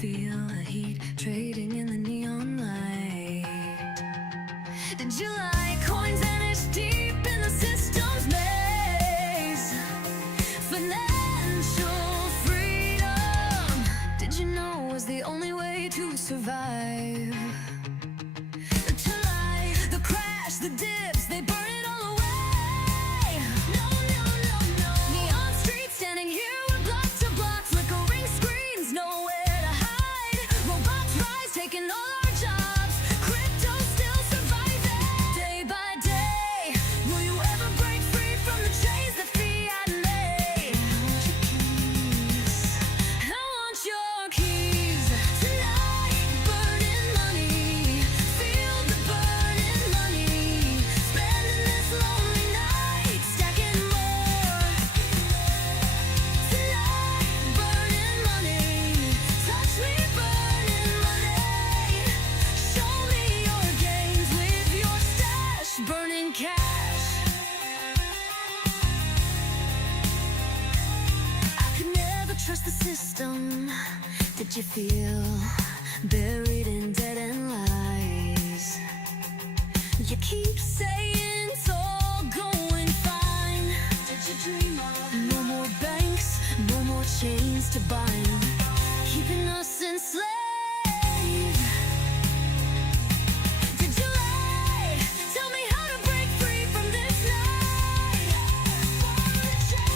feel the heat trading in the neon light? Did you like coins vanished deep in the system's maze? Financial freedom, did you know was the only way to survive? To lie, the crash, the dips, they burn it all away. No, no, no, no. Neon streets standing here with block to block, flickering screens, nowhere to hide. Robots rise, taking all our jobs. Crypto still surviving. Day by day, will you ever break free from the chains that fiat made? I want your keys. Tonight, burning money. Feel the burning money. Spending this lonely night, stacking more. Tonight, burning money. Touch me, burning money. Show me your gains with your stash, burning cash. I could never trust the system. Did you feel buried in dead-end lies? You keep saying it's all going fine. Did you dream of no more banks, no more chains to bind, keeping us enslaved? Did you lie? Tell me how to break free from this night.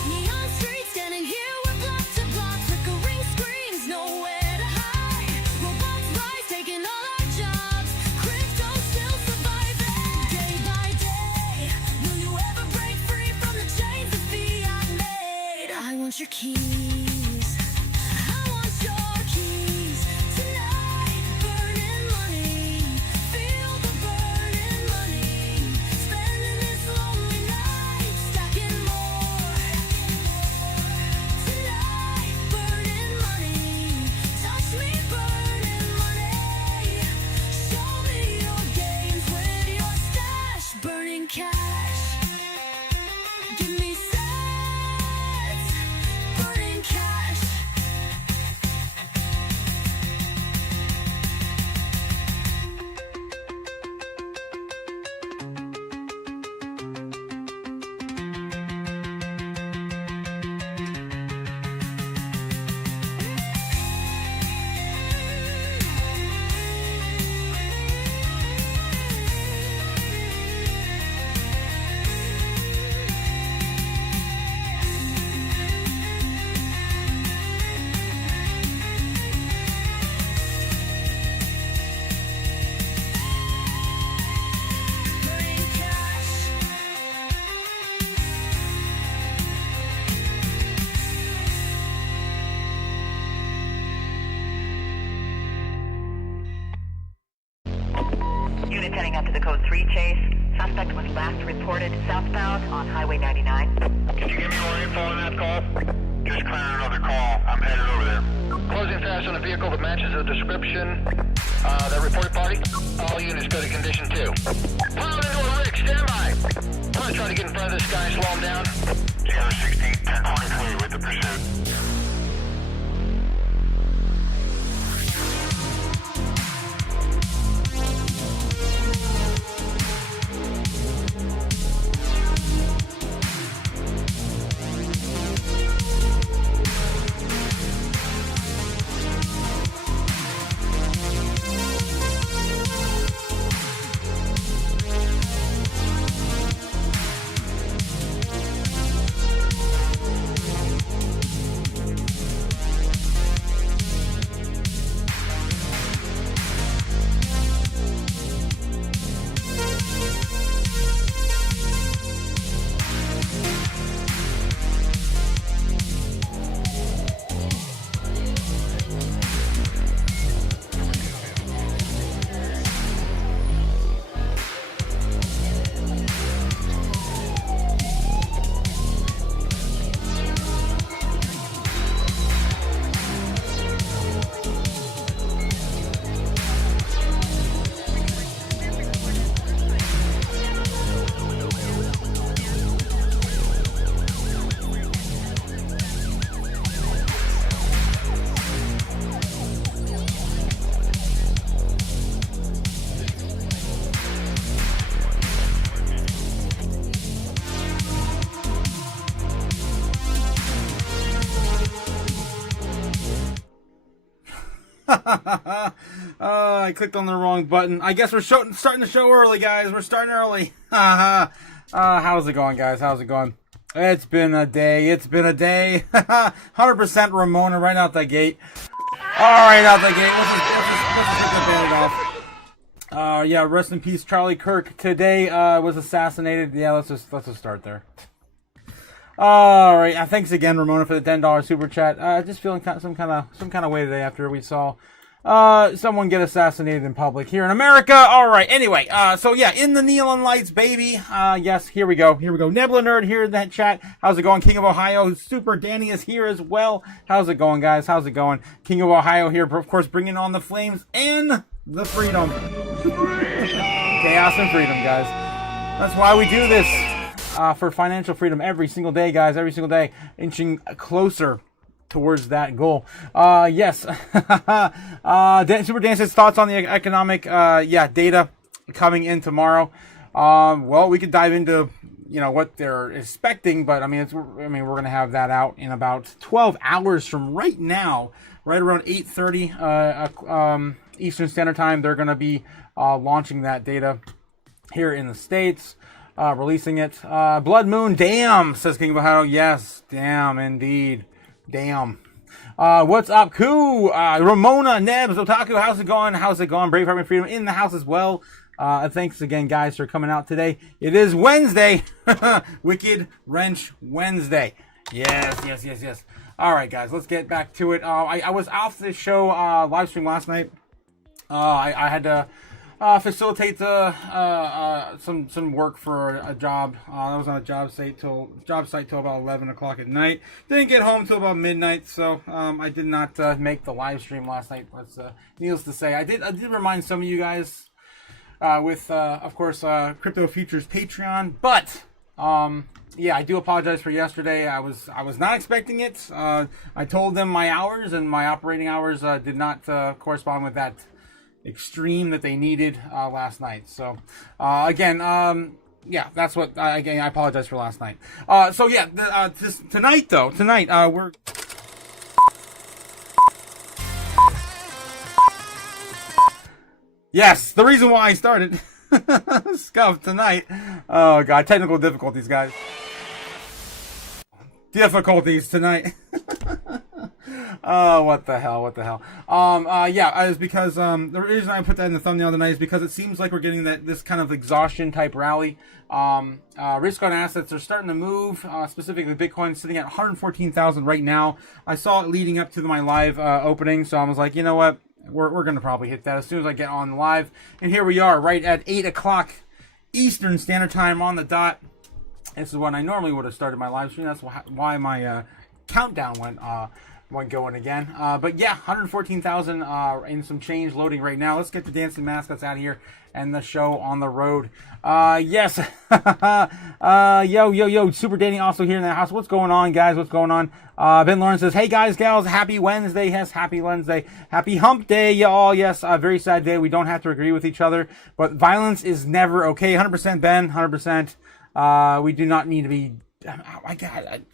Neon streets standing here with block to block, flickering screens, nowhere to hide. Robots rise, taking all our jobs. Crypto still surviving. Day by day, will you ever break free from the chains that fiat made? I want your keys. I want your keys. Tonight, burning money. Feel the burning money. Spending this lonely night, stacking more. Tonight, burning money. Touch me, burning money. Show me your gains with your stash, burning cash. Give me sets, burning cash. Burning cash. Unit heading up to the code 3 chase. Suspect was last reported southbound on Highway 99. Can you give me more info on that call? Just clearing another call. I'm headed over there. Closing fast on a vehicle that matches the description. That reported party. All units go to condition 2. Pile into a rig. Stand by. I'm gonna try to get in front of this guy and slow him down. 016, 10.3 with the pursuit. I clicked on the wrong button. I guess we're starting the show early, guys. We're starting early. How's it going, guys? How's it going? It's been a day. It's been a day. 100% Ramona right out the gate. All right, out the gate. Let's just get the band off. Yeah, rest in peace, Charlie Kirk. Today was assassinated. Yeah, let's just start there. All right, thanks again, Ramona, for the $10 super chat. Just feeling some kind of way today after we saw someone get assassinated in public here in America. All right, anyway, so yeah, in the neon lights, baby. Yes, here we go. Nebula Nerd here in that chat. How's it going? King of Ohio, Super Danny is here as well. How's it going, guys? How's it going? King of Ohio here, of course, bringing on the flames and the freedom. Chaos and freedom, guys. That's why we do this. For financial freedom every single day, guys, every single day, inching closer towards that goal. Yes. Super Dan says thoughts on the economic, data coming in tomorrow. Well, we could dive into, what they're expecting, but I mean, we're going to have that out in about 12 hours from right now, right around 8:30 Eastern Standard Time. They're going to be launching that data here in the States. Releasing it. Blood Moon, damn, says King of Ohio. Yes, damn, indeed. Damn. What's up, Koo? Ramona, Nebs, Otaku, how's it going? Brave Heart and Freedom in the house as well. Thanks again, guys, for coming out today. It is Wednesday. Wicked Wrench Wednesday. Yes. All right, guys, let's get back to it. I was off the show live stream last night. I had to facilitate some work for a job. I was on a job site till about 11 o'clock at night. Didn't get home till about midnight, so I did not make the live stream last night. But needless to say, I did remind some of you guys with of course Crypto Futures Patreon. But yeah, I do apologize for yesterday. I was not expecting it. I told them my hours, and my operating hours did not correspond with that extreme that they needed last night. So again, yeah, that's what again, I apologize for last night. So yeah, tonight we're yes, the reason why I started Scuff tonight. Oh god, technical difficulties, guys. Difficulties tonight. Oh, what the hell? Yeah, it's because the reason I put that in the thumbnail tonight is because it seems like we're getting this kind of exhaustion type rally. Risk on assets are starting to move. Specifically, Bitcoin sitting at 114,000 right now. I saw it leading up to my live opening, so I was like, you know what? We're gonna probably hit that as soon as I get on live. And here we are, right at 8 o'clock Eastern Standard Time on the dot. This is when I normally would have started my live stream. That's why my countdown went going again. But yeah, 114,000 in some change loading right now. Let's get the dancing mascots out of here and the show on the road. Yes. Yo, Super Danny also here in the house. What's going on, guys? What's going on? Ben Lawrence says, hey guys, gals, happy Wednesday. Yes, happy Wednesday. Happy hump day, y'all. Yes, a very sad day. We don't have to agree with each other, but violence is never okay. 100% Ben, 100%. We do not need to be, oh my God.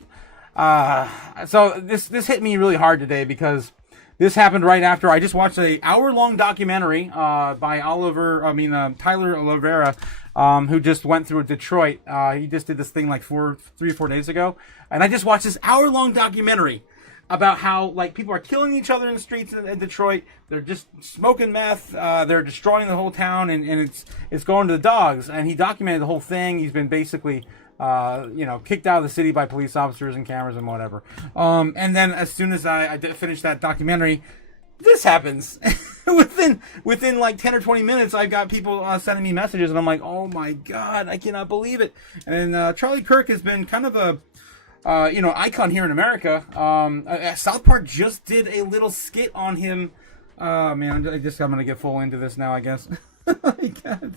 So this hit me really hard today because this happened right after I just watched a hour-long documentary by Tyler Oliveira, who just went through Detroit. He just did this thing like 3 or 4 days ago, and I just watched this hour-long documentary about how like people are killing each other in the streets in Detroit. They're just smoking meth. They're destroying the whole town, and it's going to the dogs. And he documented the whole thing. He's been basically kicked out of the city by police officers and cameras and whatever. And then as soon as I finished that documentary, this happens. within like 10 or 20 minutes, I've got people sending me messages, and I'm like, oh my God, I cannot believe it. And Charlie Kirk has been kind of a icon here in America. South Park just did a little skit on him. Man, I'm gonna get full into this now, I guess. I can't.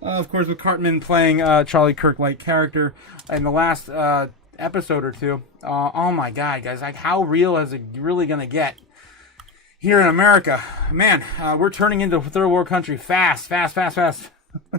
Of course, with Cartman playing Charlie Kirk-like character in the last episode or two. Oh my God, guys! Like, how real is it really gonna get here in America? Man, we're turning into a third world country fast.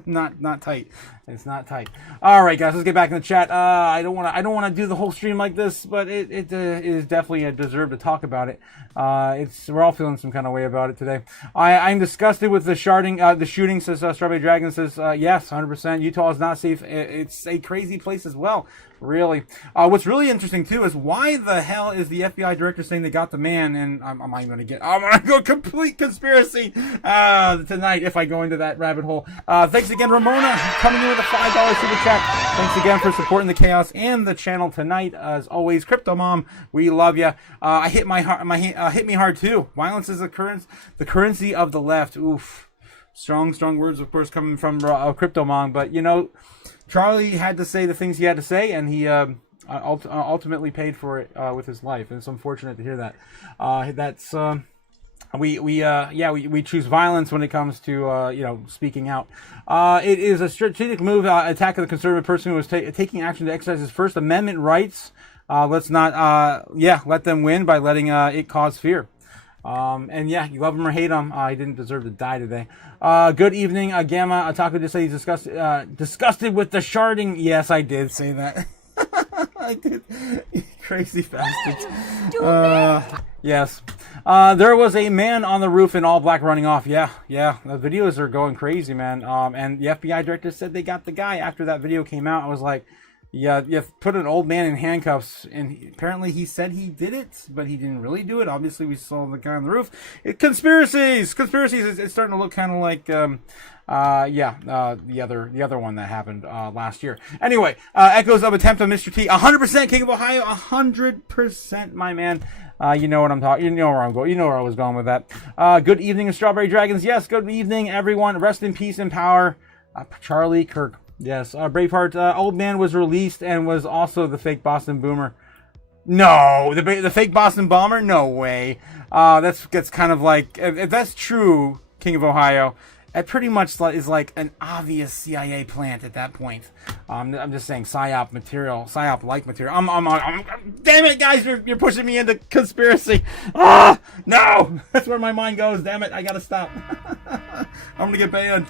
Not tight. It's not tight. All right, guys, let's get back in the chat. I don't want to do the whole stream like this, but it is definitely deserved to talk about it. We're all feeling some kind of way about it today. I'm disgusted with the sharding, the shooting. Says Strawberry Dragon says yes, 100%. Utah is not safe. It's a crazy place as well. Really. What's really interesting too is why the hell is the FBI director saying they got the man? And I'm going to go complete conspiracy tonight if I go into that rabbit hole. Thanks again, Ramona, coming in with a $5 super chat. Thanks again for supporting the chaos and the channel tonight. As always, Crypto Mom, we love you. I hit my heart. Hit me hard too. Violence is the currency of the left. Oof. Strong words, of course, coming from Crypto Mom. But you know, Charlie had to say the things he had to say, and he ultimately paid for it with his life. And it's unfortunate to hear that. We choose violence when it comes to speaking out. It is a strategic move, attack of the conservative person who was taking action to exercise his First Amendment rights. Let's not let them win by letting it cause fear. And yeah, you love him or hate him. He didn't deserve to die today. Good evening, Gamma. Otaku just said he's disgusted with the sharding. Yes, I did say that. I did. Crazy bastards. Yes. There was a man on the roof in all black running off. Yeah. The videos are going crazy, man. And the FBI director said they got the guy after that video came out. I was like, yeah, you put an old man in handcuffs, and apparently he said he did it, but he didn't really do it. Obviously, we saw the guy on the roof. Conspiracies. It's starting to look kind of like, the other one that happened last year. Anyway, echoes of attempt on Mr. T. 100% King of Ohio. 100%, my man. You know what I'm talking. You know where I'm going. You know where I was going with that. Good evening, Strawberry Dragons. Yes, good evening, everyone. Rest in peace and power, Charlie Kirk. Yes, Braveheart, old man was released and was also the fake Boston Boomer. No, the fake Boston Bomber? No way. That's kind of like, if that's true, King of Ohio, it pretty much is like an obvious CIA plant at that point. I'm just saying, psyop like material. Damn it, guys, you're pushing me into conspiracy. No, that's where my mind goes. Damn it, I gotta stop. I'm gonna get banned.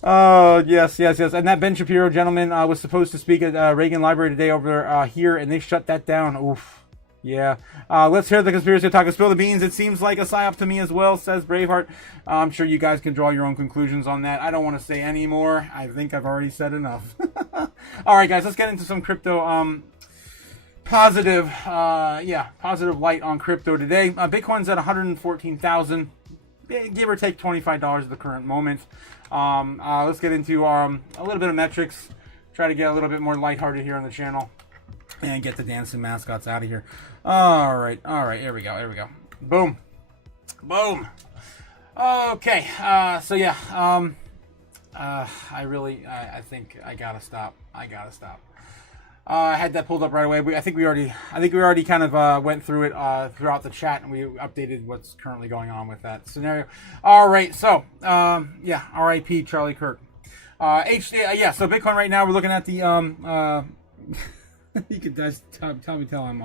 Oh, yes. And that Ben Shapiro gentleman was supposed to speak at Reagan Library today over here, and they shut that down. Oof. Yeah. Let's hear the conspiracy talk. Spill the beans. It seems like a psyop to me as well, says Braveheart. I'm sure you guys can draw your own conclusions on that. I don't want to say any more. I think I've already said enough. All right, guys, let's get into some crypto positive light on crypto today. Bitcoin's at 114,000. Give or take $25 at the current moment. Let's get into a little bit of metrics. Try to get a little bit more lighthearted here on the channel, and get the dancing mascots out of here. All right. Here we go. Boom. Okay. So yeah. I think I gotta stop. I had that pulled up right away. I think we already kind of went through it throughout the chat, and we updated what's currently going on with that scenario. All right, so R.I.P. Charlie Kirk. So Bitcoin right now we're looking at the you could just tell I'm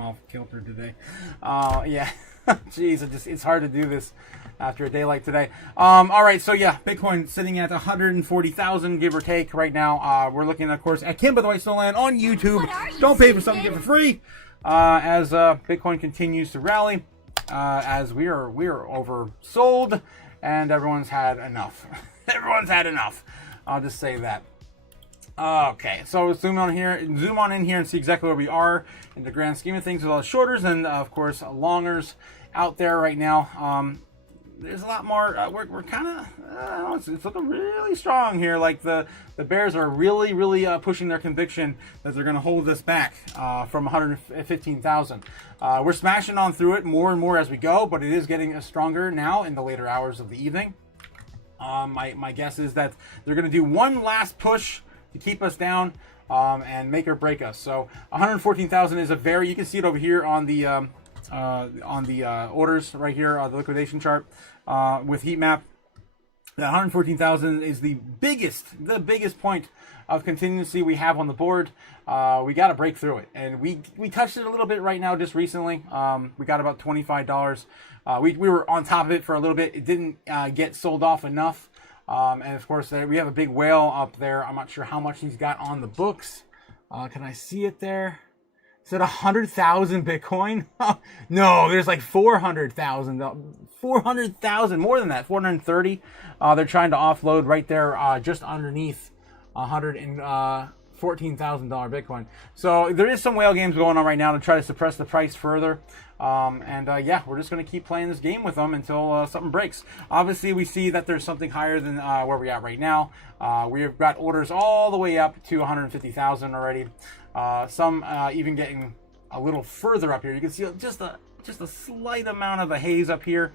off kilter today. Jeez, it's hard to do this after a day like today. All right, so yeah, Bitcoin sitting at 140,000, give or take, right now. We're looking, of course, at Kimba the White Snowland on YouTube. Don't pay for something, get for free. As Bitcoin continues to rally, as we are oversold, and everyone's had enough. I'll just say that. Okay, so zoom on in here and see exactly where we are in the grand scheme of things with all the shorters and, of course, longers out there right now. There's a lot more. We're kind of it's looking really strong here. Like the bears are really pushing their conviction that they're going to hold this back from 115,000. We're smashing on through it more and more as we go, but it is getting stronger now in the later hours of the evening. My guess is that they're going to do one last push to keep us down and make or break us. So 114,000 is you can see it over here on the orders right here, the liquidation chart with heat map. The 114,000 is the biggest point of contingency we have on the board. We got to break through it, and we touched it a little bit right now just recently. We got about $25. We were on top of it for a little bit. It didn't get sold off enough. And of course, we have a big whale up there. I'm not sure how much he's got on the books. Can I see it there? Is it 100,000 Bitcoin? No, there's like 400,000. 400,000, more than that, 430. They're trying to offload right there, just underneath $114,000 Bitcoin. So there is some whale games going on right now to try to suppress the price further. Yeah, we're just going to keep playing this game with them until something breaks. Obviously, we see that there's something higher than where we're at right now. We've got orders all the way up to 150,000 already. Some even getting a little further up here. You can see just a slight amount of a haze up here,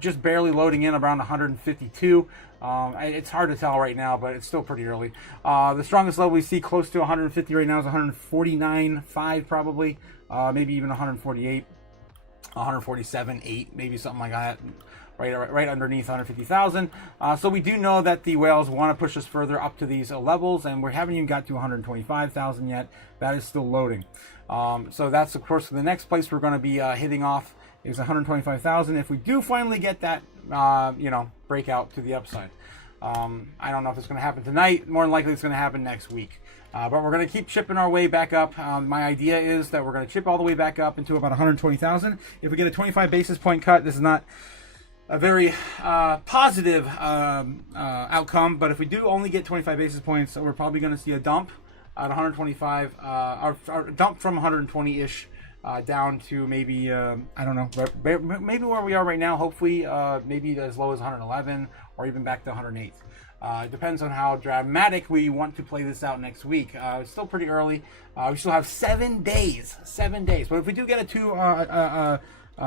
just barely loading in around 152. It's hard to tell right now, but it's still pretty early. The strongest level we see close to 150 right now is 149.5 probably, maybe even 148, 147.8, maybe something like that. Right underneath 150,000. So we do know that the whales want to push us further up to these levels, and we haven't even got to 125,000 yet. That is still loading. So that's, of course, the next place we're going to be hitting off is 125,000. If we do finally get that, breakout to the upside. I don't know if it's going to happen tonight. More than likely, it's going to happen next week. But we're going to keep chipping our way back up. My idea is that we're going to chip all the way back up into about 120,000. If we get a 25 basis point cut, this is not a very positive outcome, but if we do only get 25 basis points, we're probably going to see a dump at 125, or dump from 120-ish down to maybe, I don't know, maybe where we are right now, hopefully maybe as low as 111 or even back to 108. It depends on how dramatic we want to play this out next week. It's still pretty early. We still have 7 days. But if we do get a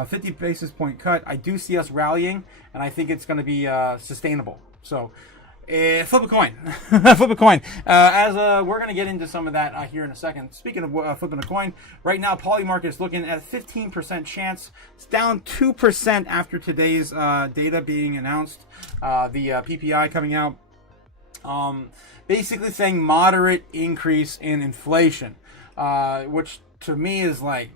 50 basis point cut, I do see us rallying, and I think it's going to be sustainable. So flip a coin. Flip a coin. We're going to get into some of that here in a second. Speaking of flipping a coin, right now Polymarket is looking at a 15% chance. It's down 2% after today's data being announced. The PPI coming out, basically saying moderate increase in inflation, which to me is like,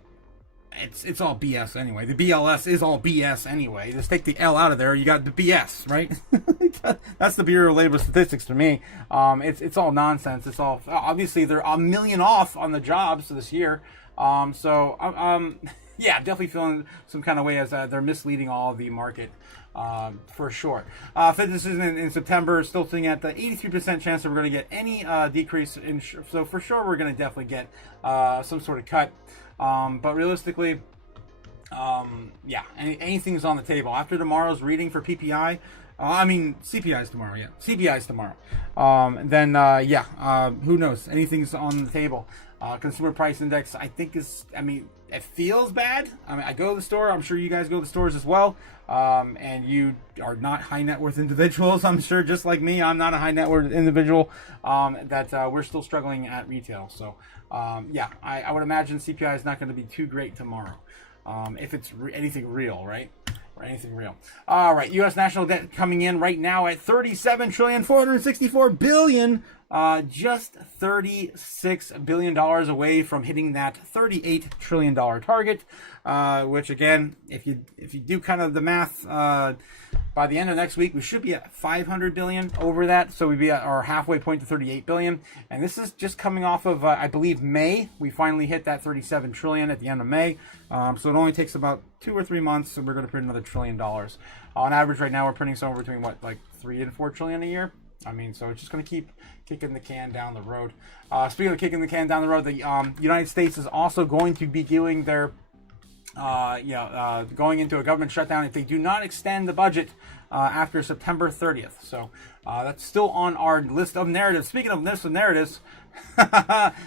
it's all BS anyway. The BLS is all BS anyway. Just take the L out of there, you got the BS, right? That's the Bureau of Labor Statistics to me. It's all nonsense. It's all, obviously they're a million off on the jobs this year. Yeah, definitely feeling some kind of way as they're misleading all of the market. For sure. Fitness is in September, still sitting at the 83% chance that we're going to get any decrease in. So for sure, we're going to definitely get some sort of cut. But realistically, yeah, anything's on the table. After tomorrow's reading for PPI, CPI is tomorrow, yeah. CPI is tomorrow. Who knows? Anything's on the table. Consumer price index, I think it feels bad. I go to the store. I'm sure you guys go to the stores as well. And you are not high net worth individuals. I'm sure, just like me, I'm not a high net worth individual. We're still struggling at retail. So, I would imagine CPI is not going to be too great tomorrow. If it's anything real, right? Or anything real. All right, U.S. national debt coming in right now at $37,464 billion. Just $36 billion away from hitting that $38 trillion target, which again, if you do kind of the math, by the end of next week, we should be at $500 billion over that. So we'd be at our halfway point to $38 billion. And this is just coming off of, I believe, May. We finally hit that $37 trillion at the end of May. So it only takes about 2 or 3 months, and we're going to print another $1 trillion. On average, right now, we're printing somewhere between, like 3 and 4 trillion a year? So it's just going to keep kicking the can down the road. Speaking of kicking the can down the road, the United States is also going to be doing their, going into a government shutdown if they do not extend the budget after September 30th. So that's still on our list of narratives. Speaking of list of narratives,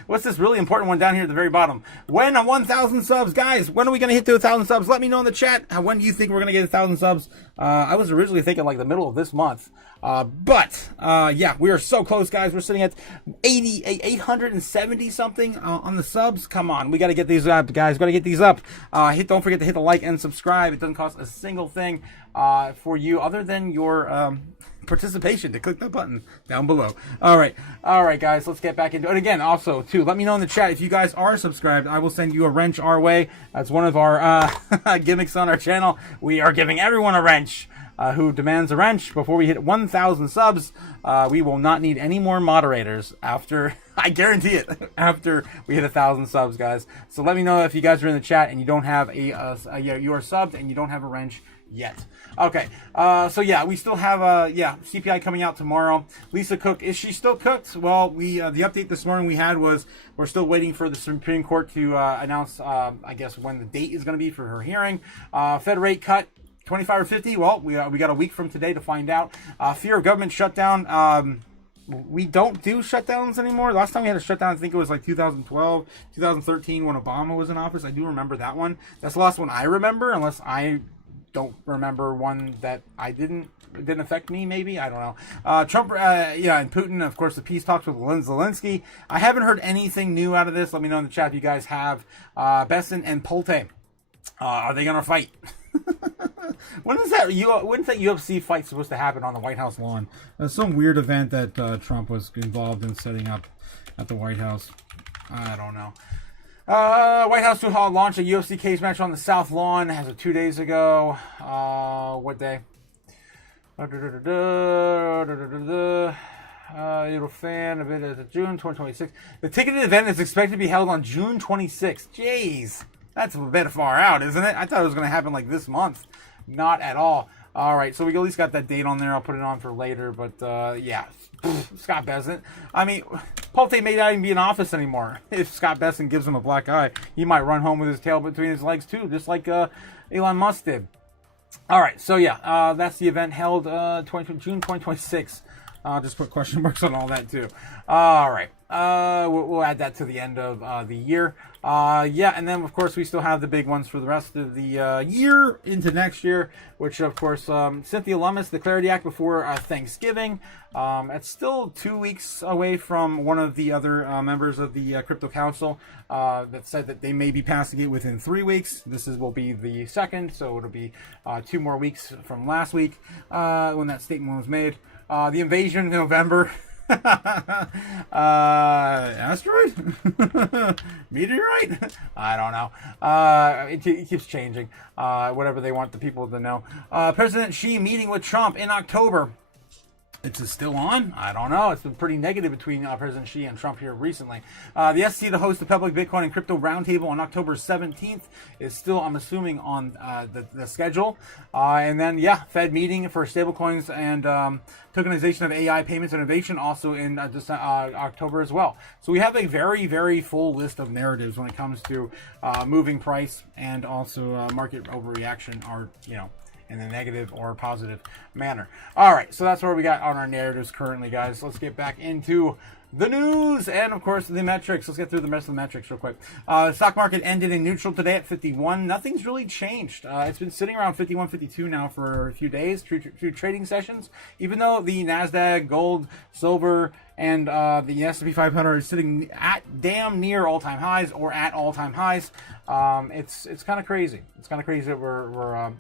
what's this really important one down here at the very bottom? When on 1,000 subs, guys? When are we going to hit to 1,000 subs? Let me know in the chat. When do you think we're going to get 1,000 subs? I was originally thinking like the middle of this month. But we are so close, guys. We're sitting at 870 something on the subs. Come on, we got to get these up, guys. Got to get these up. Don't forget to hit the like and subscribe. It doesn't cost a single thing for you other than your participation to click that button down below. All right, guys. Let's get back into it. Again, also too, let me know in the chat if you guys are subscribed. I will send you a wrench our way. That's one of our gimmicks on our channel. We are giving everyone a wrench. who demands a wrench before we hit 1,000 subs. We will not need any more moderators after, I guarantee it, after we hit 1,000 subs, guys. So let me know if you guys are in the chat and you don't have you are subbed and you don't have a wrench yet. Okay, so yeah, we still have CPI coming out tomorrow. Lisa Cook, is she still cooked? Well, the update this morning we had was we're still waiting for the Supreme Court to announce, I guess, when the date is going to be for her hearing. Fed rate cut 25 or 50. Well, we got a week from today to find out. Fear of government shutdown. We don't do shutdowns anymore. Last time we had a shutdown, I think it was like 2012, 2013 when Obama was in office. I do remember that one. That's the last one I remember, unless I don't remember one that didn't affect me, maybe. I don't know. Trump, and Putin, of course, the peace talks with Zelensky. I haven't heard anything new out of this. Let me know in the chat if you guys have. Besson and Polte, are they going to fight? When's that UFC fight supposed to happen on the White House lawn? Some weird event that Trump was involved in setting up at the White House. I don't know. White House to launched a UFC cage match on the South Lawn as of 2 days ago. What day? Little fan of it as of June 2026. The ticketed event is expected to be held on June 26th. Jeez, that's a bit far out, isn't it? I thought it was going to happen like this month. Not at all. All right, so we at least got that date on there. I'll put it on for later, but yeah. Scott Besson. I mean, Polte may not even be in office anymore. If Scott Besson gives him a black eye, he might run home with his tail between his legs too, just like Elon Musk did. All right, so yeah, that's the event held June 2026. I'll just put question marks on all that too. All right, we'll add that to the end of the year. And then of course we still have the big ones for the rest of the year into next year, which of course Cynthia Lummis, the Clarity Act before Thanksgiving. It's still 2 weeks away from one of the other members of the Crypto Council that said that they may be passing it within 3 weeks. Will be the second, so it'll be 2 more weeks from last week when that statement was made. The invasion in November. Asteroid? Meteorite? I don't know. It keeps changing. Whatever they want the people to know. President Xi meeting with Trump in October. It's still on? I don't know. It's been pretty negative between President Xi and Trump here recently. The SEC to host the public Bitcoin and crypto roundtable on October 17th is still, I'm assuming, on the schedule. And then, Fed meeting for stablecoins and tokenization of AI payments innovation also in October as well. So we have a very, very full list of narratives when it comes to moving price and also market overreaction or, in a negative or positive manner. All right, so that's where we got on our narratives currently, guys. Let's get back into the news and, of course, the metrics. Let's get through the rest of the metrics real quick. Stock market ended in neutral today at 51. Nothing's really changed. It's been sitting around 51, 52 now for a few days, through trading sessions. Even though the NASDAQ, gold, silver, and the S&P 500 is sitting at damn near all-time highs or at all-time highs. It's kind of crazy. It's kind of crazy that we're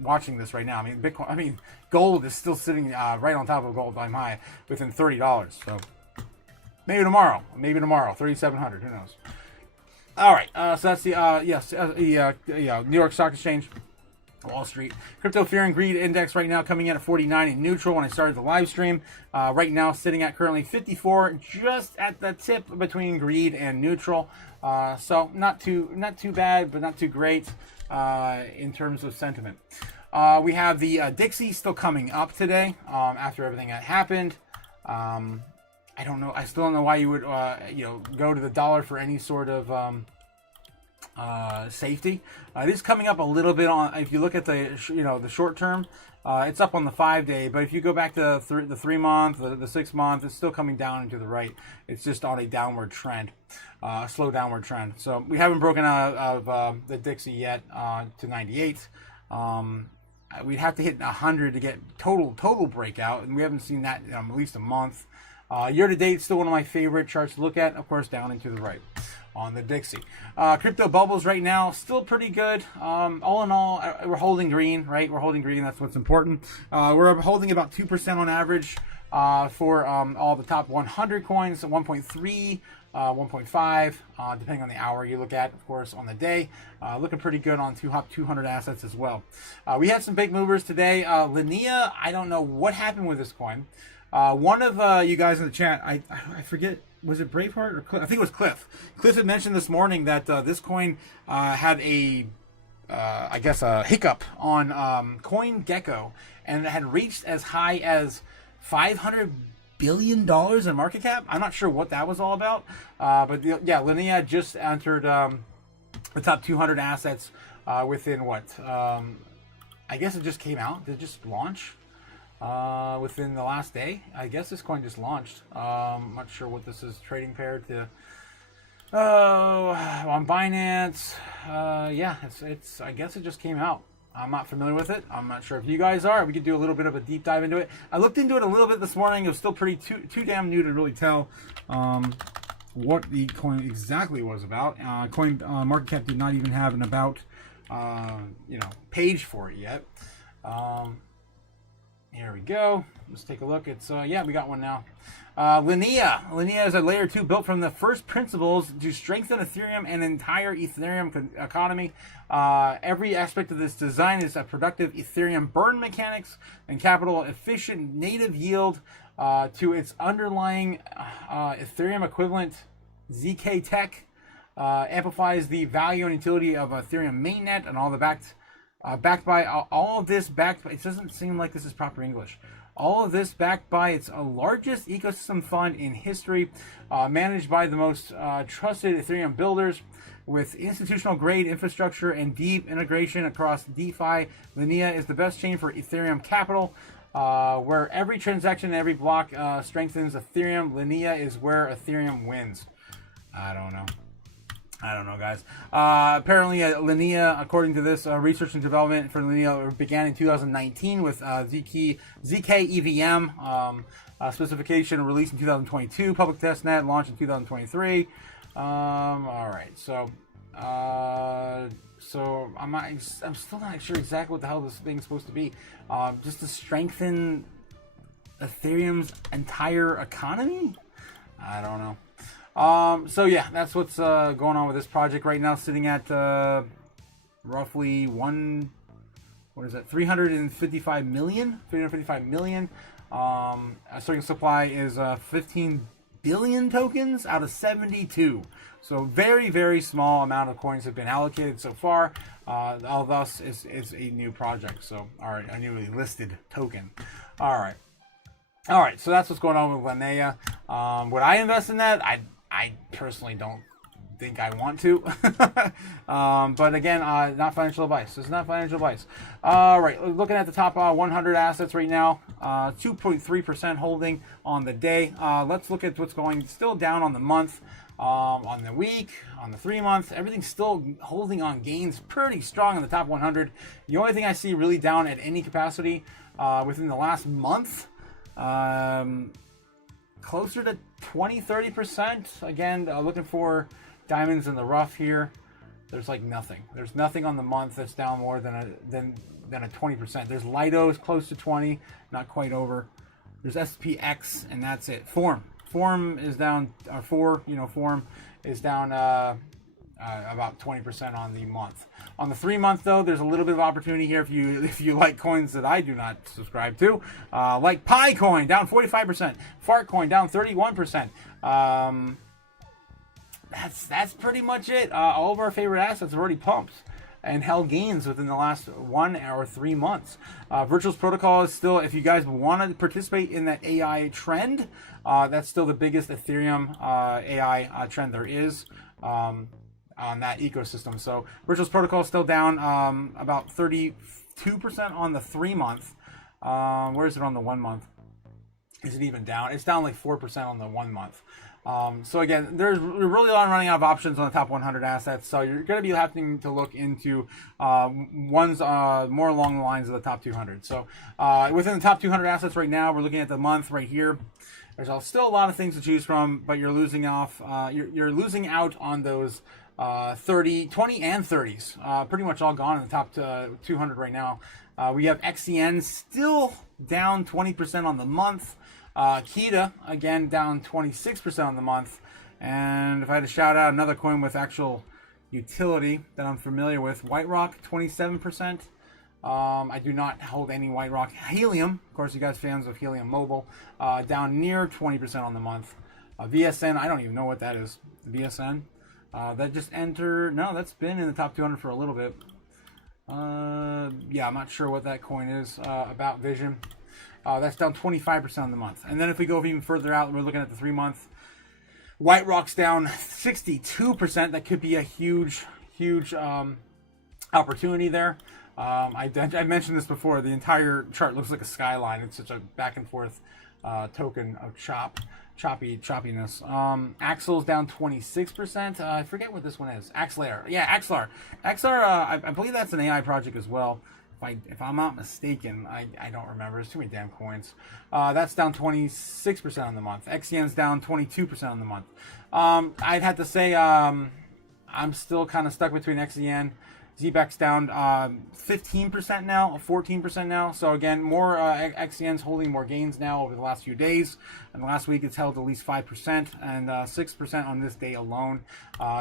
watching this right now. I mean, gold is still sitting right on top of all-time high within $30. So maybe tomorrow, 3,700. Who knows? All right. So that's the New York Stock Exchange. Wall Street. Crypto Fear and Greed Index right now coming in at 49 in neutral when I started the live stream. Right now sitting at currently 54, just at the tip between greed and neutral. So not too bad, but not too great in terms of sentiment. We have the Dixie still coming up today after everything that happened. I don't know. I still don't know why you would go to the dollar for any sort of safety. It is coming up a little bit on. If you look at the short term, it's up on the 5-day. But if you go back to the 3 month, the 6 month, it's still coming down and to the right. It's just on a downward trend, a slow downward trend. So we haven't broken out of the Dixie yet to 98. We'd have to hit 100 to get total breakout, and we haven't seen that in at least a month. Year to date, still one of my favorite charts to look at. Of course, down and to the right. on the Dixie. Crypto bubbles right now still pretty good. All in all, we're holding green, right? We're holding green. That's what's important. We're holding about 2% on average for all the top 100 coins. 1.3. 1.5, depending on the hour you look at, of course, on the day. Looking pretty good on top 200 assets as well. We had some big movers today. Linea, I don't know what happened with this coin. One of you guys in the chat, I forget, was it Braveheart or Cliff? I think it was Cliff. Cliff had mentioned this morning that this coin had I guess a hiccup on CoinGecko, and it had reached as high as $500 billion in market cap. I'm not sure what that was all about, but yeah, Linea just entered the top 200 assets within what? I guess it just came out. Did it just launch within the last day? I guess this coin just launched. I'm not sure what this is trading paired to. On Binance. Yeah, it's. I guess it just came out. I'm not familiar with it. I'm not sure if you guys are. We could do a little bit of a deep dive into it. I looked into it a little bit this morning. It was still pretty too damn new to really tell what the coin exactly was about. Coin market cap did not even have an about page for it yet. Here we go. Let's take a look. It's yeah, we got one now. Linea is a layer 2 built from the first principles to strengthen Ethereum and entire Ethereum economy. Every aspect of this design is a productive Ethereum burn mechanics and capital efficient native yield to its underlying Ethereum equivalent ZK Tech. Amplifies the value and utility of Ethereum mainnet and all the backed by all of this backed by, it doesn't seem like this is proper English. All of this backed by its largest ecosystem fund in history, managed by the most trusted Ethereum builders with institutional grade infrastructure and deep integration across DeFi. Linea is the best chain for Ethereum capital, where every transaction and every block strengthens Ethereum. Linea is where Ethereum wins. I don't know, guys. Apparently, Linea, according to this, research and development for Linea began in 2019 with ZK EVM specification released in 2022, public testnet launched in 2023. All right, so I'm still not sure exactly what the hell this thing's supposed to be. Just to strengthen Ethereum's entire economy? I don't know. So yeah, that's what's going on with this project right now, sitting at roughly 355 million. Starting supply is 15 billion tokens out of 72. So very, very small amount of coins have been allocated so far. All thus is a new project. So, all right, a newly listed token. All right, so that's what's going on with Linea. Would I invest in that? I personally don't think I want to. But again, not financial advice. It's not financial advice. All right, looking at the top 100 assets right now, 2.3% holding on the day. Let's look at what's going still down on the month, on the week, on the 3 month. Everything's still holding on gains pretty strong in the top 100. The only thing I see really down at any capacity within the last month, closer to 20-30%. Again, looking for diamonds in the rough here. There's like nothing. There's nothing on the month that's down more than a 20%. There's Lido's close to 20, not quite over. There's SPX, and that's it. Form is down. Form is down about 20% on the month. On the 3 month though, there's a little bit of opportunity here if you like coins that I do not subscribe to, like PiCoin down 45%, Fartcoin down 31%. That's pretty much it. All of our favorite assets have already pumped and held gains within the last 1 or 3 months. Virtual's Protocol is still, if you guys want to participate in that AI trend, that's still the biggest Ethereum AI trend there is. On that ecosystem. So Virtual's Protocol is still down about 32% on the 3 month. Where is it on the 1 month? Is it even down? It's down like 4% on the 1 month. So again, we're really running out of options on the top 100 assets. So you're going to be having to look into ones more along the lines of the top 200. So within the top 200 assets right now, we're looking at the month right here. There's still a lot of things to choose from, but you're losing off. You're losing out on those 30, 20, and 30s. Pretty much all gone in the top 200 right now. We have XCN still down 20% on the month. Kita, again, down 26% on the month. And if I had to shout out another coin with actual utility that I'm familiar with, White Rock, 27%. I do not hold any White Rock. Helium, of course, you guys fans of Helium Mobile, down near 20% on the month. VSN, I don't even know what that is. VSN, that just entered. No, that's been in the top 200 for a little bit. Yeah, I'm not sure what that coin is. About Vision. That's down 25% on the month. And then if we go even further out, we're looking at the 3-month. White Rock's down 62%. That could be a huge opportunity there. I mentioned this before. The entire chart looks like a skyline. It's such a back and forth token of choppiness. Axel's down 26%. I forget what this one is. Axlar. Yeah, Axlar. Axlar, I believe that's an AI project as well. If I'm not mistaken, I don't remember. There's too many damn coins. That's down 26% on the month. XCN's down 22% on the month. I'd have to say I'm still kind of stuck between XCN. ZBEC's down 15% now, 14% now. So again, more XCN's holding more gains now over the last few days. And last week it's held at least 5% and 6% on this day alone.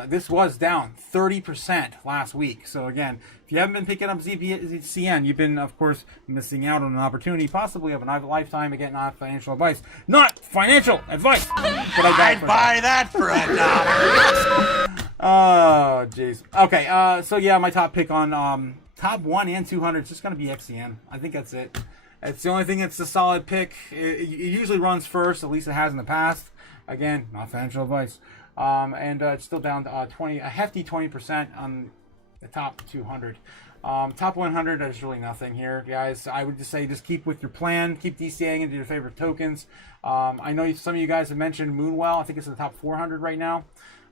This was down 30% last week. So again, if you haven't been picking up ZCN, you've been, of course, missing out on an opportunity, possibly of a lifetime. Again, not financial advice. Not financial advice! But I'd buy that for $1. Oh, jeez. Okay, so yeah, my top pick on top 1 and 200 is just going to be XCN. I think that's it. It's the only thing that's a solid pick. It usually runs first, at least it has in the past. Again, not financial advice. And it's still down a hefty 20% on the top 200. Top 100, there's really nothing here, guys. I would just say just keep with your plan. Keep DCAing into your favorite tokens. I know some of you guys have mentioned Moonwell. I think it's in the top 400 right now.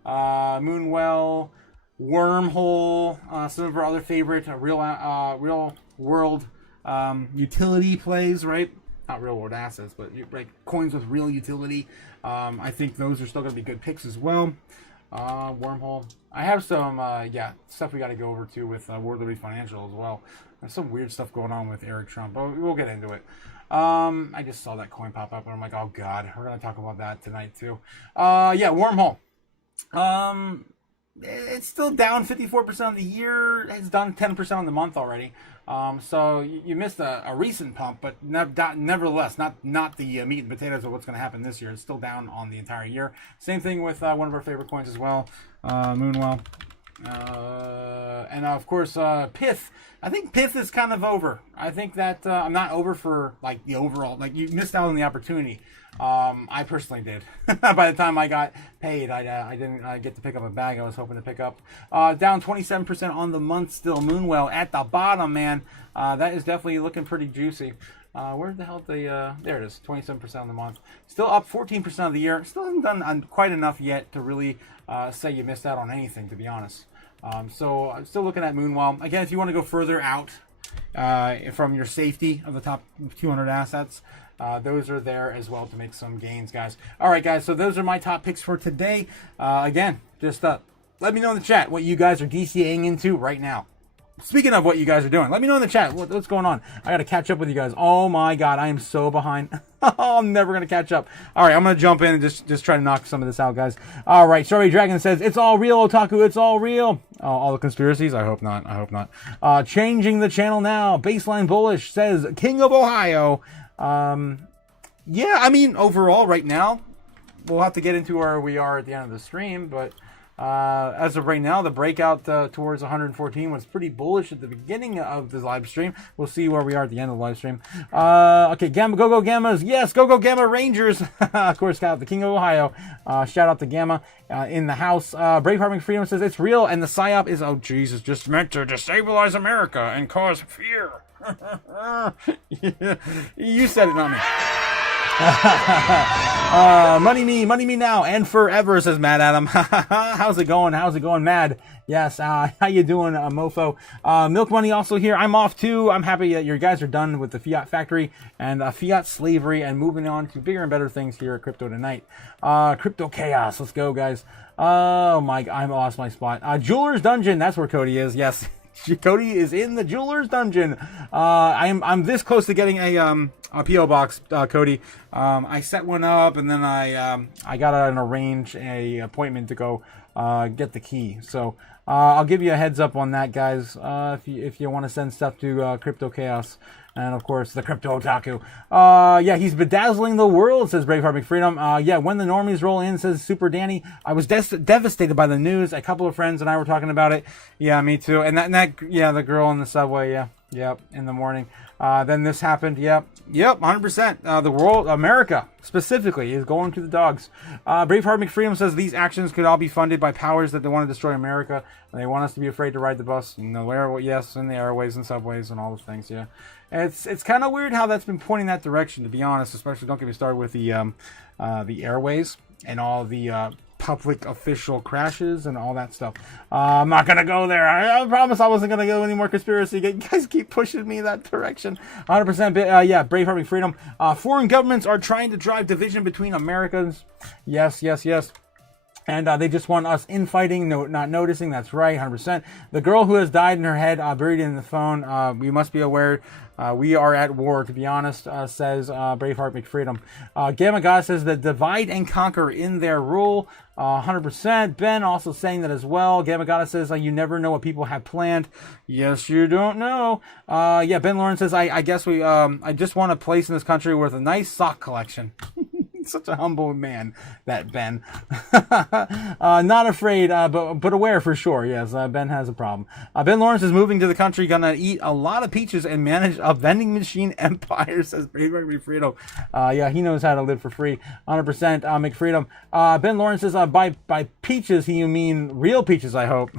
Moonwell, Wormhole, some of our other favorite real world utility plays, right? Not real world assets, but like coins with real utility. I think those are still going to be good picks as well. Wormhole. I have some stuff we got to go over too with World Liberty Financial as well. There's some weird stuff going on with Eric Trump, but we'll get into it. I just saw that coin pop up and I'm like, oh god, we're going to talk about that tonight too. Wormhole. It's still down 54% on the year. It's done 10% on the month already. So you missed a recent pump, but nevertheless, not the meat and potatoes of what's going to happen this year. It's still down on the entire year. Same thing with one of our favorite coins as well, Moonwell. And of course, Pith. I think Pith is kind of over. I think that I'm not over for like the overall. Like you missed out on the opportunity. I personally did. By the time I got paid, I didn't get to pick up a bag I was hoping to pick up. Down 27% on the month still. Moonwell at the bottom, man. That is definitely looking pretty juicy. Where the hell there it is, 27% on the month. Still up 14% of the year. Still haven't done quite enough yet to really say you missed out on anything, to be honest. So I'm still looking at Moonwell. Again, if you want to go further out from your safety of the top 200 assets, those are there as well to make some gains, guys. All right, guys, so those are my top picks for today. Again, just let me know in the chat what you guys are DCAing into right now. Speaking of what you guys are doing, let me know in the chat what's going on. I got to catch up with you guys. Oh, my God, I am so behind. I'm never going to catch up. All right, I'm going to jump in and just try to knock some of this out, guys. All right, Shadowy Dragon says, it's all real, Otaku, it's all real. All the conspiracies? I hope not. I hope not. Changing the channel now. Baseline Bullish says, King of Ohio. Yeah, I mean, overall, right now, we'll have to get into where we are at the end of the stream, but as of right now, the breakout towards 114 was pretty bullish at the beginning of the live stream. We'll see where we are at the end of the live stream. Okay, Gamma, Go Gammas. Yes, Go Gamma Rangers. Of course, got the King of Ohio. Shout out to Gamma in the house. Brave Harming Freedom says it's real, and the PSYOP is, oh Jesus, just meant to destabilize America and cause fear. You said it, not me. Money me now and forever, says Mad Adam. How's it going? How's it going, Mad? Yes, how you doing, mofo? Milk Money also here. I'm off too. I'm happy that you guys are done with the fiat factory and fiat slavery and moving on to bigger and better things here at Crypto Tonight. Crypto Chaos. Let's go, guys. Oh my, I lost my spot. Jeweler's Dungeon. That's where Cody is. Yes. Cody is in the Jeweler's Dungeon. I'm this close to getting a PO box, Cody. I set one up and then I got an arrange a appointment to go get the key. So I'll give you a heads up on that, guys. If you want to send stuff to Crypto Chaos. And, of course, the Crypto Otaku. Yeah, he's bedazzling the world, says Braveheart McFreedom. Yeah, when the normies roll in, says Super Danny. I was devastated by the news. A couple of friends and I were talking about it. Yeah, me too. And that yeah, the girl in the subway, yeah. Yep, in the morning. Then this happened. Yep, 100%. The world, America, specifically, is going to the dogs. Braveheart McFreedom says these actions could all be funded by powers that they want to destroy America. And they want us to be afraid to ride the bus. You know, yes, in the airways and subways and all those things, yeah. It's kind of weird how that's been pointing that direction, to be honest. Especially, don't get me started with the airways and all the public official crashes and all that stuff. I'm not gonna go there. I promise I wasn't gonna go any more conspiracy. You guys keep pushing me that direction. 100%. Yeah, Braveheart Freedom. Foreign governments are trying to drive division between Americans. Yes. And they just want us infighting, not noticing. That's right, 100%. The girl who has died in her head, buried in the phone. We must be aware. We are at war, to be honest, says Braveheart McFreedom. Gamma God says that divide and conquer in their rule. 100%. Ben also saying that as well. Gamma God says you never know what people have planned. Yes, you don't know. Yeah, Ben Lawrence says I guess I just want a place in this country with a nice sock collection. Such a humble man, that Ben. Not afraid, but aware for sure. Yes, Ben has a problem. Ben Lawrence is moving to the country, gonna eat a lot of peaches and manage a vending machine empire, says McFreedom. Yeah, he knows how to live for free. 100%. McFreedom. Ben Lawrence says by peaches, you mean real peaches, I hope.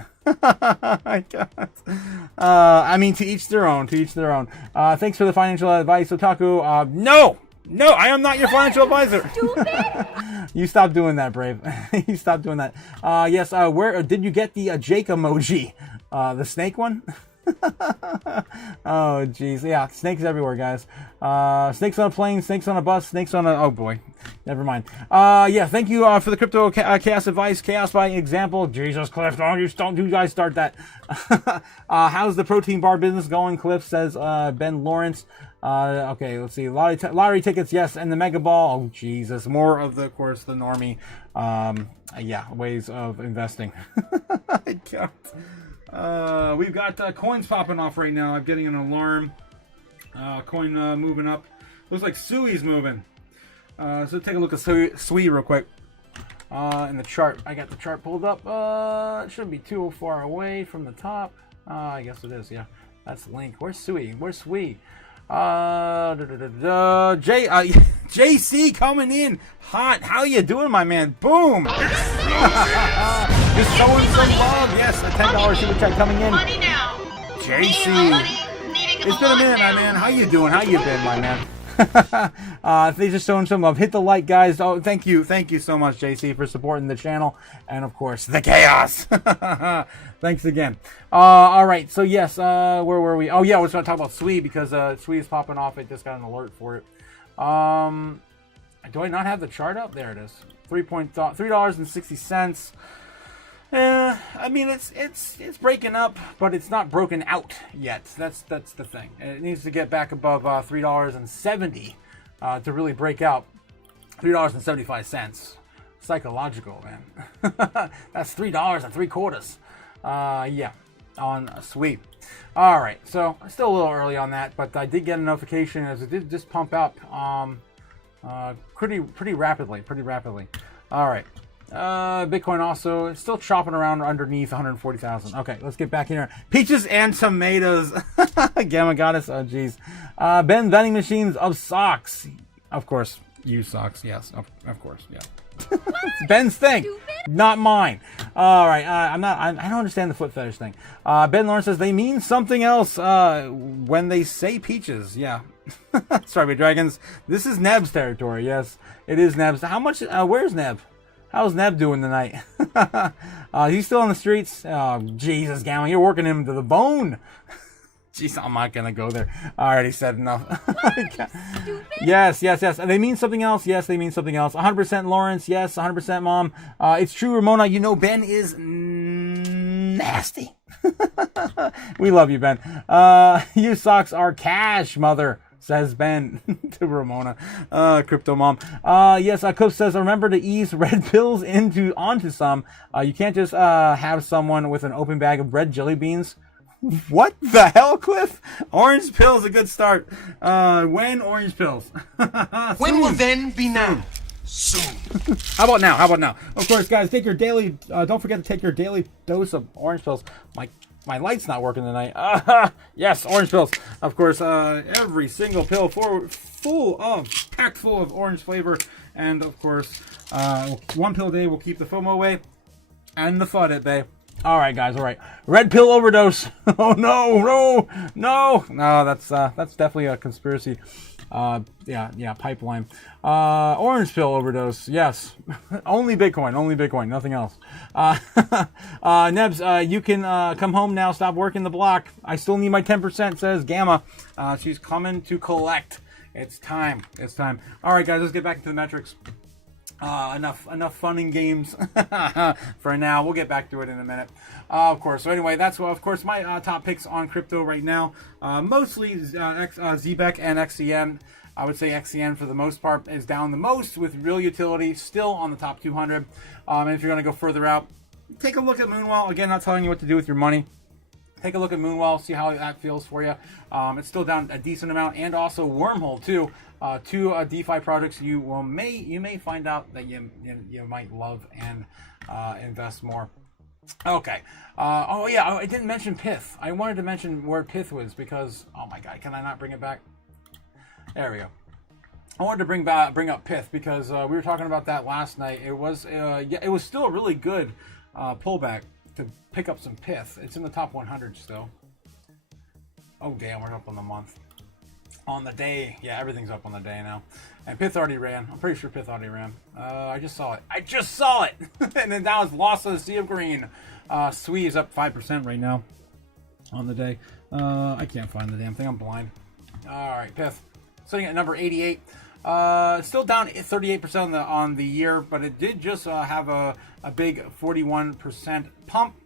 I mean, to each their own. Thanks for the financial advice, Otaku. No, I am not your financial advisor. You stop doing that, Brave. You stop doing that. Yes, where did you get the Jake emoji? The snake one? Oh, jeez. Yeah, snakes everywhere, guys. Snakes on a plane, snakes on a bus, snakes on a... Oh, boy. Never mind. Yeah, thank you for the Crypto Chaos advice. Chaos by example. Jesus, Cliff, don't you guys start that. How's the protein bar business going, Cliff, says Ben Lawrence. Okay, let's see. Lottery tickets, yes, and the Mega Ball. Oh, Jesus. More of the, of course, the Normie, yeah, ways of investing. I can't. We've got coins popping off right now. I'm getting an alarm. Coin moving up. Looks like Sui's moving. So take a look at Sui real quick. In the chart. I got the chart pulled up. It shouldn't be too far away from the top. I guess it is, yeah. That's Link. Where's Sui? Where's Sui? JC coming in hot. How you doing, my man? Boom. Just showing some love. Yes, a $10 super chat coming in. Money now. JC. It's been a minute, my man. How you doing? How you been, my man? They just showing some love. Hit the like, guys. Oh, thank you so much, JC, for supporting the channel, and of course the chaos. Thanks again. All right, so yes, where were we? Oh yeah, I was going to talk about Sui because Sui is popping off. I just got an alert for it. Do I not have the chart up? There it is. $3.60. I mean, it's breaking up, but it's not broken out yet. That's the thing. It needs to get back above $3.70 to really break out. $3.75. Psychological, man. That's $3.75. Yeah, on Sweep. All right, so still a little early on that, but I did get a notification as it did just pump up pretty rapidly. All right. Bitcoin also is still chopping around underneath 140,000. Okay, let's get back in here. Peaches and tomatoes. Gamma Goddess. Oh, jeez. Ben vending machines of socks. Of course, use socks. Yes, of course. Yeah. It's Ben's thing, not mine. All right. I don't understand the foot fetish thing. Ben Lawrence says they mean something else when they say peaches. Yeah. Strawberry Dragons. This is Neb's territory. Yes, it is Neb's. How much? Where's Neb? How's Neb doing tonight? He's still on the streets. Oh, Jesus, Gamma, you're working him to the bone. Jeez, I'm not gonna go there. I already said enough. Yes. They mean something else. Yes, they mean something else. 100% Lawrence. Yes, 100% Mom. It's true, Ramona. You know Ben is nasty. We love you, Ben. You socks are cash, mother, says Ben to Ramona. Crypto Mom. Yes, Coach says, remember to ease red pills onto some. You can't just have someone with an open bag of red jelly beans. What the hell, Cliff? Orange pills a good start. When orange pills? When will then be now? Soon. How about now? Of course, guys, take your daily. Don't forget to take your daily dose of orange pills. My light's not working tonight. Yes, orange pills. Of course, every single pill packed full of orange flavor, and of course, one pill a day will keep the FOMO away and the FUD at bay. All right, guys. All right. Red pill overdose. Oh no. That's definitely a conspiracy. Pipeline. Orange pill overdose. Yes. Only Bitcoin. Nothing else. Nebs, you can come home now. Stop working the block. I still need my 10%. Says Gamma. She's coming to collect. It's time. All right, guys. Let's get back into the metrics. Enough fun and games for now. We'll get back to it in a minute. Of course. So anyway, that's of course my top picks on crypto right now. Mostly ZBEC and XCN. I would say XCN for the most part is down the most, with real utility still on the top 200. And if you're going to go further out, take a look at Moonwell. Again, not telling you what to do with your money. Take a look at Moonwell, see how that feels for you. It's still down a decent amount, and also Wormhole too. Two DeFi projects you may find out that you might love and invest more. Okay. I didn't mention Pith. I wanted to mention where Pith was because, oh my God, can I not bring it back? There we go. I wanted to bring up Pith because we were talking about that last night. It was still a really good pullback to pick up some Pith. It's in the top 100 still. Oh damn, we're up on the month. On the day, yeah, everything's up on the day now. And Pith already ran. I'm pretty sure Pith already ran. I just saw it. And then now it's lost to the sea of green. SWE is up 5% right now on the day. I can't find the damn thing. I'm blind. All right, Pith sitting at number 88. Still down 38% on the year, but it did just have a big 41% pump.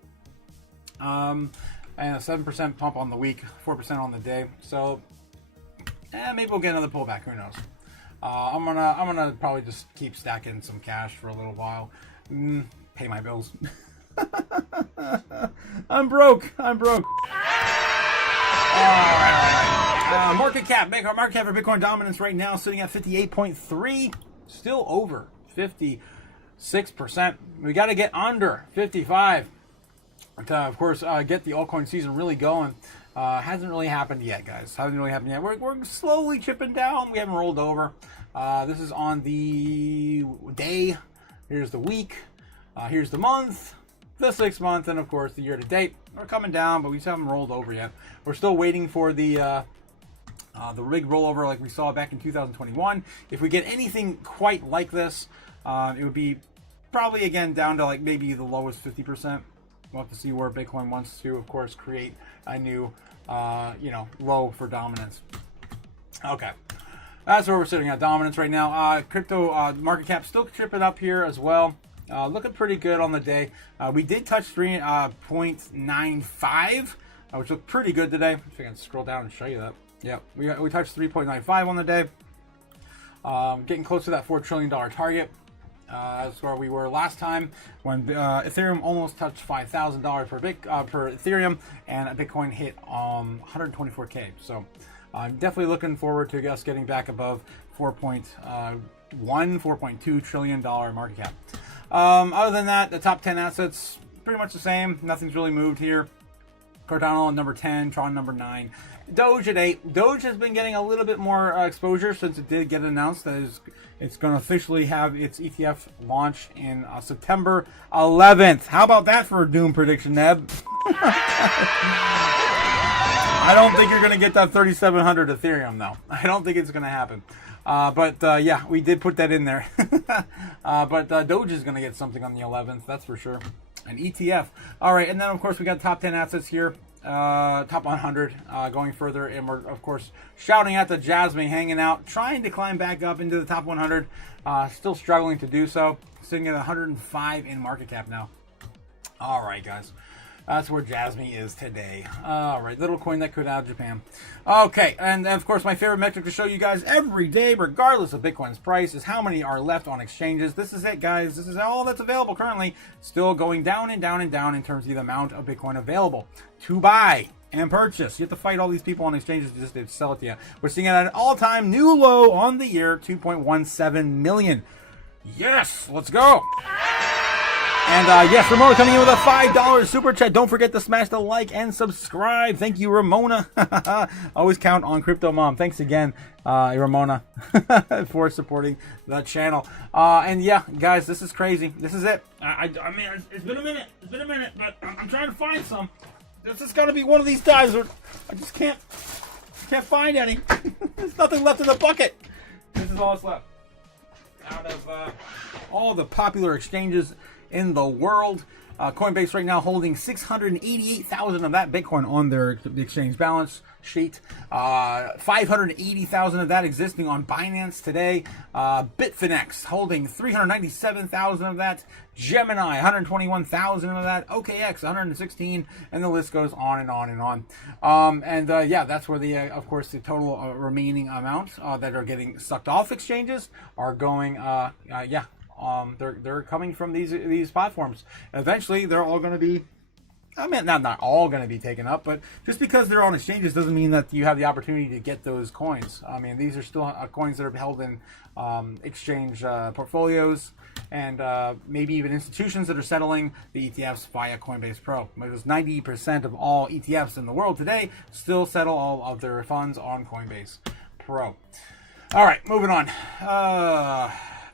And a 7% pump on the week, 4% on the day. So maybe we'll get another pullback. Who knows? I'm gonna probably just keep stacking some cash for a little while. Pay my bills. I'm broke. Market cap for Bitcoin dominance right now sitting at 58.3, still over 56%. We got to get under 55 to, of course, get the altcoin season really going. Hasn't really happened yet, guys. We're slowly chipping down. We haven't rolled over. This is on the day. Here's the week. Here's the month, the 6 month, and of course the year to date. We're coming down, but we just haven't rolled over yet. We're still waiting for the rig rollover like we saw back in 2021. If we get anything quite like this, it would be probably again down to like maybe the lowest 50%. We'll have to see where Bitcoin wants to, of course, create a new, low for dominance. Okay, that's where we're sitting at dominance right now. Crypto market cap still tripping up here as well. Looking pretty good on the day. We did touch 3.95, which looked pretty good today. If I can scroll down and show you that. Yeah, we touched 3.95 on the day. Getting close to that $4 trillion target. That's where we were last time when Ethereum almost touched $5,000 per Ethereum, and Bitcoin hit 124K. So I'm definitely looking forward to us getting back above $4.2 trillion market cap. Other than that, the top 10 assets pretty much the same. Nothing's really moved here. Cardano at number 10, Tron number 9. Doge at 8. Doge has been getting a little bit more exposure since it did get announced that it's going to officially have its ETF launch in September 11th. How about that for a doom prediction, Neb? I don't think you're going to get that 3,700 Ethereum, though. I don't think it's going to happen. But yeah, we did put that in there. But Doge is going to get something on the 11th, that's for sure. An ETF. All right, and then, of course, we got top 10 assets here. Top 100 going further. And we're, of course, shouting at the Jasmine, hanging out, trying to climb back up into the top 100. Still struggling to do so. Sitting at 105 in market cap now. All right, guys. That's where Jasmine is today. All right, little coin that could out of Japan. Okay, and of course, my favorite metric to show you guys every day, regardless of Bitcoin's price, is how many are left on exchanges. This is it, guys. This is all that's available currently. Still going down and down and down in terms of the amount of Bitcoin available to buy and purchase. You have to fight all these people on exchanges just to sell it to you. We're seeing it at an all-time new low on the year, 2.17 million. Yes, let's go. And yes, Ramona coming in with a $5 super chat. Don't forget to smash the like and subscribe. Thank you, Ramona. Always count on Crypto Mom. Thanks again, Ramona, for supporting the channel. And yeah, guys, this is crazy. This is it. I mean, it's been a minute. It's been a minute, but I'm trying to find some. This has got to be one of these times where I just can't find any. There's nothing left in the bucket. This is all that's left out of all the popular exchanges in the world. Coinbase right now holding 688,000 of that Bitcoin on their exchange balance sheet. 580,000 of that existing on Binance today. Bitfinex holding 397,000 of that. Gemini 121,000 of that. OKX 116, and the list goes on and on and on. Yeah, that's where the of course the total remaining amount that are getting sucked off exchanges are going. Yeah. They're coming from these platforms. Eventually, they're all going to be, I mean, not all going to be taken up, but just because they're on exchanges doesn't mean that you have the opportunity to get those coins. I mean, these are still coins that are held in exchange portfolios, and maybe even institutions that are settling the ETFs via Coinbase Pro. Because 90% of all ETFs in the world today still settle all of their funds on Coinbase Pro. All right, moving on.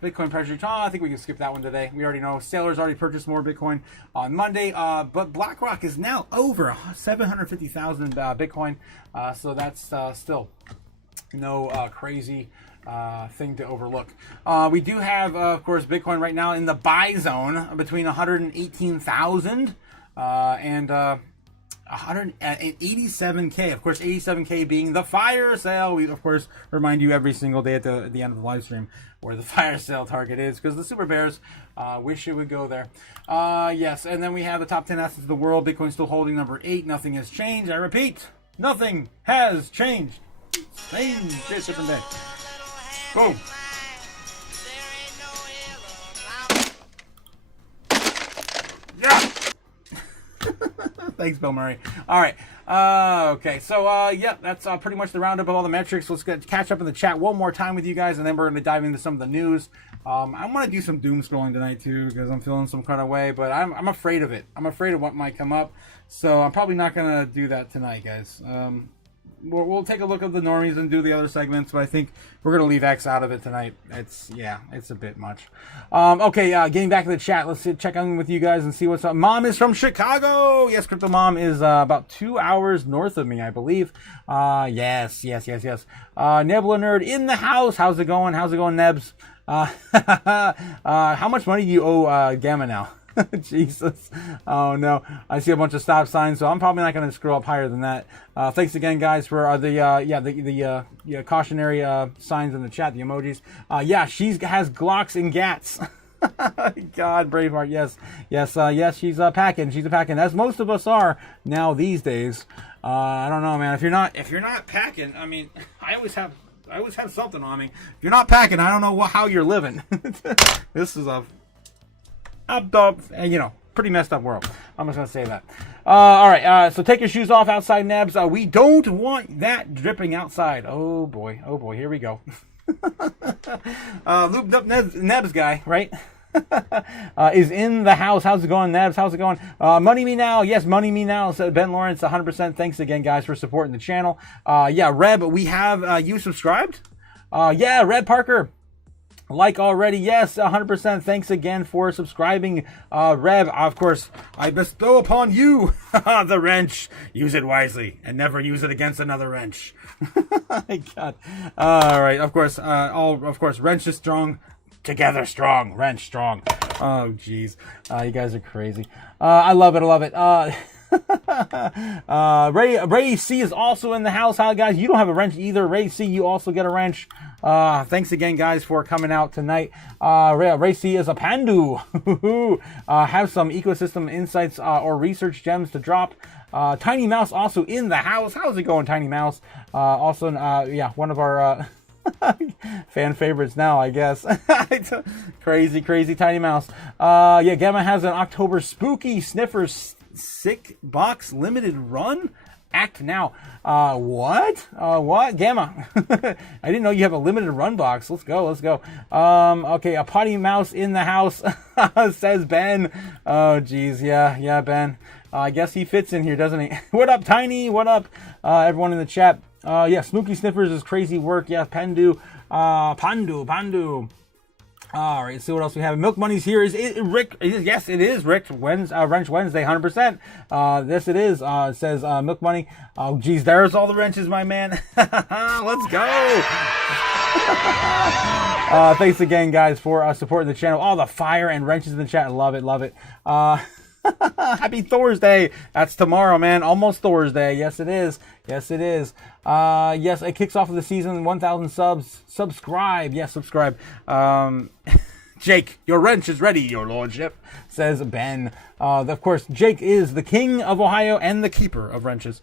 Bitcoin pressure. I think we can skip that one today. We already know Sailor's already purchased more Bitcoin on Monday, but BlackRock is now over 750,000 Bitcoin. So that's still no crazy thing to overlook. We do have, of course, Bitcoin right now in the buy zone between 118,000 and 187K. Of course, 87K being the fire sale. We, of course, remind you every single day at the end of the live stream where the fire sale target is, because the Super Bears wish it would go there. Yes, and then we have the top 10 assets of the world. Bitcoin still holding number 8. Nothing has changed. I repeat, nothing has changed. Same shit, different day. Boom. Yeah. Thanks, Bill Murray. All right. Okay. So, yeah, that's pretty much the roundup of all the metrics. Let's catch up in the chat one more time with you guys, and then we're going to dive into some of the news. I'm going to do some doom scrolling tonight, too, because I'm feeling some kind of way, but I'm afraid of it. I'm afraid of what might come up, so I'm probably not going to do that tonight, guys. We'll take a look at the normies and do the other segments, but I think we're going to leave X out of it tonight. It's a bit much. Okay, getting back to the chat, let's check in with you guys and see what's up. Mom is from Chicago. Yes, Crypto Mom is about 2 hours north of me, I believe. Yes. Nebula Nerd in the house. How's it going? Nebs? How much money do you owe Gamma now? Jesus. Oh no. I see a bunch of stop signs, so I'm probably not going to scroll up higher than that. Thanks again, guys, for the cautionary signs in the chat, the emojis. Yeah, she has Glocks and Gats. God, Braveheart. Yes, she's packing. She's packing, as most of us are now these days. I don't know, man. If you're not packing, I mean, I always have something on me. If you're not packing, I don't know how you're living. This is a pretty messed up world. I'm just gonna say that. All right. So take your shoes off outside, Nebs. We don't want that dripping outside. Oh boy. Here we go. Looped up Nebs guy, right? Is in the house. How's it going, Nebs? How's it going? Money Me Now. Yes, Money Me Now. So Ben Lawrence, 100%. Thanks again, guys, for supporting the channel. Yeah, Reb, we have you subscribed? Yeah, Red Parker. like already. Yes, 100%. Thanks again for subscribing, Rev. Of course, I bestow upon you the wrench. Use it wisely and never use it against another wrench. My God. All right. Of course, wrench is strong. Together strong. Wrench strong. Oh, geez. You guys are crazy. I love it. I love it. Ray C is also in the house. Hi guys, you don't have a wrench either. Ray C, you also get a wrench. Thanks again, guys, for coming out tonight. Ray C is a pandu. Have some ecosystem insights or research gems to drop. Tiny Mouse also in the house. How's it going, Tiny Mouse? Also, one of our fan favorites now, I guess. crazy Tiny Mouse. Gamma has an October spooky sniffers sick box limited run. Act now. What? Gamma. I didn't know you have a limited run box. Let's go. Okay, a potty mouse in the house, says Ben. Oh, geez. Yeah, Ben. I guess he fits in here, doesn't he? What up, Tiny? What up, everyone in the chat? Spooky Sniffers is crazy work. Yeah, Pandu. Pandu. All right, let's see what else we have. Milk Money's here. Is it Rick? Yes, it is Rick. Wrench Wednesday, 100%. Yes, it is. It says Milk Money. Oh, geez, there's all the wrenches, my man. Let's go. Thanks again, guys, for supporting the channel. All the fire and wrenches in the chat. Love it. Happy Thursday. That's tomorrow, man. Almost Thursday. Yes, it is. Yes, it kicks off of the season. 1,000 subs. Subscribe. Yes, subscribe. Jake, your wrench is ready, your lordship, says Ben. Of course, Jake is the king of Ohio and the keeper of wrenches.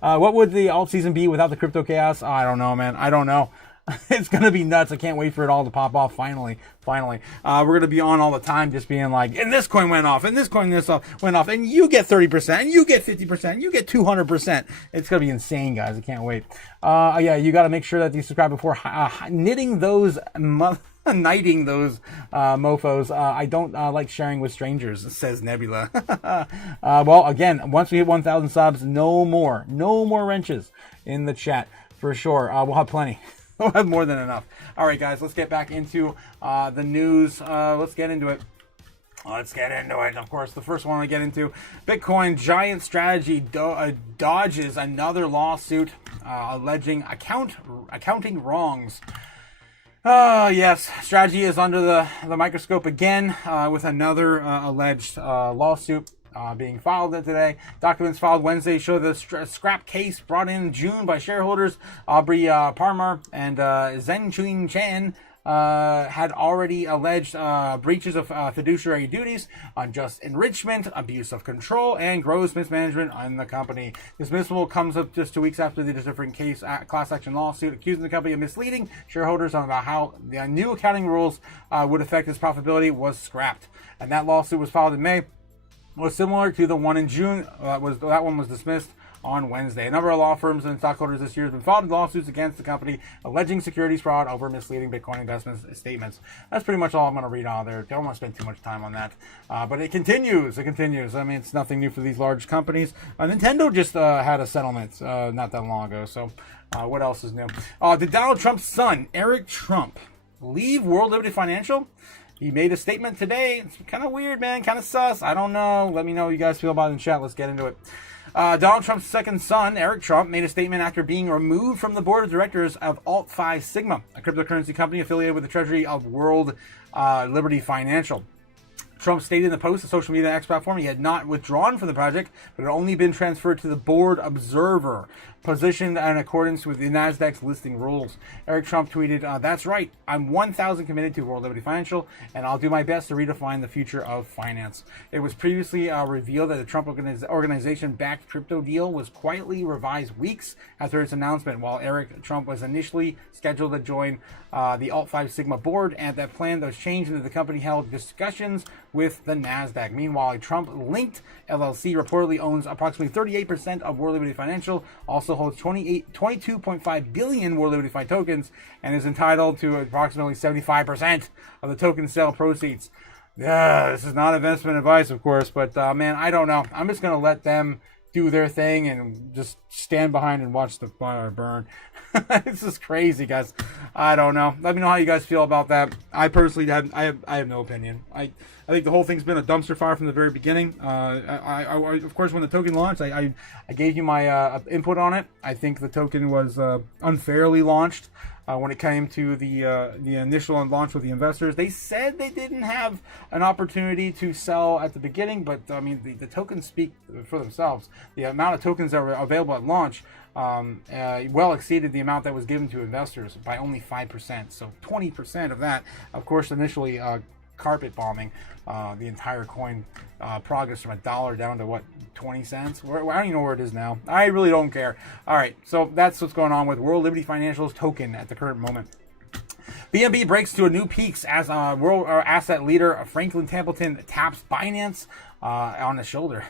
What would the alt season be without the Crypto Chaos? I don't know, man. I don't know. It's going to be nuts. I can't wait for it all to pop off finally. We're going to be on all the time just being like, and this coin went off, and this coin went off, and you get 30%, and you get 50%, and you get 200%. It's going to be insane, guys. I can't wait. You got to make sure that you subscribe before knighting those mofos. I don't like sharing with strangers, says Nebula. Well, again, once we hit 1,000 subs, no more wrenches in the chat for sure. We'll have plenty. We'll have more than enough. All right, guys, let's get back into the news. Let's get into it. Of course, the first one I get into, Bitcoin giant strategy dodges another lawsuit alleging accounting wrongs. Yes, strategy is under the microscope again with another alleged lawsuit being filed today. Documents filed Wednesday show the scrap case brought in June by shareholders Aubrey Parmar and Zeng Chuing Chen had already alleged breaches of fiduciary duties, unjust enrichment, abuse of control, and gross mismanagement on the company. Dismissal comes up just 2 weeks after the different case class action lawsuit accusing the company of misleading shareholders on about how the new accounting rules would affect its profitability was scrapped. And that lawsuit was filed in May. Was similar to the one in June. That one was dismissed on Wednesday. A number of law firms and stockholders this year have been filed lawsuits against the company alleging securities fraud over misleading Bitcoin investment statements. That's pretty much all I'm going to read on there. Don't want to spend too much time on that. But it continues. I mean, it's nothing new for these large companies. Nintendo just had a settlement not that long ago. So what else is new? Did Donald Trump's son, Eric Trump, leave World Liberty Financial? He made a statement today. It's kind of weird, man. Kind of sus. I don't know. Let me know what you guys feel about it in chat. Let's get into it. Donald Trump's second son, Eric Trump, made a statement after being removed from the board of directors of Alt-Fi Sigma, a cryptocurrency company affiliated with the Treasury of World Liberty Financial. Trump stated in the post, the social media X platform, he had not withdrawn from the project, but had only been transferred to the board observer, positioned in accordance with the NASDAQ's listing rules. Eric Trump tweeted, "That's right, I'm 1,000 committed to World Liberty Financial, and I'll do my best to redefine the future of finance." It was previously revealed that the Trump organization-backed crypto deal was quietly revised weeks after its announcement, while Eric Trump was initially scheduled to join the Alt-Fi Sigma board, and that plan was changed into the company held discussions with the NASDAQ. Meanwhile, a Trump-linked LLC reportedly owns approximately 38% of World Liberty Financial, also holds 22.5 billion World Liberty Fi tokens, and is entitled to approximately 75% of the token sale proceeds. This is not investment advice, of course, but man, I don't know. I'm just going to let them do their thing and just stand behind and watch the fire burn. This is crazy, guys. I don't know. Let me know how you guys feel about that. I personally have no opinion. I think the whole thing's been a dumpster fire from the very beginning. Of course, when the token launched, I gave you my input on it. I think the token was unfairly launched. When it came to the initial launch with the investors, they said they didn't have an opportunity to sell at the beginning, but I mean the tokens speak for themselves. The amount of tokens that were available at launch well exceeded the amount that was given to investors by only 5%. So 20% of that, of course, initially carpet bombing the entire coin progress from $1 down to what, 20 cents? I don't even know where it is now. I really don't care. All right, so that's what's going on with World Liberty Financial's token at the current moment. BNB breaks to a new peaks as world asset leader Franklin Templeton taps Binance on the shoulder.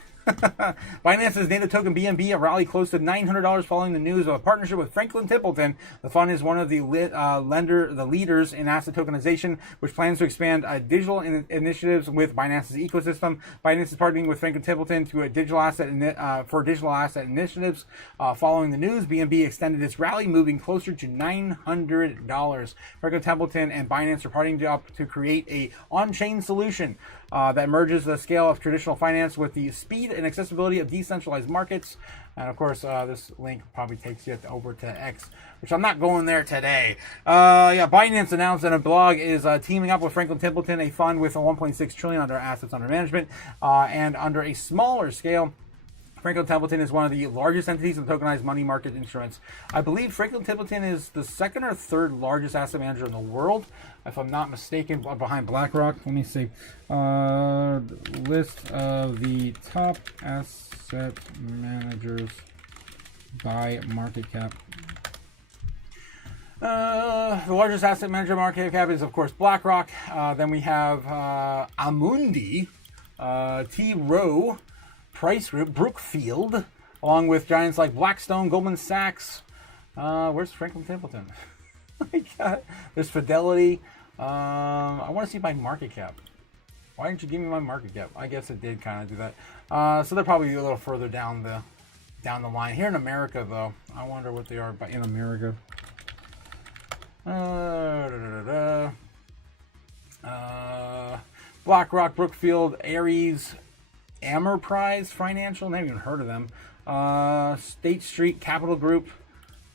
Binance's native token BNB rallied close to $900 following the news of a partnership with Franklin Templeton. The fund is one of the leaders in asset tokenization, which plans to expand digital initiatives with Binance's ecosystem. Binance is partnering with Franklin Templeton to digital asset initiatives. Following the news, BNB extended its rally, moving closer to $900. Franklin Templeton and Binance are partnering up to create a on-chain solution that merges the scale of traditional finance with the speed and accessibility of decentralized markets. And of course, this link probably takes you over to X, which I'm not going there today. Binance announced in a blog is teaming up with Franklin Templeton, a fund with $1.6 trillion under assets under management, and under a smaller scale. Franklin Templeton is one of the largest entities in tokenized money market instruments. I believe Franklin Templeton is the second or third largest asset manager in the world, if I'm not mistaken, behind BlackRock. Let me see. List of the top asset managers by market cap. The largest asset manager market cap is, of course, BlackRock. Then we have Amundi, T. Rowe, Price Group, Brookfield, along with giants like Blackstone, Goldman Sachs. Where's Franklin Templeton? There's Fidelity. I want to see my market cap. Why didn't you give me my market cap? I guess it did kind of do that. So they're probably a little further down the line. Here in America, though, I wonder what they are in America. BlackRock, Brookfield, Ares, Ameriprise Financial, never even heard of them. State Street Capital Group.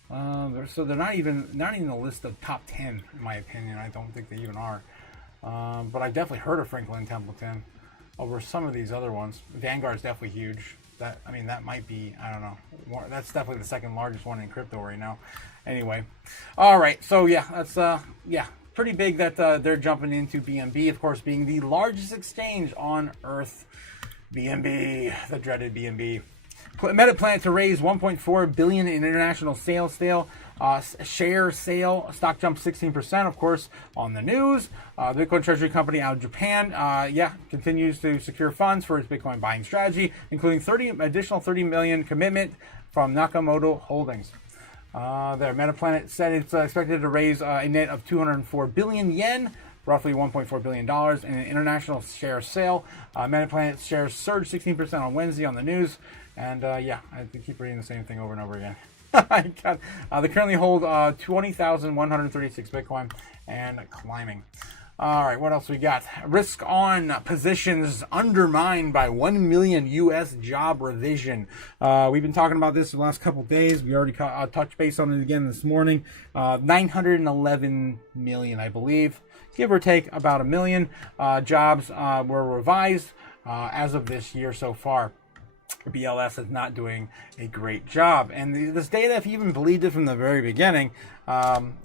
So they're not even a list of top 10 in my opinion. I don't think they even are. But I definitely heard of Franklin Templeton over some of these other ones. Vanguard's definitely huge. That might be, I don't know. That's definitely the second largest one in crypto right now. Anyway, all right. So yeah, that's pretty big that they're jumping into BNB, of course, being the largest exchange on Earth. BNB, the dreaded BNB. Meta plan to raise $1.4 billion in international share sale. Stock jumped 16%, of course, on the news. The Bitcoin treasury company out of Japan, continues to secure funds for its Bitcoin buying strategy, including additional $30 million commitment from Nakamoto Holdings. Their MetaPlanet said it's expected to raise a net of 204 billion yen, roughly $1.4 billion in an international share sale. MetaPlanet shares surged 16% on Wednesday on the news. And I keep reading the same thing over and over again. They currently hold 20,136 Bitcoin and climbing. All right, what else we got? Risk on positions undermined by 1 million U.S. job revision. We've been talking about this the last couple of days. We already touched base on it again this morning. 911 million, I believe. Give or take about 1 million jobs were revised as of this year so far. BLS is not doing a great job. And this data, if you even believed it from the very beginning,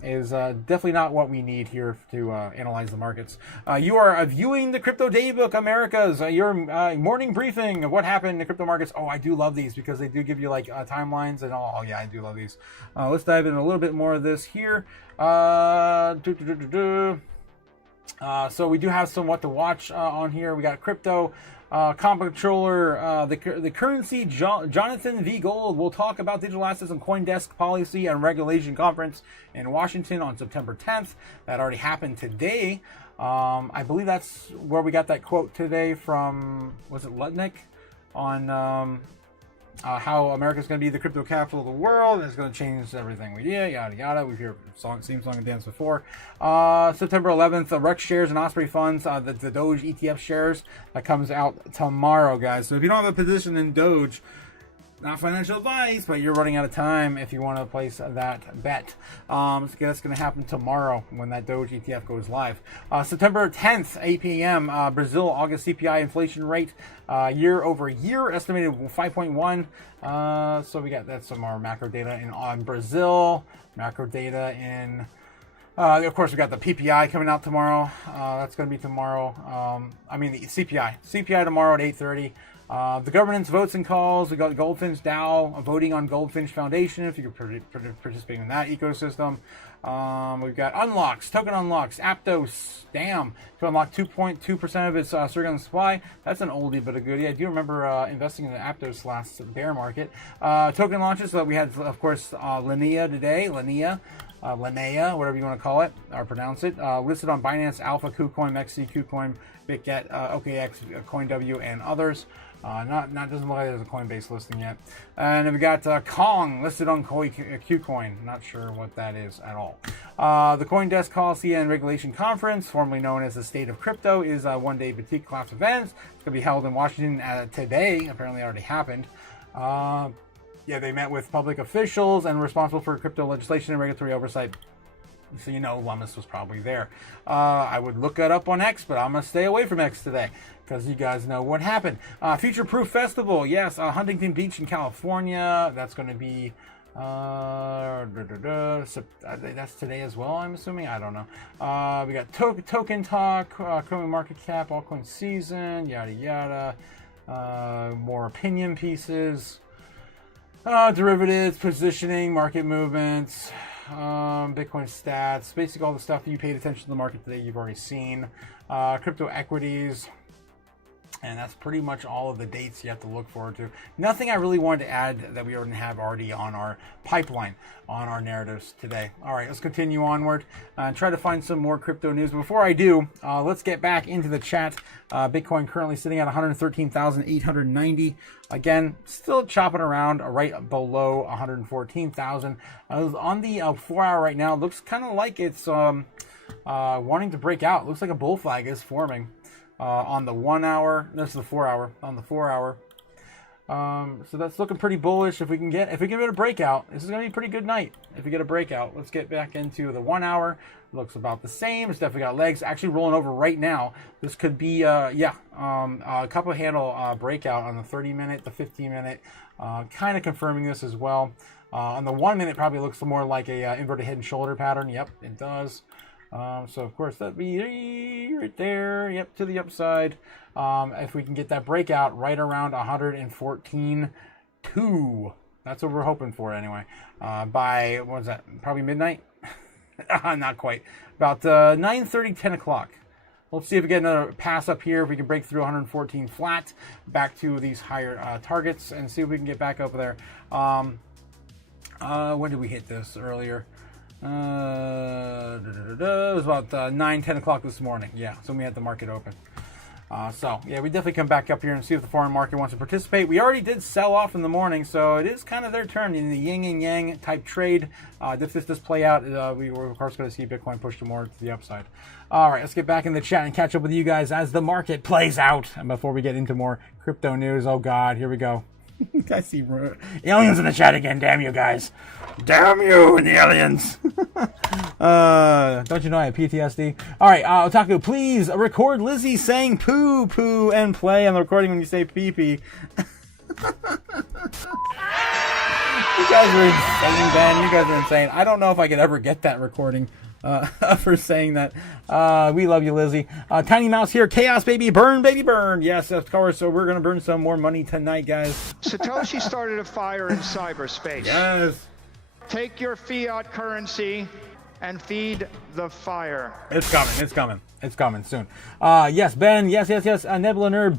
is definitely not what we need here to analyze the markets. You are viewing the Crypto Daybook America's, your morning briefing of what happened in the crypto markets. Oh, I do love these because they do give you like timelines and all. Oh, yeah, I do love these. Let's dive in a little bit more of this here. So we do have somewhat to watch on here. We got crypto. Comptroller, the currency, Jonathan V. Gold will talk about digital assets and CoinDesk policy and regulation conference in Washington on September 10th. That already happened today. I believe that's where we got that quote today from, was it Lutnick on how America's going to be the crypto capital of the world, and it's going to change everything we do, yada yada. We've heard same song and dance before. September 11th, Rex shares and Osprey funds, the Doge ETF shares, that comes out tomorrow, guys. So if you don't have a position in Doge, not financial advice, but you're running out of time if you want to place that bet. So that's going to happen tomorrow when that Doge ETF goes live. September 10th, 8 p.m., Brazil August CPI inflation rate, year over year, estimated 5.1. So we got that's some more macro data on Brazil, macro data in... of course, we got the PPI coming out tomorrow. That's going to be tomorrow. The CPI tomorrow at 8:30. The governance votes and calls. We got Goldfinch DAO voting on Goldfinch Foundation if you're participating in that ecosystem. We've got unlocks, token unlocks, Aptos, damn, to unlock 2.2% of its circulating supply. That's an oldie but a goodie. I do remember investing in the Aptos last bear market. Token launches, so we had, of course, Linea today, Linea, whatever you want to call it or pronounce it, listed on Binance, Alpha, KuCoin, MEXC, KuCoin, BitGet, OKX, CoinW, and others. Doesn't look like there's a Coinbase listing yet. And then we got Kong listed on KuCoin. Not sure what that is at all. The CoinDesk Policy and Regulation Conference, formerly known as the State of Crypto, is a one-day boutique class event. It's going to be held in Washington today. Apparently, already happened. They met with public officials and responsible for crypto legislation and regulatory oversight. So Lummis was probably there. I would look it up on X, but I'm going to stay away from X today because you guys know what happened. Future Proof Festival, yes, Huntington Beach in California. That's going to be... that's today as well, I'm assuming. I don't know. We got Token Talk, Current Market Cap, Altcoin Season, yada yada. More opinion pieces. Derivatives, positioning, market movements, Bitcoin stats, basically all the stuff that you paid attention to the market today you've already seen. Crypto equities, and that's pretty much all of the dates you have to look forward to. Nothing I really wanted to add that we already have on our pipeline, on our narratives today. All right, let's continue onward and try to find some more crypto news. Before I do, let's get back into the chat. Bitcoin currently sitting at 113,890. Again, still chopping around right below 114,000. On the 4 hour right now, it looks kind of like it's wanting to break out. It looks like a bull flag is forming. On the 1 hour, this is the 4 hour. On the 4 hour, so that's looking pretty bullish. If we can get a breakout, this is going to be a pretty good night. If we get a breakout, let's get back into the 1 hour. Looks about the same. It's definitely got legs. Actually rolling over right now. This could be a couple handle breakout on the 30-minute, the 15-minute, kind of confirming this as well. On the 1 minute, probably looks more like a inverted head and shoulder pattern. Yep, it does. So of course that'd be right there, yep, to the upside. If we can get that breakout right around 114.2, that's what we're hoping for anyway. By what was that? Probably midnight? Not quite. About 9:30, 10 o'clock. Let's see if we get another pass up here. If we can break through 114 flat, back to these higher targets, and see if we can get back up there. When did we hit this earlier? It was about 9, 10 o'clock this morning. Yeah, so we had the market open. We definitely come back up here and see if the foreign market wants to participate. We already did sell off in the morning, so it is kind of their turn in the yin and yang type trade. If this does play out, we were of course going to see Bitcoin push more to the upside. All right, let's get back in the chat and catch up with you guys as the market plays out. And before we get into more crypto news, oh God, here we go. I see aliens in the chat again. Damn you guys. Damn you and the aliens. Don't you know I have PTSD? All right, Otaku, please record Lizzie saying poo poo and play on the recording when you say pee pee. You guys are insane, Ben. You guys are insane. I don't know if I could ever get that recording for saying that. We love you, Lizzie. Tiny Mouse here. Chaos, baby. Burn, baby, burn. Yes, of course. So we're going to burn some more money tonight, guys. Satoshi started a fire in cyberspace. Yes. Take your fiat currency and feed the fire. It's coming. It's coming. It's coming soon. Yes, Ben. Yes. Nebula Nerd.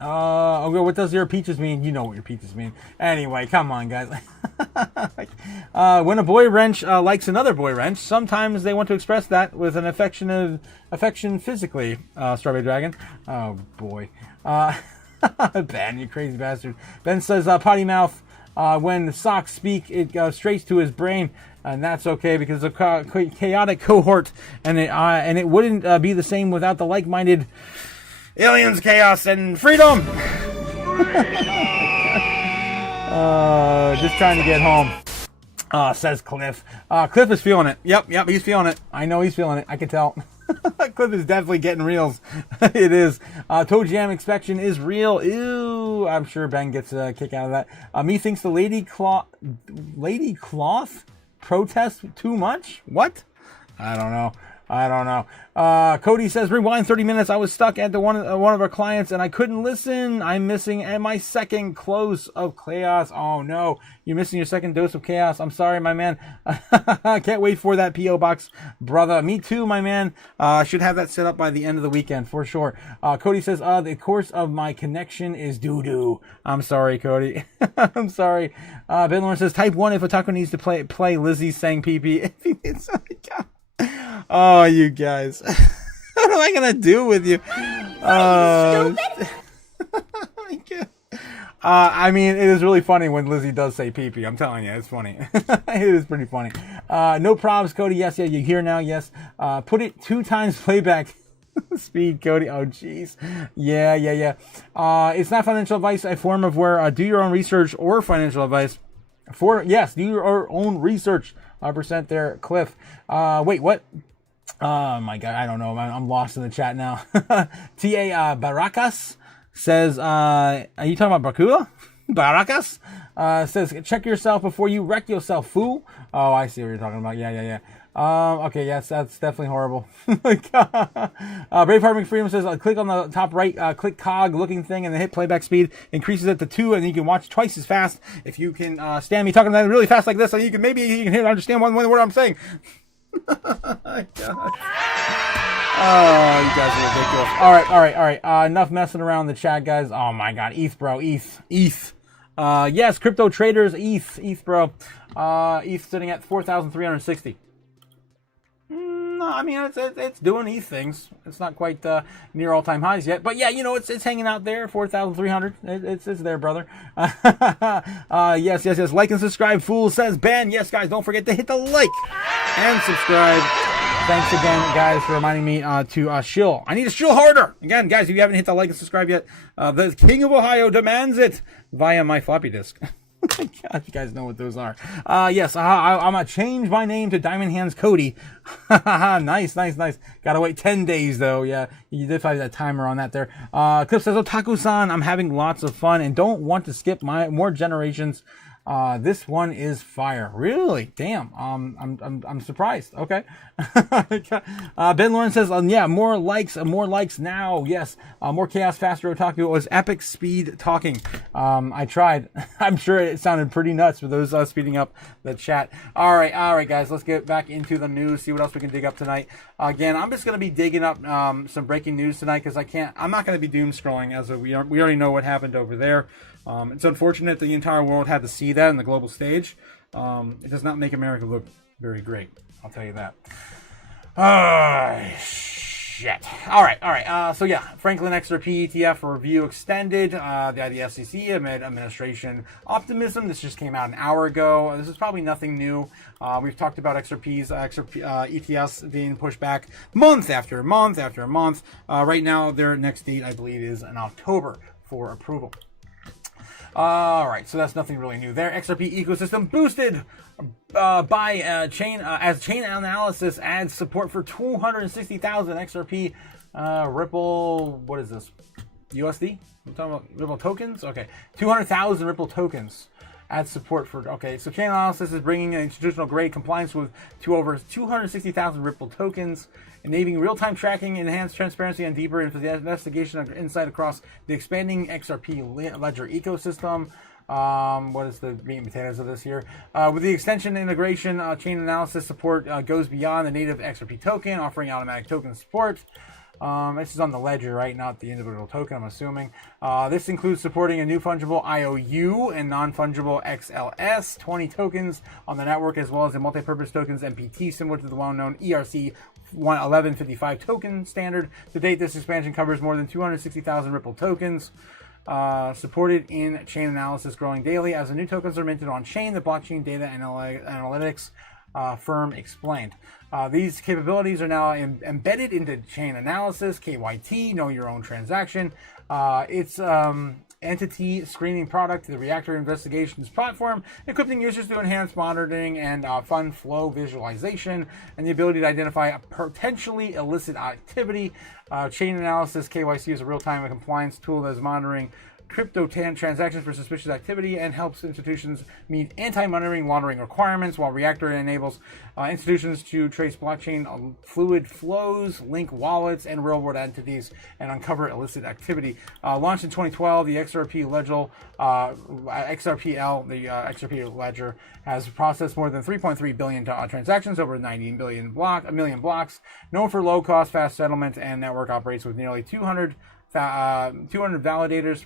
Okay, what does your peaches mean? You know what your peaches mean. Anyway, come on, guys. When a boy wrench likes another boy wrench, sometimes they want to express that with an affection physically. Strawberry Dragon. Oh, boy. Ben, you crazy bastard. Ben says, potty mouth. When the socks speak, it goes straight to his brain, and that's okay because it's a chaotic cohort, and it wouldn't be the same without the like-minded aliens, chaos, and freedom. Just trying to get home. Says Cliff. Cliff is feeling it. Yep, he's feeling it. I know he's feeling it. I can tell. Cliff is definitely getting reels. It is. Toe Jam inspection is real. Ew. I'm sure Ben gets a kick out of that. Me thinks the lady cloth protest too much? What? I don't know. Cody says, rewind 30 minutes. I was stuck at one of our clients and I couldn't listen. I'm missing my second close of chaos. Oh no, you're missing your second dose of chaos. I'm sorry, my man. Can't wait for that P.O. box, brother. Me too, my man. Should have that set up by the end of the weekend for sure. Cody says, the course of my connection is doo-doo. I'm sorry, Cody. I'm sorry. Ben Lawrence says, type 1 if Otaku needs to play Lizzie saying pee-pee. Oh, you guys. What am I going to do with you? I mean, it is really funny when Lizzie does say pee-pee. I'm telling you, it's funny. It is pretty funny. No probs, Cody. Yes, you hear now. Yes. Put it 2 times playback speed, Cody. Oh, jeez. Yeah. It's not financial advice, a form of where do your own research or financial advice. Do your own research. 100% there, Cliff. Wait, what? Oh my God, I don't know. I'm lost in the chat now. T.A. Baracas says, are you talking about Bakua? Baracas? Says, check yourself before you wreck yourself, fool. Oh, I see what you're talking about. Yeah. Okay, yes, that's definitely horrible. Braveheart McFreedom says, click on the top right, click cog looking thing, and then hit playback speed. Increases it to 2, and you can watch twice as fast. If you can stand me talking really fast like this, so you can understand one word I'm saying. God. Oh, you guys are ridiculous. All right. Enough messing around in the chat, guys. Oh my God, ETH, bro, ETH. Yes, crypto traders, ETH, bro. ETH sitting at 4,360. No, I mean, it's doing ETH things. It's not quite near all-time highs yet, but yeah, it's hanging out there, 4,300. It's there, brother. Yes. Like and subscribe, fool, says Ben. Yes, guys, don't forget to hit the like and subscribe. Thanks again, guys, for reminding me to shill. I need to shill harder. Again, guys, if you haven't hit the like and subscribe yet, the King of Ohio demands it via my floppy disk. God, you guys know what those are. Yes, I'm gonna change my name to Diamond Hands Cody. Nice. Gotta wait 10 days though. Yeah, you did find that timer on that there. Cliff says, Otaku-san, I'm having lots of fun and don't want to skip more generations. This one is fire. Really? Damn. I'm surprised. Okay. Ben Lawrence says, more likes now. Yes. More chaos, faster Otaku. It was epic speed talking. I tried. I'm sure it sounded pretty nuts for those speeding up the chat. All right, guys, let's get back into the news, see what else we can dig up tonight. Again, I'm just going to be digging up some breaking news tonight because I'm not going to be doom scrolling as we already know what happened over there. It's unfortunate the entire world had to see that on the global stage. It does not make America look very great. I'll tell you that. Shit. All right. So yeah, Franklin XRP ETF review extended. The SEC amid administration optimism. This just came out an hour ago. This is probably nothing new. We've talked about XRP's ETFs being pushed back month after month after month. Right now, their next date, I believe, is in October for approval. All right, so that's nothing really new there. XRP ecosystem boosted by chain analysis adds support for 260,000 XRP Ripple. What is this? USD? I'm talking about Ripple tokens. Okay, 200,000 Ripple tokens. Adds support for, okay, so chain analysis is bringing an institutional grade compliance with over 260,000 Ripple tokens, enabling real-time tracking, enhanced transparency, and deeper investigation of insight across the expanding XRP ledger ecosystem. What is the meat and potatoes of this here? With the extension integration, chain analysis support goes beyond the native XRP token, offering automatic token support. This is on the ledger, right? Not the individual token, I'm assuming. This includes supporting a new fungible IOU and non-fungible XLS 20 tokens on the network, as well as a multi-purpose tokens MPT, similar to the well-known ERC 1155 token standard. To date, this expansion covers more than 260,000 Ripple tokens. supported in chain analysis, growing daily as the new tokens are minted on chain. The blockchain data analytics firm explained. These capabilities are now embedded into chain analysis, KYT, know your own transaction. It's entity screening product, the Reactor Investigations platform, equipping users to enhance monitoring and fund flow visualization, and the ability to identify a potentially illicit activity. Chain analysis, KYC, is a real-time compliance tool that is monitoring crypto transactions for suspicious activity and helps institutions meet anti-money laundering requirements, while Reactor enables institutions to trace blockchain fluid flows, link wallets and real-world entities, and uncover illicit activity. Launched in 2012, the XRP Ledger, XRP Ledger has processed more than 3.3 billion transactions over 90 million blocks. Known for low-cost, fast settlement, and network operates with nearly 200 validators,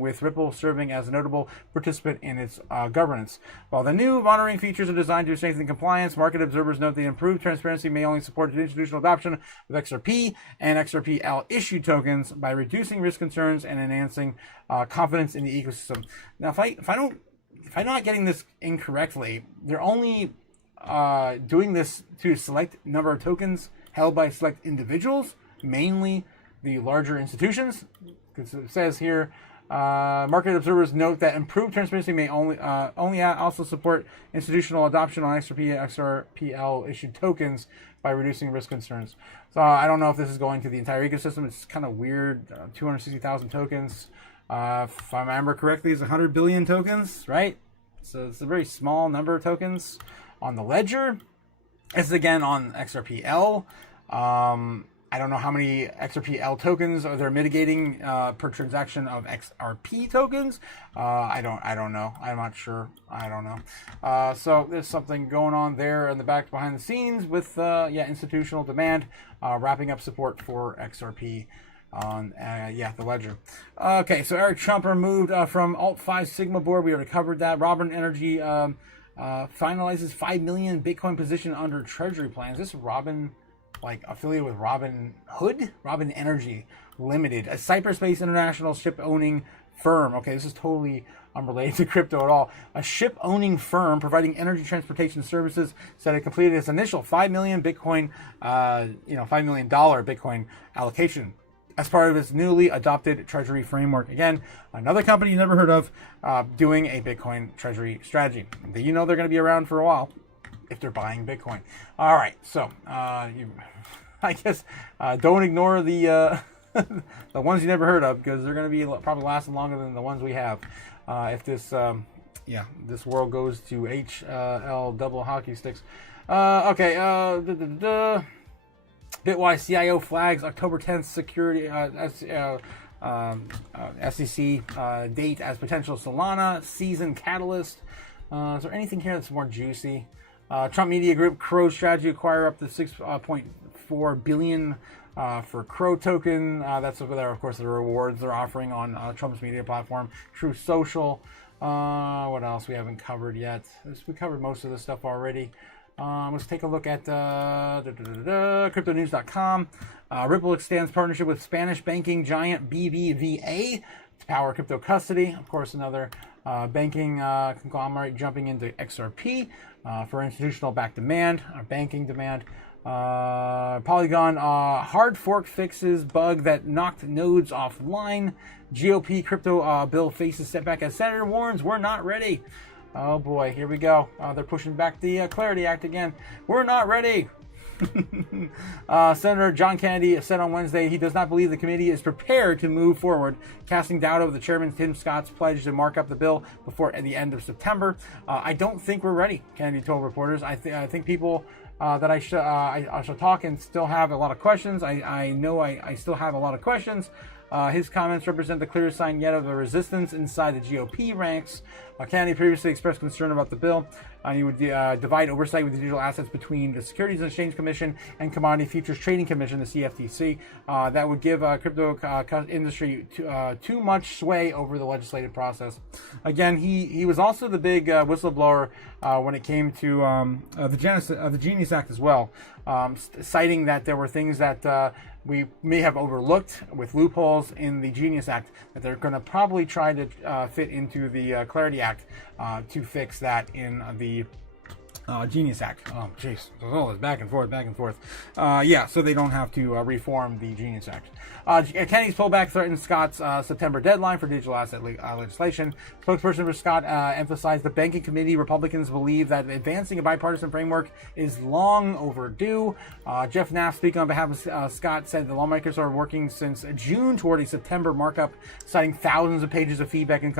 with Ripple serving as a notable participant in its governance. While the new monitoring features are designed to strengthen compliance, market observers note the improved transparency may only support the institutional adoption of XRP and XRPL issued tokens by reducing risk concerns and enhancing confidence in the ecosystem. Now, if I'm not getting this incorrectly, they're only doing this to a select number of tokens held by select individuals, mainly the larger institutions, because it says here, market observers note that improved transparency may only also support institutional adoption on XRP and XRPL issued tokens by reducing risk concerns. So I don't know if this is going to the entire ecosystem. It's kind of weird. 260,000 tokens. If I remember correctly, it's 100 billion tokens, right? So it's a very small number of tokens on the ledger. This is again on XRPL. I don't know how many XRPL tokens are they're mitigating per transaction of XRP tokens. I don't know. I'm not sure. I don't know. So there's something going on there in the back behind the scenes with institutional demand, wrapping up support for XRP on the ledger. Okay, so Eric Trump removed from Alt 5 Sigma board. We already covered that. Robin Energy finalizes 5 million Bitcoin position under treasury plans. This Robin, like affiliated with Robin Energy Limited, a Cyprus-based international ship-owning firm. Okay, this is totally unrelated to crypto at all. A ship-owning firm providing energy transportation services said it completed its initial 5 million Bitcoin, $5 million Bitcoin allocation as part of its newly adopted treasury framework. Again, another company you never heard of doing a Bitcoin treasury strategy. You know they're going to be around for a while if they're buying Bitcoin. All right, so I guess don't ignore the the ones you never heard of, because they're going to be probably lasting longer than the ones we have. If this this world goes to HL double hockey sticks. Bitwise CIO flags October 10th security SEC date as potential Solana season catalyst. Is there anything here that's more juicy? Trump Media Group Crow strategy acquire up to 6.4 billion for Crow token. That's over there, of course, the rewards they're offering on Trump's media platform, True Social. What else we haven't covered yet? We covered most of this stuff already. Let's take a look at cryptonews.com. Ripple extends partnership with Spanish banking giant BBVA to power crypto custody. Of course, another banking conglomerate jumping into XRP for institutional back demand, or banking demand. Polygon hard fork fixes bug that knocked nodes offline. GOP crypto bill faces setback as Senator warns we're not ready. Oh boy, here we go. They're pushing back the Clarity Act again. We're not ready. Senator John Kennedy said on Wednesday he does not believe the committee is prepared to move forward, casting doubt over the chairman Tim Scott's pledge to mark up the bill before the end of September. I don't think we're ready, Kennedy told reporters. I think people that I shall talk and still have a lot of questions. I know I still have a lot of questions. His comments represent the clearest sign yet of the resistance inside the GOP ranks. Kennedy previously expressed concern about the bill and he would divide oversight with digital assets between the Securities and Exchange Commission and Commodity Futures Trading Commission, the CFTC. That would give crypto industry too much sway over the legislative process. Again, he was also the big whistleblower when it came to the Genius Act as well, citing that there were things that we may have overlooked with loopholes in the Genius Act that they're going to probably try to fit into the Clarity Act to fix that in the Genius Act. Oh, jeez. Oh, it's back and forth, back and forth. Yeah, so they don't have to reform the Genius Act. Kennedy's pullback threatens Scott's September deadline for digital asset legislation. Spokesperson for Scott emphasized the banking committee Republicans believe that advancing a bipartisan framework is long overdue. Jeff Knapp, speaking on behalf of Scott, said the lawmakers are working since June toward a September markup, citing thousands of pages of feedback and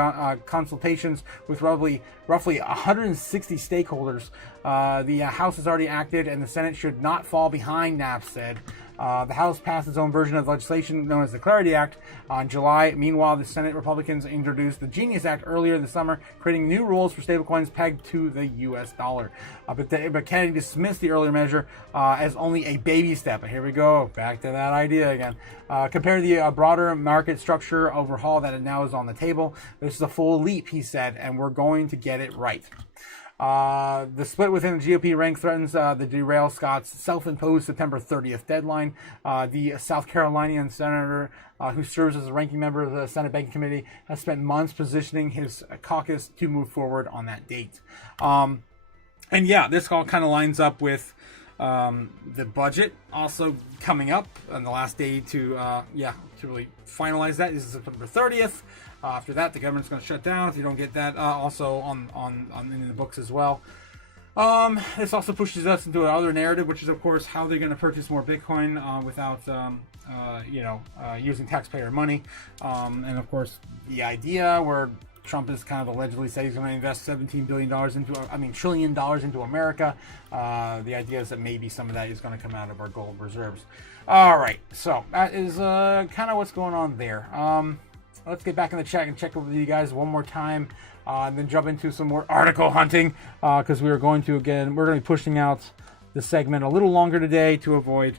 consultations with roughly 160 stakeholders. The House has already acted, and the Senate should not fall behind, Knapp said. The House passed its own version of legislation known as the Clarity Act on July. Meanwhile, the Senate Republicans introduced the Genius Act earlier this summer, creating new rules for stablecoins pegged to the U.S. dollar. But Kennedy dismissed the earlier measure as only a baby step. Here we go, back to that idea again. Compared to the broader market structure overhaul that now is on the table, this is a full leap, he said, and we're going to get it right. The split within the GOP rank threatens to derail Scott's self-imposed September 30th deadline. The South Carolinian senator, who serves as a ranking member of the Senate Banking Committee, has spent months positioning his caucus to move forward on that date. And yeah, this all kind of lines up with the budget also coming up, and the last day to really finalize that is September 30th. After that, the government's going to shut down if you don't get that also on in the books as well. This also pushes us into another narrative, which is, of course, how they're going to purchase more Bitcoin without, using taxpayer money. And, of course, the idea where Trump has kind of allegedly said he's going to invest $17 billion trillion dollars into America. The idea is that maybe some of that is going to come out of our gold reserves. All right, so that is kind of what's going on there. Let's get back in the chat and check with you guys one more time, and then jump into some more article hunting, because we're going to be pushing out the segment a little longer today to avoid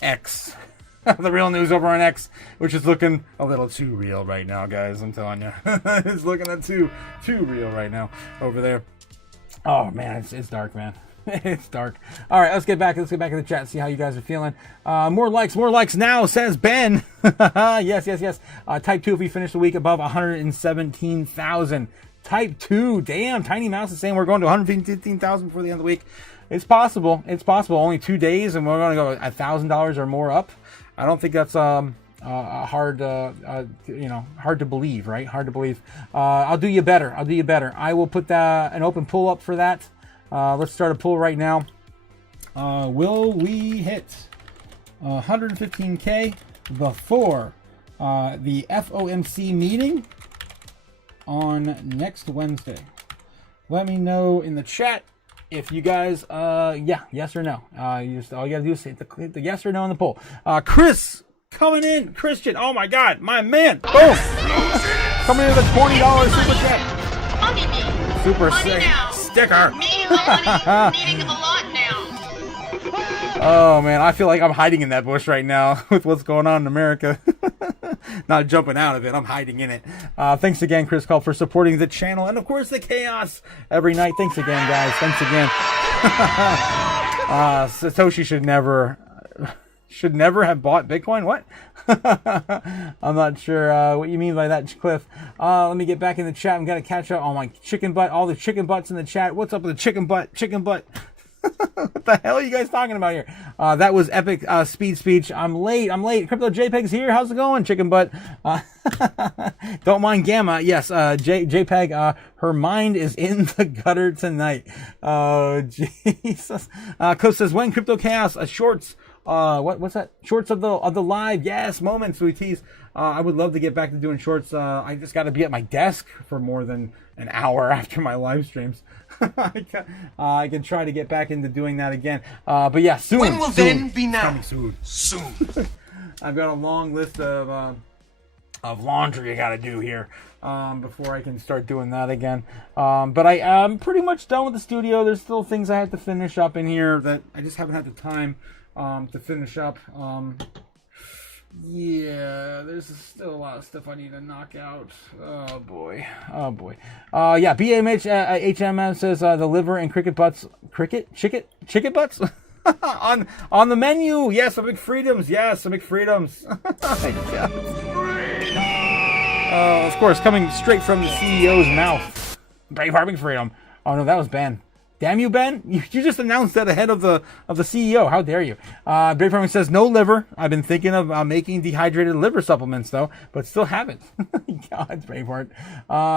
X. The real news over on X, which is looking a little too real right now, guys. I'm telling you. It's looking at too real right now over there. Oh, man, it's dark, man. It's dark. All right, let's get back in the chat and see how you guys are feeling. More likes now, says Ben. Yes. Type 2 if we finish the week above 117,000. Type 2, damn. Tiny Mouse is saying we're going to 115,000 before the end of the week. It's possible. Only 2 days, and we're going to go $1,000 or more up. I don't think that's hard to believe, right? Hard to believe. I'll do you better. I will put an open pull up for that. Let's start a poll right now. Will we hit 115K before the FOMC meeting on next Wednesday? Let me know in the chat if you guys, yes or no. All you gotta do is hit the yes or no on the poll. Chris coming in, Christian. Oh my God, my man! Boom! Coming in with a $20 super chat. Super sticker. Needing a lot now. Oh man, I feel like I'm hiding in that bush right now with what's going on in America. Not jumping out of it, I'm hiding in it. Thanks again, Chris Call, for supporting the channel and of course the chaos every night. Thanks again, guys. Thanks again. Satoshi should never have bought Bitcoin. What? I'm not sure what you mean by that, Cliff. Let me get back in the chat. I'm gonna catch up on my chicken butt. All the chicken butts in the chat. What's up with the chicken butt? Chicken butt. What the hell are you guys talking about here? That was epic speed speech. I'm late. Crypto JPEG's here. How's it going, chicken butt? Don't mind Gamma. Yes, JPEG. Her mind is in the gutter tonight. Oh Jesus. Coach says when Crypto Chaos shorts. What's that? Shorts of the live. Yes, moments we tease. I would love to get back to doing shorts. I just got to be at my desk for more than an hour after my live streams. I can try to get back into doing that again. But yeah, soon. When will then be now? Coming soon. I've got a long list of laundry I got to do here. before I can start doing that again. But I'm pretty much done with the studio. There's still things I had to finish up in here that I just haven't had the time to finish up. Yeah, there's still a lot of stuff I need to knock out. Oh boy. Yeah, BMH HMM says the liver and chicken butts on the menu. Yes, the McFreedoms. Yes, the McFreedoms. Of course, coming straight from the CEO's mouth. Braveheart McFreedom. Oh no, that was Ben. Damn you, Ben! You just announced that ahead of the CEO. How dare you? Brave Farming says no liver. I've been thinking of making dehydrated liver supplements though, but still haven't. God, Braveheart.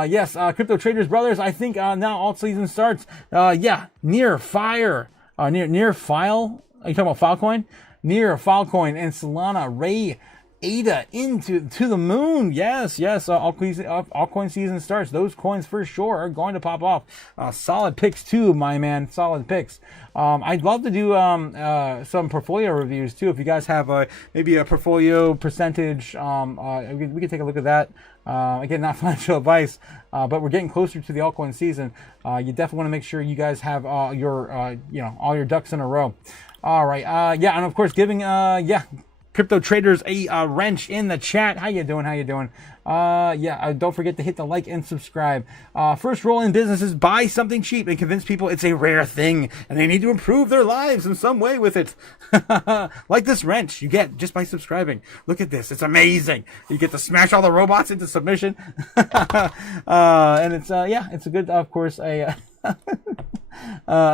Yes, Crypto Traders Brothers. I think now alt season starts. Yeah, near file. Are you talking about Filecoin? Near Filecoin and Solana Ray ADA to the moon. Yes. Altcoin season starts. Those coins for sure are going to pop off. Solid picks too, my man. Solid picks. I'd love to do some portfolio reviews too. If you guys have maybe a portfolio percentage, we could take a look at that. Again, not financial advice, but we're getting closer to the altcoin season. You definitely want to make sure you guys have all your ducks in a row. All right. Yeah, and of course, giving Crypto Traders a wrench in the chat. How you doing? Don't forget to hit the like and subscribe. First rule in business is buy something cheap and convince people it's a rare thing and they need to improve their lives in some way with it. Like this wrench you get just by subscribing. Look at this. It's amazing. You get to smash all the robots into submission. And it's a good, of course, a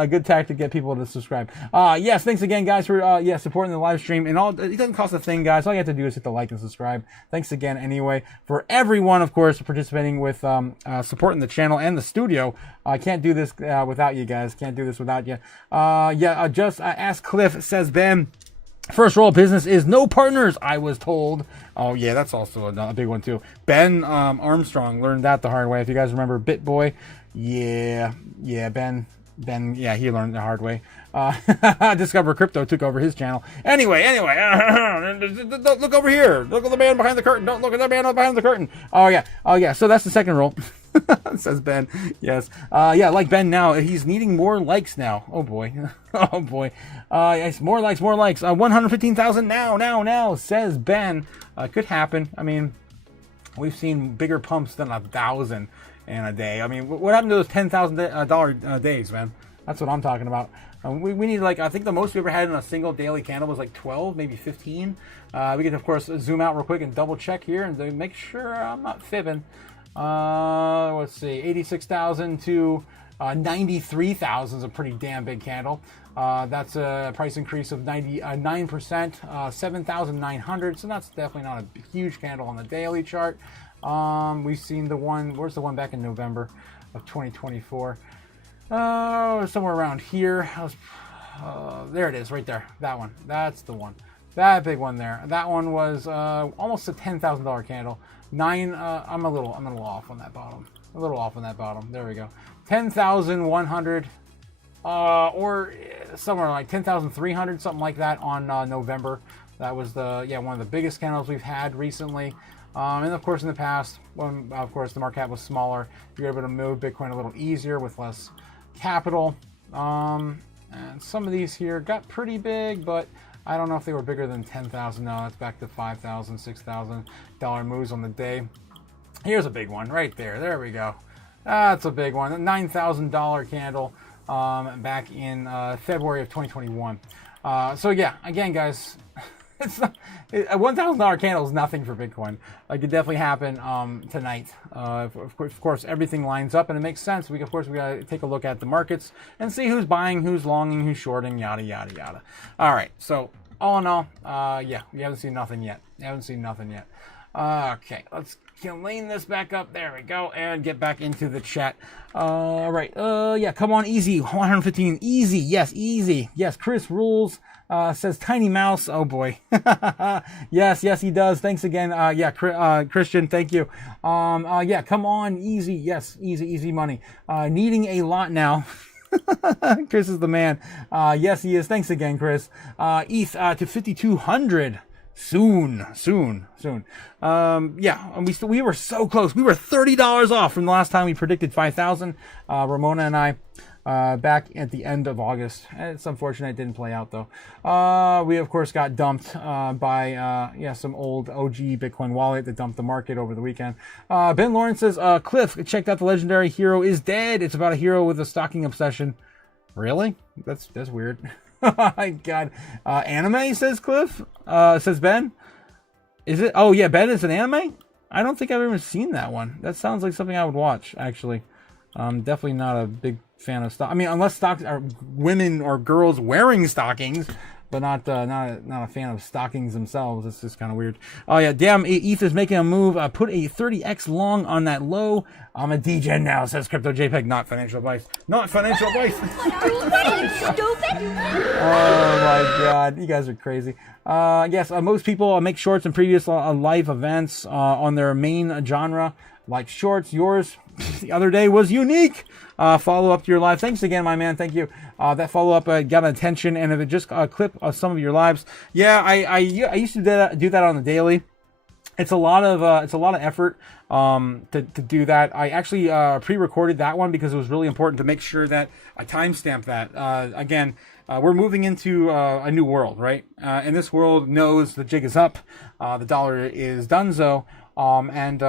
good tactic to get people to subscribe. Yes, thanks again, guys, for supporting the live stream. And it doesn't cost a thing, guys. All you have to do is hit the like and subscribe. Thanks again, anyway, for everyone, of course, participating with supporting the channel and the studio. I can't do this without you guys. Can't do this without you. Just ask Cliff, says Ben. First rule of business is no partners, I was told. Oh, yeah, that's also a big one, too. Ben Armstrong learned that the hard way. If you guys remember BitBoy, Ben, he learned the hard way. Discover Crypto took over his channel. Anyway, look over here. Look at the man behind the curtain. Don't look at the man behind the curtain. Oh, yeah. So that's the second rule. Says Ben. Yes. Like Ben now. He's needing more likes now. Oh, boy. Yes, more likes. 115,000 now, says Ben. Could happen. I mean, we've seen bigger pumps than 1,000 in a day. I mean, what happened to those $10,000 days, man? That's what I'm talking about. We need, I think the most we ever had in a single daily candle was 12, maybe 15. We can, of course, zoom out real quick and double check here and make sure I'm not fibbing. Let's see, 86,000 to 93,000 is a pretty damn big candle. That's a price increase of 9%, 7,900. So that's definitely not a huge candle on the daily chart. We've seen the one, where's the one back in November of 2024? Somewhere around here. There it is, right there. That one. That's the one. That big one there. That one was almost a $10,000 candle. I'm a little off on that bottom. There we go. 10,100, or somewhere like 10,300, something like that on November. That was one of the biggest candles we've had recently. And of course, in the past, when of course the market cap was smaller, you're able to move Bitcoin a little easier with less capital. And some of these here got pretty big, but I don't know if they were bigger than 10,000. No, that's back to $5,000, $6,000 moves on the day. Here's a big one right there. There we go. That's a big one. A $9,000 candle back in February of 2021. So yeah, again, guys, it's not, a $1,000 candle is nothing for Bitcoin. It could definitely happen tonight. Of course, everything lines up and it makes sense. We gotta take a look at the markets and see who's buying, who's longing, who's shorting, yada yada yada. All right. So all in all, we haven't seen nothing yet. Okay, let's clean this back up. There we go, and get back into the chat. All right. Come on, easy. 115, easy. Yes, easy. Yes, Chris rules. Says Tiny Mouse. Oh boy. yes, he does. Thanks again. Christian, thank you. Come on, easy. Yes, easy money. Needing a lot now. Chris is the man. Yes, he is. Thanks again, Chris. ETH to 5,200. soon. Yeah, and we were so close. We were $30 off from the last time we predicted 5,000. Ramona and I, back at the end of August. It's unfortunate it didn't play out though. We of course got dumped by some old OG Bitcoin wallet that dumped the market over the weekend. Ben Lawrence says, Cliff, checked out the legendary hero is dead. It's about a hero with a stalking obsession. Really? That's weird. Oh my god. Anime, says Cliff. Says Ben. Is it? Oh yeah, Ben is an anime? I don't think I've ever seen that one. That sounds like something I would watch, actually. Definitely not a big fan of stock. I mean, unless stocks are women or girls wearing stockings, but not a fan of stockings themselves. It's just kind of weird. Oh yeah, damn, ETH is making a move. Put a 30x long on that low. I'm a degen now, says Crypto JPEG. Not financial advice. Not financial advice. Stupid. Oh my god, you guys are crazy. Yes, most people make shorts in previous live events on their main genre, like shorts. Yours the other day was unique. Follow up to your live. Thanks again, my man. Thank you. That follow up got attention, and if it just clip some of your lives. Yeah, I used to do that on the daily. It's a lot of effort to do that. I actually pre-recorded that one because it was really important to make sure that I timestamp that. Again, we're moving into a new world, right? And this world knows the jig is up. The dollar is donezo. And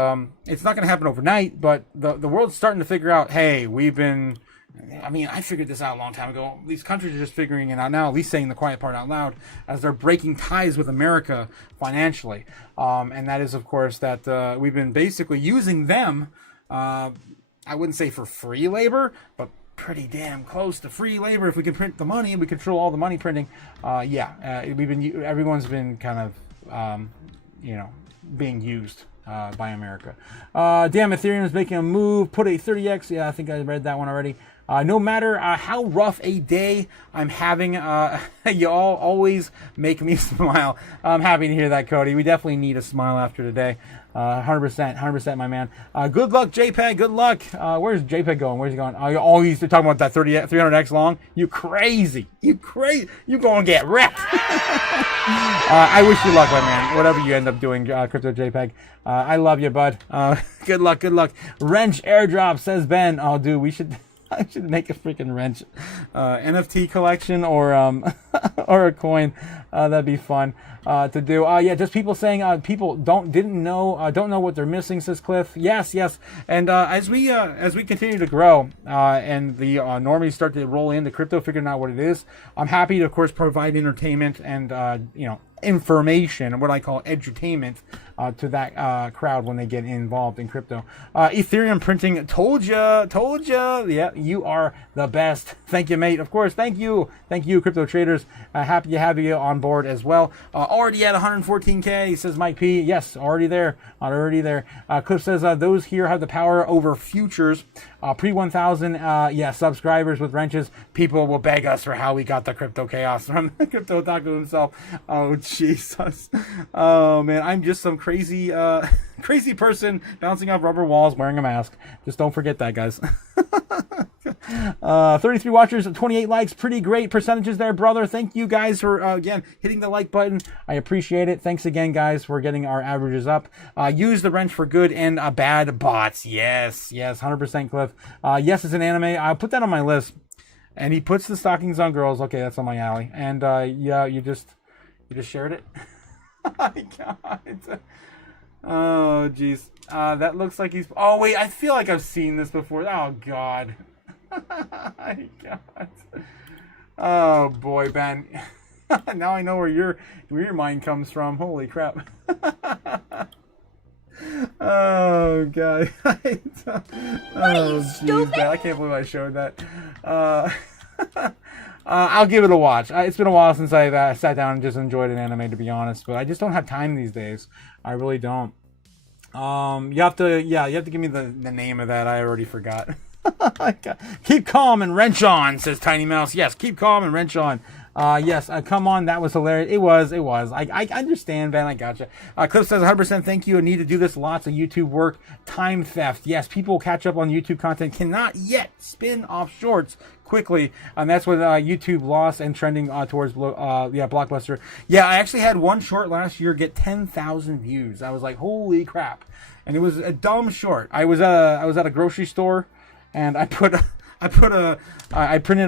it's not going to happen overnight, but the world's starting to figure out, hey, I figured this out a long time ago. These countries are just figuring it out now, at least saying the quiet part out loud, as they're breaking ties with America financially. And that is, of course, that we've been basically using them, I wouldn't say for free labor, but pretty damn close to free labor. If we can print the money and we control all the money printing, everyone's been kind of, being used by America. Damn, Ethereum is making a move. Put a 30x. Yeah, I think I read that one already. No matter how rough a day I'm having, you all always make me smile. I'm happy to hear that, Cody. We definitely need a smile after today. 100%, my man. Good luck, JPEG. Good luck. Where's JPEG going? Where's he going? Oh, he's talking about that 300x long. You crazy. You gonna get wrecked. I wish you luck, my man. Whatever you end up doing, Crypto JPEG. I love you, bud. Good luck. Wrench airdrop, says Ben. Oh, dude, I should make a freaking wrench NFT collection or or a coin. That'd be fun to do. Just people saying people don't know what they're missing, says Cliff. Yes. And as we continue to grow and the normies start to roll into crypto, figuring out what it is, I'm happy to, of course, provide entertainment and information, what I call edutainment, to that crowd when they get involved in crypto. Ethereum printing, told ya. Yeah, you are the best. Thank you, mate. Of course, thank you, crypto traders. Happy to have you on board as well. Already at 114K, says Mike P. Yes, already there. Cliff says those here have the power over futures. Pre-1,000, subscribers with wrenches. People will beg us for how we got the crypto chaos from Crypto Otaku himself. Oh, Jesus. Oh, man, I'm just some crazy person bouncing off rubber walls wearing a mask. Just don't forget that, guys. 33 watchers, 28 likes. Pretty great percentages there, brother. Thank you guys for, again, hitting the like button. I appreciate it. Thanks again, guys, for getting our averages up. Use the wrench for good and bad bots. Yes, 100% Cliff. Yes, it's an anime. I'll put that on my list. And he puts the stockings on girls. Okay, that's on my alley. And you just shared it. Oh my God. Oh jeez. That looks like he's. Oh wait, I feel like I've seen this before. Oh God. My God. Oh boy, Ben. Now I know where your mind comes from. Holy crap. Oh God. Oh jeez, Ben. I can't believe I showed that. I'll give it a watch. It's been a while since I sat down and just enjoyed an anime, to be honest. But I just don't have time these days. I really don't. You have to give me the name of that. I already forgot. Keep calm and wrench on, says Tiny Mouse. Yes, keep calm and wrench on. Yes, come on, that was hilarious. It was. I understand, Ben. I gotcha. Cliff says 100% thank you. I need to do this. Lots of YouTube work. Time theft. Yes, people catch up on YouTube content. Cannot yet spin off shorts quickly, and that's what YouTube lost and trending towards Blockbuster. Yeah, I actually had one short last year get 10,000 views. I was like, holy crap! And it was a dumb short. I was at a grocery store, and I printed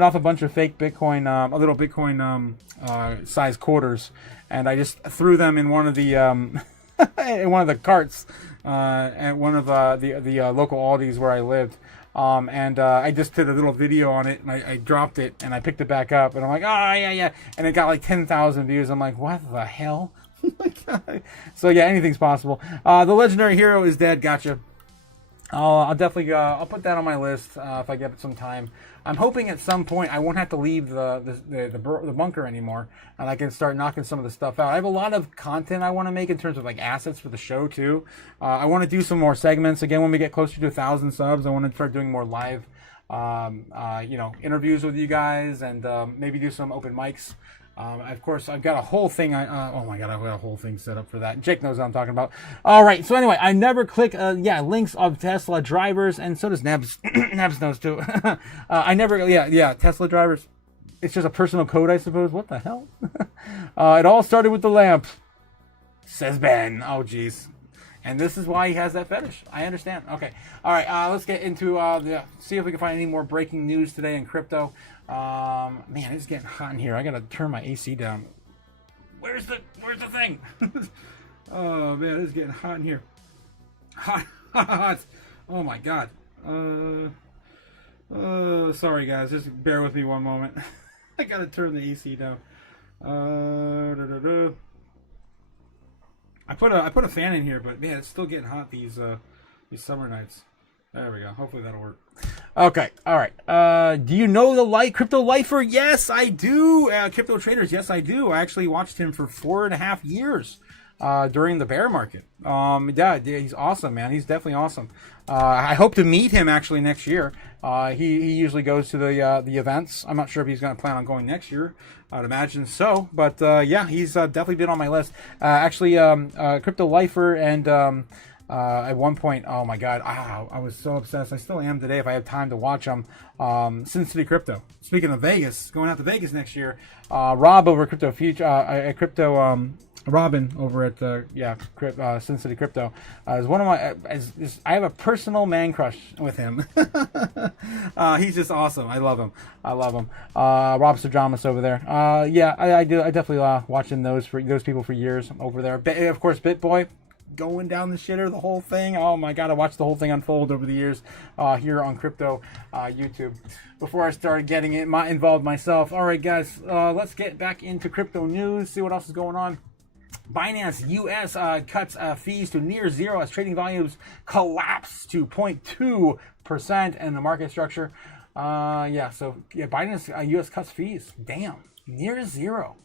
off a bunch of fake Bitcoin, a little Bitcoin size quarters, and I just threw them in one of the in one of the carts at one of the local Aldis where I lived. And I just did a little video on it, and I dropped it, and I picked it back up, and I'm like, oh, yeah. And it got like 10,000 views. I'm like, what the hell? Oh my God. So yeah, anything's possible. The legendary hero is dead. Gotcha. I'll definitely I'll put that on my list if I get some time. I'm hoping at some point I won't have to leave the bunker anymore, and I can start knocking some of the stuff out. I have a lot of content I want to make in terms of like assets for the show too. I want to do some more segments again when we get closer to 1,000 subs. I want to start doing more live, interviews with you guys, and maybe do some open mics. Of course, I've got a whole thing. Oh my God, I've got a whole thing set up for that. Jake knows what I'm talking about. All right. So anyway, I never click, links of Tesla drivers, and so does Nebs. Nebs knows too. I never, Tesla drivers. It's just a personal code, I suppose. What the hell? It all started with the lamp, says Ben. Oh, geez. And this is why he has that fetish. I understand. Okay. All right. Let's get into see if we can find any more breaking news today in crypto. Man, it's getting hot in here. I gotta turn my AC down. Where's the thing? Oh man, it's getting hot in here. Hot. Oh my God. Sorry guys, just bear with me one moment. I gotta turn the AC down. I put a fan in here, but man, it's still getting hot these summer nights. There we go. Hopefully that'll work. Okay. All right. Do you know the crypto lifer? Yes, I do. Crypto traders? Yes, I do. I actually watched him for 4.5 years during the bear market. Yeah, he's awesome, man. He's definitely awesome. I hope to meet him actually next year. He usually goes to the events. I'm not sure if he's going to plan on going next year. I'd imagine so. But yeah, he's definitely been on my list. Actually, crypto lifer and. At one point, oh my God, I was so obsessed. I still am today if I have time to watch them. Sin City Crypto. Speaking of Vegas, going out to Vegas next year. Rob over Crypto Crypto Robin over at Sin City Crypto is one of my. I have a personal man crush with him. He's just awesome. I love him. Rob Sadramas over there. Yeah, I do. I definitely watching those people for years over there. Of course, BitBoy. Going down the shitter, the whole thing. Oh my God, I watched the whole thing unfold over the years here on Crypto YouTube before I started getting involved myself. All right, guys, let's get back into crypto news, see what else is going on. Binance US cuts fees to near zero as trading volumes collapse to 0.2% in the market structure. Binance US cuts fees. Damn, near zero.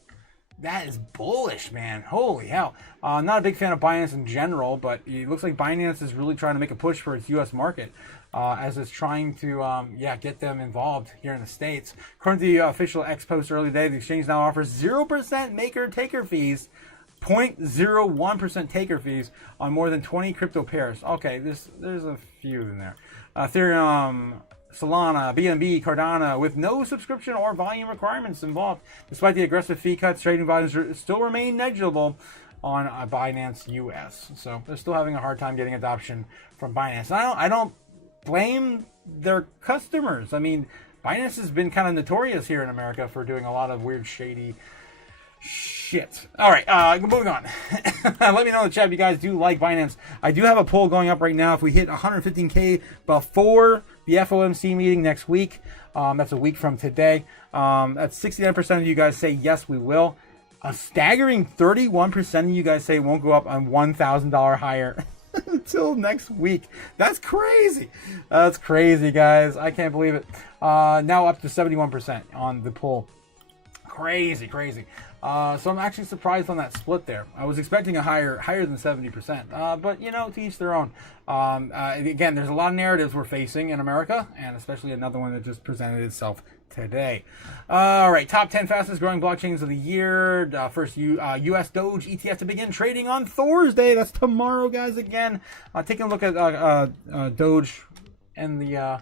That is bullish, man. Holy hell. Not a big fan of Binance in general, but it looks like Binance is really trying to make a push for its U.S. market as it's trying to, get them involved here in the States. According to the official X post early today, the exchange now offers 0% maker-taker fees, 0.01% taker fees on more than 20 crypto pairs. Okay, there's a few in there. Ethereum, Solana, BNB, Cardano, with no subscription or volume requirements involved. Despite the aggressive fee cuts, trading volumes still remain negligible on Binance US. So they're still having a hard time getting adoption from Binance. And I don't blame their customers. I mean, Binance has been kind of notorious here in America for doing a lot of weird, shady shit. All right, moving on. Let me know in the chat if you guys do like Binance. I do have a poll going up right now. If we hit 115K before the FOMC meeting next week, that's a week from today, that's 69% of you guys say yes, we will. A staggering 31% of you guys say it won't go up on $1,000 higher until next week. That's crazy. That's crazy, guys. I can't believe it. Now up to 71% on the poll. Crazy. So I'm actually surprised on that split there. I was expecting a higher than 70%, but to each their own. Again, there's a lot of narratives we're facing in America, and especially another one that just presented itself today. All right, top 10 fastest growing blockchains of the year. First, U.S. Doge ETF to begin trading on Thursday. That's tomorrow, guys. Again, taking a look at Doge and the, I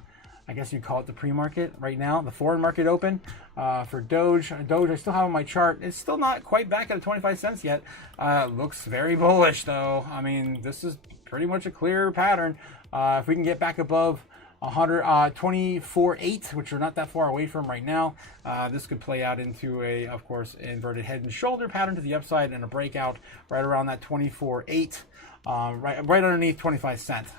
guess you'd call it the pre-market right now. The foreign market open for Doge. Doge, I still have on my chart. It's still not quite back at 25 cents yet. Looks very bullish, though. I mean, this is pretty much a clear pattern. If we can get back above 124.8, which we're not that far away from right now, this could play out into a, of course, inverted head and shoulder pattern to the upside and a breakout right around that 24.8, right underneath 25 cents.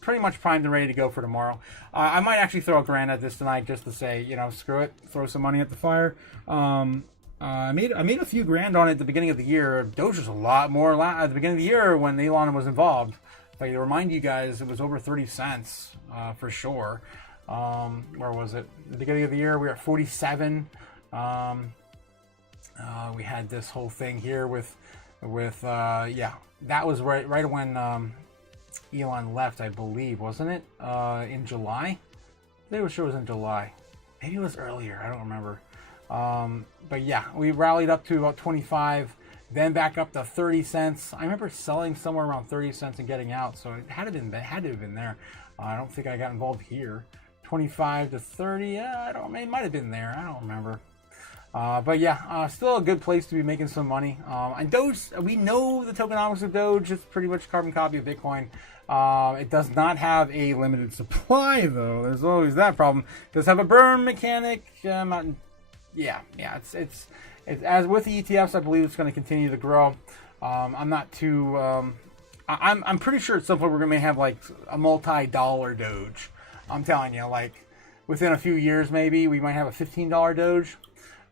Pretty much primed and ready to go for tomorrow. I might actually throw $1,000 at this tonight just to say, you know, screw it, throw some money at the fire. I made a few grand on it at the beginning of the year. Doge was a lot more at the beginning of the year when Elon was involved. If I remind you guys, it was over 30 cents for sure. Where was it? At the beginning of the year, we were at 47. We had this whole thing here with yeah, that was right when Elon left, I believe, wasn't it? In July? I was sure it was in July. Maybe it was earlier. I don't remember. But yeah, we rallied up to about 25. Then back up to 30 cents. I remember selling somewhere around 30 cents and getting out, so it had to have been there. I don't think I got involved here. 25 to 30, yeah, it might have been there. I don't remember. But yeah, still a good place to be making some money. And Doge, we know the tokenomics of Doge. It's pretty much a carbon copy of Bitcoin. It does not have a limited supply, though. There's always that problem. It does have a burn mechanic. It's as with the ETFs, I believe it's going to continue to grow. I'm not too. I'm pretty sure at some point we're going to have like a multi-dollar Doge. I'm telling you, like within a few years, maybe we might have a $15 Doge.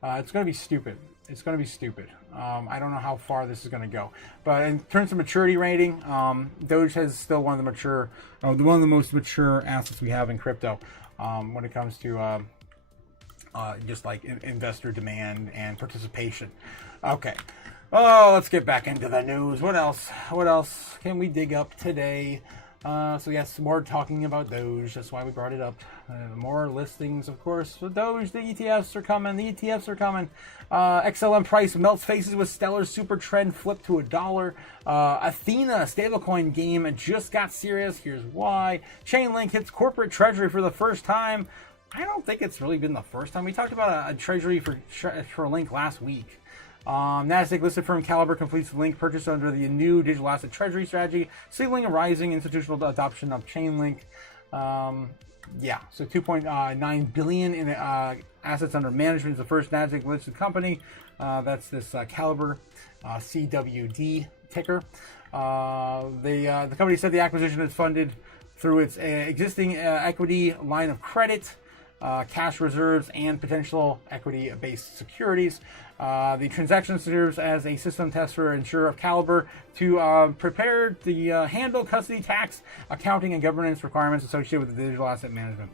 It's going to be stupid. It's going to be stupid. I don't know how far this is going to go. But in terms of maturity rating, Doge has still one of the most mature assets we have in crypto when it comes to. Just like investor demand and participation. Okay. Oh, let's get back into the news. What else? What else can we dig up today? So yes, more talking about Doge. That's why we brought it up. More listings, of course. So Doge, the ETFs are coming. The ETFs are coming. XLM price melts faces with stellar super trend flip to $1. Athena stablecoin game just got serious. Here's why. Chainlink hits corporate treasury for the first time. I don't think it's really been the first time. We talked about a treasury for Link last week. Nasdaq listed firm Caliber completes Link purchase under the new digital asset treasury strategy, signaling a rising institutional adoption of Chainlink. Yeah, so 2.9 billion in assets under management is the first Nasdaq listed company. That's this Caliber CWD ticker. The company said the acquisition is funded through its existing equity line of credit, cash reserves, and potential equity-based securities. The transaction serves as a system test for insurer of Caliber to prepare the handle custody, tax, accounting, and governance requirements associated with the digital asset management.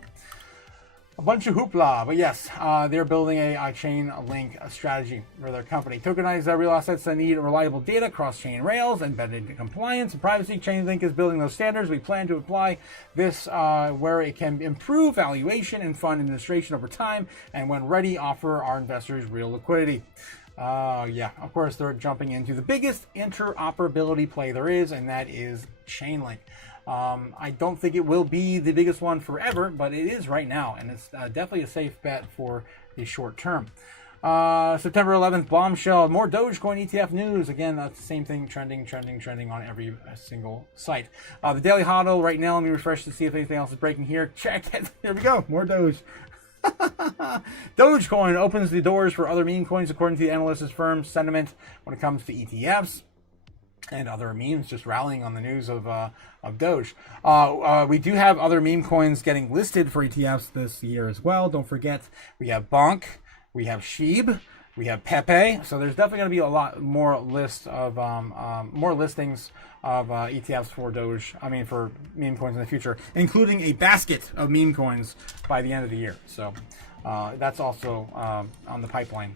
A bunch of hoopla, but yes, they're building a Chainlink strategy for their company. Tokenized real assets that need reliable data, cross-chain rails, embedded compliance and privacy. Chainlink is building those standards. We plan to apply this where it can improve valuation and fund administration over time, and when ready, offer our investors real liquidity. Yeah, of course, they're jumping into the biggest interoperability play there is, and that is Chainlink. I don't think it will be the biggest one forever, but it is right now, and it's definitely a safe bet for the short term. September 11th, bombshell, more Dogecoin ETF news. Again, that's the same thing, trending on every single site. The Daily Hodl right now, let me refresh to see if anything else is breaking here. Check it. Here we go, more Doge. Dogecoin opens the doors for other meme coins, according to the analysts' firm's sentiment when it comes to ETFs. And other memes just rallying on the news of Doge. We do have other meme coins getting listed for ETFs this year as well. Don't forget, we have Bonk, we have Sheeb, we have Pepe. So there's definitely going to be a lot more listings of ETFs for Doge. I mean, for meme coins in the future, including a basket of meme coins by the end of the year. So. That's also on the pipeline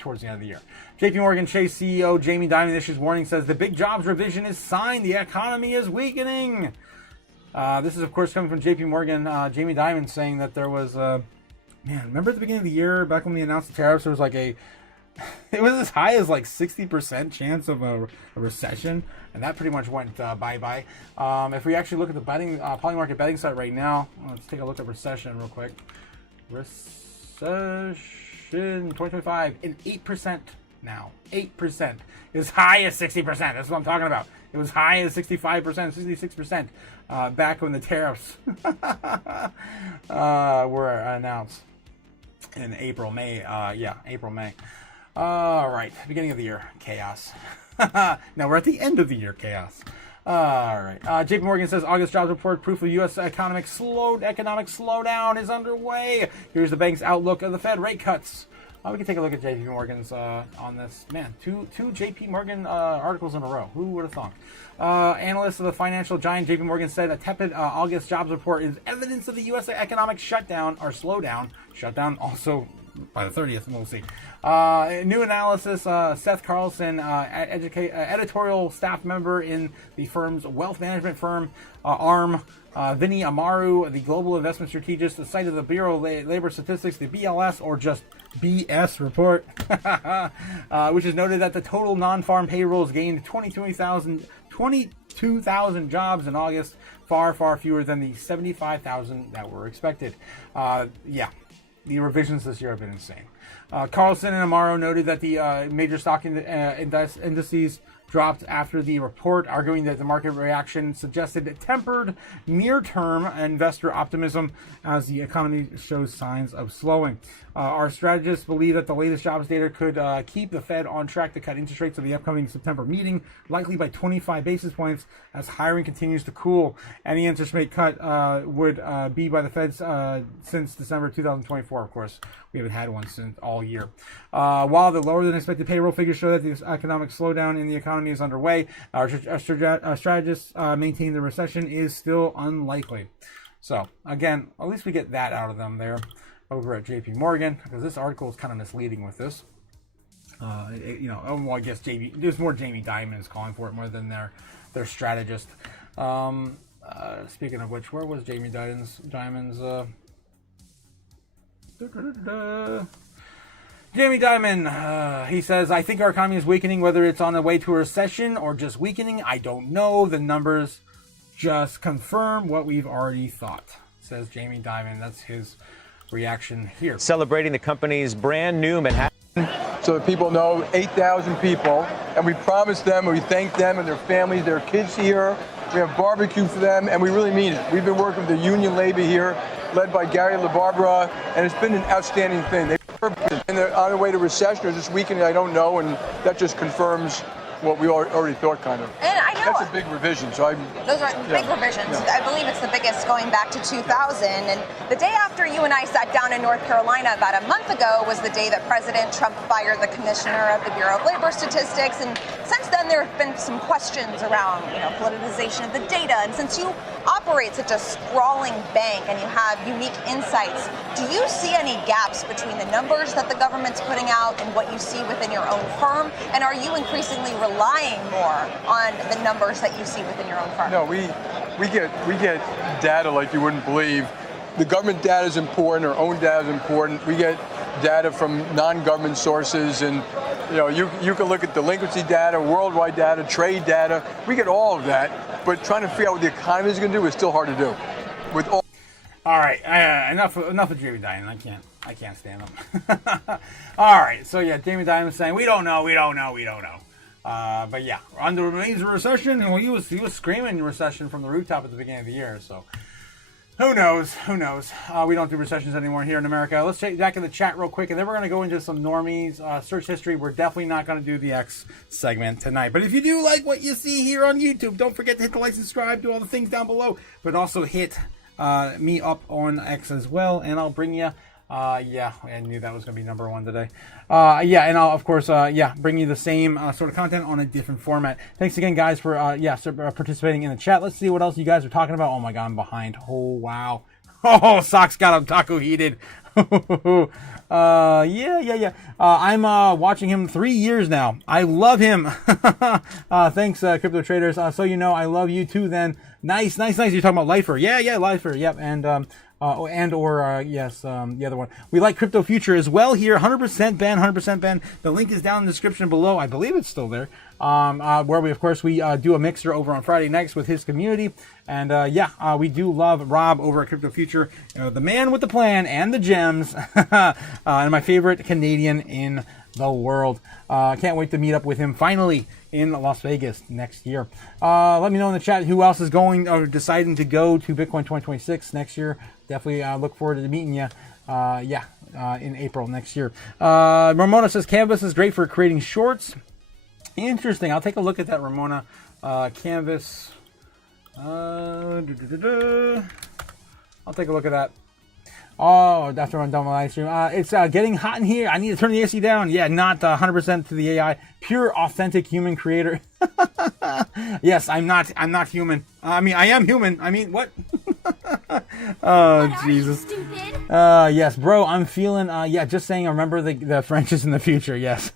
towards the end of the year. JP Morgan Chase CEO Jamie Dimon issues warning, says the big jobs revision is signed. The economy is weakening. This is, of course, coming from JP Morgan. Jamie Dimon saying that there was man, remember at the beginning of the year, back when we announced the tariffs, there was like it was as high as like 60% chance of a recession, and that pretty much went bye-bye. If we actually look at the betting, Polymarket betting site right now, let's take a look at recession real quick. Recession 2025 in 8% now. 8%. As high as 60%. That's what I'm talking about. It was high as 65%, 66% back when the tariffs were announced in April, May. April, May. All right, beginning of the year, chaos. Now we're at the end of the year, chaos. All right. JP Morgan says August jobs report proof of U.S. economic slowdown is underway. Here's the bank's outlook of the Fed rate cuts. We can take a look at JP Morgan's on this. Man, two JP Morgan articles in a row. Who would have thought? Analysts of the financial giant JP Morgan said a tepid August jobs report is evidence of the U.S. economic shutdown or slowdown. Shutdown also by the 30th, we'll see. New analysis, Seth Carlson, editorial staff member in the firm's wealth management firm, ARM, Vinny Amaru, the global investment strategist, the site of the Bureau of Labor Statistics, the BLS, or just BS report, which has noted that the total non-farm payrolls gained 22,000 jobs in August, far fewer than the 75,000 that were expected. The revisions this year have been insane. Carlson and Amaro noted that the major stock indices dropped after the report, arguing that the market reaction suggested tempered near-term investor optimism as the economy shows signs of slowing. Our strategists believe that the latest jobs data could keep the Fed on track to cut interest rates at the upcoming September meeting, likely by 25 basis points as hiring continues to cool. Any interest rate cut would be by the Fed since December 2024, of course. We haven't had one since all year. While the lower than expected payroll figures show that the economic slowdown in the economy is underway, our strategists maintain the recession is still unlikely. So, again, at least we get that out of them there over at JP Morgan, because this article is kind of misleading with this. I guess there's more Jamie Dimon calling for it more than their strategist. Speaking of which, where was Jamie Dimon's Jamie Dimon, he says, I think our economy is weakening, whether it's on the way to a recession or just weakening. I don't know. The numbers just confirm what we've already thought, says Jamie Dimon. That's his reaction here. Celebrating the company's brand new Manhattan. So that people know 8,000 people, and we promise them, and we thank them and their families, their kids here. We have barbecue for them, and we really mean it. We've been working with the union labor here, led by Gary LaBarbera, and it's been an outstanding thing. They're on their way to recession or this weekend, I don't know, and that just confirms what we already thought, kind of. And I know that's a big revision. So those are big revisions. I believe it's the biggest going back to 2000. And the day after you and I sat down in North Carolina about a month ago was the day that President Trump fired the commissioner of the Bureau of Labor Statistics. And since then, there have been some questions around, politicization of the data. And since you operate such a sprawling bank and you have unique insights, do you see any gaps between the numbers that the government's putting out and what you see within your own firm? And are you increasingly relying more on the numbers that you see within your own firm? No, we get data like you wouldn't believe. The government data is important, our own data is important. We get data from non-government sources, and you can look at delinquency data, worldwide data, trade data. We get all of that, but trying to figure out what the economy is going to do is still hard to do. All right, enough of Jamie Dimon. I can't stand him. All right, so yeah, Jamie Dimon saying we don't know. But yeah, on the remains of recession, and he was screaming recession from the rooftop at the beginning of the year. So who knows? We don't do recessions anymore here in America. Let's check back in the chat real quick, and then we're going to go into some normies search history. We're definitely not going to do the X segment tonight. But if you do like what you see here on YouTube, don't forget to hit the like, subscribe, do all the things down below. But also hit me up on X as well, and I'll bring you. I knew that was going to be number one today. And I'll, of course, bring you the same sort of content on a different format. Thanks again, guys, for participating in the chat. Let's see what else you guys are talking about. Oh, my God, I'm behind. Oh, wow. Oh, Socks got Otaku heated. I'm watching him 3 years now. I love him. Thanks, crypto traders. So I love you too then. Nice. You're talking about Lifer. Yeah, Lifer. Yep. And Yes, the other one. We like Crypto Future as well here. 100% Ben, 100% Ben. The link is down in the description below. I believe it's still there. Where we, of course, we do a mixer over on Friday nights with his community. And we do love Rob over at Crypto Future, the man with the plan and the gems, and my favorite Canadian in the world. Can't wait to meet up with him finally in Las Vegas next year. Let me know in the chat who else is going or deciding to go to Bitcoin 2026 next year. Definitely look forward to meeting you. In April next year. Ramona says Canvas is great for creating shorts. Interesting. I'll take a look at that, Ramona. Canvas. I'll take a look at that. Oh, after I'm done with my live stream. It's getting hot in here. I need to turn the AC down. Yeah, not 100% to the AI. Pure, authentic human creator. Yes, I'm not human. I mean, I am human. I mean, what? Oh, Jesus. Yes, bro, I'm feeling, just saying, remember the French is in the future, yes.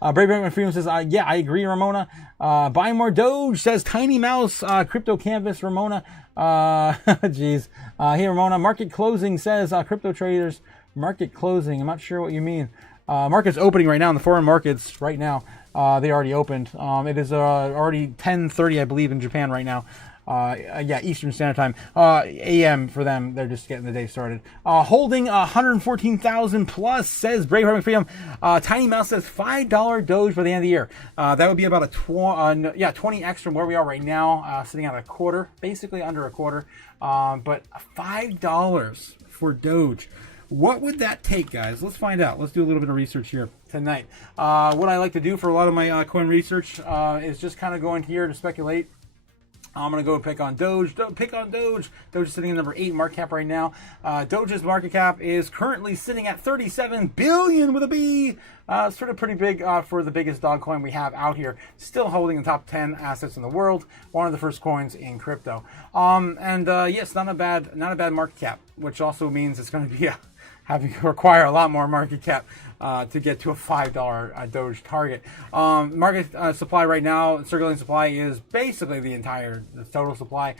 Brave Brave Freedom says, yeah, I agree, Ramona. Buy more Doge, says Tiny Mouse, Crypto Canvas, Ramona. Jeez. Hey, Ramona, market closing says, crypto traders, market closing. I'm not sure what you mean. Market's opening right now in the foreign markets right now. They already opened. It is already 10:30, I believe, in Japan right now. Eastern Standard Time. AM for them. They're just getting the day started. Holding 114,000 plus, says Brave Heart Freedom. Tiny Mouse says $5 Doge by the end of the year. That would be about a 20x from where we are right now, sitting at a quarter, basically under a quarter. But $5 for Doge. What would that take, guys? Let's find out. Let's do a little bit of research here tonight. What I like to do for a lot of my coin research is just kind of go in here to speculate. I'm going to go pick on Doge. Doge is sitting at number 8 market cap right now. Doge's market cap is currently sitting at 37 billion with a B. Sort of pretty big for the biggest dog coin we have out here. Still holding the top 10 assets in the world. One of the first coins in crypto. Yes, not a bad market cap, which also means it's going to be having to require a lot more market cap to get to a $5 Doge target. Market supply right now, circulating supply is basically the total supply,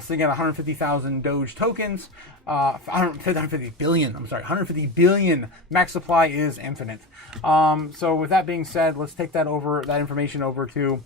sitting at 150,000 Doge tokens. 150 billion. I'm sorry, 150 billion. Max supply is infinite. So with that being said, let's take that information over to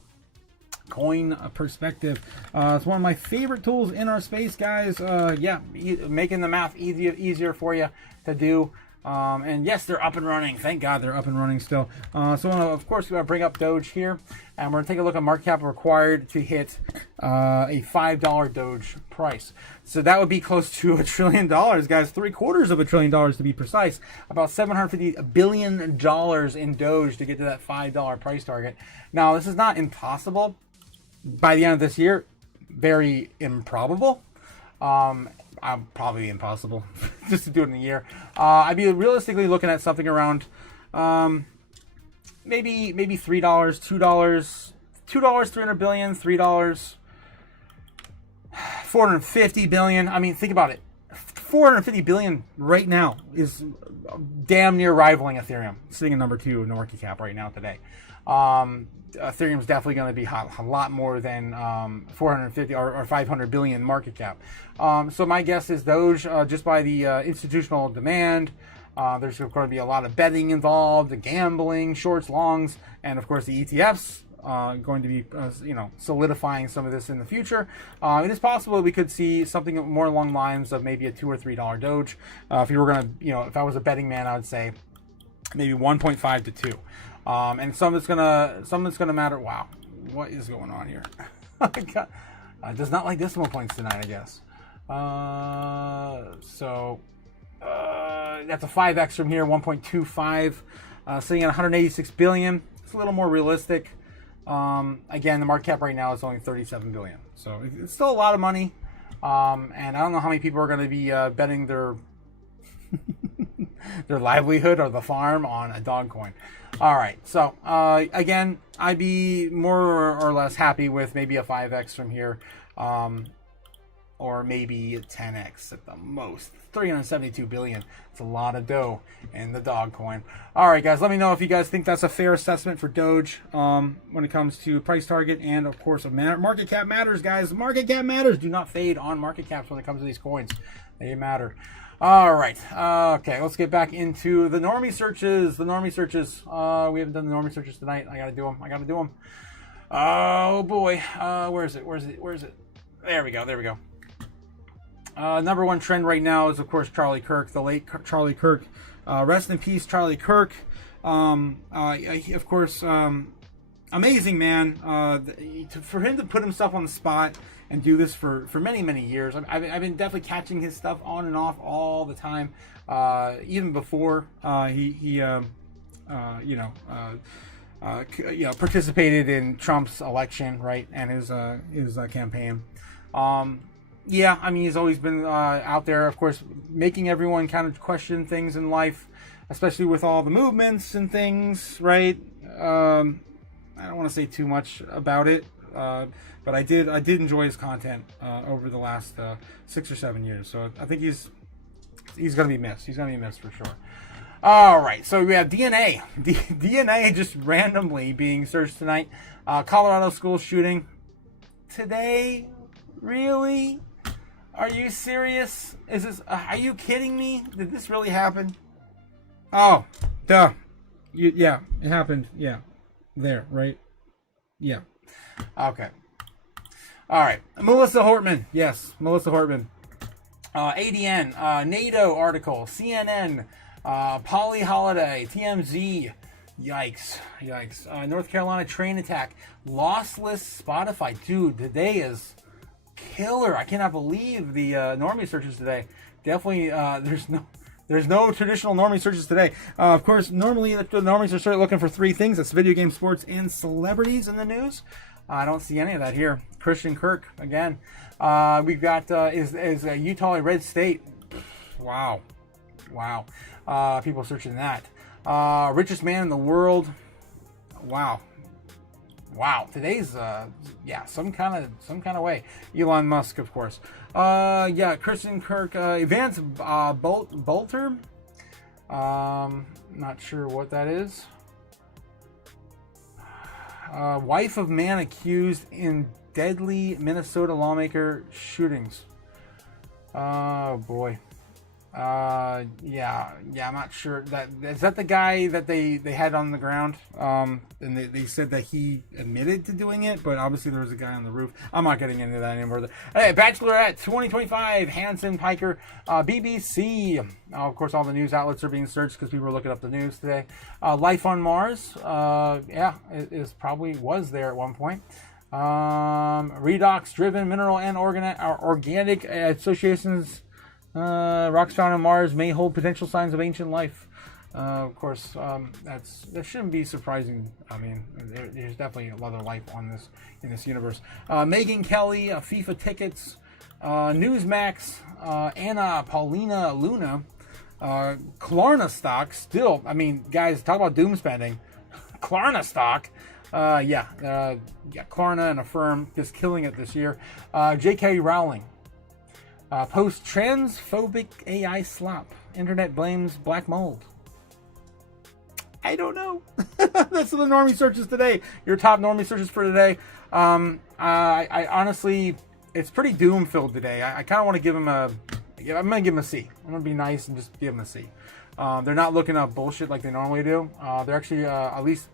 Coin Perspective. It's one of my favorite tools in our space, guys. Making the math easier for you to do. And yes, they're up and running. Thank God they're up and running still. So of course, we're going to bring up Doge here, and we're going to take a look at market cap required to hit a $5 Doge price. So that would be close to $1 trillion, guys. $750 billion to be precise. About $750 billion in Doge to get to that $5 price target. Now, this is not impossible. By the end of this year, very improbable. Probably impossible just to do it in a year. I'd be realistically looking at something around maybe $3, $2, $300 billion, $3, 450 billion. I mean, think about it. 450 billion right now is damn near rivaling Ethereum, sitting at number 2 in market cap right now today. Ethereum is definitely going to be a lot more than 450 or 500 billion market cap. So my guess is Doge, just by the institutional demand, there's going to be a lot of betting involved, the gambling, shorts, longs, and of course the ETFs going to be solidifying some of this in the future. It is possible we could see something more along the lines of maybe a $2 or $3 Doge. If you were going to, if I was a betting man, I would say maybe 1.5 to 2. And some that's gonna matter. Wow, what is going on here? Does not like decimal points tonight, I guess. That's a 5x from here, 1.25, sitting at 186 billion. It's a little more realistic. Again, the market cap right now is only 37 billion, so it's still a lot of money. And I don't know how many people are going to be betting their their livelihood or the farm on a dog coin. All right, so again, I'd be more or less happy with maybe a 5x from here. or maybe 10x at the most. 372 billion. It's a lot of dough in the dog coin. All right, guys, let me know if you guys think that's a fair assessment for Doge when it comes to price target, and of course, market cap matters, guys. Market cap matters. Do not fade on market caps when it comes to these coins. They matter. All right. Okay, let's get back into the Normie searches. The Normie searches. We haven't done the Normie searches tonight. I gotta do them. Oh boy. Where is it? There we go. Number one trend right now is, of course, Charlie Kirk, the late Charlie Kirk. Rest in peace, Charlie Kirk. Of course, amazing man. For him to put himself on the spot and do this for many, many years. I've been definitely catching his stuff on and off all the time. Even before he participated in Trump's election, right, and his campaign. Yeah, I mean, he's always been out there, of course, making everyone kind of question things in life, especially with all the movements and things, right? I don't want to say too much about it, but I did enjoy his content over the last 6 or 7 years. So I think he's going to be missed. He's going to be missed for sure. All right, so we have DNA. DNA just randomly being searched tonight. Colorado school shooting today. Really? Are you serious? Is this? Are you kidding me? Did this really happen? Oh, duh. Yeah, it happened. Yeah, there, right? Yeah. Okay. All right. Melissa Hortman. Yes, Melissa Hortman. ADN. NATO article. CNN. Polly Holiday. TMZ. Yikes. North Carolina train attack. Lossless Spotify. Dude, today is killer. I cannot believe the Normie searches today. Definitely, there's no traditional Normie searches today. Of course, normally the Normies are starting looking for three things. That's video game, sports, and celebrities in the news. I don't see any of that here. Christian Kirk again. We've got is Utah a red state? Wow. People searching that. Richest man in the world. Wow. Today's some kind of way. Elon Musk, of course. Christian Kirk, Vance Bolter. Not sure what that is. Wife of man accused in deadly Minnesota lawmaker shootings. Oh boy. I'm not sure. Is that the guy that they had on the ground? And they said that he admitted to doing it, but obviously there was a guy on the roof. I'm not getting into that anymore. Hey, Bachelorette 2025, Hanson Piker, BBC. Of course, all the news outlets are being searched because people are looking up the news today. Life on Mars. It probably was there at one point. Redox driven mineral and organic associations. Rocks found on Mars may hold potential signs of ancient life. Of course, that shouldn't be surprising. I mean, there's definitely a lot of life in this universe. Megan Kelly, FIFA tickets, Newsmax, Anna Paulina Luna, Klarna stock. Still, I mean, guys, talk about doom spending. Klarna stock. Klarna and Affirm just killing it this year. J.K. Rowling. Post transphobic AI slap. Internet blames black mold. I don't know. That's the Normie searches today. Your top Normie searches for today. I honestly, it's pretty doom filled today. I kind of want to give him I'm going to give him a C. I'm going to be nice and just give him a C. They're not looking up bullshit like they normally do. They're actually at least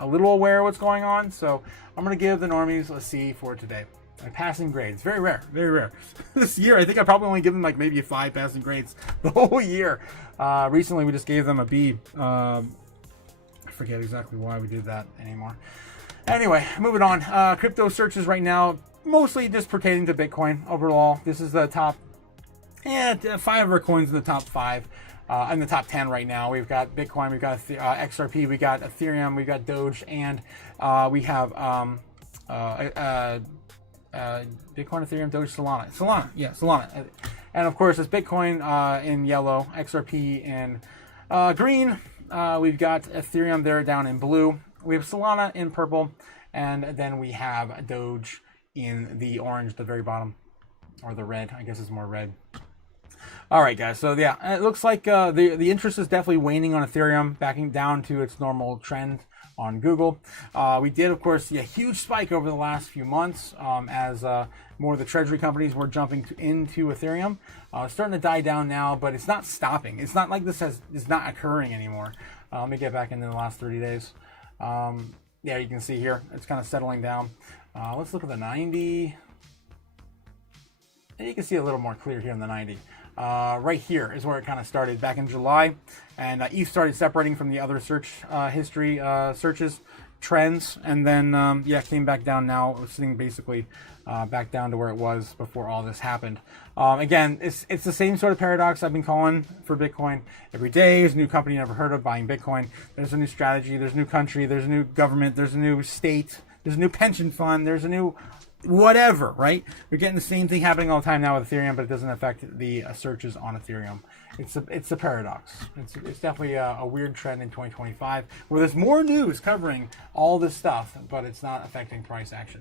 a little aware of what's going on. So I'm going to give the Normies a C for today. A passing grade. It's very rare. Very rare. This year, I think I probably only give them like maybe 5 passing grades the whole year. Recently, we just gave them a B. I forget exactly why we did that anymore. Anyway, moving on. Crypto searches right now, mostly just pertaining to Bitcoin overall. This is the top 5 of our coins in the top 5. In the top 10 right now. We've got Bitcoin, we've got XRP, we got Ethereum, we got Doge, and we have Bitcoin, Ethereum, Doge, Solana. And of course, it's Bitcoin in yellow, XRP in green. We've got Ethereum there down in blue. We have Solana in purple, and then we have Doge in the orange, the very bottom. or the red. I guess it's more red. All right, guys. So yeah, it looks like the interest is definitely waning on Ethereum, backing down to its normal trend on Google. We did, of course, see a huge spike over the last few months as more of the treasury companies were jumping into Ethereum. It's starting to die down now, but it's not stopping. It's not like this is not occurring anymore. Let me get back into the last 30 days. Yeah, you can see here it's kind of settling down. Let's look at the 90. And you can see a little more clear here in the 90. Right here is where it kind of started back in July, and ETH started separating from the other search history searches trends, and then yeah, came back down now, sitting basically back down to where it was before all this happened. Again, it's the same sort of paradox I've been calling for Bitcoin. Every day there's a new company you never heard of buying Bitcoin. There's a new strategy, there's a new country, there's a new government, there's a new state, there's a new pension fund, there's a new whatever, right? We're getting the same thing happening all the time now with Ethereum, but it doesn't affect the searches on Ethereum. It's a paradox. It's definitely a weird trend in 2025 where there's more news covering all this stuff, but it's not affecting price action.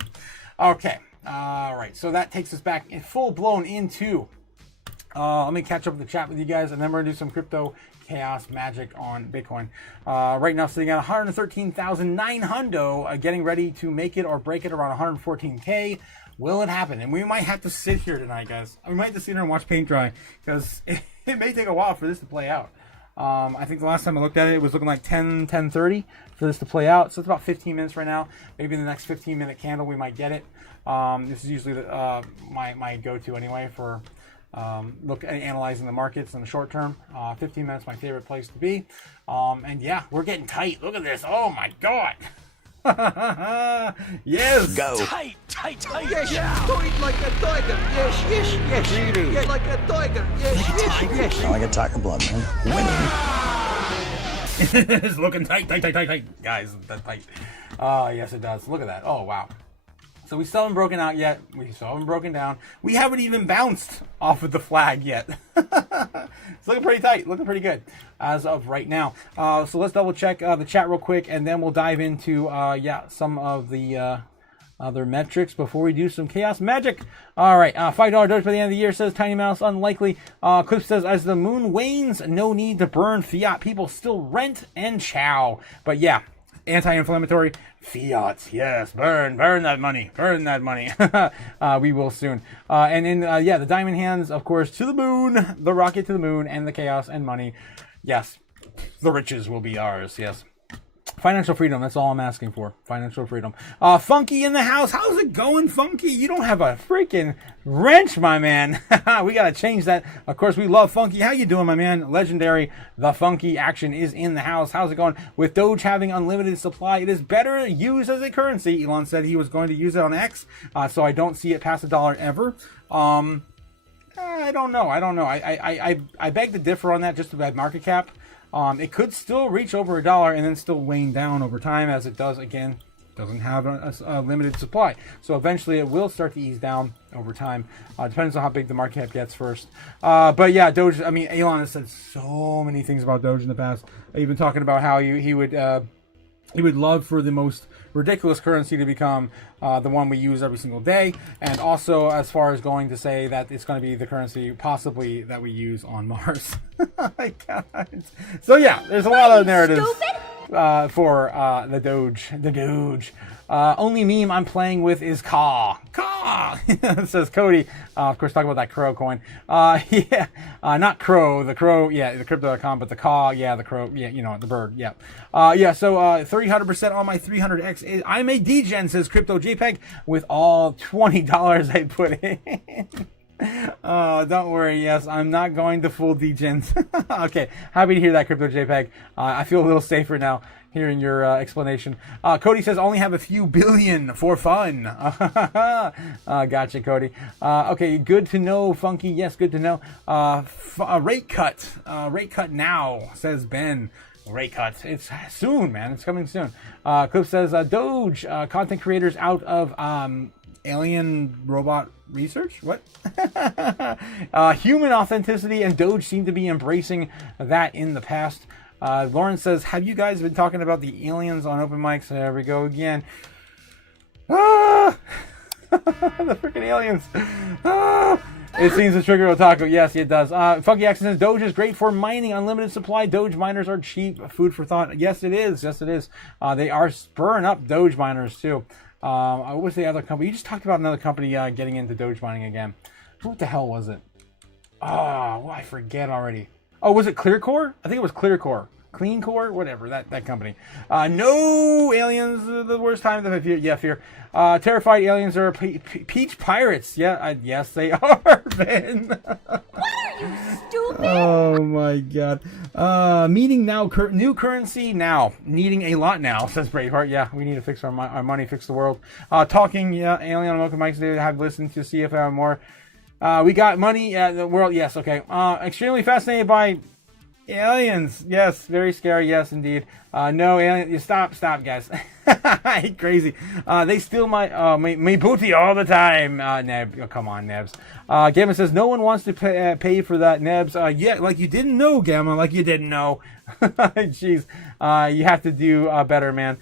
Okay, all right. So that takes us back in full blown into. Let me catch up with the chat with you guys, and then we're gonna do some crypto chaos magic on Bitcoin. Right now sitting at 113,900, getting ready to make it or break it around 114K. Will it happen? And we might have to sit here tonight, guys. We might have to sit here and watch paint dry, because it may take a while for this to play out. I think the last time I looked at it, it was looking like 10:30 for this to play out. So it's about 15 minutes right now. Maybe in the next 15-minute candle we might get it. This is usually my go-to anyway for analyzing the markets in the short term. 15 minutes, my favorite place to be. And yeah, we're getting tight. Look at this. Oh my god. Yes. Go. Tight. Yes. Do it like a tiger. Yes. Really? Yes, like a tiger. Yes. Like a tiger blood, man. Winning. It's looking tight. Guys, that's tight. Yes, it does. Look at that. Oh, wow. So we still haven't broken out yet. We still haven't broken down. We haven't even bounced off of the flag yet. It's looking pretty tight. Looking pretty good as of right now. So let's double check the chat real quick, and then we'll dive into some of the other metrics before we do some chaos magic. All right, $5 Doge by the end of the year, says Tiny Mouse. Unlikely. Clip says, as the moon wanes, no need to burn fiat. People still rent and chow. But yeah, anti-inflammatory. Fiat, yes, burn that money, we will soon. And in the diamond hands, of course, to the moon, the rocket to the moon, and the chaos and money. Yes, the riches will be ours. Yes, financial freedom. That's all I'm asking for. Financial freedom. Funky in the house. How's it going, Funky? You don't have a freaking wrench, my man. We gotta change that. Of course, we love Funky. How you doing, my man? Legendary. The Funky action is in the house. How's it going? With Doge having unlimited supply, it is better used as a currency. Elon said he was going to use it on X, so I don't see it past $1 ever. I don't know. I beg to differ on that, just about market cap. It could still reach over $1 and then still wane down over time, as it does, again, doesn't have a limited supply. So eventually it will start to ease down over time. Depends on how big the market cap gets first. But yeah, Doge, I mean, Elon has said so many things about Doge in the past. He's been talking about how he would love for the most ridiculous currency to become the one we use every single day, and also as far as going to say that it's going to be the currency possibly that we use on Mars. Oh my God. So yeah, there's a lot of narratives for the Doge. Only meme I'm playing with is Caw. Says Cody. Of course, talking about that Crow coin. Yeah, not Crow. The Crow, yeah, the crypto.com, but the Caw, yeah, the Crow, yeah, you know, the bird, yeah. Yeah, so 300% on my 300X. I'm a degen, says Crypto JPEG, with all $20 I put in. Oh, don't worry. Yes, I'm not going to full degens. Okay, happy to hear that, Crypto JPEG. I feel a little safer now hearing your explanation. Cody says, only have a few billion for fun. Gotcha, Cody. Okay, good to know, Funky. Yes, good to know. Rate cut. Rate cut now, says Ben. Rate cut. It's soon, man. It's coming soon. Clip says, Doge, content creators out of alien robot research? What? Human authenticity and Doge seem to be embracing that in the past. Lauren says, have you guys been talking about the aliens on open mics? There we go again. The freaking aliens. Ah. It seems to trigger Otaku. Yes, it does. Funky Action says, Doge is great for mining. Unlimited supply. Doge miners are cheap. Food for thought. Yes, it is. Yes, it is. They are spurring up Doge miners, too. What was the other company? You just talked about another company getting into Doge mining again. What the hell was it? Oh, well, I forget already. Oh, was it ClearCore? I think it was ClearCore. Clean Core, whatever, that company. No aliens, the worst time to fear. Yeah, fear. Terrified aliens are peach pirates. Yeah, yes, they are, Ben. What are you, stupid? Oh my God. Meeting now, new currency now. Needing a lot now, says Braveheart. Yeah, we need to fix our money, fix the world. Talking, yeah, alien on Welcome Mike's Day. Have listened to see if I have more. We got money at the world. Yes, okay. Extremely fascinated by aliens. Yes, very scary. Yes, indeed. No alien. You stop, guys. Crazy. They steal my booty all the time. Neb, oh, come on, Nebs. Gamma says no one wants to pay for that, Nebs. Yeah, like you didn't know, Gamma. Like you didn't know. Jeez. You have to do better, man.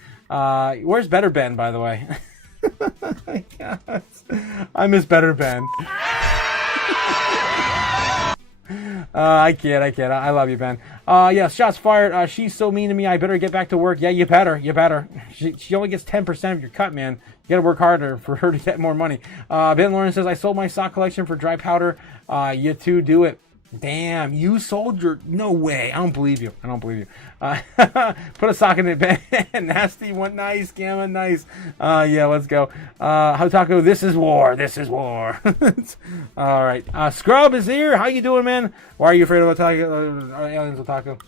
Where's Better Ben, by the way? I miss Better Ben. I kid. I love you, Ben. Yeah, shots fired. She's so mean to me. I better get back to work. Yeah, you better. She only gets 10% of your cut, man. You gotta work harder for her to get more money. Ben Lawrence says, I sold my sock collection for dry powder. You two do it. Damn, you sold your... No way. I don't believe you. Put a sock in it, Ben. Nasty one. Nice. Gamma. Nice. Yeah, let's go. Otaku, this is war. All right. Scrub is here. How you doing, man? Why are you afraid of Otaku? Aliens, Otaku?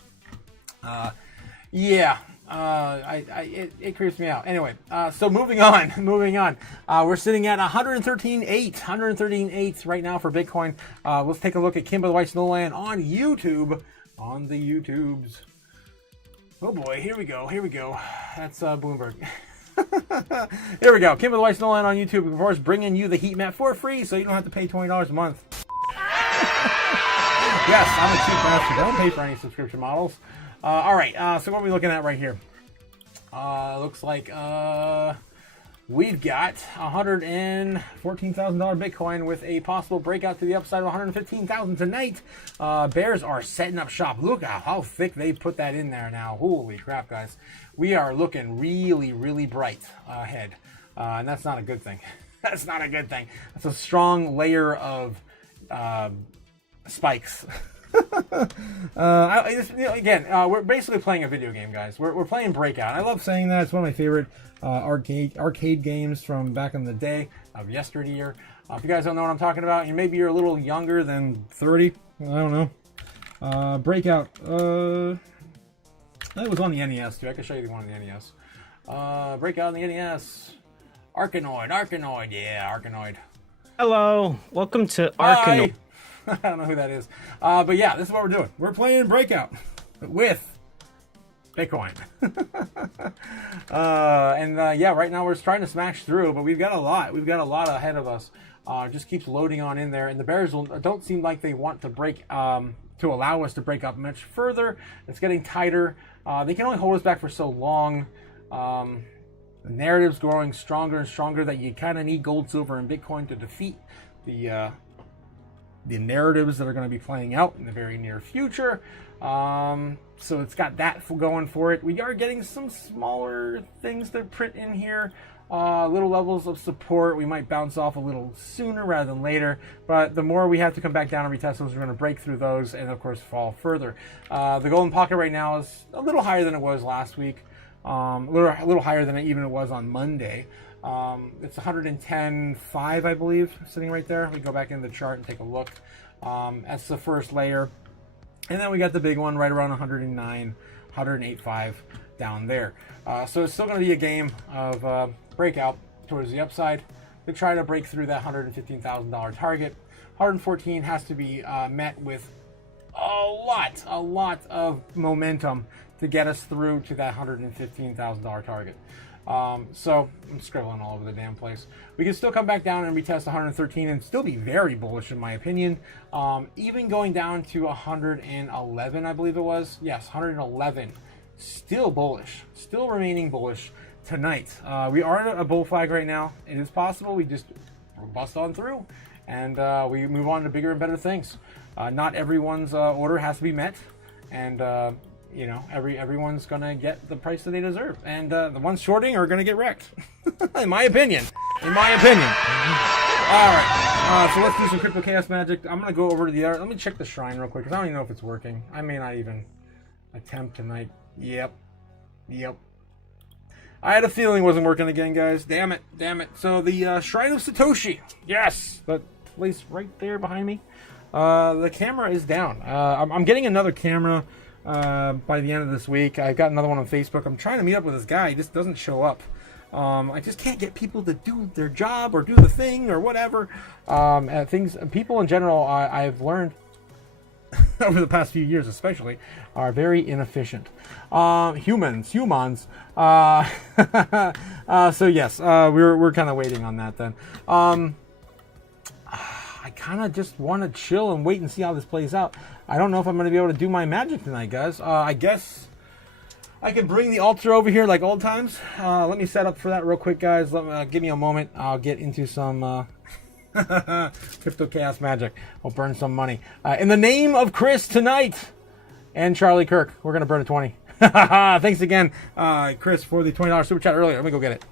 Yeah. It creeps me out. Anyway, so moving on. We're sitting at 113.8 right now for Bitcoin. Let's take a look at Kimba the White Snowland on YouTube. On the YouTubes. Oh boy, here we go. That's Bloomberg. Here we go. Kimba the White Snowland on YouTube, of course, bringing you the heat map for free, so you don't have to pay $20 a month. Yes, I'm a cheap bastard. I don't pay for any subscription models. All right, so what are we looking at right here? Looks like we've got $114,000 Bitcoin with a possible breakout to the upside of $115,000 tonight. Bears are setting up shop. Look at how thick they put that in there now. Holy crap, guys. We are looking really, really bright ahead. And that's not a good thing. That's a strong layer of spikes. We're basically playing a video game, guys. We're playing Breakout. I love saying that. It's one of my favorite arcade games from back in the day of yesteryear. If you guys don't know what I'm talking about, maybe you're a little younger than 30. I don't know. Breakout. It was on the NES too. I can show you one on the NES. Breakout on the NES. Arkanoid. Yeah, Arkanoid. Hello. Welcome to Arkanoid. I don't know who that is. But yeah, this is what we're doing. We're playing Breakout with Bitcoin. Yeah, right now we're trying to smash through, but we've got a lot. Ahead of us. Just keeps loading on in there. And the bears don't seem like they want to break, to allow us to break up much further. It's getting tighter. They can only hold us back for so long. The narrative's growing stronger and stronger that you kind of need gold, silver, and Bitcoin to defeat the narratives that are going to be playing out in the very near future. So it's got that going for it. We are getting some smaller things to print in here. Little levels of support. We might bounce off a little sooner rather than later. But the more we have to come back down and retest those, we're going to break through those and, of course, fall further. The golden pocket right now is a little higher than it was last week. A little higher than it was on Monday. It's 110.5, I believe, sitting right there. We go back into the chart and take a look. That's the first layer. And then we got the big one right around 109, 108.5 down there. So it's still going to be a game of breakout towards the upside to try to break through that $115,000 target. 114 has to be met with a lot of momentum to get us through to that $115,000 target. So I'm scribbling all over the damn place. We can still come back down and retest 113 and still be very bullish in my opinion. Even going down to 111, I believe it was. Yes, 111. Still bullish. Still remaining bullish tonight. We are at a bull flag right now. It is possible we just we'll bust on through, and we move on to bigger and better things. Not everyone's order has to be met, and you know, everyone's gonna get the price that they deserve, and the ones shorting are gonna get wrecked, in my opinion. In my opinion. All right, so let's do some Crypto Chaos magic. I'm gonna go over to the other. Let me check the shrine real quick because I don't even know if it's working. I may not even attempt tonight. Yep. I had a feeling it wasn't working again, guys. Damn it. So the Shrine of Satoshi. Yes, that place right there behind me. The camera is down. I'm getting another camera by the end of this week. I've got another one on Facebook. I'm trying to meet up with this guy. He just doesn't show up. I just can't get people to do their job or do the thing or whatever. People in general, I've learned over the past few years especially, are very inefficient. Humans. So yes, we're kind of waiting on that then. I kind of just want to chill and wait and see how this plays out. I don't know if I'm going to be able to do my magic tonight, guys. I guess I can bring the altar over here like old times. Let me set up for that real quick, guys. Give me a moment. I'll get into some Crypto Chaos magic. We'll burn some money. In the name of Chris tonight and Charlie Kirk, we're going to burn a 20. Thanks again, Chris, for the $20 super chat earlier. Let me go get it.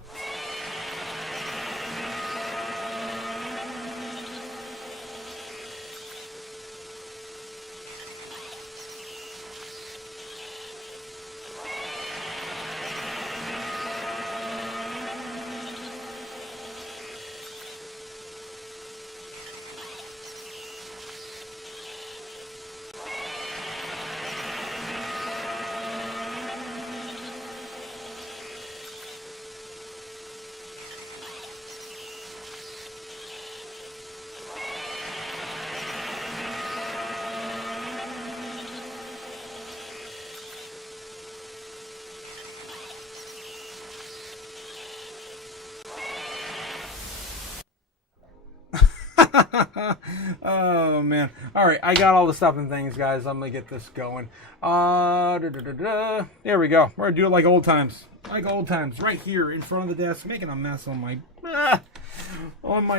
Oh man. Alright, I got all the stuff and things, guys. I'm gonna get this going. There we go. We're gonna do it like old times. Like old times. Right here in front of the desk. Making a mess on my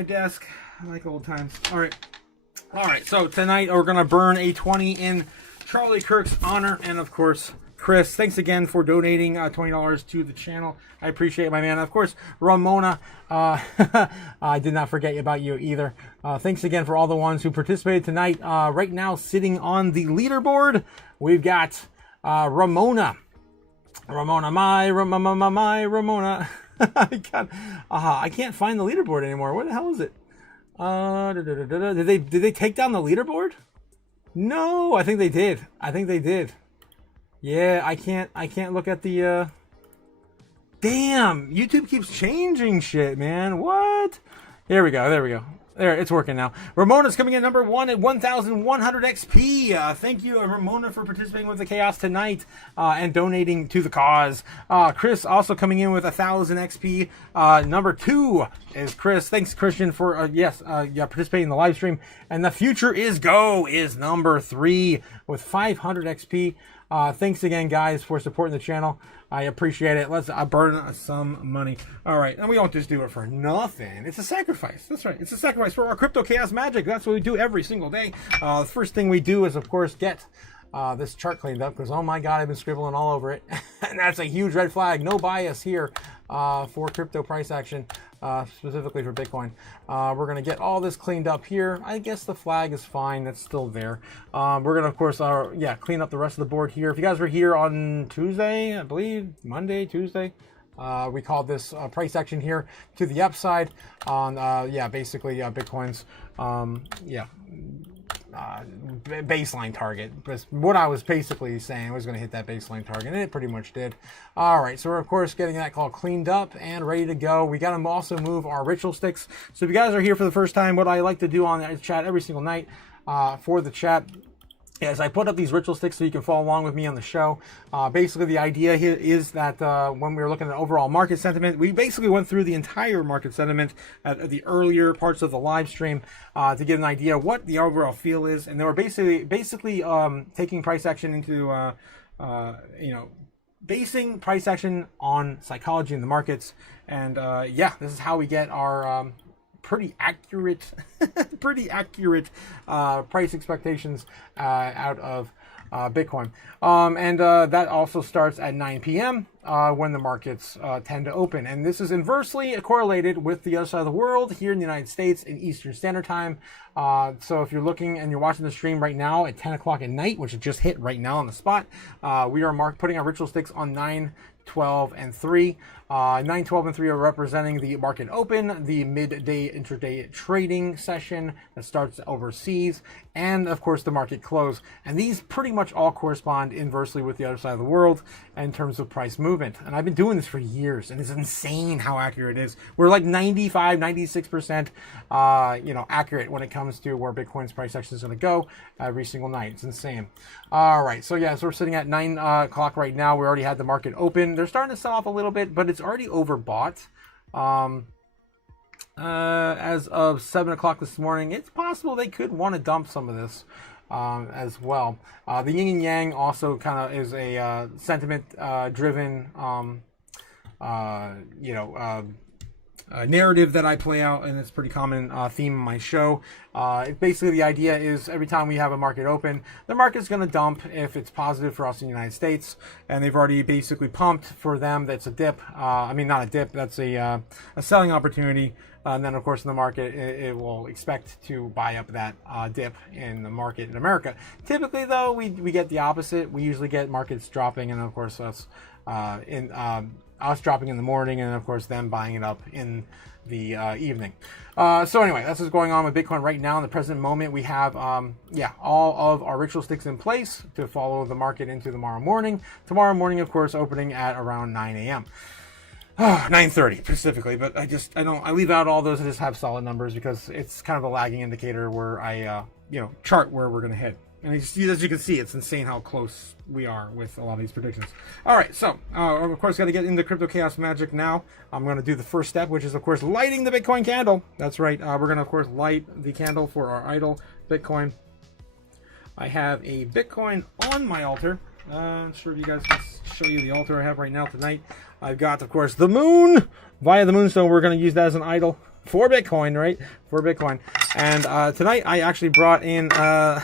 desk. Like old times. Alright, so tonight we're gonna burn a 20 in Charlie Kirk's honor, and of course Chris, thanks again for donating $20 to the channel. I appreciate it, my man. Of course, Ramona, I did not forget about you either. Thanks again for all the ones who participated tonight. Right now, sitting on the leaderboard, we've got Ramona. Ramona. I can't find the leaderboard anymore. Where the hell is it? Did they take down the leaderboard? No, I think they did. Yeah, I can't look at the, damn, YouTube keeps changing shit, man. What? There we go. There, it's working now. Ramona's coming in number 1 at 1,100 XP. Thank you, Ramona, for participating with the chaos tonight and donating to the cause. Chris also coming in with 1,000 XP. Number 2 is Chris. Thanks, Christian, for participating in the live stream. And the future is number 3 with 500 XP. Thanks again, guys, for supporting the channel. I appreciate it. Let's burn some money. All right, and we don't just do it for nothing. It's a sacrifice. That's right. It's a sacrifice for our Crypto Chaos magic. That's what we do every single day. The first thing we do is, of course, get this chart cleaned up because, oh my God, I've been scribbling all over it. And that's a huge red flag. No bias here for crypto price action, specifically for Bitcoin. We're going to get all this cleaned up here. I guess the flag is fine. That's still there. We're going to, of course, clean up the rest of the board here. If you guys were here on Tuesday, I believe, Monday, Tuesday, we called this price action here to the upside on, basically Bitcoin's, baseline target. What I was basically saying was going to hit that baseline target, and it pretty much did. All right, so we're of course getting that call cleaned up and ready to go. We got to also move our ritual sticks. So if you guys are here for the first time, what I like to do on the chat every single night for the chat is I put up these ritual sticks so you can follow along with me on the show. Basically, the idea here is that when we were looking at overall market sentiment, we basically went through the entire market sentiment at the earlier parts of the live stream to get an idea what the overall feel is, and they were basically taking price action into basing price action on psychology in the markets, and this is how we get our pretty accurate, price expectations out of Bitcoin. And that also starts at 9 p.m. When the markets tend to open. And this is inversely correlated with the other side of the world here in the United States in Eastern Standard Time. So if you're looking and you're watching the stream right now at 10 o'clock at night, which it just hit right now on the spot, we are putting our ritual sticks on 9, 12, and 3. 9, 12, and 3 are representing the market open, the midday intraday trading session that starts overseas, and of course the market close. And these pretty much all correspond inversely with the other side of the world in terms of price movement. And I've been doing this for years, and it's insane how accurate it is. We're like 95, 96%, accurate when it comes to where Bitcoin's price action is going to go every single night. It's insane. All right, so yeah, so we're sitting at 9 o'clock right now. We already had the market open. They're starting to sell off a little bit, but it's already overbought. As of 7 o'clock this morning, it's possible they could want to dump some of this as well. The yin and yang also kind of is a sentiment driven narrative that I play out, and it's a pretty common theme in my show. Basically, the idea is every time we have a market open, the market's going to dump if it's positive for us in the United States, and they've already basically pumped for them. That's a dip. Not a dip. That's a selling opportunity. And then, of course, in the market, it will expect to buy up that dip in the market in America. Typically, though, we get the opposite. We usually get markets dropping, and of course, us dropping in the morning, and of course them buying it up in the evening. So anyway, that's what's going on with Bitcoin right now in the present moment. We have all of our ritual sticks in place to follow the market into tomorrow morning. Tomorrow morning, of course, opening at around 9 a.m. 9:30 specifically, but I leave out all those that just have solid numbers because it's kind of a lagging indicator where I chart where we're going to hit. And as you can see, it's insane how close we are with a lot of these predictions. All right, so of course, got to get into Crypto Chaos magic now. I'm going to do the first step, which is, of course, lighting the Bitcoin candle. That's right. We're going to, of course, light the candle for our idol, Bitcoin. I have a Bitcoin on my altar. I'm sure if you guys can show you the altar I have right now tonight. I've got, of course, the moon. Via the moonstone, we're going to use that as an idol for Bitcoin, right? For Bitcoin. And tonight I actually brought in a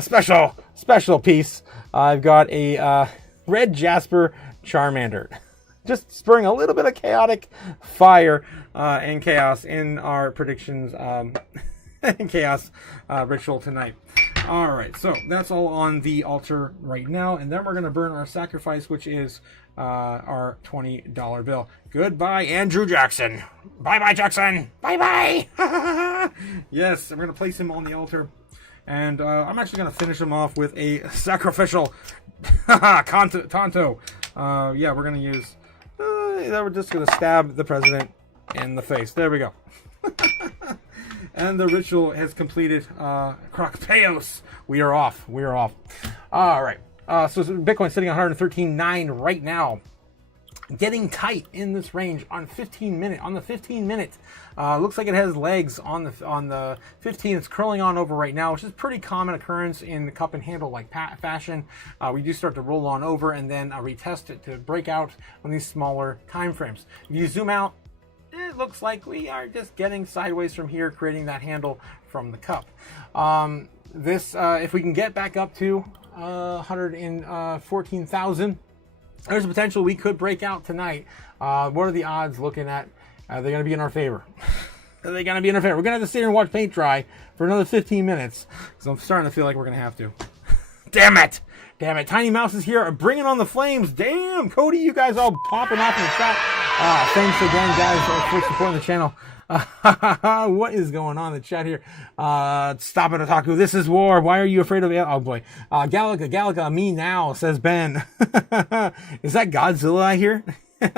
special piece. I've got a red Jasper Charmander. Just spurring a little bit of chaotic fire and chaos in our predictions and chaos ritual tonight. All right, so that's all on the altar right now. And then we're going to burn our sacrifice, which is our $20 bill. Goodbye, Andrew Jackson. Bye-bye, Jackson. Bye-bye. Yes, I'm going to place him on the altar. And I'm actually going to finish him off with a sacrificial Tonto. We're going to use... we're just going to stab the president in the face. There we go. And the ritual has completed. Crocpeos. We are off. All right. So Bitcoin sitting at 113.9 right now. Getting tight in this range on 15 minute. On the 15 minute, looks like it has legs on the 15. It's curling on over right now, which is a pretty common occurrence in the cup and handle like fashion. We do start to roll on over and then retest it to break out on these smaller time frames. If you zoom out, it looks like we are just getting sideways from here, creating that handle from the cup. If we can get back up to 114,000, there's a potential we could break out tonight. What are the odds looking at? They're going to be in our favor. We're going to have to sit here and watch paint dry for another 15 minutes because I'm starting to feel like we're going to have to. Damn it. Tiny Mouse is here, bringing on the flames. Damn, Cody, you guys all popping off in the chat. Thanks again, guys, for supporting the channel. What is going on in the chat here? Stop it, Otaku. This is war. Why are you afraid of... Oh, boy. Galaga, me now, says Ben. Is that Godzilla I hear?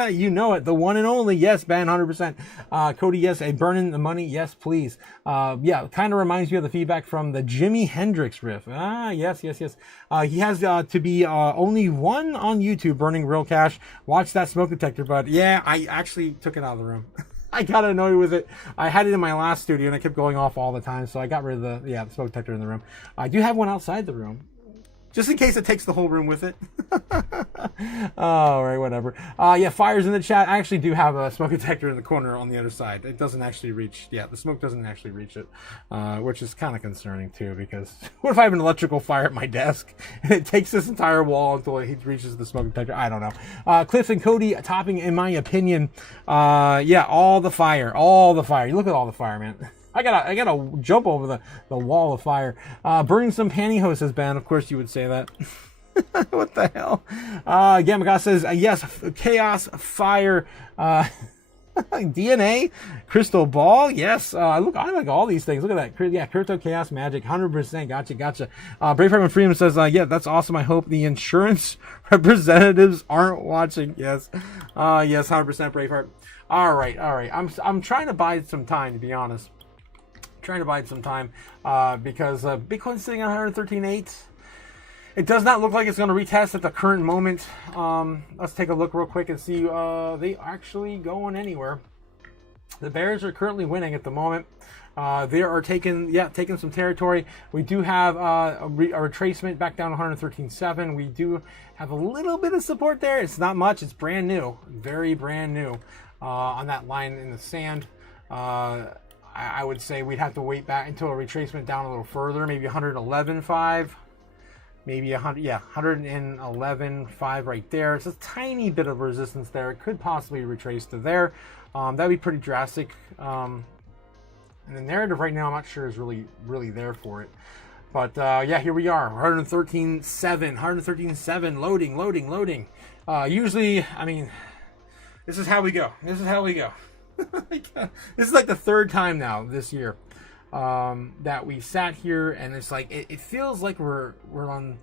You know it. The one and only. Yes, Ben, 100%. Cody, yes. A burning the money. Yes, please. Kind of reminds me of the feedback from the Jimi Hendrix riff. Yes. He has to be only one on YouTube burning real cash. Watch that smoke detector, bud. Yeah, I actually took it out of the room. I got annoyed with it. I had it in my last studio and it kept going off all the time, so I got rid of the smoke detector in the room. I do have one outside the room. Just in case it takes the whole room with it. All right, whatever. Yeah, fire's in the chat. I actually do have a smoke detector in the corner on the other side. It doesn't actually reach. Yeah, the smoke doesn't actually reach it, which is kind of concerning too. Because what if I have an electrical fire at my desk and it takes this entire wall until it reaches the smoke detector? I don't know. Cliff and Cody topping, in my opinion. Yeah, all the fire. You look at all the fire, man. I gotta jump over the wall of fire. Burning some pantyhose has been, of course you would say that. What the hell? Gamagos says, yes, chaos, fire, DNA, crystal ball, yes. I like all these things. Look at that. Yeah, crypto, chaos, magic, 100%. Gotcha. Braveheart and Freedom says, yeah, that's awesome. I hope the insurance representatives aren't watching. Yes. Yes, 100% Braveheart. All right. I'm trying to buy some time, to be honest. Because Bitcoin's sitting at 113.8. It does not look like it's going to retest at the current moment. Let's take a look real quick and see they actually going anywhere. The bears are currently winning at the moment. They are taking some territory. We do have a retracement back down to 113.7. We do have a little bit of support there. It's not much. It's brand new, very brand new on that line in the sand. I would say we'd have to wait back until a retracement down a little further, maybe 111.5, maybe 111.5 right there. It's a tiny bit of resistance there. It could possibly retrace to there. That'd be pretty drastic. And the narrative right now, I'm not sure is really there for it. But yeah, here we are, 113.7, loading. Usually, I mean, this is how we go. This is like the third time now this year that we sat here, and it's like it feels like we're on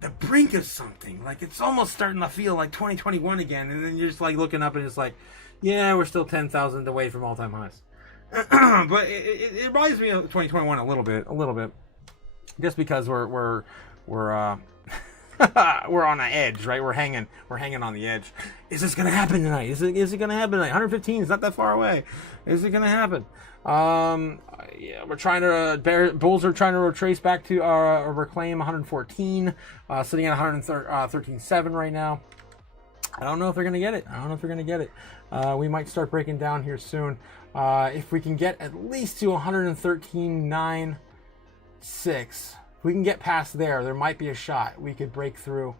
the brink of something. Like it's almost starting to feel like 2021 again, and then you're just like looking up and it's like, yeah, we're still 10,000 away from all-time highs. But it reminds me of 2021 a little bit, just because we're we're on an edge, right? We're hanging on the edge. Is this gonna happen tonight? Is it gonna happen tonight? 115 is not that far away. Is it gonna happen? Yeah, we're trying to bulls are trying to retrace back to reclaim 114, sitting at 113.7 right now. I don't know if they're gonna get it. We might start breaking down here soon. If we can get at least to 113.96. If we can get past there might be a shot. We could break through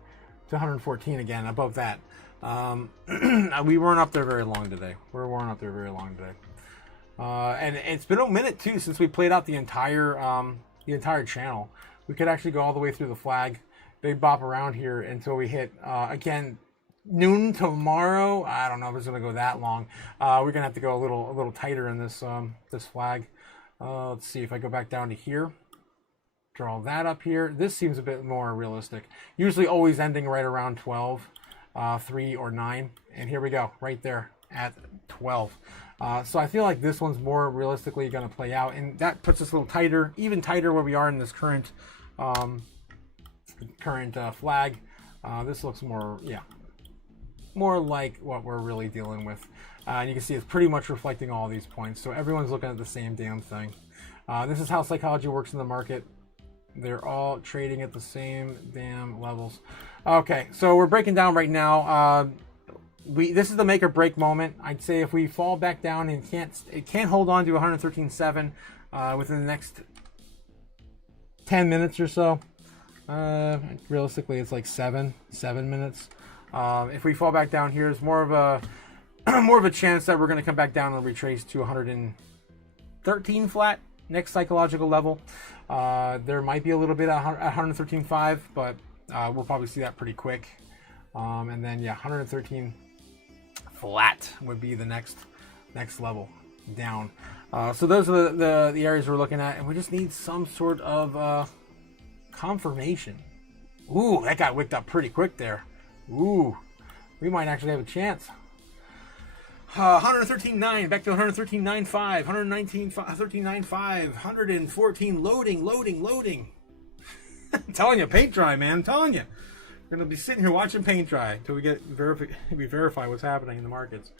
to 114 again, above that. We weren't up there very long today. And it's been a minute, too, since we played out the entire channel. We could actually go all the way through the flag, big bop around here until we hit, again, noon tomorrow. I don't know if it's going to go that long. We're going to have to go a little tighter in this flag. Let's see if I go back down to here. Draw that up here. This seems a bit more realistic. Usually always ending right around 12, 3 or 9. And here we go, right there at 12. So I feel like this one's more realistically going to play out. And that puts us a little tighter, even tighter where we are in this current flag. This looks more like what we're really dealing with. And you can see it's pretty much reflecting all these points. So everyone's looking at the same damn thing. This is how psychology works in the market. They're all trading at the same damn levels. Okay, so we're breaking down right now. This is the make or break moment. I'd say if we fall back down and it can't hold on to 113.7 within the next 10 minutes or so. Realistically, it's like seven minutes. If we fall back down here, it's more of a chance that we're going to come back down and retrace to 113 flat. Next psychological level. There might be a little bit at 113.5, but we'll probably see that pretty quick. And then 113 flat would be the next level down. So those are the areas we're looking at, and we just need some sort of confirmation. Ooh, that got wicked up pretty quick there. Ooh, we might actually have a chance. 113.9 back to 113.95, 113.5, 114 loading. I'm telling you, paint dry, man. I'm telling you, we're gonna be sitting here watching paint dry until we get verify what's happening in the markets.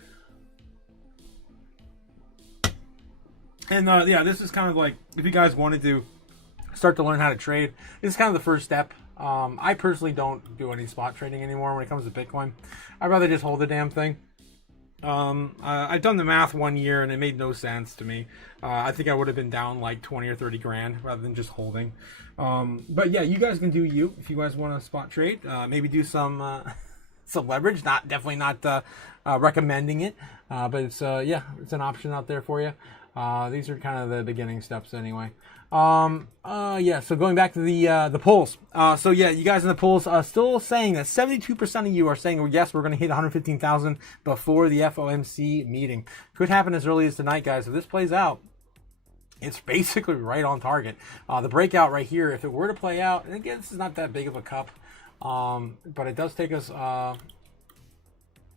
And this is kind of like if you guys wanted to start to learn how to trade. This is kind of the first step I personally don't do any spot trading anymore when it comes to Bitcoin. I'd rather just hold the damn thing. I've done the math 1 year and it made no sense to me. I think I would have been down like 20 or 30 grand rather than just holding. But yeah, you guys can do you if you guys want to spot trade. Maybe do some leverage. Definitely not recommending it, but it's it's an option out there for you. These are kind of the beginning steps anyway. So going back to the polls. So yeah, you guys in the polls are still saying that 72% of you are saying, well, yes, we're going to hit 115,000 before the FOMC meeting. Could happen as early as tonight, guys. If this plays out, it's basically right on target. The breakout right here, if it were to play out, and again, this is not that big of a cup, but it does take us a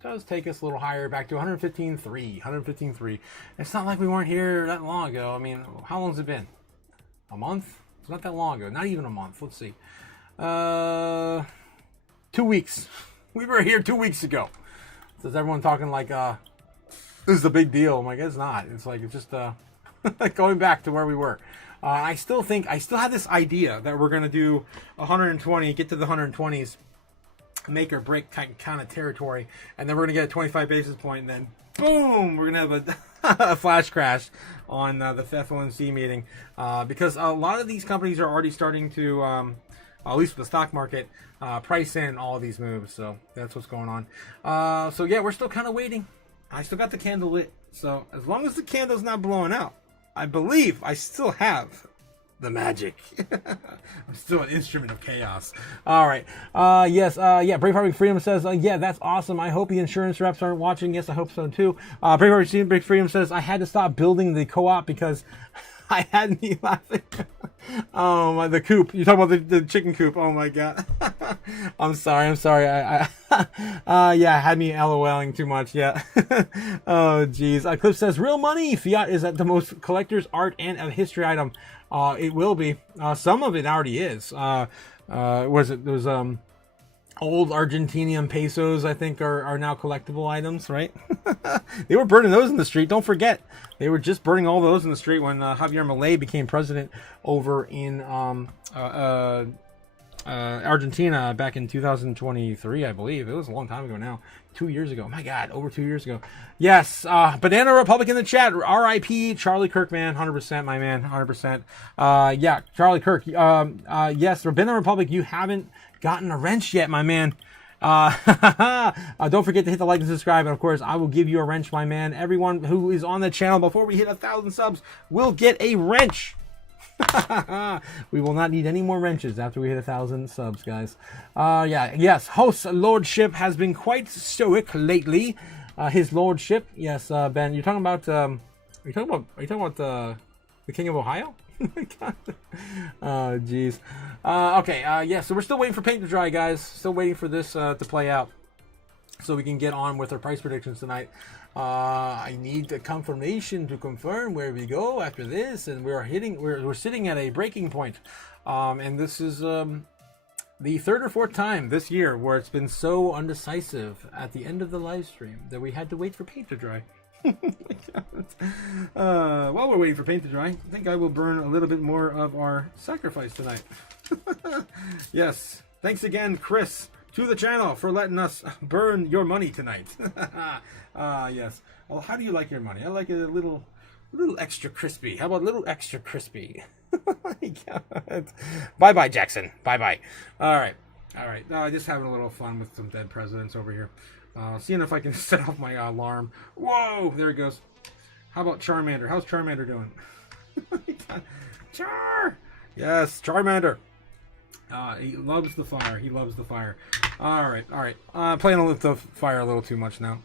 little higher, back to 115.3. It's not like we weren't here that long ago. I mean, how long's it been? A month? It's not that long ago. Not even a month. Let's see. 2 weeks. We were here 2 weeks ago. So is everyone talking like, this is a big deal? I'm like, it's not. It's like, it's just going back to where we were. I still have this idea that we're going to do 120, get to the 120s, make or break kind of territory, and then we're going to get a 25 basis point, and then boom, we're going to have a flash crash on the FOMC meeting, because a lot of these companies are already starting to, at least with the stock market, price in all of these moves. So that's what's going on. So yeah, we're still kind of waiting. I still got the candle lit, so as long as the candle's not blowing out, I believe I still have the magic. I'm still an instrument of chaos. All right. Braveheart Freedom says, yeah, that's awesome. I hope the insurance reps aren't watching. Yes, I hope so too. Braveheart Freedom says, I had to stop building the co-op because I had me laughing. Oh, the coop. You're talking about the chicken coop. Oh my God. I'm sorry. Yeah, had me LOLing too much. Yeah. Oh, geez. Cliff says, real money. Fiat is at the most collector's art and a history item. It will be. Some of it already is. Those old Argentinian pesos, I think, are now collectible items, right? They were burning those in the street. Don't forget, they were just burning all those in the street when Javier Milei became president over in Argentina back in 2023, I believe. It was a long time ago now. 2 years ago. My God, over 2 years ago. Yes, Banana Republic in the chat. R.I.P. Charlie Kirk, man. 100%, my man. 100%. Yeah, Charlie Kirk. Yes, Banana Republic, you haven't gotten a wrench yet, my man. Don't forget to hit the like and subscribe, and of course, I will give you a wrench, my man. Everyone who is on the channel before we hit 1,000 subs will get a wrench. We will not need any more wrenches after we hit 1,000 subs, guys. Yes, host lordship has been quite stoic lately. His lordship, yes, Ben. You're talking about are you talking about the King of Ohio? Oh, jeez. Yeah, so we're still waiting for paint to dry, guys. Still waiting for this to play out so we can get on with our price predictions tonight. I need a confirmation to confirm where we go after this, and we're sitting at a breaking point. And this is the third or fourth time this year where it's been so undecisive at the end of the live stream that we had to wait for paint to dry. While we're waiting for paint to dry, I think I will burn a little bit more of our sacrifice tonight. Yes, thanks again, Chris, to the channel for letting us burn your money tonight. Yes. Well, how do you like your money? I like it a little extra crispy. How about a little extra crispy? Oh my God. Bye-bye, Jackson. Bye-bye. All right. Just having a little fun with some dead presidents over here. Seeing if I can set off my alarm. Whoa, there it goes. How about Charmander? How's Charmander doing? Char! Yes, Charmander. He loves the fire. He loves the fire. All right. Playing with the fire a little too much now.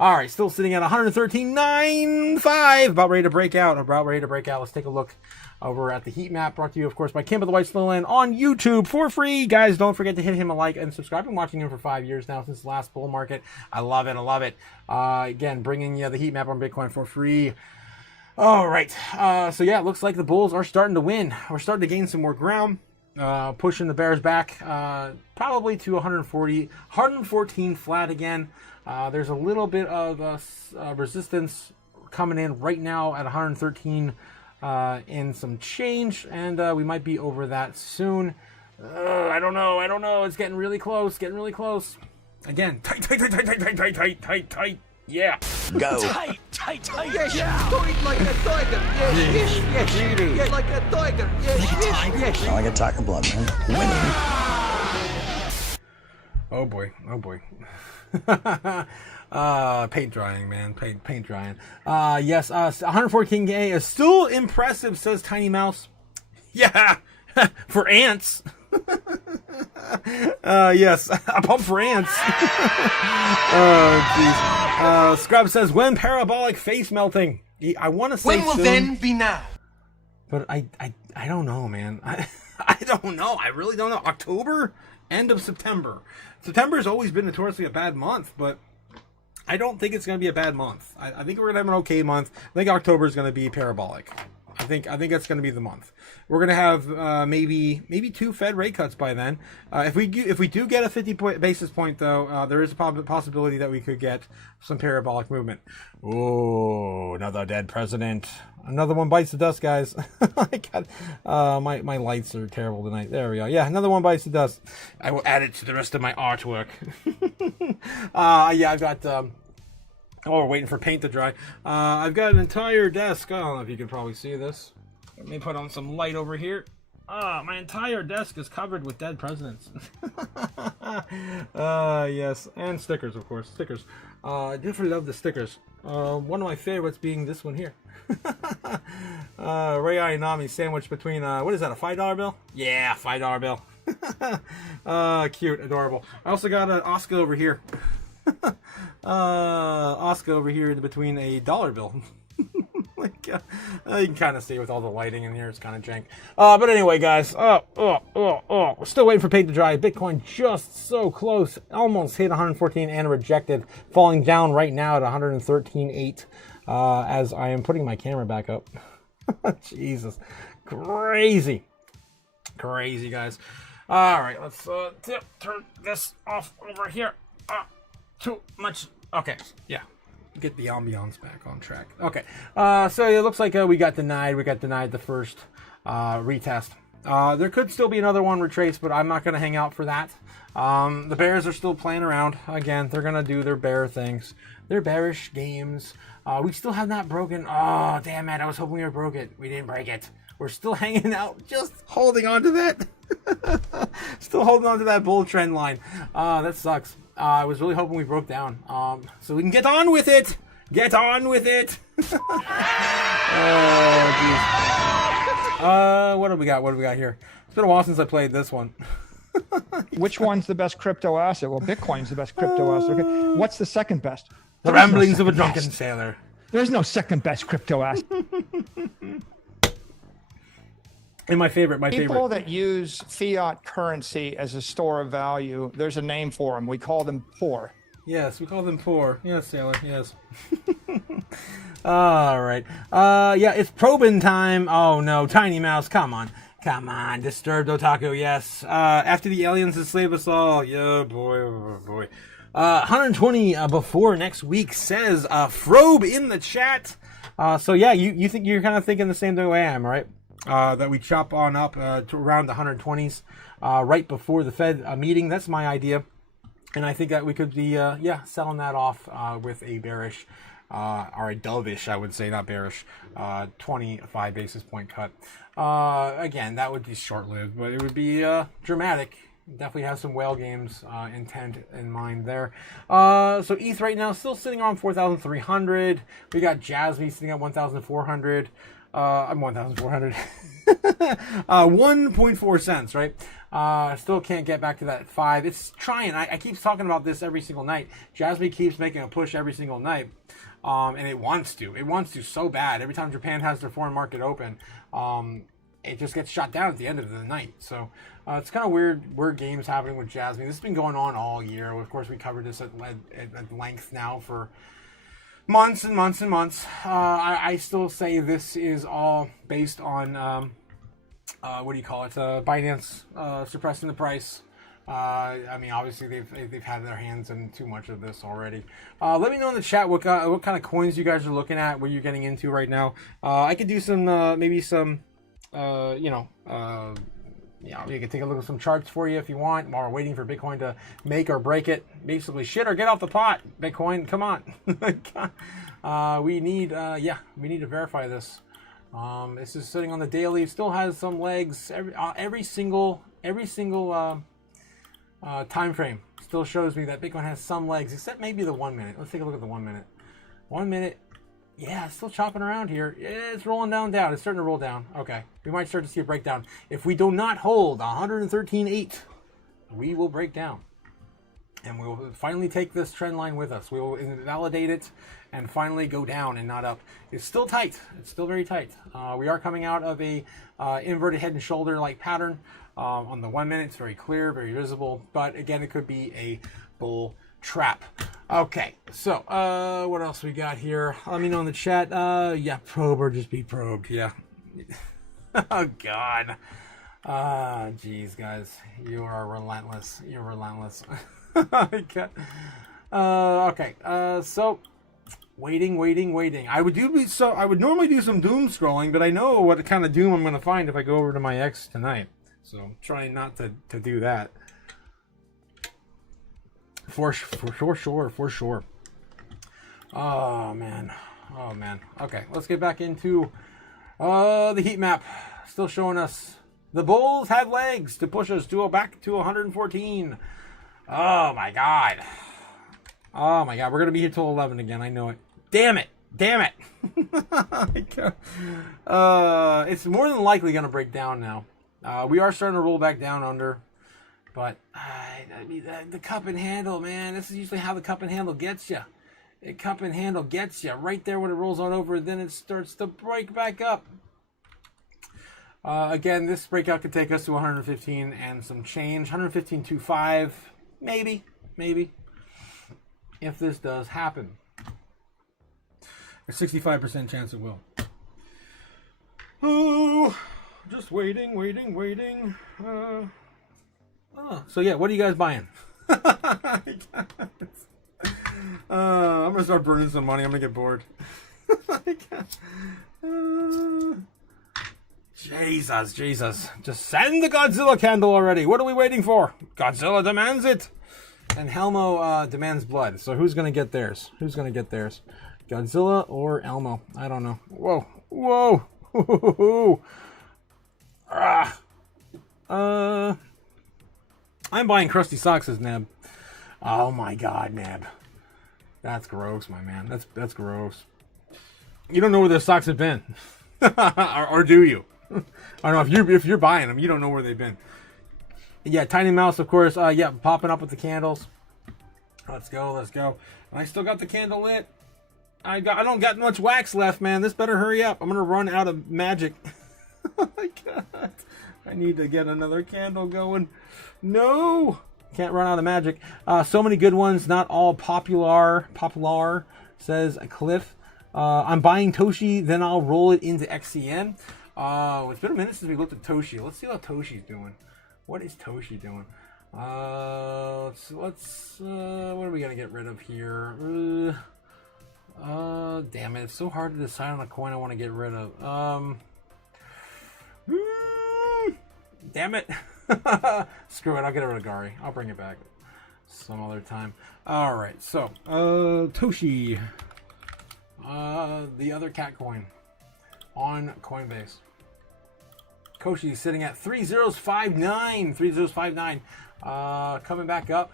All right, still sitting at 113.95. About ready to break out. Let's take a look over at the heat map, brought to you, of course, by Camp of the White Snowland on YouTube for free. Guys, don't forget to hit him a like and subscribe. I've been watching him for 5 years now, since the last bull market. I love it. Again, bringing you the heat map on Bitcoin for free. All right. So yeah, it looks like the bulls are starting to win. We're starting to gain some more ground. Pushing the bears back probably to 114 flat again. There's a little bit of resistance coming in right now at 113 and some change, and we might be over that soon. I don't know. It's getting really close. Again, tight. Yeah. Go. Tight. Yes, tight like a tiger. Yes. Yes, like a tiger. Yes. Sound like a tiger blood, man. Winning. Oh boy. Paint drying, man. Paint drying. Yes, 114K is still impressive, says Tiny Mouse. Yeah, for ants. Yes, a pump for ants. Oh, jeez. Scrub says, when parabolic face melting? I want to say when will soon, then be now? but I don't know, man. I don't know. I really don't know. October, end of September. September's always been notoriously a bad month, but I don't think it's going to be a bad month. I think we're going to have an okay month. I think October is going to be parabolic. I think that's going to be the month. We're going to have maybe 2 Fed rate cuts by then. If we do get a 50 basis point though, there is a possibility that we could get some parabolic movement. Oh, another dead president. Another one bites the dust, guys. My lights are terrible tonight. There we go. Yeah, another one bites the dust. I will add it to the rest of my artwork. Yeah, I've got. We're waiting for paint to dry. I've got an entire desk. I don't know if you can probably see this. Let me put on some light over here. My entire desk is covered with dead presidents. Yes, and stickers, of course. Stickers. I definitely love the stickers. One of my favorites being this one here. Ray Ayanami sandwiched between, what is that, a $5 bill? Yeah, $5 bill. Cute, adorable. I also got an Oscar over here. Oscar over here in between a $1 bill. Like, you can kind of see with all the lighting in here, it's kind of jank. But anyway, guys, we're still waiting for paint to dry. Bitcoin just so close, almost hit 114 and rejected, falling down right now at 113.8. As I am putting my camera back up. Jesus, crazy, guys. All right, let's turn this off over here. Too much. Okay, yeah. Get the ambiance back on track. Okay, so it looks like we got denied. We got denied the first retest. There could still be another one retraced, but I'm not going to hang out for that. The bears are still playing around. Again, they're going to do their bear things. Their bearish games. We still have not broken. Oh, damn it. I was hoping we broke it. We didn't break it. We're still hanging out, just holding on to that. Still holding on to that bull trend line. That sucks. I was really hoping we broke down. So we can get on with it. Get on with it. Oh, geez. What do we got? What do we got here? It's been a while since I played this one. Which one's the best crypto asset? Well, Bitcoin's the best crypto asset. Okay. What's the second best? The ramblings of a drunken sailor. There's no second best crypto asset. And my favorite. People that use fiat currency as a store of value, there's a name for them. We call them poor. Yes, we call them poor. Yes, sailor. Yes. All right. Yeah, it's probing time. Oh no, Tiny Mouse, come on. Disturbed Otaku, yes. After the aliens enslave us all. Yeah, boy, oh boy. 120 before next week, says Frobe in the chat. So yeah, you think you're kind of thinking the same way I am, right? That we chop on up to around the 120s right before the Fed meeting. That's my idea. And I think that we could be, selling that off with a bearish, or a dovish, I would say, not bearish, 25 basis point cut. Again, that would be short-lived, but it would be dramatic. Definitely have some whale games intent in mind there. So ETH right now still sitting on 4,300. We got Jasmine sitting at 1,400. I'm 1,400. 1.4 cents, right? Still can't get back to that 5. It's trying. I keep talking about this every single night. Jasmine keeps making a push every single night. And it wants to. It wants to so bad. Every time Japan has their foreign market open, it just gets shot down at the end of the night. So it's kind of weird games happening with Jasmine. This has been going on all year. Of course, we covered this at length now for months and months and months. I still say this is all based on Binance suppressing the price. I mean, obviously they've had their hands in too much of this already. Let me know in the chat what kind of coins you guys are looking at, what you're getting into right now. I could do some you know, you can take a look at some charts for you if you want while we're waiting for Bitcoin to make or break it. Basically, shit or get off the pot, Bitcoin. Come on. We need to verify this. This is sitting on the daily. Still has some legs. Every single time frame still shows me that Bitcoin has some legs, except maybe the 1 minute. Let's take a look at the 1 minute. 1 minute. Yeah, it's still chopping around here. It's rolling down. It's starting to roll down. Okay, we might start to see a breakdown. If we do not hold 113.8, we will break down. And we will finally take this trend line with us. We will invalidate it and finally go down and not up. It's still tight. It's still very tight. We are coming out of a inverted head and shoulder like pattern. On the 1 minute, it's very clear, very visible. But again, it could be a bull trap. Okay, so what else we got here? Let me know in the chat. Yeah, probe or just be probed. Yeah. Oh God. Geez, guys, you are relentless. You're relentless. Okay. So waiting. I would normally do some doom scrolling, but I know what kind of doom I'm going to find if I go over to my X tonight. So I'm trying not to do that. For sure. Oh man. Okay, let's get back into the heat map. Still showing us the bulls have legs to push us back to 114. Oh my god. We're gonna be here till 11 again. I know it. Damn it. It's more than likely gonna break down now. We are starting to roll back down under. But I mean, the cup and handle, man. This is usually how the cup and handle gets you. The cup and handle gets you right there when it rolls on over. Then it starts to break back up. Again, this breakout could take us to 115 and some change. 115.25, maybe. If this does happen, a 65% chance it will. Oh, just waiting. So yeah, what are you guys buying? I'm gonna start burning some money. I'm gonna get bored. Jesus. Just send the Godzilla candle already. What are we waiting for? Godzilla demands it. And Elmo demands blood. So who's gonna get theirs? Godzilla or Elmo? I don't know. Whoa. I'm buying Crusty Socks as Neb. Oh my god, Neb. That's gross, my man. That's gross. You don't know where those socks have been. or do you? I don't know, if you're buying them, you don't know where they've been. Yeah, Tiny Mouse, of course. Yeah, popping up with the candles. Let's go. And I still got the candle lit. I don't got much wax left, man. This better hurry up. I'm gonna run out of magic. Oh my god. I need to get another candle going. No! Can't run out of magic. So many good ones, not all popular, says Cliff. I'm buying Toshi, then I'll roll it into XCN. It's been a minute since we looked at Toshi. Let's see how Toshi's doing. What is Toshi doing? Let's what are we gonna get rid of here? Damn it, it's so hard to decide on a coin I want to get rid of. Damn it. Screw it, I'll get rid of Gari. I'll bring it back some other time. Alright, so Toshi. The other cat coin on Coinbase. Koshi's sitting at 3059. Coming back up.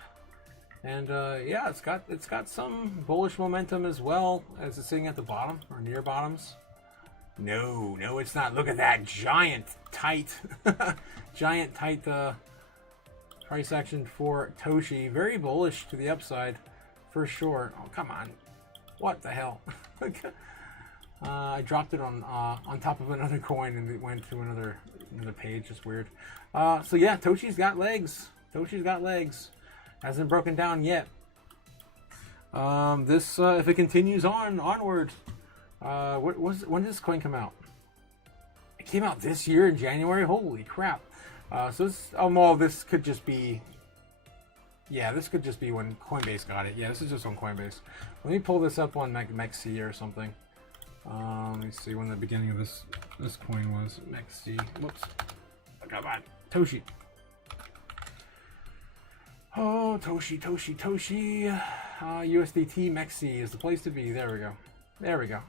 And yeah, it's got some bullish momentum as well as it's sitting at the bottom or near bottoms. No, it's not. Look at that giant tight price action for Toshi. Very bullish to the upside for sure. Oh, come on. What the hell? I dropped it on top of another coin and it went to another page. Just weird. So yeah, Toshi's got legs. Hasn't broken down yet. This if it continues onward. When did this coin come out? It came out this year in January. Holy crap! So this could just be. Yeah, this could just be when Coinbase got it. Yeah, this is just on Coinbase. Let me pull this up on Mexi or something. Let me see when the beginning of this coin was. Mexi. Whoops. Oh, come on. Toshi. Oh, Toshi. USDT Mexi is the place to be. There we go.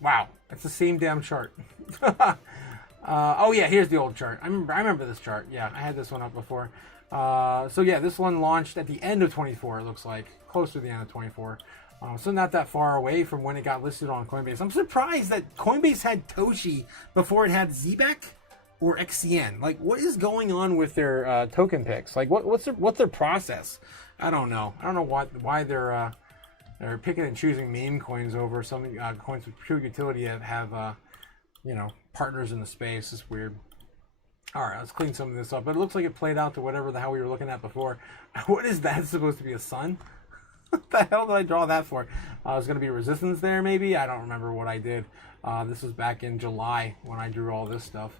Wow, it's the same damn chart. Oh yeah, here's the old chart. I remember this chart. Yeah, I had this one up before. So yeah, this one launched at the end of 24. It looks like close to the end of 24. So not that far away from when it got listed on Coinbase. I'm surprised that Coinbase had Toshi before it had ZBEC or XCN. Like, what is going on with their token picks? Like, what's their process? I don't know. I don't know why they're picking and choosing meme coins over some coins with pure utility that have partners in the space. It's weird. All right, let's clean some of this up. But it looks like it played out to whatever the hell we were looking at before. What is that supposed to be, a sun? What the hell did I draw that for? There's going to be resistance there, maybe? I don't remember what I did. This was back in July when I drew all this stuff.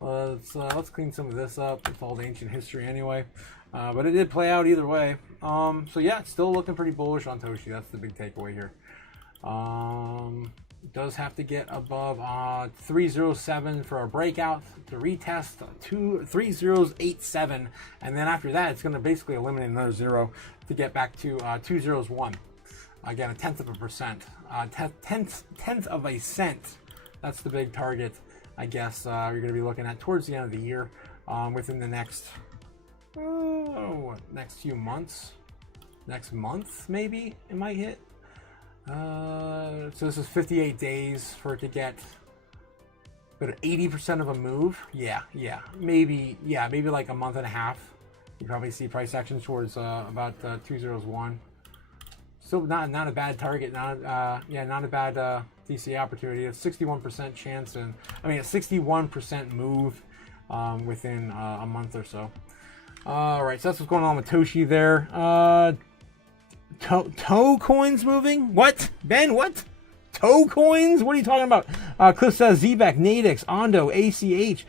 Let's clean some of this up. It's all ancient history anyway. But it did play out either way. So yeah, it's still looking pretty bullish on Toshi. That's the big takeaway here. It does have to get above 307 for a breakout to retest 3087, and then after that it's going to basically eliminate another zero to get back to 201. Again, 1/10%, 10th of a cent. That's the big target, I guess. You're going to be looking at towards the end of the year, within the next few months. Next month, maybe it might hit. So this is 58 days for it to get but 80% of a move. Maybe like a month and a half. You probably see price action towards about 201. Still not a bad target. Not a bad DCA opportunity. It's 61% chance, and a 61% move within a month or so. All right, so that's what's going on with Toshi there. Toe coins moving? What? Ben, what? Toe coins? What are you talking about? Cliff says ZBEC, Nadix, Ondo, ACH,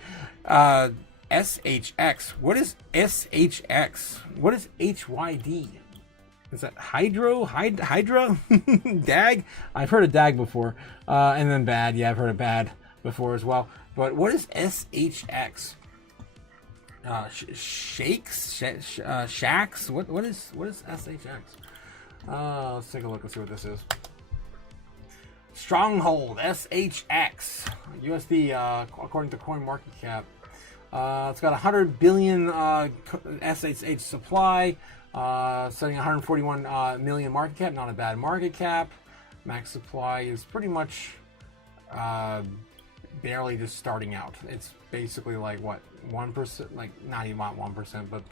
SHX. What is SHX? What is HYD? Is that Hydra? DAG? I've heard of DAG before. And then BAD. Yeah, I've heard of BAD before as well. But what is SHX? Shacks? What is SHX? Let's take a look and see what this is. Stronghold, SHX, USD, according to CoinMarketCap. It's got 100 billion SHH supply, setting 141 million market cap. Not a bad market cap. Max supply is pretty much barely just starting out. It's basically like what, 1%, like not even 1%, but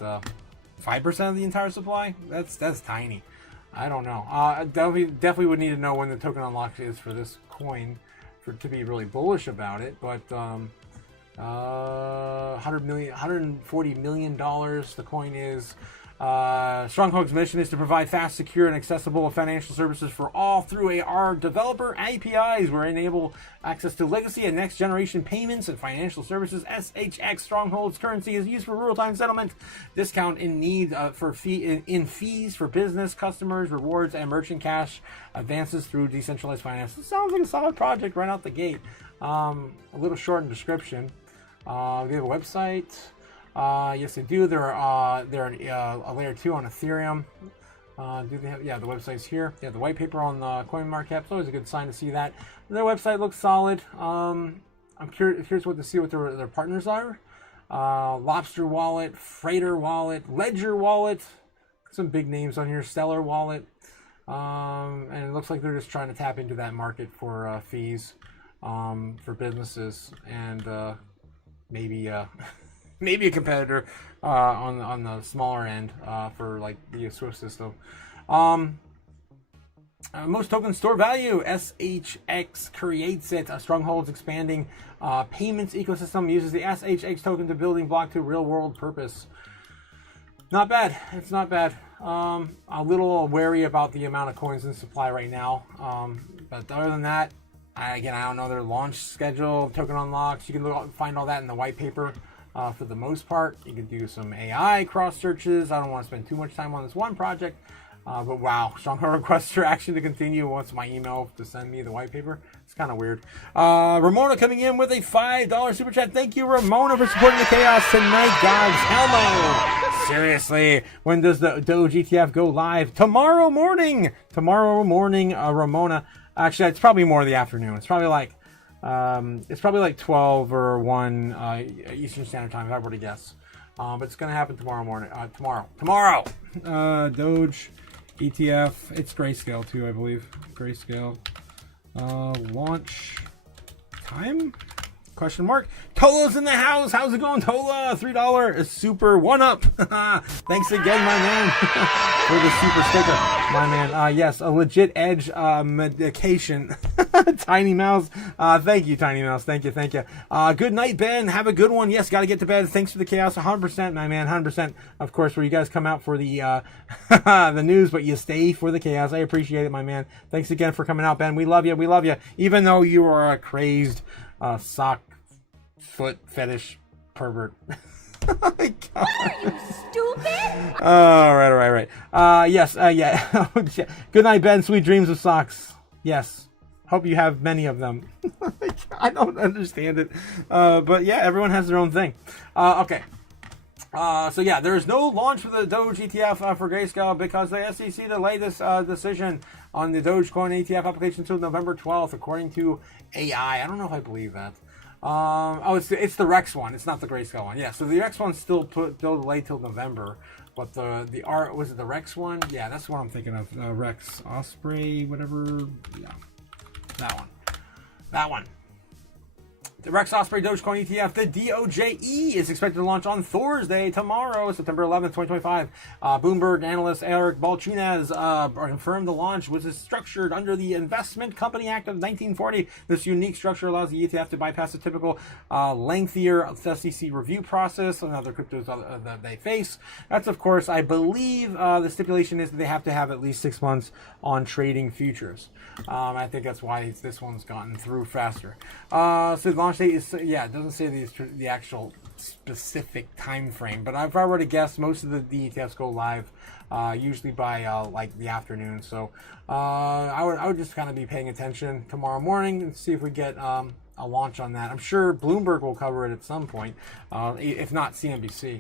5% of the entire supply. That's tiny. I don't know. Definitely would need to know when the token unlock is for this coin to be really bullish about it. But $140 million the coin is. Stronghold's mission is to provide fast, secure, and accessible financial services for all through our developer APIs. We enable access to legacy and next-generation payments and financial services. SHX Stronghold's currency is used for real-time settlement, discount in need for fees for business customers, rewards, and merchant cash advances through decentralized finance. It sounds like a solid project right out the gate. A little short in description. They have a website. Yes, they do. They're a layer 2 on Ethereum. Do they have? Yeah, the website's here. Yeah, the white paper on the CoinMarketCap. It's always a good sign to see that. Their website looks solid. I'm curious what their partners are. Lobster Wallet, Freighter Wallet, Ledger Wallet. Some big names on here. Stellar Wallet. And it looks like they're just trying to tap into that market for fees for businesses and maybe. Maybe a competitor on the smaller end for like the Swift system. Most tokens store value. SHX creates it. Stronghold's expanding payments ecosystem uses the SHX token to building block to real world purpose. Not bad. It's not bad. A little wary about the amount of coins in supply right now. But other than that, I don't know their launch schedule, token unlocks. You can find all that in the white paper. For the most part, you can do some AI cross searches. I don't want to spend too much time on this one project, but wow, Stronghold requests for action to continue. Wants my email to send me the white paper. It's kind of weird. Ramona coming in with a $5 super chat. Thank you, Ramona, for supporting the chaos tonight, guys. Hello. Seriously, when does the Doge ETF go live? Tomorrow morning. Tomorrow morning, Ramona. Actually, it's probably more in the afternoon. It's probably like 12 or 1 Eastern Standard Time, if I were to guess. But it's going to happen tomorrow morning. Tomorrow. Doge ETF. It's grayscale too, I believe. Grayscale. Launch time? Question mark. Tola's in the house. How's it going, Tola? $3 super 1-up. Thanks again, my man, for the super sticker, my man. Yes, a legit edge medication. Tiny Mouse. Thank you, Tiny Mouse. Thank you. Good night, Ben. Have a good one. Yes, got to get to bed. Thanks for the chaos. 100%, my man. 100%. Of course, where you guys come out for the the news, but you stay for the chaos. I appreciate it, my man. Thanks again for coming out, Ben. We love you. We love you. Even though you are a crazed sock foot fetish pervert. Oh my God. Stupid. All right. Yes. Yeah. Good night, Ben. Sweet dreams of socks. Yes. Hope you have many of them. I don't understand it. But yeah, everyone has their own thing. Okay. So yeah, there is no launch for the Doge ETF for Grayscale because the SEC delayed this decision on the Dogecoin ETF application until November 12th, according to AI. I don't know if I believe that. It's the Rex one. It's not the Grayscale one. Yeah, so the Rex one's still delayed till November. But was it the Rex one? Yeah, that's what I'm thinking of. Rex Osprey, whatever. Yeah, that one. The Rex Osprey Dogecoin ETF, the DOJE, is expected to launch on Thursday, tomorrow, September 11th, 2025. Bloomberg analyst Eric Balchunas confirmed the launch was structured under the Investment Company Act of 1940. This unique structure allows the ETF to bypass the typical lengthier SEC review process and other cryptos that they face. That's, of course, I believe the stipulation is that they have to have at least 6 months on trading futures. I think that's why this one's gotten through faster. So the launch date is, yeah, it doesn't say the actual specific time frame, but if I were to guess, most of the ETFs go live usually by like the afternoon. So I would just kind of be paying attention tomorrow morning and see if we get a launch on that. I'm sure Bloomberg will cover it at some point, if not CNBC,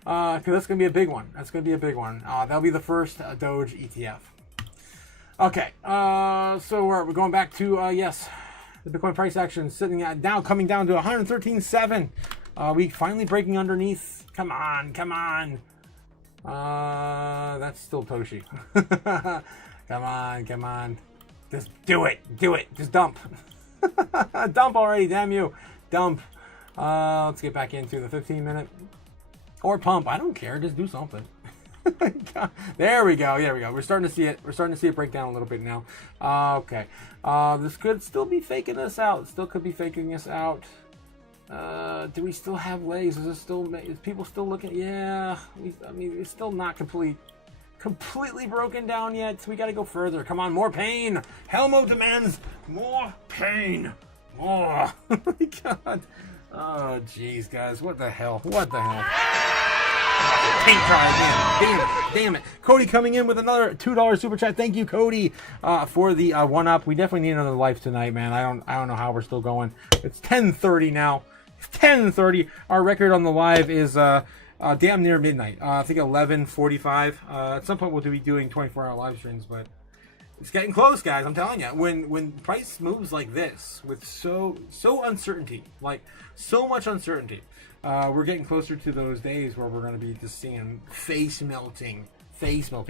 because that's going to be a big one. That'll be the first Doge ETF. Okay, so we're going back to, yes, the Bitcoin price action sitting at now coming down to 113.7. We finally breaking underneath. Come on. That's still Toshi. Come on. Just do it. Just dump. Dump already, damn you. Dump. Let's get back into the 15-minute. Or pump, I don't care, just do something. There we go. We're starting to see it. Break down a little bit now. Okay. This could still be faking us out. Do we still have legs? Is people still looking? Yeah. It's still not completely broken down yet. We got to go further. Come on, more pain. Helmo demands more pain. More. Oh my God. Oh, jeez, guys. What the hell? Paint try again. Damn it. Cody coming in with another $2 super chat. Thank you, Cody, for the 1-up. We definitely need another life tonight, man. I don't know how we're still going. It's 10:30 now. It's 10:30. Our record on the live is damn near midnight. I think 11:45. At some point we'll be doing 24-hour live streams, but it's getting close, guys. I'm telling you. When price moves like this with so uncertainty, like so much uncertainty. We're getting closer to those days where we're going to be just seeing face melting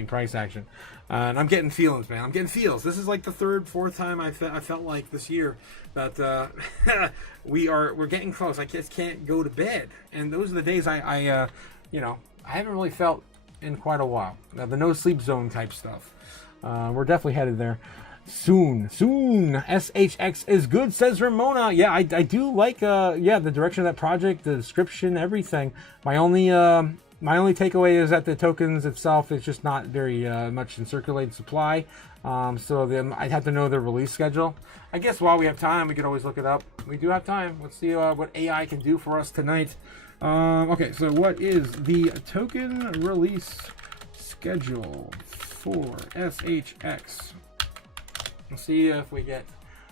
price action, and I'm getting feelings, man. This is like the fourth time I felt like this year that we're getting close. I just can't go to bed, and those are the days I haven't really felt in quite a while. The no sleep zone type stuff. We're definitely headed there. Soon. SHX is good, says Ramona. Yeah, I do like the direction of that project, the description, everything. My only takeaway is that the tokens itself is just not very much in circulating supply. So I'd have to know the release schedule. I guess while we have time, we could always look it up. We do have time. Let's see what AI can do for us tonight. Okay, so what is the token release schedule for SHX? Let's see if we get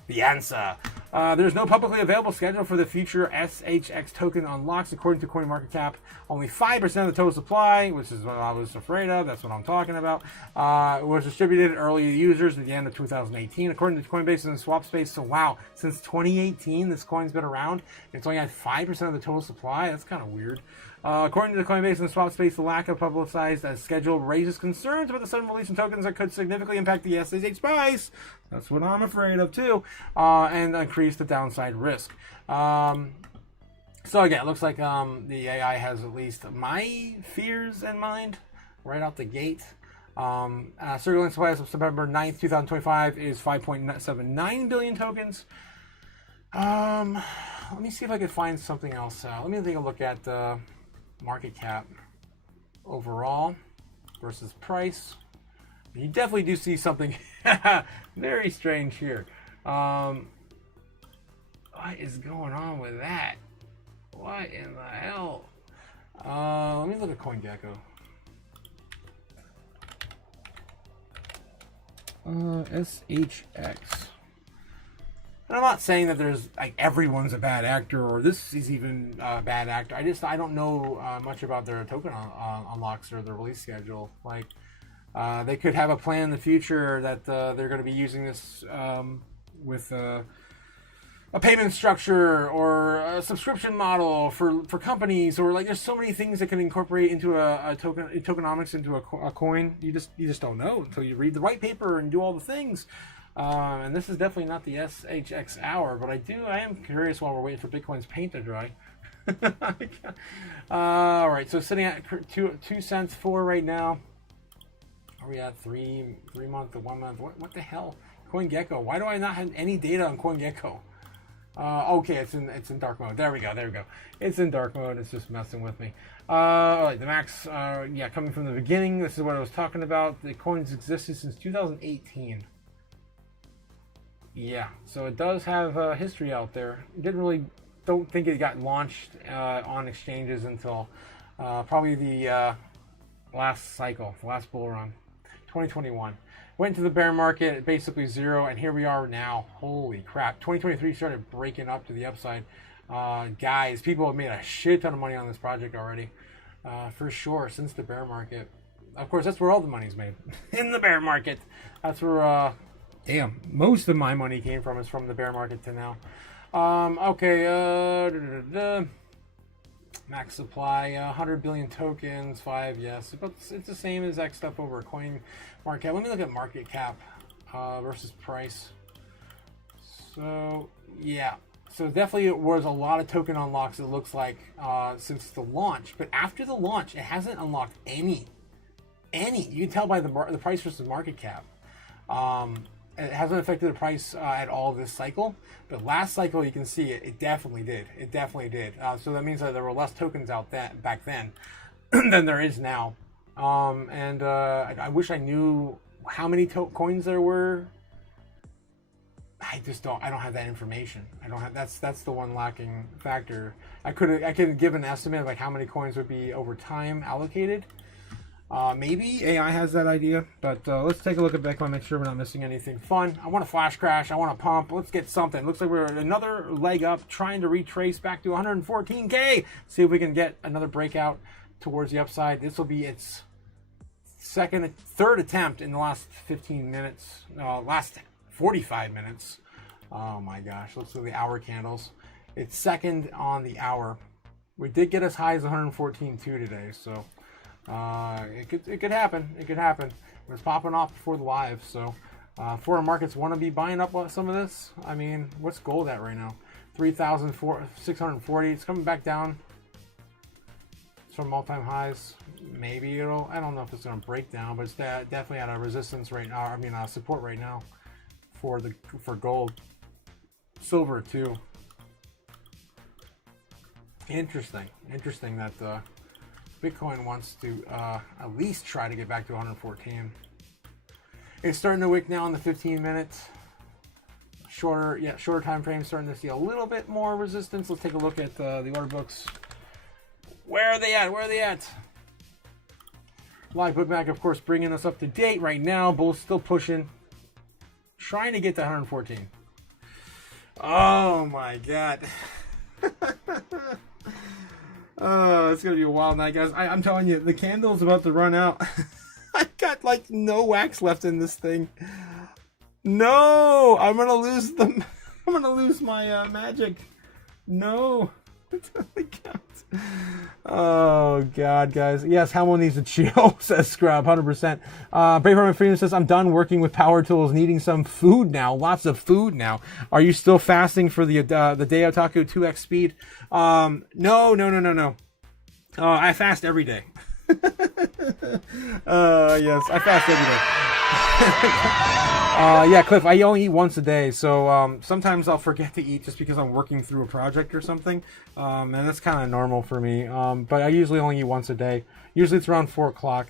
the answer. There's no publicly available schedule for the future SHX token unlocks, according to CoinMarketCap. Only 5% of the total supply, which is what I was afraid of. That's what I'm talking about. Was distributed early to users at the end of 2018, according to Coinbase and SwapSpace. So wow, since 2018, this coin's been around. It's only had 5% of the total supply. That's kind of weird. According to the Coinbase and SwapSpace, the lack of publicized schedule raises concerns about the sudden release of tokens that could significantly impact the SHX price. That's what I'm afraid of too, and increase the downside risk. So again, it looks like the AI has at least my fears in mind right out the gate. Circulating supply as of September 9th, 2025 is 5.79 billion tokens. Let me see if I can find something else. Let me take a look at market cap overall versus price. You definitely do see something very strange here. What is going on with that? What in the hell? Let me look at CoinGecko. SHX. And I'm not saying that there's like everyone's a bad actor or this is even a bad actor. I don't know much about their token unlocks or their release schedule. Like they could have a plan in the future that they're going to be using this with a payment structure or a subscription model for companies, or like there's so many things that can incorporate into a tokenomics into a coin. You just don't know until you read the white paper and do all the things. And this is definitely not the SHX hour, but I am curious while we're waiting for Bitcoin's paint to dry. All right, so sitting at 2 cents for right now. Are we at 3 month to 1 month? What the hell? CoinGecko. Why do I not have any data on CoinGecko? Okay, it's in dark mode. There we go. It's in dark mode. It's just messing with me. All right, the max. Coming from the beginning. This is what I was talking about. The coin's existed since 2018. Yeah, so it does have history out there. Don't think it got launched on exchanges until probably the last cycle, the last bull run, 2021. Went to the bear market, basically zero, and here we are now. Holy crap. 2023 started breaking up to the upside. Guys, people have made a shit ton of money on this project already, for sure, since the bear market. Of course, that's where all the money's made, in the bear market. That's where... Damn, most of my money came from is from the bear market to now. Max supply, 100 billion tokens, 5, yes. But it's the same as X stuff over coin market cap. Let me look at market cap versus price. So, yeah. So definitely it was a lot of token unlocks, it looks like, since the launch. But after the launch, it hasn't unlocked any. You can tell by the price versus market cap. It hasn't affected the price at all this cycle, but last cycle you can see it definitely did. So that means that there were less tokens out back then than there is now. I wish I knew how many coins there were. I don't have that information. That's the one lacking factor. I could give an estimate of like how many coins would be over time allocated. Maybe AI has that idea, but let's take a look at Bitcoin, make sure we're not missing anything fun. I want a flash crash. I want a pump. Let's get something. Looks like we're another leg up, trying to retrace back to 114K. See if we can get another breakout towards the upside. This will be its third attempt in the last 15 minutes, last 45 minutes. Oh my gosh, let's look at the hour candles. It's second on the hour. We did get as high as 114.2 today, so... it could happen. It was popping off before the live, so foreign markets want to be buying up some of this. I mean, what's gold at right now? 3,640. It's coming back down. It's from all-time highs. Maybe I don't know if it's going to break down, but it's definitely at a resistance right now. I mean, support right now for gold. Silver too. Interesting that Bitcoin wants to at least try to get back to 114. It's starting to wick now on the 15 minutes. Shorter time frame, starting to see a little bit more resistance. Let's take a look at the order books. Where are they at? Live bookback, of course, bringing us up to date right now. Bulls still pushing, trying to get to 114. Oh my god. Oh, it's gonna be a wild night, guys. I'm telling you, the candle's about to run out. I got like no wax left in this thing. No, I'm gonna lose them. I'm gonna lose my magic. No. Oh god, guys. Yes, Hamel needs to chill, says Scrub, 100%. Braveheart Freedom says, I'm done working with power tools, needing some food now. Lots of food now. Are you still fasting for the Day Otaku 2x speed? No. I fast every day. Yes, I fast every day. Yeah, Cliff, I only eat once a day, so sometimes I'll forget to eat just because I'm working through a project or something, and that's kind of normal for me, but I usually only eat once a day. Usually it's around 4 o'clock,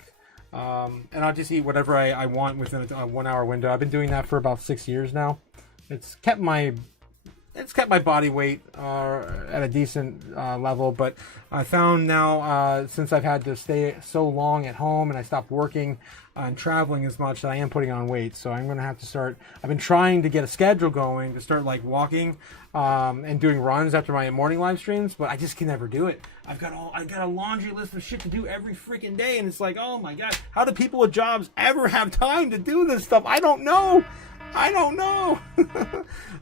and I'll just eat whatever I want within a 1 hour window. I've been doing that for about 6 years now. It's kept my body weight at a decent level, but I found now since I've had to stay so long at home and I stopped working and traveling as much that I am putting on weight. So I'm going to have to start. I've been trying to get a schedule going to start like walking and doing runs after my morning live streams, but I just can never do it. I've got a laundry list of shit to do every freaking day, and it's like, oh my god, how do people with jobs ever have time to do this stuff? I don't know.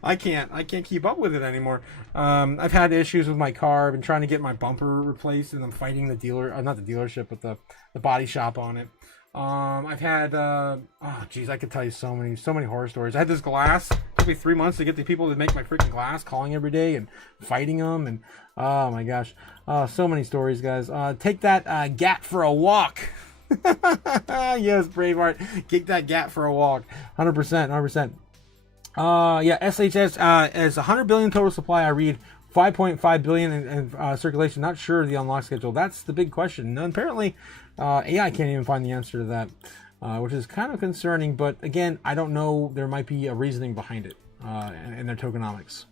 I can't keep up with it anymore. I've had issues with my car. I've been trying to get my bumper replaced, and I'm fighting the dealer, not the dealership, but the body shop on it. I've had, I could tell you so many horror stories. I had this glass. It took me 3 months to get the people to make my freaking glass, calling every day and fighting them, and oh my gosh, so many stories, guys. Take that gat for a walk. Yes, Braveheart, kick that gat for a walk. 100%. Yeah, SHS is 100 billion total supply. I read 5.5 billion in circulation. Not sure of the unlock schedule. That's the big question. And apparently, AI can't even find the answer to that, which is kind of concerning. But again, I don't know. There might be a reasoning behind it in their tokenomics.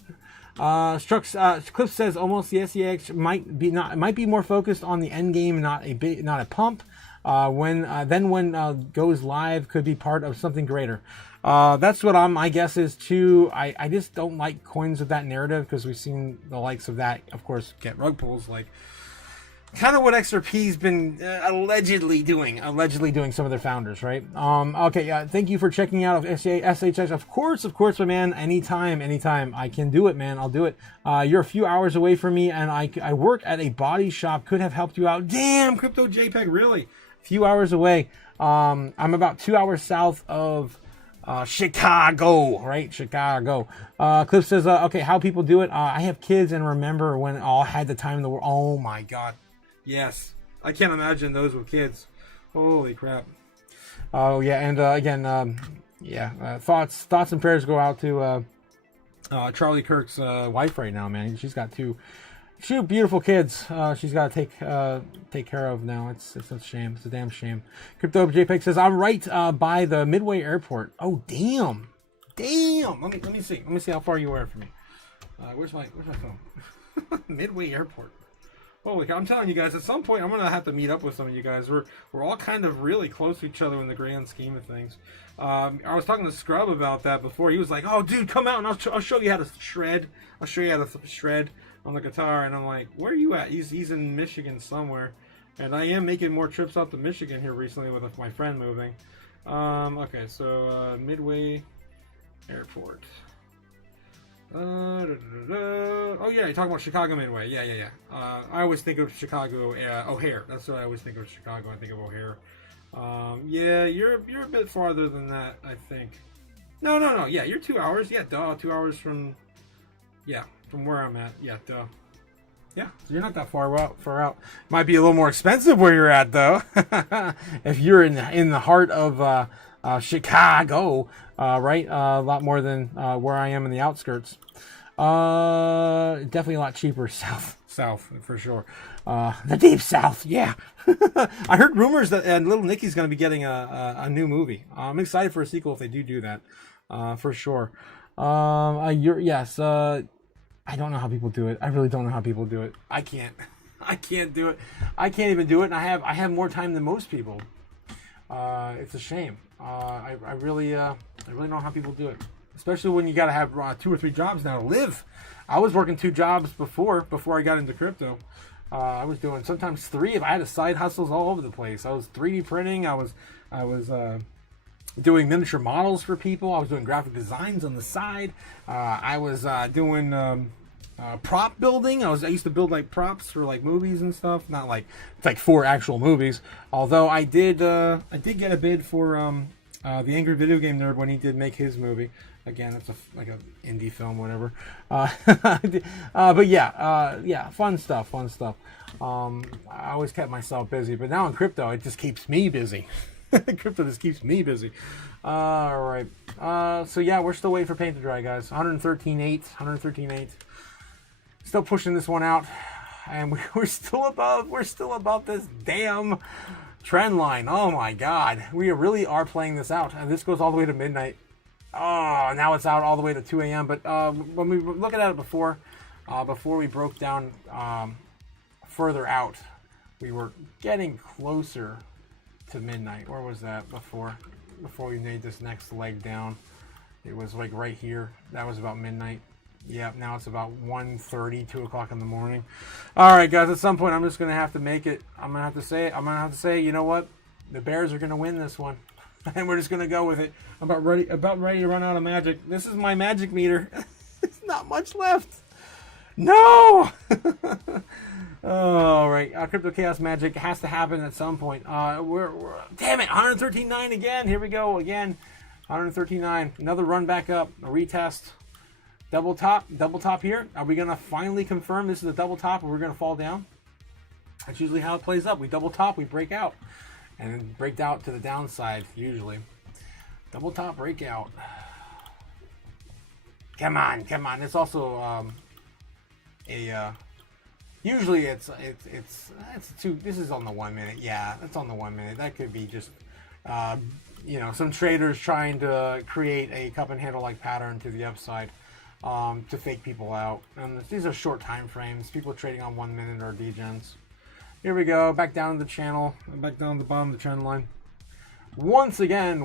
Cliff says almost the SEX might be more focused on the end game, not a pump. When goes live could be part of something greater. That's what my guess is too. I just don't like coins with that narrative because we've seen the likes of that, of course, get rug pulls, like kind of what XRP's been allegedly doing some of their founders, right? Okay, thank you for checking out of SHX. Of course, my man. Anytime. I can do it, man. I'll do it. You're a few hours away from me, and I work at a body shop. Could have helped you out. Damn, Crypto JPEG, really? A few hours away. I'm about 2 hours south of Chicago, right? Chicago. Cliff says, okay, how people do it. I have kids and remember when all had the time in the world. Oh my God. Yes. I can't imagine those with kids. Holy crap. Oh yeah. And again, thoughts and prayers go out to Charlie Kirk's wife right now, man. She's got two beautiful kids. She's got to take care of now. It's a shame. It's a damn shame. Crypto JPEG says, I'm right by the Midway Airport. Oh damn. Let me see. Let me see how far you are from me. Where's my phone? Midway Airport. Holy cow, I'm telling you guys, at some point I'm gonna have to meet up with some of you guys. We're all kind of really close to each other in the grand scheme of things. I was talking to Scrub about that before. He was like, "Oh, dude, come out and I'll show you how to shred. I'll show you how to shred on the guitar." And I'm like, "Where are you at?" He's in Michigan somewhere, and I am making more trips out to Michigan here recently with my friend moving. Okay, so Midway Airport. Oh yeah, you're talking about Chicago Midway. Yeah. I always think of Chicago O'Hare. That's what I always think of Chicago. I think of O'Hare. Yeah, you're a bit farther than that, I think. No. Yeah, you're 2 hours. Yeah, duh. 2 hours from where I'm at. Yeah, duh. Yeah, so you're not that far out. Might be a little more expensive where you're at though. If you're in the heart of Chicago, right? A lot more than where I am in the outskirts. Definitely a lot cheaper south for sure. The deep south, yeah. I heard rumors that Little Nicky's going to be getting a new movie. I'm excited for a sequel if they do that, for sure. Yes. I don't know how people do it. I really don't know how people do it. I can't do it. I can't even do it, and I have more time than most people. It's a shame. I really don't know how people do it. especially when you got to have 2 or 3 jobs now to live. I was working 2 jobs before I got into crypto. I was doing sometimes 3. If I had side hustles all over the place. I was 3D printing. I was doing miniature models for people. I was doing graphic designs on the side. I was doing prop building. I used to build like props for like movies and stuff. Not like it's like for actual movies. Although I did get a bid for the Angry Video Game Nerd when he did make his movie. Again, it's like an indie film, whatever. But yeah, fun stuff. I always kept myself busy, but now in crypto, it just keeps me busy. Crypto just keeps me busy. All right. So yeah, we're still waiting for paint to dry, guys. 113.8. Still pushing this one out, and we're still above this damn trend line. Oh my God, we really are playing this out, and this goes all the way to midnight. Oh, now it's out all the way to 2 a.m. But when we were looking at it before we broke down further out, we were getting closer to midnight. Where was that before we made this next leg down? It was like right here. That was about midnight. Yeah, now it's about 1:30, 2 o'clock in the morning. All right, guys, at some point I'm just going to have to make it. I'm going to have to say, you know what? The Bears are going to win this one. And we're just going to go with it. I'm about ready to run out of magic. This is my magic meter. It's not much left. No! All right, Crypto Chaos magic has to happen at some point. We're damn it, 113.9 again. Here we go again. 113.9. Another run back up, a retest. Double top here. Are we going to finally confirm this is a double top or we're going to fall down? That's usually how it plays up. We double top, we break out. And then break out to the downside, usually. Double top breakout. Come on. It's also usually it's two. This is on the 1 minute. Yeah, that's on the 1 minute. That could be just some traders trying to create a cup and handle like pattern to the upside to fake people out. And these are short time frames. People trading on 1 minute or degens. Here we go, back down to the channel, back down to the bottom of the trend line. Once again.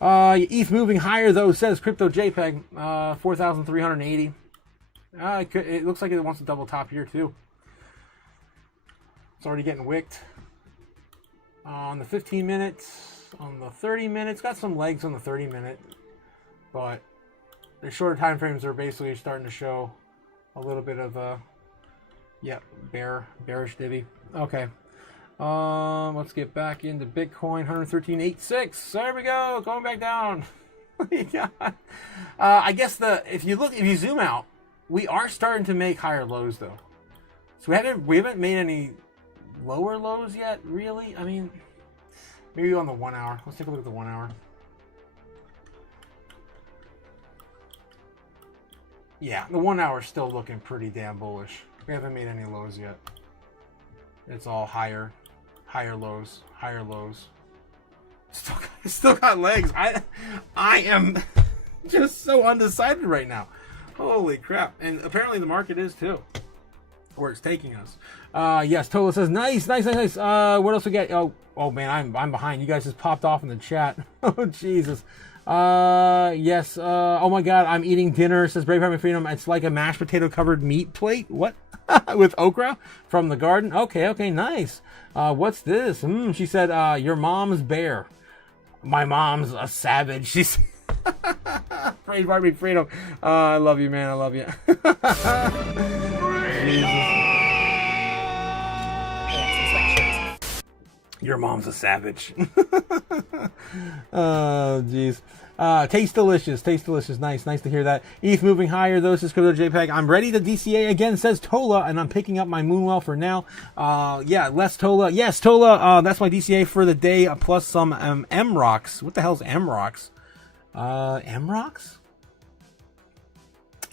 ETH moving higher though, says Crypto JPEG, 4,380. It looks like it wants to double top here too. It's already getting wicked. On the 15 minutes, on the 30 minutes, got some legs on the 30 minute, but the shorter time frames are basically starting to show a little bit of a bearish divvy. Okay. Let's get back into Bitcoin. 113.86. There we go. Going back down. I guess if you zoom out, we are starting to make higher lows though. So we haven't made any lower lows yet, really. I mean, maybe on the 1 hour. Let's take a look at the 1 hour. Yeah, the 1 hour is still looking pretty damn bullish. We haven't made any lows yet. It's all higher lows. Still got legs. I am just so undecided right now. Holy crap. And apparently the market is too. Where it's taking us. Yes, Tola says, nice. What else we got? Oh man, I'm behind. You guys just popped off in the chat. Oh, Jesus. Yes. Oh my God, I'm eating dinner, says Brave Heart Freedom. It's like a mashed potato covered meat plate. What? With okra from the garden. Okay, nice. What's this? She said, your mom's bear. My mom's a savage. She's Brave Heart Freedom. I love you, man. I love you. Your mom's a savage. Oh, jeez. Taste delicious. Nice to hear that. ETH moving higher, though, says Crypto JPEG. I'm ready to DCA again, says Tola, and I'm picking up my Moonwell for now. Less Tola. Yes, Tola, that's my DCA for the day, plus some M-Rocks. What the hell's M-Rocks? M-Rocks?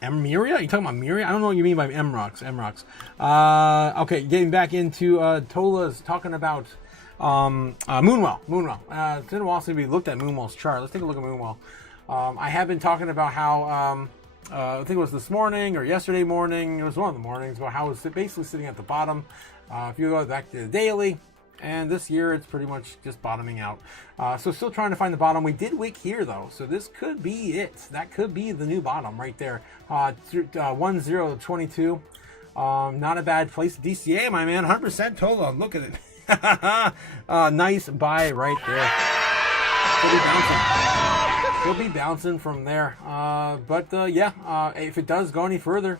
Miria? You talking about Miria? I don't know what you mean by M-Rocks. Okay, getting back into Tola's talking about Moonwell. It's been a while since we looked at Moonwell's chart. Let's take a look at Moonwell. I have been talking about how I think it was this morning or yesterday morning. It was one of the mornings about how it's basically sitting at the bottom. If you go back to the daily, And this year, it's pretty much just bottoming out. So still trying to find the bottom. We did wick here, though. So this could be it. That could be the new bottom right there. 1022. Not a bad place. DCA, my man. 100% total. Look at it. Nice buy right there. He'll be bouncing from there. Yeah, if it does go any further,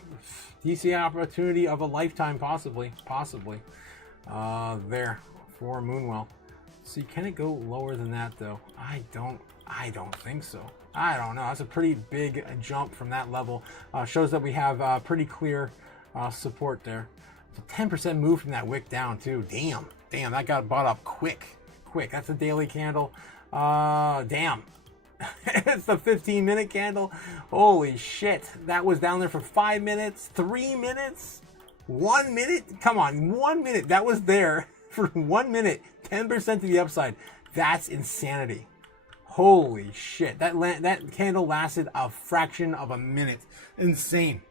DCA opportunity of a lifetime, possibly. There for Moonwell. See, can it go lower than that though? I don't think so. I don't know. That's a pretty big jump from that level. Shows that we have pretty clear support there. It's a 10% move from that wick down too. Damn, that got bought up quick. That's a daily candle. Damn. It's the 15-minute candle. Holy shit. That was down there for 5 minutes, 3 minutes, 1 minute. Come on, 1 minute. That was there for 1 minute. 10% to the upside. That's insanity. Holy shit. That candle lasted a fraction of a minute. Insane.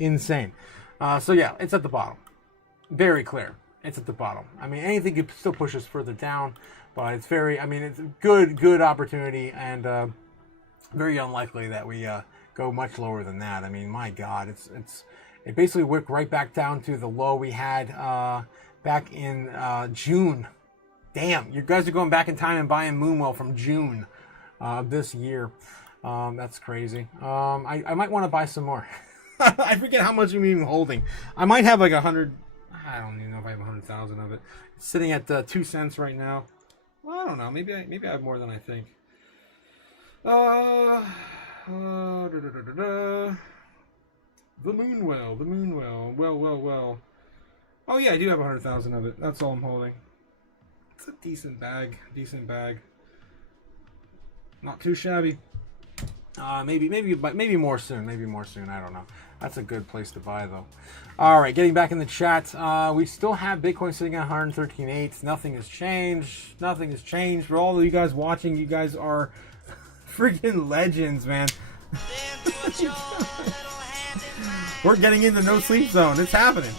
So yeah, it's at the bottom. Very clear. It's at the bottom. I mean, anything could still push us further down. But it's it's a good opportunity, and very unlikely that we go much lower than that. I mean, my God, it basically wicked right back down to the low we had back in June. Damn, you guys are going back in time and buying Moonwell from June of this year. That's crazy. I might want to buy some more. I forget how much I'm even holding. I might have like 100. I don't even know if I have 100,000 of it. It's sitting at 2 cents right now. Well, I don't know. Maybe I have more than I think. The Moonwell. Well. Oh yeah, I do have 100,000 of it. That's all I'm holding. It's a decent bag. Not too shabby. Maybe more soon. I don't know. That's a good place to buy, though. All right, getting back in the chat. We still have Bitcoin sitting at 113.8. Nothing has changed. For all of you guys watching, you guys are freaking legends, man. We're getting into no sleep zone. It's happening.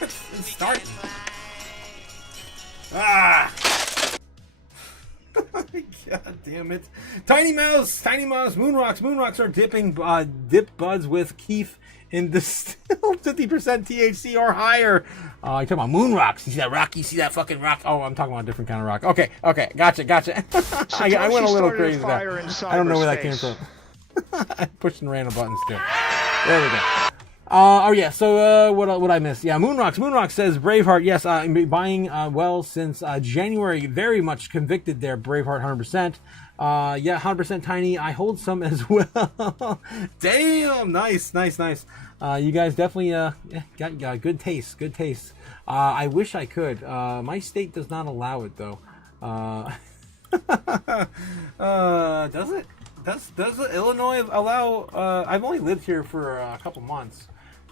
It's starting. God damn it. Tiny Mouse, Moonrocks are dipping dip buds with Keef in distilled 50% THC or higher. You're talking about Moonrocks. You see that rock? You see that fucking rock? Oh, I'm talking about a different kind of rock. Okay. Gotcha. I went a little crazy there. I don't know where that came from. I'm pushing random buttons too. There we go. What I missed? Yeah, Moonrocks says Braveheart. Yes, I'm buying well since January. Very much convicted there. Braveheart 100%. 100% Tiny. I hold some as well. Damn, nice. You guys definitely got good taste. I wish I could. My state does not allow it though. Does it? Does Illinois allow? I've only lived here for a couple months.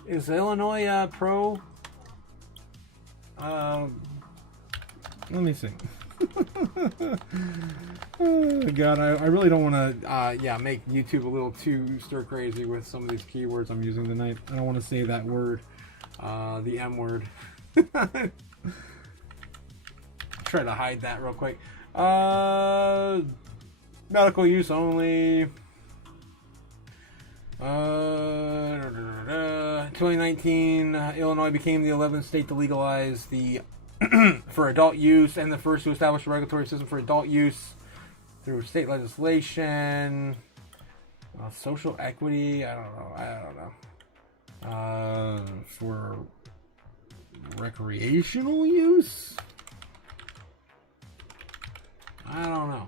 Is Illinois pro? Let me see. Oh God, I really don't want to make YouTube a little too stir crazy with some of these keywords I'm using tonight. I don't want to say that word, the M word. Try to hide that real quick. Medical use only. 2019, Illinois became the 11th state to legalize the for adult use and the first to establish a regulatory system for adult use through state legislation. Social equity, I don't know. For recreational use? I don't know.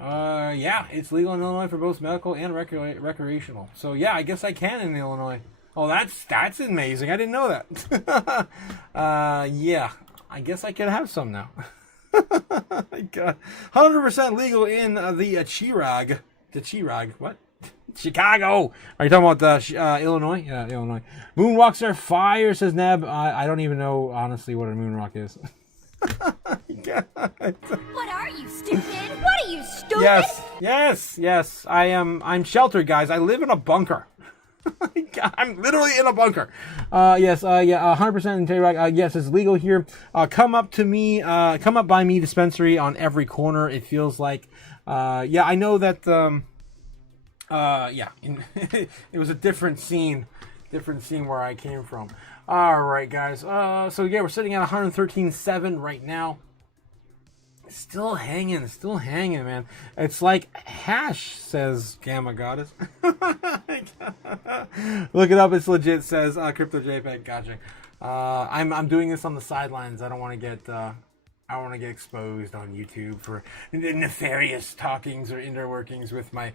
Yeah, it's legal in Illinois for both medical and recreational. So yeah, I guess I can in Illinois. Oh, that's amazing. I didn't know that. Yeah, I guess I can have some now. God, 100% legal in the Chirag. The Chirag, what? Chicago. Are you talking about Illinois? Yeah, Illinois. Moonwalks are fire, says Neb. I don't even know honestly what a moonrock is. What are you, stupid? What are you, stupid? Yes. I'm sheltered, guys. I live in a bunker. I'm literally in a bunker. Yes, yeah, 100% in J-Rock. Yes, it's legal here. Come up to me, come up by me dispensary on every corner, it feels like. Yeah, I know that, yeah, it was a different scene where I came from. All right, guys. So yeah, we're sitting at 113.7 right now. Still hanging, man. It's like hash, says Gamma Goddess. Look it up, it's legit, says Crypto JPEG. Gotcha. I'm doing this on the sidelines. I don't want to get exposed on YouTube for nefarious talkings or inner workings with my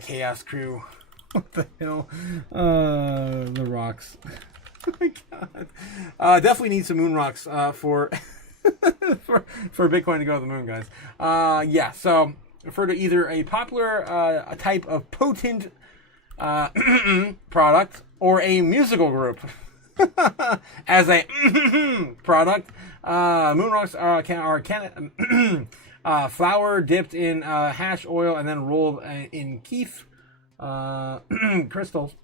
chaos crew. What the hell? The rocks. Oh my god. Definitely need some moon rocks for for Bitcoin to go to the moon, guys. Yeah, so refer to either a popular a type of potent product or a musical group as a product. Moon rocks are flour dipped in hash oil and then rolled in keef crystals,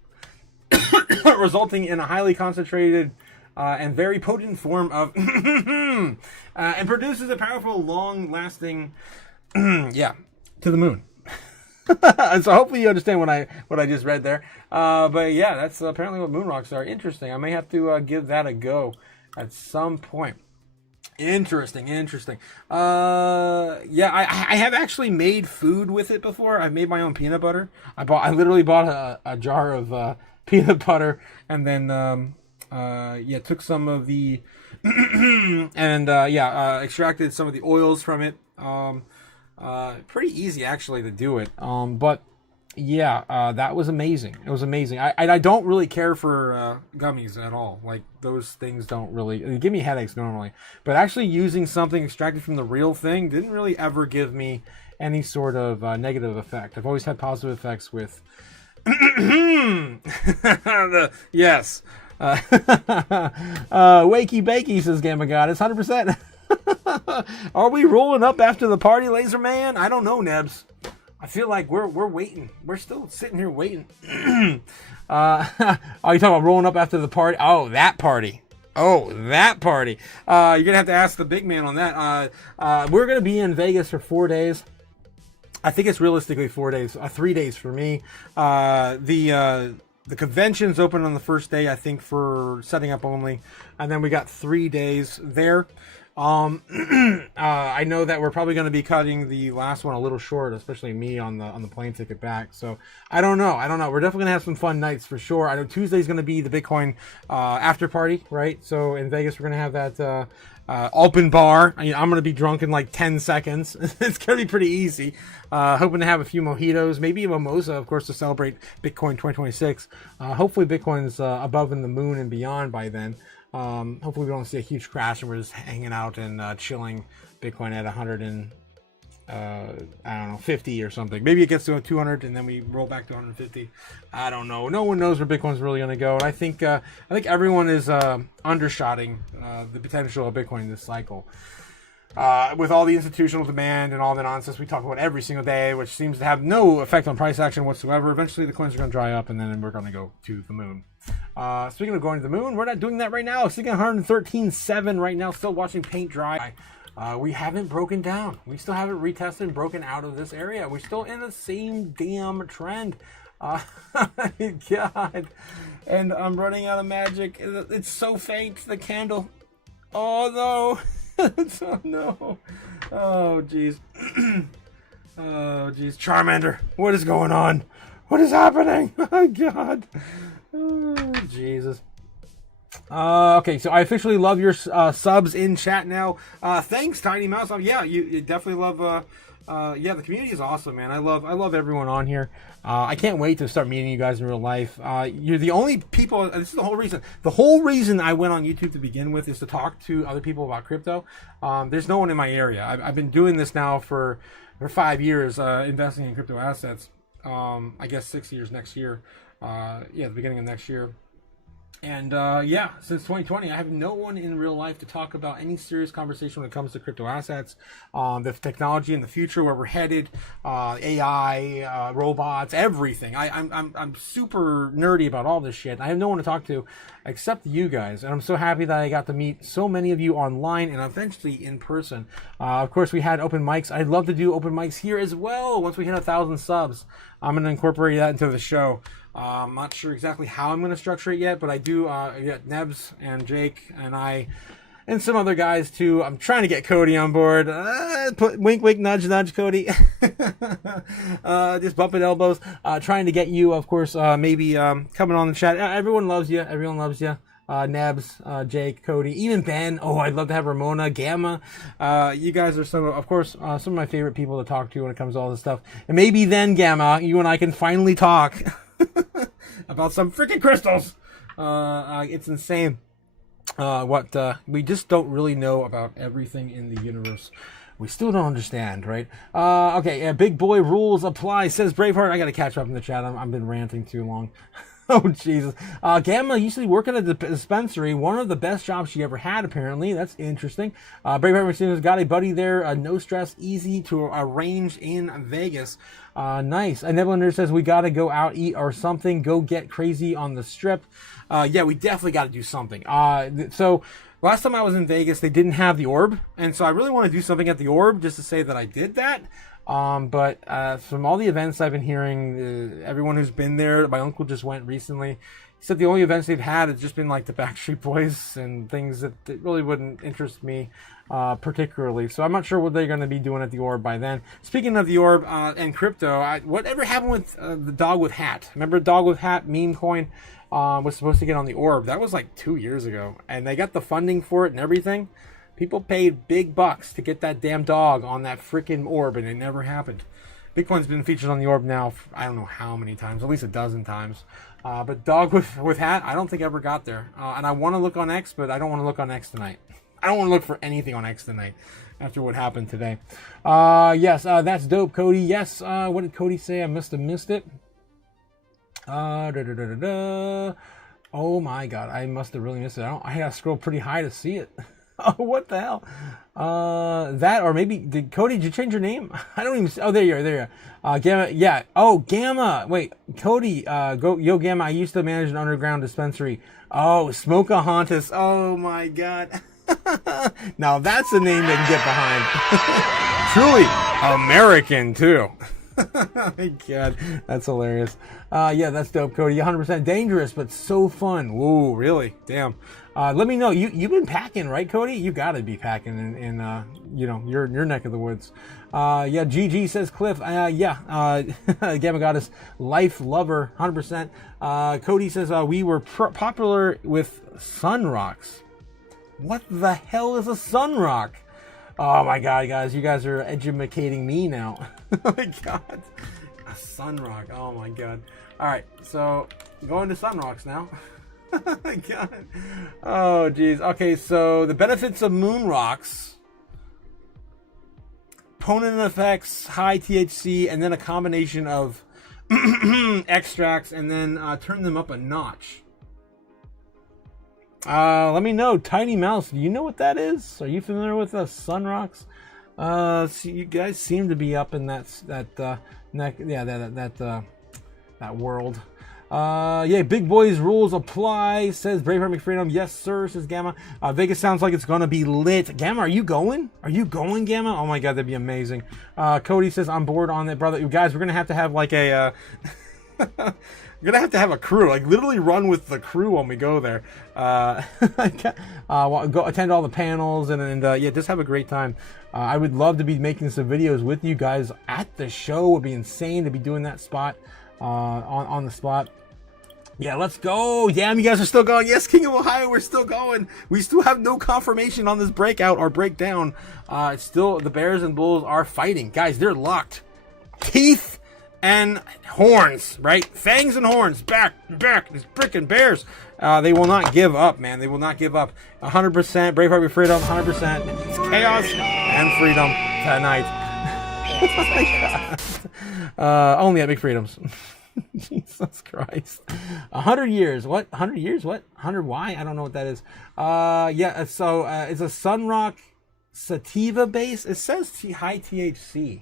resulting in a highly concentrated and very potent form of and produces a powerful, long-lasting yeah, to the moon. And so hopefully you understand what I just read there. But yeah, that's apparently what moon rocks are. Interesting. I may have to give that a go at some point. Interesting. Yeah, I have actually made food with it before. I've made my own peanut butter. I literally bought a jar of peanut butter and then yeah, took some of the and extracted some of the oils from it. Pretty easy actually to do it. But yeah, that was amazing. It was amazing. I don't really care for gummies at all. Like those things don't really they give me headaches normally. But actually using something extracted from the real thing didn't really ever give me any sort of negative effect. I've always had positive effects with yes. Wakey bakey, says Gamma God. It's 100%. Are we rolling up after the party, Laser Man? I don't know, Nebs. I feel like we're waiting. We're still sitting here waiting. Are you talking about rolling up after the party? Oh, that party. You're gonna have to ask the big man on that. We're gonna be in Vegas for 4 days. I think it's realistically 4 days, 3 days for me. The convention's open on the first day, I think, for setting up only, and then we got 3 days there. I know that we're probably going to be cutting the last one a little short, especially me on the plane ticket back. So I don't know. We're definitely going to have some fun nights for sure. I know Tuesday's going to be the Bitcoin after party, right? So in Vegas, we're going to have that open bar. I'm going to be drunk in like 10 seconds. It's going to be pretty easy. Hoping to have a few mojitos, maybe a mimosa, of course, to celebrate Bitcoin 2026. Hopefully Bitcoin's above in the moon and beyond by then. Hopefully we don't see a huge crash and we're just hanging out and chilling Bitcoin at 100 and I don't know, 50 or something. Maybe it gets to 200 and then we roll back to 150. I don't know. No one knows where Bitcoin's really going to go. And I think everyone is undershotting the potential of Bitcoin this cycle. With all the institutional demand and all the nonsense we talk about every single day, which seems to have no effect on price action whatsoever, eventually the coins are going to dry up and then we're going to go to the moon. Speaking of going to the moon, we're not doing that right now. Sitting at 113.7 right now, still watching paint dry. We haven't broken down. We still haven't retested and broken out of this area. We're still in the same damn trend. God. And I'm running out of magic. It's so faint, the candle. Oh, no. Oh, no. Oh, jeez. Oh, jeez. Charmander, what is going on? What is happening? Oh, God. Oh, Jesus. Okay, so I officially love your subs in chat now. Thanks, Tiny Mouse. Yeah, you definitely love. Yeah, the community is awesome, man. I love everyone on here. I can't wait to start meeting you guys in real life. You're the only people. This is the whole reason. The whole reason I went on YouTube to begin with is to talk to other people about crypto. There's no one in my area. I've been doing this now for 5 years, investing in crypto assets. I guess 6 years next year. Yeah, the beginning of next year. And yeah, since 2020, I have no one in real life to talk about any serious conversation when it comes to crypto assets, the technology in the future, where we're headed, AI, robots, everything. I'm super nerdy about all this shit. I have no one to talk to except you guys, and I'm so happy that I got to meet so many of you online and eventually in person. Of course, we had open mics. I'd love to do open mics here as well once we hit 1,000 subs. I'm gonna incorporate that into the show. I'm not sure exactly how I'm going to structure it yet, but I do get Nebs and Jake and I and some other guys too. I'm trying to get Cody on board. Wink, wink, nudge, nudge, Cody. Just bumping elbows. Trying to get you, of course, maybe coming on the chat. Everyone loves you. Everyone loves you. Nebs, Jake, Cody, even Ben. Oh, I'd love to have Ramona, Gamma. You guys are some of my favorite people to talk to when it comes to all this stuff. And maybe then, Gamma, you and I can finally talk about some freaking crystals. It's insane what we just don't really know about everything in the universe. We still don't understand, right? Okay, big boy rules apply, says Braveheart. I gotta catch up in the chat. I've been ranting too long. Oh, Jesus. Gamma used to work at a dispensary. One of the best jobs she ever had, apparently. That's interesting. Braveheart Mercedes got a buddy there. No stress, easy to arrange in Vegas. Nice. Neverlander says, we got to go out, eat or something. Go get crazy on the strip. Yeah, we definitely got to do something. So last time I was in Vegas, they didn't have the orb. And so I really want to do something at the orb just to say that I did that. But from all the events I've been hearing, everyone who's been there, my uncle just went recently. He said the only events they've had has just been like the Backstreet Boys and things that really wouldn't interest me particularly. So I'm not sure what they're going to be doing at the orb by then. Speaking of the orb and crypto, whatever happened with the dog with hat? Remember dog with hat meme coin was supposed to get on the orb? That was like 2 years ago, and they got the funding for it and everything. People paid big bucks to get that damn dog on that freaking orb, and it never happened. Bitcoin's been featured on the orb now, I don't know how many times, at least a dozen times. But dog with hat, I don't think ever got there. And I want to look on X, but I don't want to look on X tonight. I don't want to look for anything on X tonight after what happened today. Yes, that's dope, Cody. Yes, what did Cody say? I must have missed it. Oh my God, I must have really missed it. I gotta scroll pretty high to see it. Oh, what the hell? That, or maybe, Cody, did you change your name? I don't even see. Oh, there you are, there you are. Gamma, yeah. Oh, Gamma. Wait, Cody, yo, Gamma, I used to manage an underground dispensary. Oh, Smokahontas. Oh, my God. Now, that's a name they can get behind. Truly American, too. Oh my God, that's hilarious. Yeah, that's dope, Cody. 100% dangerous, but so fun. Whoa, really? Damn. Let me know. You've been packing, right, Cody? You got to be packing in you know, your neck of the woods. Yeah, GG says Cliff. Yeah. Gamma Goddess, life lover, 100%. Cody says we were popular with sun rocks. What the hell is a sun rock? Oh my God, guys, you guys are educating me now. Oh my God, a sun rock. Oh my God. All right, so going to sun rocks now. Oh my God. Oh geez. Okay, so the benefits of moon rocks: potent effects, high THC, and then a combination of extracts, and then turn them up a notch. Let me know, Tiny Mouse. Do you know what that is? Are you familiar with the sun rocks? So you guys seem to be up in that world. Yeah, big boys rules apply, says Braveheart McFreedom. Yes, sir, says Gamma. Vegas sounds like it's gonna be lit. Gamma, are you going? Are you going, Gamma? Oh my God, that'd be amazing. Cody says I'm bored on that, brother. You guys, we're gonna have to have like a we're gonna have to have a crew, like literally run with the crew when we go there. Go attend all the panels and yeah, just have a great time. I would love to be making some videos with you guys at the show. It would be insane to be doing that spot on the spot. Yeah, let's go. Damn, you guys are still going. Yes, King of Ohio, we're still going. We still have no confirmation on this breakout or breakdown. Still, the Bears and Bulls are fighting. Guys, they're locked. Teeth and horns, right? Fangs and horns. Back. These freaking Bears. They will not give up, man. They will not give up. 100%. Braveheart be freedom. 100%. It's chaos and freedom tonight. Oh my God. Only at Big Freedoms. Jesus Christ. 100 years. What? 100 years? What? 100 Y? I don't know what that is. Yeah, so it's a Sunrock sativa base. It says high THC.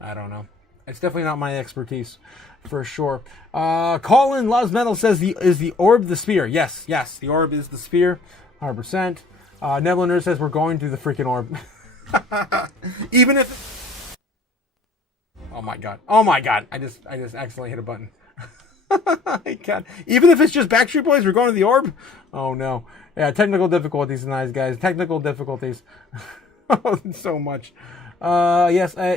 I don't know. It's definitely not my expertise, for sure. Colin Loves Metal says, is the orb the spear? Yes, the orb is the spear, 100%. Nebulaner says we're going to the freaking orb. Even if... Oh my god. I just accidentally hit a button. I can't. Even if it's just Backstreet Boys, we're going to the orb? Oh no. Yeah, technical difficulties tonight, guys. Technical difficulties. So much. Yes, I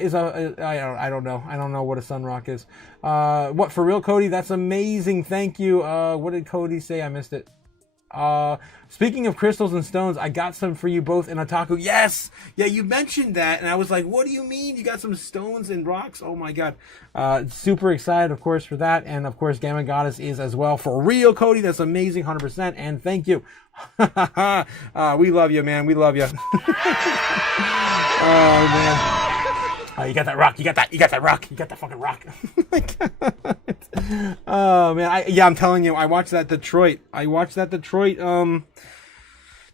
don't know. I don't know what a Sunrock is. What, for real, Cody? That's amazing. Thank you. What did Cody say? I missed it. Speaking of crystals and stones, I got some for you both in Otaku. Yes! Yeah, you mentioned that, and I was like, what do you mean? You got some stones and rocks? Oh my god. Super excited, of course, for that. And of course, Gamma Goddess is as well. For real, Cody, that's amazing, 100%. And thank you. We love you, man. We love you. Oh man. You got that rock. You got that rock. You got that fucking rock. Oh man. I'm telling you, I watched that Detroit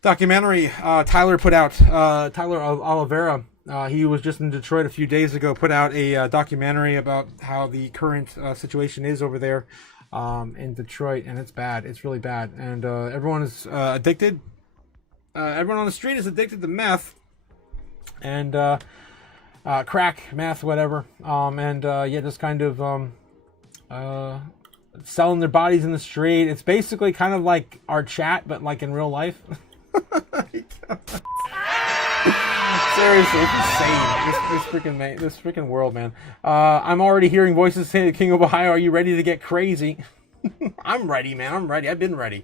documentary Tyler put out. Tyler Oliveira. He was just in Detroit a few days ago, put out a documentary about how the current situation is over there in Detroit, and it's bad. It's really bad. And everyone is addicted. Everyone on the street is addicted to meth. And crack, meth, whatever, just kind of selling their bodies in the street. It's basically kind of like our chat, but like in real life. Seriously, it's insane. This freaking world, man. I'm already hearing voices saying, "King of Ohio, are you ready to get crazy?" I'm ready, man. I'm ready. I've been ready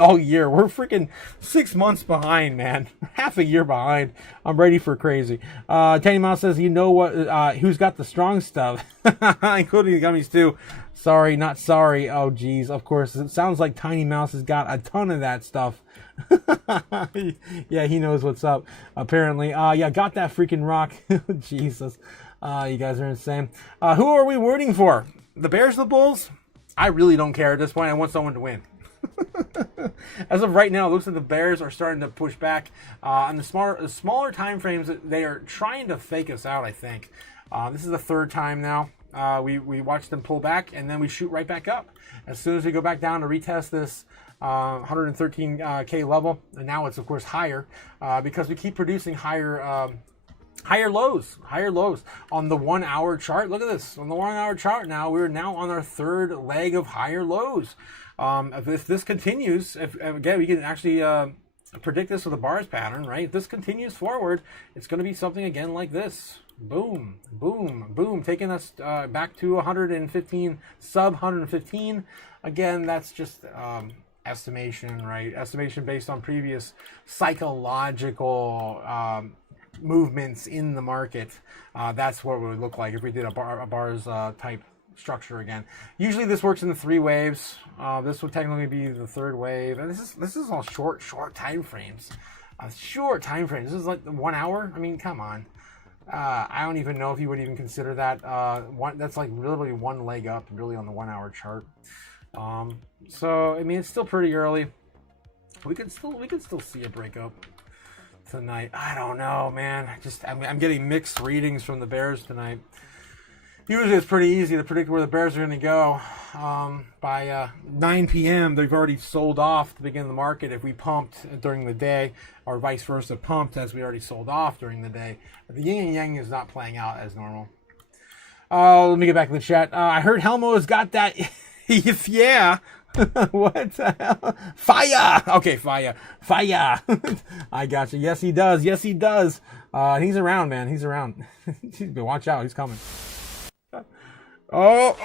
all year. We're freaking 6 months behind, man. Half a year behind. I'm ready for crazy. Tiny Mouse says, you know what? Who's got the strong stuff? Including the gummies, too. Sorry, not sorry. Oh, geez. Of course. It sounds like Tiny Mouse has got a ton of that stuff. Yeah, he knows what's up, apparently. Got that freaking rock. Jesus. You guys are insane. Who are we rooting for? The Bears or the Bulls? I really don't care at this point. I want someone to win. As of right now, it looks like the Bears are starting to push back. On the smaller time frames, they are trying to fake us out, I think. This is the third time now. We watch them pull back, and then we shoot right back up. As soon as we go back down to retest this 113K level, and now it's, of course, higher, because we keep producing higher lows on the 1 hour chart. Look at this. On the 1 hour chart now, we're now on our third leg of higher lows. If this continues, again, we can actually predict this with a bars pattern, right? If this continues forward, it's going to be something again like this. Boom, boom, boom, taking us back to 115, sub 115. Again, that's just estimation, right? Estimation based on previous psychological movements in the market. That's what it would look like if we did a bars type structure again. Usually this works in the 3 waves. This would technically be the 3rd wave, and this is all short time frames. Short time frames. This is like 1 hour. I mean, come on. I don't even know if you would even consider that that's like literally one leg up really on the 1 hour chart. So I mean, it's still pretty early. We could still see a breakup tonight. I don't know, man. I'm getting mixed readings from the Bears tonight. Usually it's pretty easy to predict where the Bears are going to go. By 9 p.m., they've already sold off to begin the market if we pumped during the day, or vice versa, pumped as we already sold off during the day. But the yin and yang is not playing out as normal. Let me get back to the chat. I heard Helmo has got that. Yeah. What the hell? Fire! Okay, fire. I got you. Yes, he does. He's around, man. He's around. Watch out. He's coming. Oh!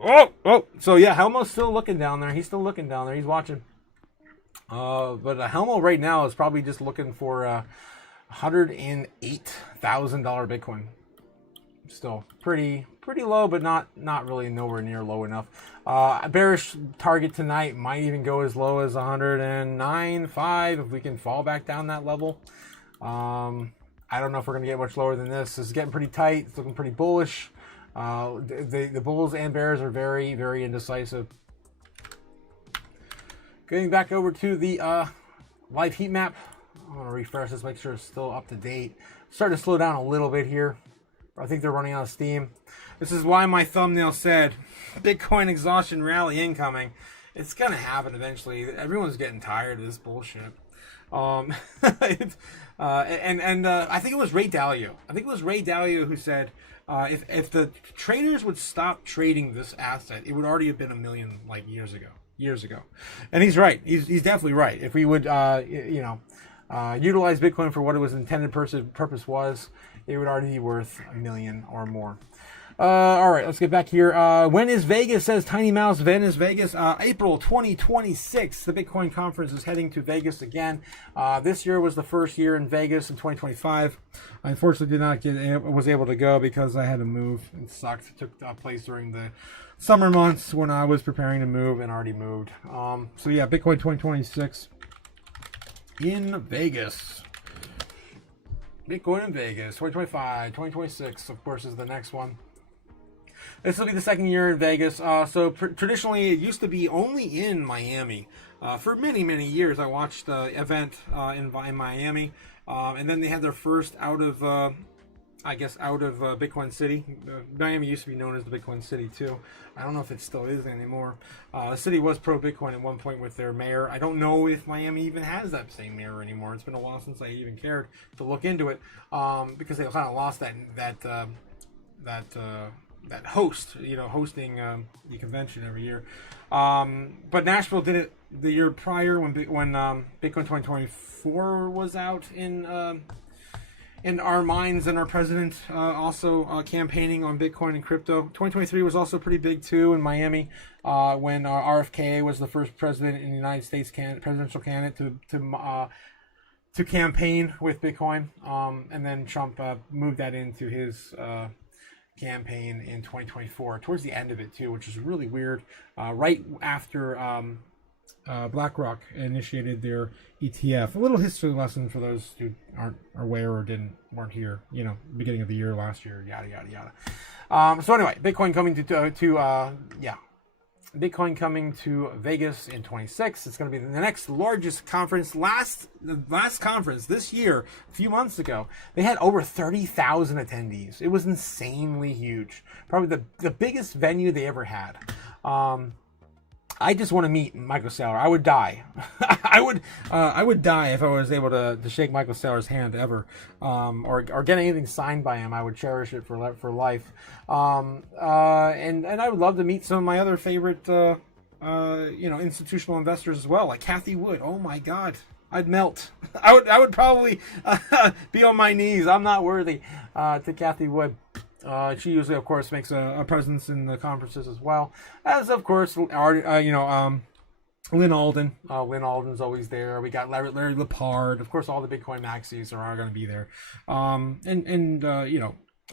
Oh! So yeah, Helmo's still looking down there. He's still looking down there. He's watching. But Helmo right now is probably just looking for $108,000 Bitcoin. still pretty low, but not really nowhere near low enough. Bearish target tonight might even go as low as 109.5 if we can fall back down that level. I don't know if we're going to get much lower than this. It's getting pretty tight. It's looking pretty bullish. The bulls and bears are very, very indecisive. Getting back over to the live heat map. I'm going to refresh this, make sure it's still up to date. Starting to slow down a little bit here. I think they're running out of steam. This is why my thumbnail said Bitcoin exhaustion rally incoming. It's going to happen eventually. Everyone's getting tired of this bullshit. I think it was Ray Dalio. I think it was Ray Dalio who said if the traders would stop trading this asset, it would already have been $1 million like years ago. And he's right. He's definitely right. If we would utilize Bitcoin for what it was intended purpose was, it would already be worth $1 million or more. All right, let's get back here. When is Vegas, says Tiny Mouse. When is Vegas? April 2026. The Bitcoin conference is heading to Vegas again. This year was the first year in Vegas in 2025. I unfortunately was able to go because I had to move. It sucked. It took place during the summer months when I was preparing to move and already moved. So yeah, Bitcoin 2026 in Vegas. Bitcoin in Vegas 2025, 2026, of course, is the next one. This will be the second year in Vegas. Traditionally, it used to be only in Miami. For many, many years, I watched the event in Miami. And then they had their first out of Bitcoin City. Miami used to be known as the Bitcoin City, too. I don't know if it still is anymore. The city was pro-Bitcoin at one point with their mayor. I don't know if Miami even has that same mayor anymore. It's been a while since I even cared to look into it because they kind of lost that host, hosting the convention every year. But Nashville did it the year prior when Bitcoin 2024 was out in our minds, and our president also campaigning on Bitcoin and crypto. 2023 was also pretty big too in Miami when RFK was the first president in the United States presidential candidate to campaign with Bitcoin, and then Trump moved that into his campaign in 2024 towards the end of it too, which is really weird. Right after BlackRock initiated their ETF. A little history lesson for those who aren't aware or weren't here. Beginning of the year last year, yada yada yada. So anyway, Bitcoin coming Bitcoin coming to Vegas in 26. It's going to be the next largest conference. The last conference this year, a few months ago, they had over 30,000 attendees. It was insanely huge. Probably the biggest venue they ever had. I just want to meet Michael Saylor. I would die. I would die if I was able to shake Michael Saylor's hand ever, or get anything signed by him. I would cherish it for life. And I would love to meet some of my other favorite, institutional investors as well, like Cathie Wood. Oh my God, I'd melt. I would probably be on my knees. I'm not worthy to Cathie Wood. She usually, of course, makes a presence in the conferences as well, as of course, Lynn Alden. Lynn Alden's always there. We got Larry Lepard. Of course, all the Bitcoin maxis are going to be there.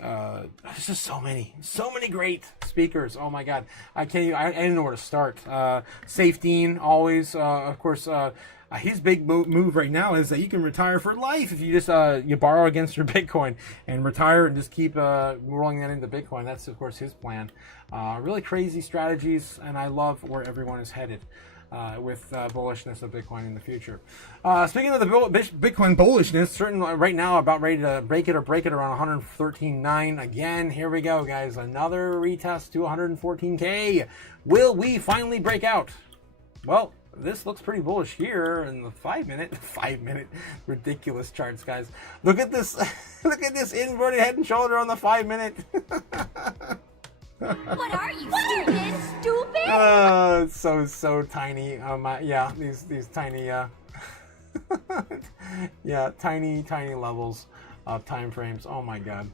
There's just so many great speakers. Oh my God, I didn't know where to start. Safe Dean, always, of course. His big move right now is that you can retire for life if you just you borrow against your Bitcoin and retire and just keep rolling that into Bitcoin. That's of course his plan. Really crazy strategies, and I love where everyone is headed with bullishness of Bitcoin in the future. Speaking of the Bitcoin bullishness, certainly right now about ready to break it around 113.9 again. Here we go, guys. Another retest to 114K. Will we finally break out? Well, this looks pretty bullish here in the 5 minute ridiculous charts, guys. Look at this look at this inverted head and shoulder on the 5 minute. What are you, stupid? It's so tiny. These tiny tiny levels of time frames. Oh my God.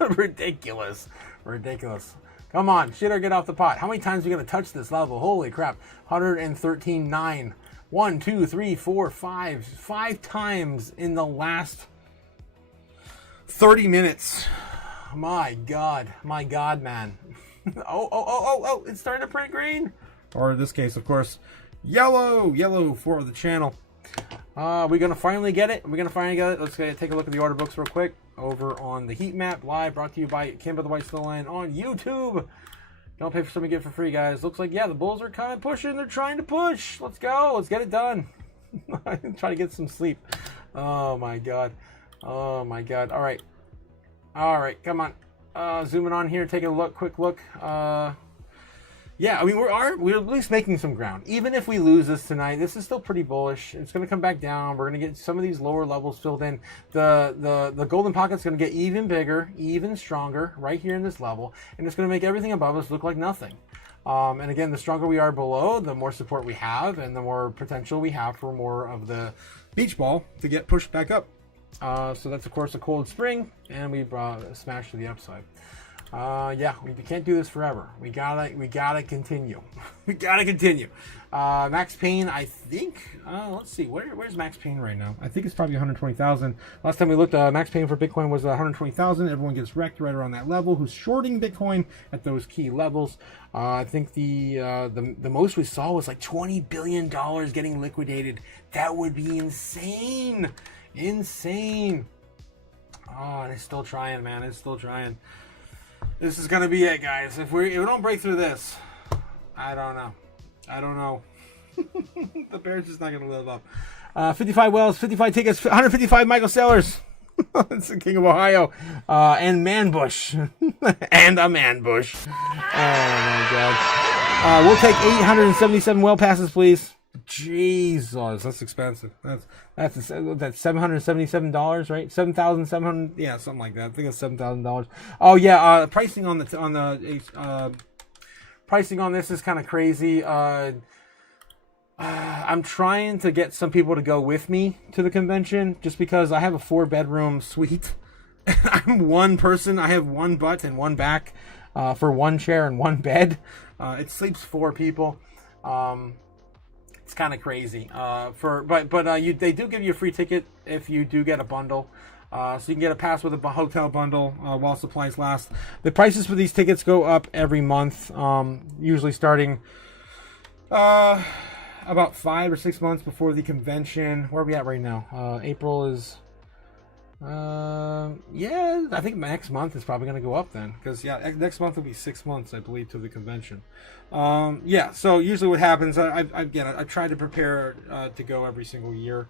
Ridiculous. Come on, shit or get off the pot. How many times are you going to touch this level? Holy crap. 113.9. 1, 2, 3, 4, 5. 5 times in the last 30 minutes. My God, man. Oh, it's starting to print green. Or in this case, of course, yellow for the channel. We're going to finally get it. Let's take a look at the order books real quick. Over on the heat map, live, brought to you by Kimber the White Snow Lion on YouTube. Don't pay for something, get it for free, guys. Looks like, yeah, the Bulls are kind of pushing. They're trying to push. Let's go. Let's get it done. Try to get some sleep. Oh, my God. All right. Come on. Zooming on here, taking a look, quick look. Yeah, I mean, we're at least making some ground. Even if we lose this tonight, this is still pretty bullish. It's going to come back down. We're going to get some of these lower levels filled in. The golden pocket's going to get even bigger, even stronger right here in this level. And it's going to make everything above us look like nothing. And again, the stronger we are below, the more support we have and the more potential we have for more of the beach ball to get pushed back up. So that's, of course, a cold spring, and we smashed to the upside. Yeah, we can't do this forever. We gotta continue. We gotta continue. Max Payne, I think. Let's see. Where's Max Payne right now? I think it's probably 120,000. Last time we looked, Max Payne for Bitcoin was 120,000. Everyone gets wrecked right around that level. Who's shorting Bitcoin at those key levels? I think the most we saw was like $20 billion getting liquidated. That would be insane. Insane. Oh, and it's still trying, man. It's still trying. This is gonna be it, guys. If we don't break through this, I don't know. The Bears just not gonna live up. 55 whales, 55 tickets, 155 Michael Sellers. It's the King of Ohio. And Manbush. And a Manbush. Oh my God. We'll take 877 well passes, please. Jesus, that's expensive. That's $777, right? 7,700, yeah, something like that. I think it's $7,000. Oh yeah, pricing on pricing on this is kind of crazy. I'm trying to get some people to go with me to the convention, just because I have a 4-bedroom suite. I'm one person. I have one butt and one back for one chair and one bed. It sleeps 4 people. It's kind of crazy. They do give you a free ticket if you do get a bundle. So you can get a pass with a hotel bundle while supplies last. The prices for these tickets go up every month, usually starting about 5 or 6 months before the convention. Where are we at right now? April is... yeah, I think next month is probably going to go up then, because yeah, next month will be 6 months, I believe, to the convention. Yeah, so usually what happens, I try to prepare to go every single year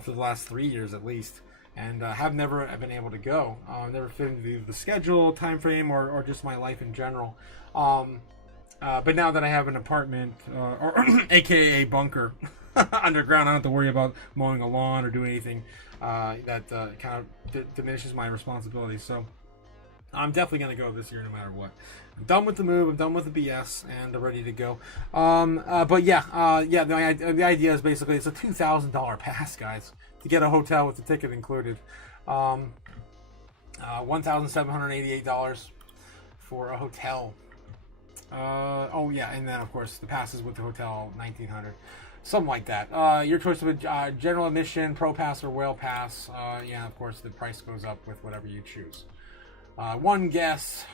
for the last 3 years at least, and have never been able to go. Never fit into the schedule, time frame, or just my life in general. But now that I have an apartment, or aka bunker underground, I don't have to worry about mowing a lawn or doing anything that kind of diminishes my responsibilities. So I'm definitely going to go this year no matter what. I'm done with the move. I'm done with the BS, and I'm ready to go. But yeah, the idea is basically it's a $2,000 pass, guys, to get a hotel with the ticket included. $1,788 for a hotel. Oh yeah, and then of course the passes with the hotel, $1,900. Something like that. Your choice of a general admission, pro pass, or whale pass. Yeah, of course, the price goes up with whatever you choose. One guess.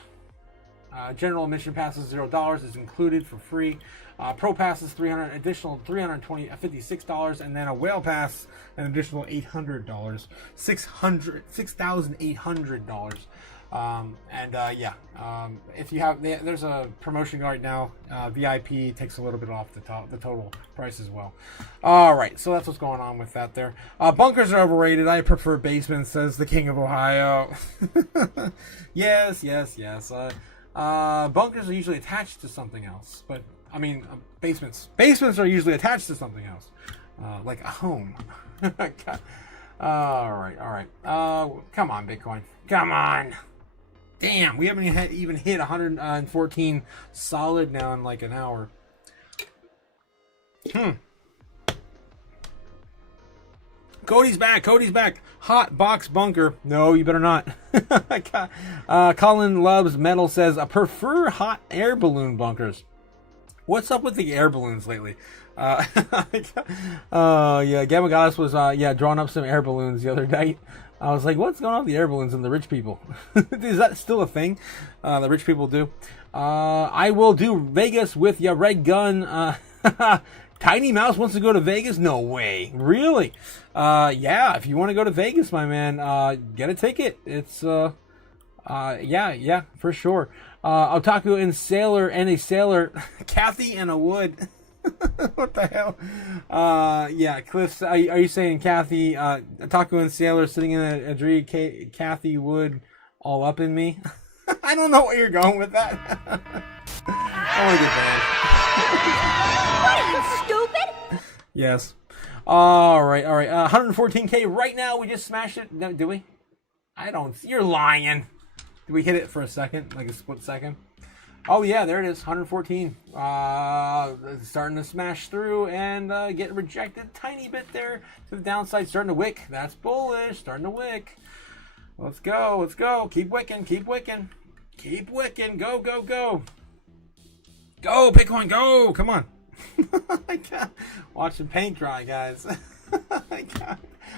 General admission pass is $0 is included for free. Pro pass is additional $56, and then a whale pass an additional $800, $6,800. If you have, there's a promotion right now. VIP takes a little bit off the total price as well. All right, so that's what's going on with that there. Bunkers are overrated. I prefer basements, says the King of Ohio. Yes. Bunkers are usually attached to something else, but I mean, basements are usually attached to something else, like a home. All right. Come on, Bitcoin. Come on. Damn, we haven't even hit 114 solid now in like an hour. Cody's back. Hot box bunker. No, you better not. Colin Loves Metal says, I prefer hot air balloon bunkers. What's up with the air balloons lately? Yeah, Gamma Goddess was drawing up some air balloons the other night. I was like, what's going on with the air balloons and the rich people? Is that still a thing? The rich people do. I will do Vegas with ya red gun. Tiny Mouse wants to go to Vegas? No way. Really? Yeah, if you want to go to Vegas, my man, get a ticket. It's, yeah, for sure. Otaku and a sailor, Kathy and a wood. What the hell? Yeah, Cliff, are you saying Kathy, Otaku and sailor sitting in a tree, Kathy would all up in me? I don't know where you're going with that. I want to get banned. What are you, stupid? Yes. All right. 114K right now. We just smashed it. No, do we? I don't. You're lying. Did we hit it for a second, like a split second? Oh yeah, there it is. 114. Starting to smash through and get rejected tiny bit there to the downside. Starting to wick. That's bullish. Starting to wick. Let's go. Let's go. Keep wicking. Keep wicking. Keep wicking. Go. Go. Go. Go, Bitcoin. Go. Come on. Watch the paint dry, guys.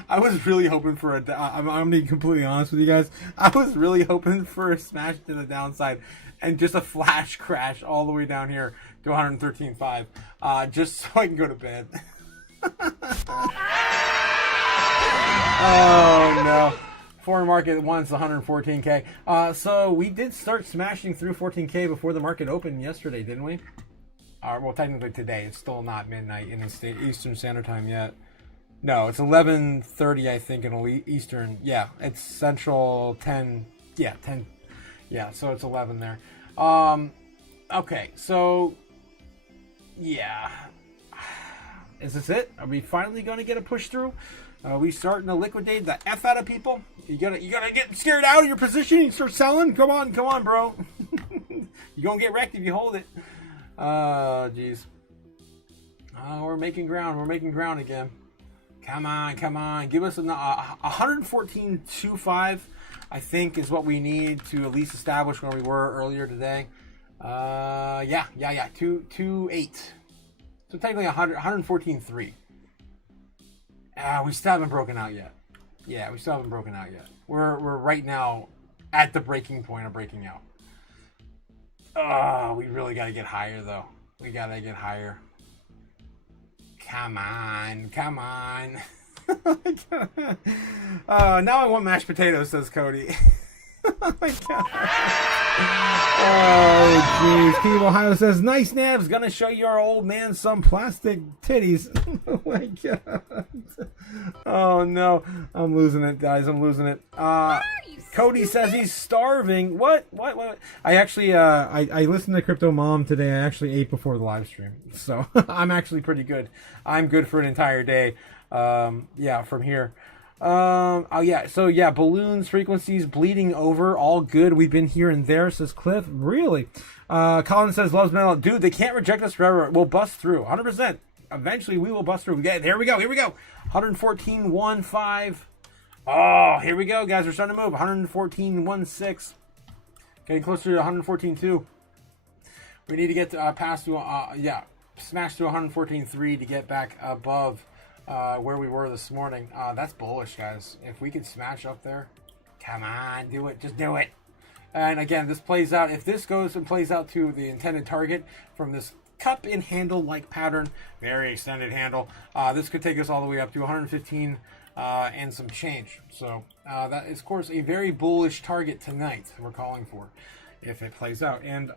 I was really hoping for I'm going to be completely honest with you guys. I was really hoping for a smash to the downside and just a flash crash all the way down here to 113.5, just so I can go to bed. Oh no. Foreign market wants 114K. So we did start smashing through 14K before the market opened yesterday, didn't we? Well, technically today. It's still not midnight in Eastern Standard Time yet. No, it's 11:30, I think, in Eastern. Yeah, it's Central 10. Yeah, 10. Yeah, so it's 11 there. Okay, so yeah, is this it? Are we finally going to get a push through? Are we starting to liquidate the F out of people? You gotta get scared out of your position and start selling. Come on, bro. You're gonna get wrecked if you hold it. Jeez. We're making ground. We're making ground again. Come on. Give us 114.25, I think, is what we need to at least establish where we were earlier today. Yeah. 2.8. So technically 114.3. We still haven't broken out yet. Yeah, we still haven't broken out yet. We're right now at the breaking point of breaking out. We really got to get higher, though. We got to get higher. Come on. Now I want mashed potatoes, says Cody. Oh my god. Oh jeez. Steve Ohio says, nice nabs, gonna show your old man some plastic titties. Oh my god. Oh no. I'm losing it, guys. I'm losing it. Cody says he's starving. What? I actually I listened to Crypto Mom today. I actually ate before the live stream. So I'm actually pretty good. I'm good for an entire day. Yeah, from here. So balloons, frequencies, bleeding over, all good. We've been here and there, says Cliff. Really? Colin says, loves metal. Dude, they can't reject us forever. We'll bust through. 100%. Eventually, we will bust through. Here we go. 114.15. Oh, here we go, guys. We're starting to move. 114.16. Getting closer to 114.2. We need to get to, past to, smash to 114.3 to get back above where we were this morning. That's bullish, guys. If we could smash up there, come on, do it. Just do it. And again, this plays out. If this goes and plays out to the intended target from this cup and handle like pattern, very extended handle, this could take us all the way up to 115 and some change. So that is, of course, a very bullish target tonight we're calling for if it plays out. And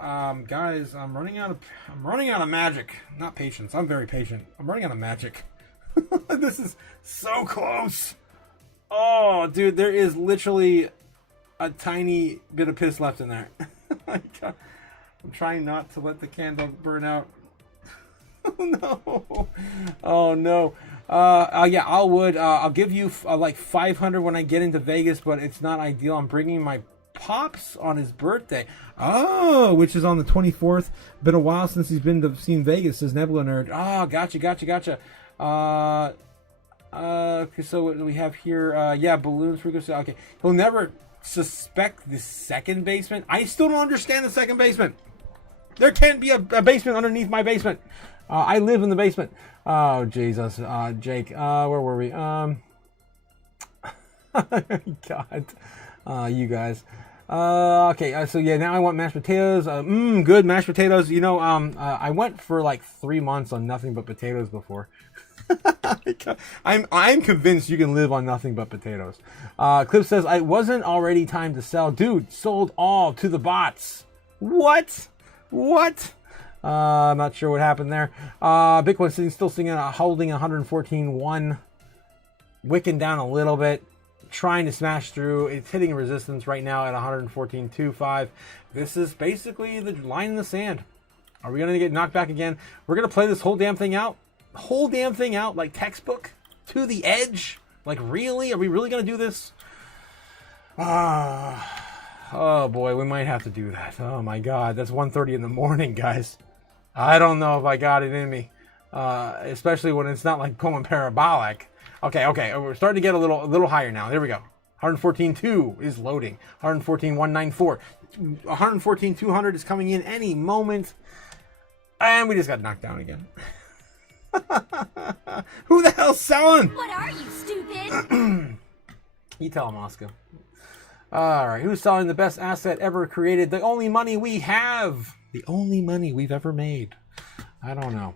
guys, I'm running out of magic, not patience. I'm very patient. I'm running out of magic. This is so close. Oh, dude, there is literally a tiny bit of piss left in there. I'm trying not to let the candle burn out. Oh no. I'll give you like 500 when I get into Vegas, but it's not ideal. I'm bringing my pops on his birthday. Oh, which is on the 24th. Been a while since he's been to seen Vegas, says Nebula Nerd. Oh, gotcha. Okay, so what do we have here? Balloons, frequency. Okay, he'll never suspect the second basement. I still don't understand the second basement. There can't be a basement underneath my basement. I live in the basement. Oh, Jesus. Jake, where were we? God. You guys. Okay, so yeah, now I want mashed potatoes. Good mashed potatoes. You know, I went for like 3 months on nothing but potatoes before. I'm convinced you can live on nothing but potatoes. Clip says, I wasn't already time to sell. Dude, sold all to the bots. What? I'm not sure what happened there. Bitcoin still sitting holding 114.1. Wicking down a little bit. Trying to smash through. It's hitting resistance right now at 114.25. This is basically the line in the sand. Are we going to get knocked back again? We're going to play this whole damn thing out? Like textbook? To the edge? Like, really? Are we really going to do this? Oh boy, we might have to do that. Oh my God, that's 1:30 in the morning, guys. I don't know if I got it in me. Especially when it's not like going parabolic. Okay, we're starting to get a little higher now. There we go. 114.2 is loading. 114.194. 114.200 is coming in any moment. And we just got knocked down again. Who the hell's selling? What are you, stupid? You tell him, Oscar. Alright, who's selling the best asset ever created? The only money we have. The only money we've ever made. I don't know.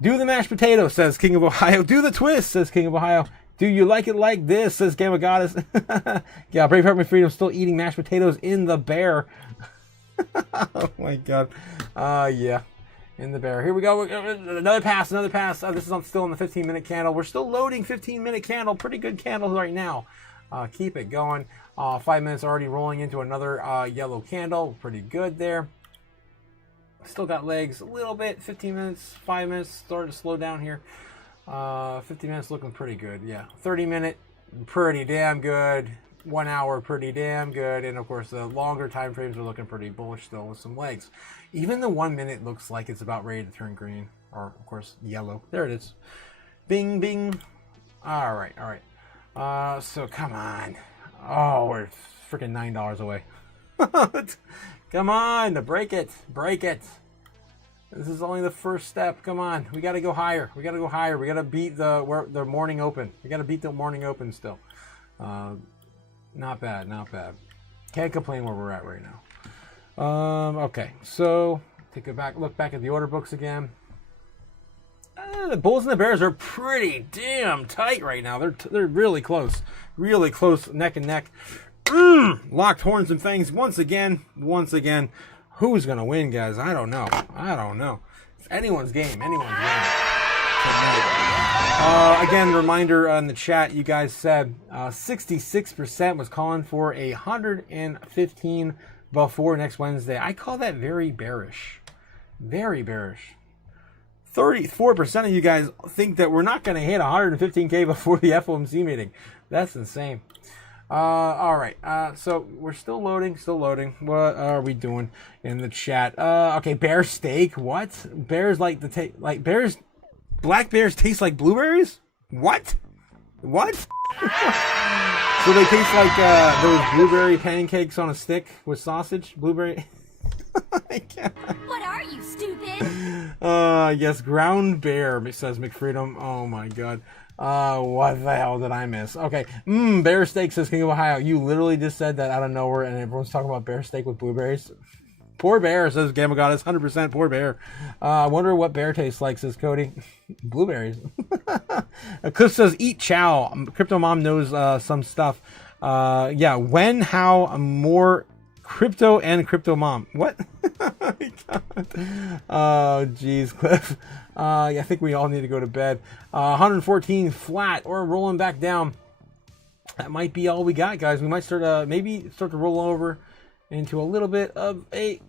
Do the mashed potato, says King of Ohio. Do the twist, says King of Ohio. Do you like it like this, says Gamma Goddess. Yeah, Brave Heart My Freedom still eating mashed potatoes in the bear. Oh my God. Yeah. In the bear. Here we go. Another pass. This is still in the 15-minute candle. We're still loading 15-minute candle. Pretty good candles right now. Keep it going. 5 minutes already rolling into another yellow candle. Pretty good there. Still got legs a little bit. 15 minutes, 5 minutes, starting to slow down here. 50 minutes looking pretty good. Yeah. 30-minute, pretty damn good. 1 hour, pretty damn good. And of course, the longer time frames are looking pretty bullish still with some legs. Even the 1 minute looks like it's about ready to turn green. Or, of course, yellow. There it is. Bing, bing. All right. So, come on. Oh, we're freaking $9 away. Come on, break it. This is only the first step. Come on, we got to go higher. We got to beat the morning open. We got to beat the morning open still. Not bad. Can't complain where we're at right now. Okay, so take a look back at the order books again. The Bulls and the Bears are pretty damn tight right now. They're really close, neck and neck. Locked horns and fangs once again. Who's gonna win, guys? I don't know. It's anyone's game. Again, reminder on the chat, you guys said 66% was calling for 115 before next Wednesday. I call that very bearish. 34% of you guys think that we're not going to hit 115K before the FOMC meeting. That's insane. All right. So we're still loading. What are we doing in the chat? Okay. Bear steak. What? Bears like bears. Black bears taste like blueberries? What? So they taste like those blueberry pancakes on a stick with sausage? Blueberry. What are you, stupid? Yes, ground bear, says McFreedom. Oh my God. What the hell did I miss? Okay. Bear steak, says King of Ohio. You literally just said that out of nowhere and everyone's talking about bear steak with blueberries. Poor bear, says Gamma Goddess. 100% poor bear. I wonder what bear tastes like, says Cody. Blueberries. Cliff says, eat chow. Crypto Mom knows some stuff. Yeah, when, how, more crypto and Crypto Mom. What? Oh, geez, Cliff. I think we all need to go to bed. 114 flat or rolling back down. That might be all we got, guys. We might start maybe start to roll over into a little bit of a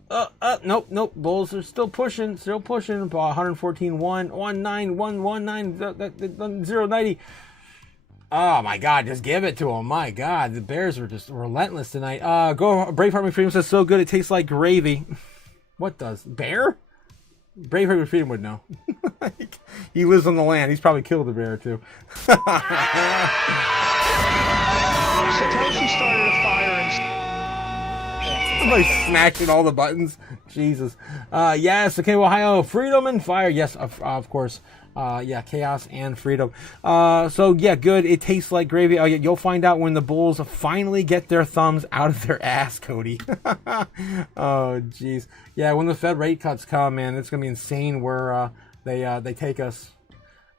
nope. Bulls are still pushing. 114, 119, 090. Oh my God, just give it to them. My God, the Bears were just relentless tonight. Go Braveheart McFreedom says so good it tastes like gravy. What does? Bear? Braveheart McFreedom would know. He lives on the land. He's probably killed a bear too. Satoshi started a fire and Like smashing all the buttons. Jesus. Yes. Okay. Ohio. Freedom and fire. Yes. Of course. Yeah. Chaos and freedom. So yeah. Good. It tastes like gravy. Oh yeah. You'll find out when the bulls finally get their thumbs out of their ass, Cody. Oh jeez. Yeah. When the Fed rate cuts come, man, it's gonna be insane where they take us.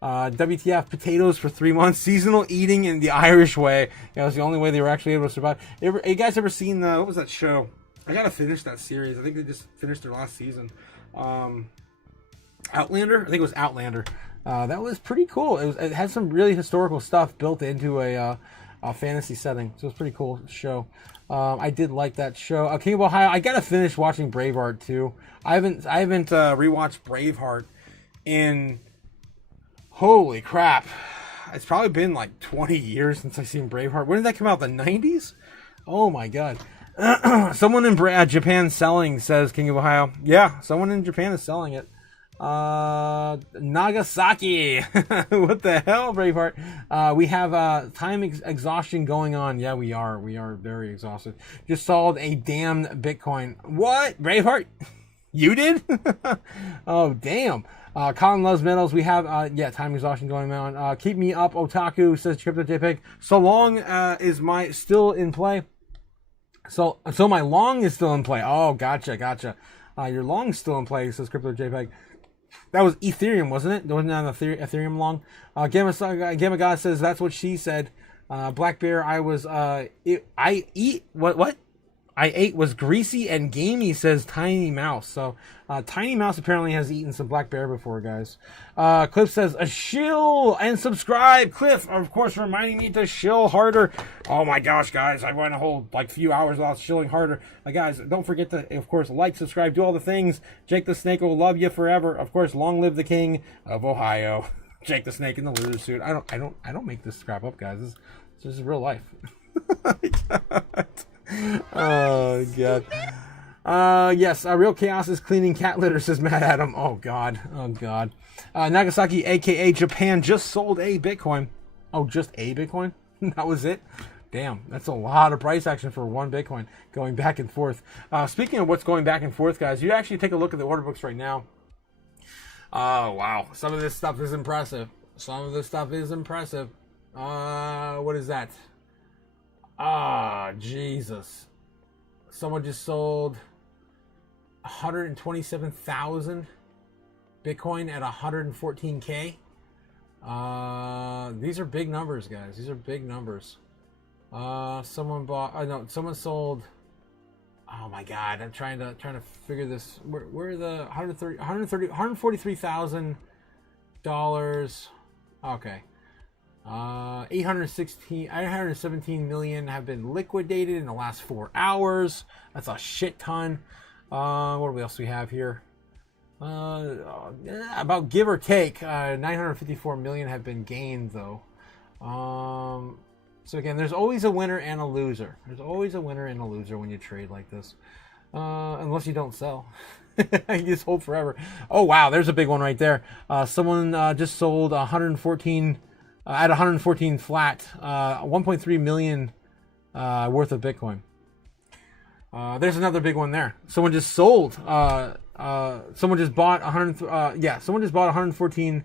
WTF potatoes for 3 months, seasonal eating in the Irish way. Yeah, it was the only way they were actually able to survive. You guys ever seen what was that show? I gotta finish that series. I think they just finished their last season. Outlander? I think it was Outlander. That was pretty cool. It had some really historical stuff built into a fantasy setting. So it was a pretty cool show. I did like that show. King of Ohio, I gotta finish watching Braveheart too. I haven't rewatched Braveheart in... Holy crap. It's probably been like 20 years since I've seen Braveheart. When did that come out? The 90s? Oh my god. Someone in Japan selling, says King of Ohio. Yeah, someone in Japan is selling it. Nagasaki. What the hell, Braveheart? We have time exhaustion going on. Yeah, we are. We are very exhausted. Just sold a damn Bitcoin. What? Braveheart? You did? Oh, damn. Colin loves metals. We have, time exhaustion going on. Keep me up, Otaku, says Crypto JPEG. So long is my still in play. So my long is still in play. Oh, gotcha. Your long's still in play, says Crypto JPEG. That was Ethereum, wasn't it? Wasn't that an Ethereum long? Gamma God says that's what she said. Black Bear, I ate was greasy and gamey, says Tiny Mouse. So Tiny Mouse apparently has eaten some black bear before, guys. Cliff says a shill and subscribe. Cliff, of course, reminding me to shill harder. Oh my gosh, guys, I went a whole few hours without shilling harder. Guys, don't forget to, of course, like, subscribe, do all the things. Jake the Snake will love you forever. Of course, long live the King of Ohio. Jake the Snake in the loser suit. I don't make this crap up, guys. This is real life. Oh god. Yes, real chaos is cleaning cat litter, says Matt Adam. Oh god. Nagasaki, aka Japan, just sold a Bitcoin. Oh, just a Bitcoin? That was it? Damn, that's a lot of price action for one Bitcoin going back and forth. Speaking of what's going back and forth, guys, you actually take a look at the order books right now. Oh wow, some of this stuff is impressive. What is that? Jesus. Someone just sold 127,000 Bitcoin at 114K. These are big numbers, guys. These are big numbers. Someone sold. Oh my god, I'm trying to figure this. Where are the $143,000? Okay. 817 million have been liquidated in the last 4 hours. That's a shit ton. What else we have here? About give or take, 954 million have been gained though. So again, there's always a winner and a loser. There's always a winner and a loser when you trade like this. Unless you don't sell. You just hold forever. Oh wow, there's a big one right there. Someone just sold 114 at 114 flat, 1.3 million worth of Bitcoin. There's another big one there. Someone just sold. Someone just bought 100. Someone just bought 114.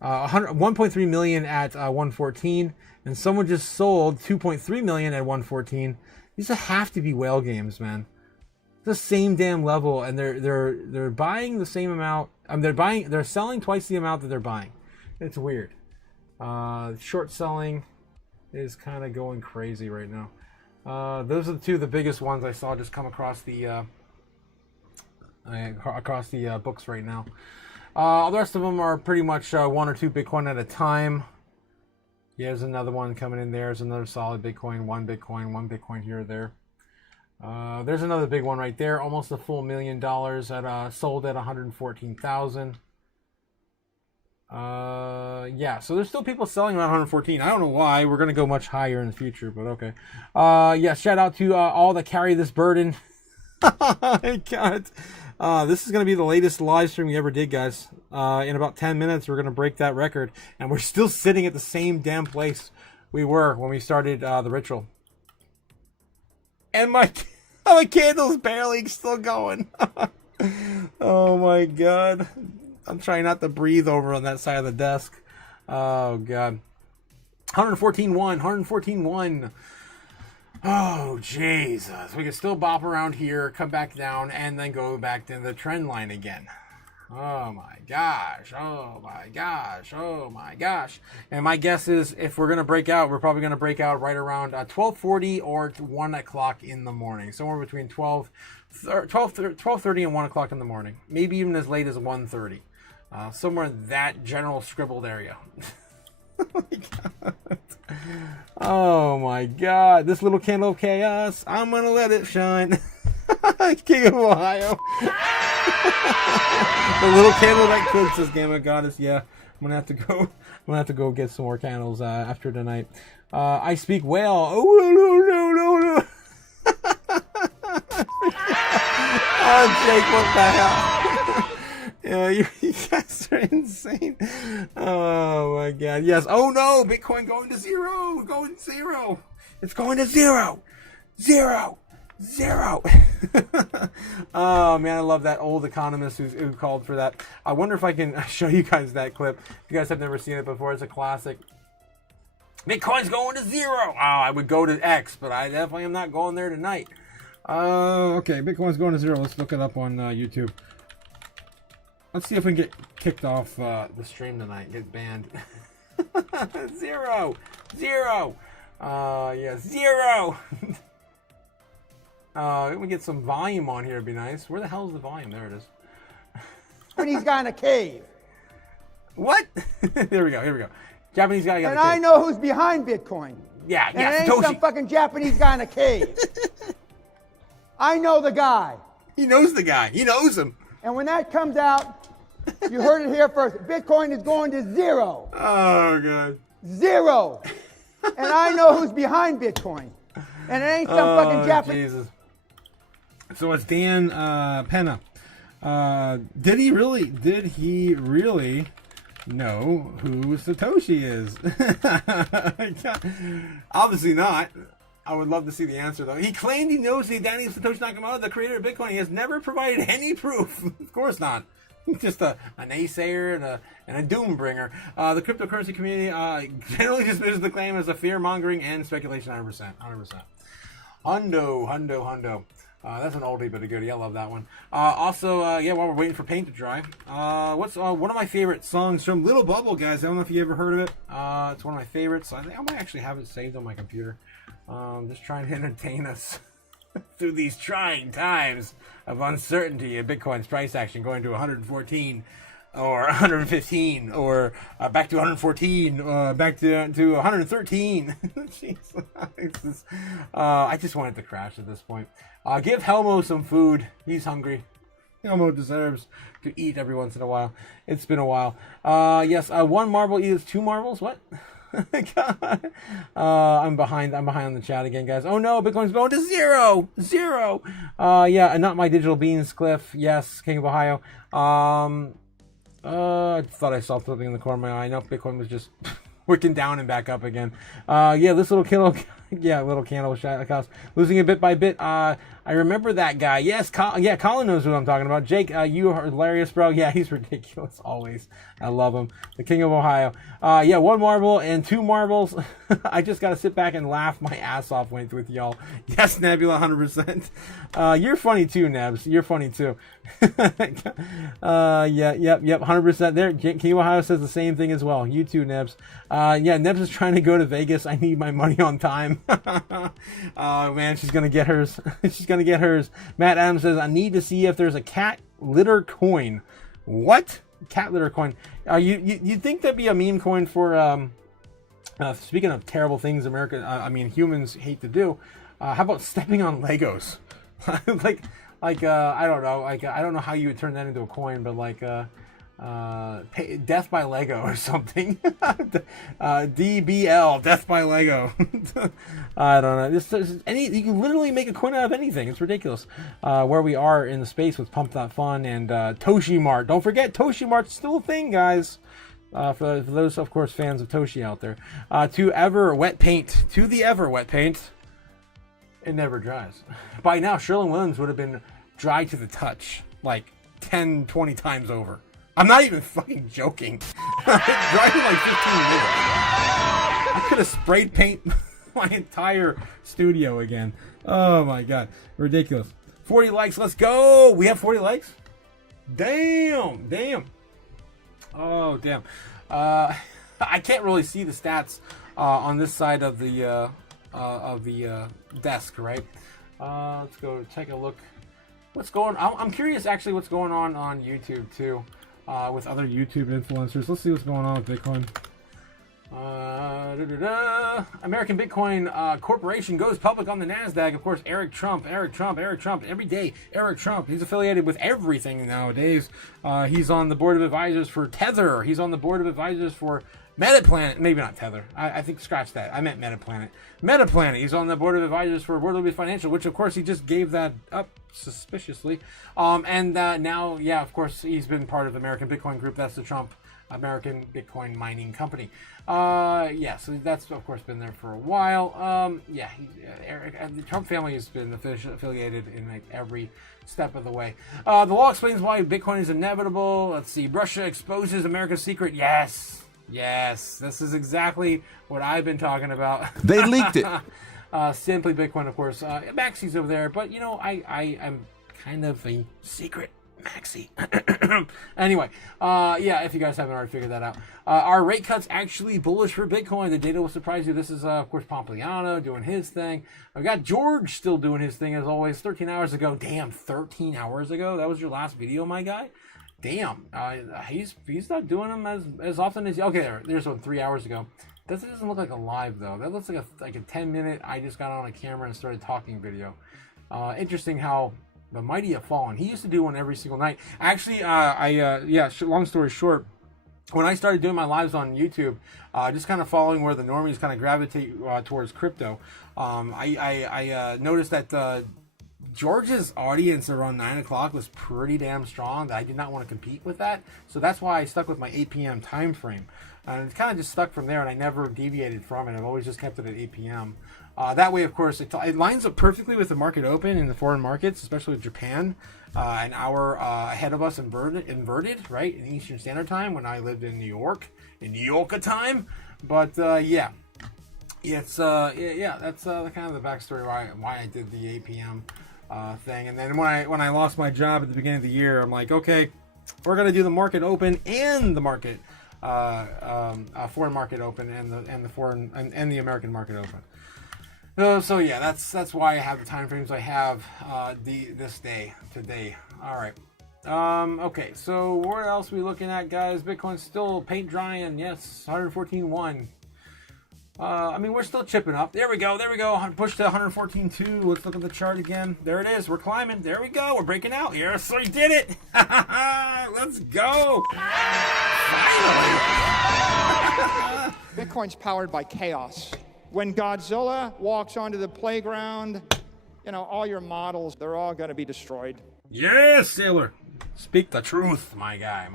1.3 million at 114, and someone just sold 2.3 million at 114. These have to be whale games, man. The same damn level, and they're buying the same amount. They're selling twice the amount that they're buying. It's weird. Short selling is kind of going crazy right now. Those are the two of the biggest ones I saw just come across the books right now. The rest of them are pretty much 1 or 2 Bitcoin at a time. Yeah, there's another one coming in there. There's another solid Bitcoin, 1 Bitcoin here or there. There's another big one right there, almost a full $1 million at sold at 114,000. So there's still people selling around 114. I don't know why. We're gonna go much higher in the future, but okay. Shout out to all that carry this burden. I can't. This is gonna be the latest live stream we ever did, guys. In about 10 minutes, we're gonna break that record, and we're still sitting at the same damn place we were when we started the ritual. And my My candle's barely still going. Oh my god. I'm trying not to breathe over on that side of the desk. Oh god. 114.1, 114.1. Oh Jesus. We can still bop around here, come back down, and then go back to the trend line again. Oh my gosh. Oh my gosh. Oh my gosh. And my guess is if we're going to break out, we're probably going to break out right around 12:40 or 1 o'clock in the morning. Somewhere between 12:30 and 1 o'clock in the morning. Maybe even as late as 1:30. Somewhere in that general scribbled area. Oh my god. This little candle of chaos. I'm going to let it shine. King of Ohio. The little candle that could, says Gamma Goddess. Yeah, I'm gonna have to go get some more candles after tonight. I speak whale. Oh no. Oh Jake, what the hell? Yeah, you guys are insane. Oh my god. Yes. Oh no, Bitcoin going to zero. Going zero. It's going to zero. Zero. Oh man, I love that old economist who called for that. I wonder if I can show you guys that clip. If you guys have never seen it before, it's a classic. Bitcoin's going to zero. Oh, I would go to X, but I definitely am not going there tonight. Okay, Bitcoin's going to zero. Let's look it up on YouTube. Let's see if we can get kicked off the stream tonight. Get banned. Zero. Yeah, zero. We get some volume on here, it'd be nice. Where the hell is the volume? There it is. Japanese guy in a cave. What? Here we go. Japanese guy got and I know who's behind Bitcoin. Yeah, and it ain't some fucking Japanese guy in a cave. I know the guy. He knows the guy. He knows him. And when that comes out, you heard it here first. Bitcoin is going to zero. Oh, God. Zero. And I know who's behind Bitcoin. And it ain't some fucking Japanese. Jesus. So it's Dan Penna. Did he really know who Satoshi is? Obviously not. I would love to see the answer, though. He claimed he knows the identity of Satoshi Nakamoto, the creator of Bitcoin. He has never provided any proof. Of course not. Just a naysayer and a doom bringer. The cryptocurrency community generally dismisses the claim as a fear-mongering and speculation 100%. Hundo. That's an oldie but a goodie. I love that one. Also, while we're waiting for paint to dry, what's one of my favorite songs from Little Bubble, guys? I don't know if you ever heard of it. It's one of my favorites. I think I might actually have it saved on my computer. Just trying to entertain us through these trying times of uncertainty in Bitcoin's price action, going to 114 or 115 or back to 114 back to 113. Jeez. I just wanted to crash at this point. Give Helmo some food. He's hungry. Helmo deserves to eat every once in a while. It's been a while. Yes, one marble eats two marbles. What? God. I'm behind on the chat again, guys. Oh no, Bitcoin's going to zero. Yeah, and not my digital beans, Cliff. Yes, King of Ohio. I thought I saw something in the corner of my eye. No, Bitcoin was just wicking down and back up again. Yeah, this little candle. Yeah, little candle cost losing it bit by bit. I remember that guy. Yes, Colin knows who I'm talking about. Jake, you are hilarious, bro. Yeah, he's ridiculous always. I love him. The King of Ohio. Yeah, one marble and two marbles. I just got to sit back and laugh my ass off with y'all. Yes, Nebula, 100%. You're funny too, Nebs. You're funny too. Yep, 100% there. King of Ohio says the same thing as well. You too, Nebs. Yeah, Nebs is trying to go to Vegas. I need my money on time. Oh man, she's gonna get hers. She's gonna get hers. Matt Adams says, I need to see if there's a cat litter coin. What? Cat litter coin? You think that'd be a meme coin for speaking of terrible things humans hate to do, how about stepping on Legos? like I don't know, I don't know how you would turn that into a coin, but death by Lego or something. DBL, death by Lego. I don't know. You can literally make a coin out of anything. It's ridiculous. Where we are in the space with Pump.Fun and Toshi Mart. Don't forget, Toshi Mart's still a thing, guys. For those, of course, fans of Toshi out there. To the Ever Wet Paint. It never dries. By now, Sherwin-Williams would have been dry to the touch like 10, 20 times over. I'm not even fucking joking. Dry in like 15 minutes. I could have sprayed paint my entire studio again. Oh my god. Ridiculous. 40 likes. Let's go. We have 40 likes? Damn. Oh, damn. I can't really see the stats on this side of the desk, right? Let's go take a look. What's going on? I'm curious actually what's going on YouTube too, with other YouTube influencers. Let's see what's going on with Bitcoin. American Bitcoin Corporation goes public on the NASDAQ. Of course, Eric Trump. Every day, Eric Trump. He's affiliated with everything nowadays. He's on the board of advisors for Tether. He's on the board of advisors for Metaplanet. Maybe not Tether. I think scratch that. I meant Metaplanet. Metaplanet. He's on the board of advisors for Worldly Financial, which of course he just gave that up suspiciously. Now, yeah, of course, he's been part of the American Bitcoin Group. That's the Trump American Bitcoin mining company. So that's of course been there for a while. The Trump family has been affiliated in like every step of the way. The law explains why Bitcoin is inevitable. Let's see. Russia exposes America's secret. Yes, this is exactly what I've been talking about. They leaked it. Simply Bitcoin, of course. Maxi's over there, but you know, I'm kind of a secret Maxi. Anyway, if you guys haven't already figured that out. Are rate cuts actually bullish for Bitcoin? The data will surprise you. This is, of course, Pompliano doing his thing. I've got George still doing his thing, as always, 13 hours ago. Damn, 13 hours ago? That was your last video, my guy? Damn. He's not doing them as often as... Okay, there's one 3 hours ago. That doesn't look like a live, though. That looks like a 10-minute, I just got on a camera and started talking video. Interesting how... The mighty have fallen. He used to do one every single night. Actually, long story short, when I started doing my lives on YouTube, just kind of following where the normies kind of gravitate towards crypto, I noticed that George's audience around 9 o'clock was pretty damn strong. That I did not want to compete with that. So that's why I stuck with my 8 p.m. time frame. And it kind of just stuck from there, and I never deviated from it. I've always just kept it at 8 p.m. That way, of course, it lines up perfectly with the market open in the foreign markets, especially with Japan, an hour ahead of us inverted, right, in Eastern Standard Time when I lived in New York, in New York time. But, it's, that's kind of the backstory why I did the 8 p.m. Thing. And then when I lost my job at the beginning of the year, I'm like, okay, we're going to do the market open and the market, foreign market open and the American market open. So yeah, that's why I have the time frames I have this day today. All right. Okay. So what else are we looking at, guys? Bitcoin's still paint drying. Yes, 114.1. We're still chipping up. There we go. Push to 114.2. Let's look at the chart again. There it is. We're climbing. There we go. We're breaking out here. So we did it. Let's go. Finally. Bitcoin's powered by chaos. When Godzilla walks onto the playground, all your models, they're all going to be destroyed. Yes, Sailor. Speak the truth, my guy.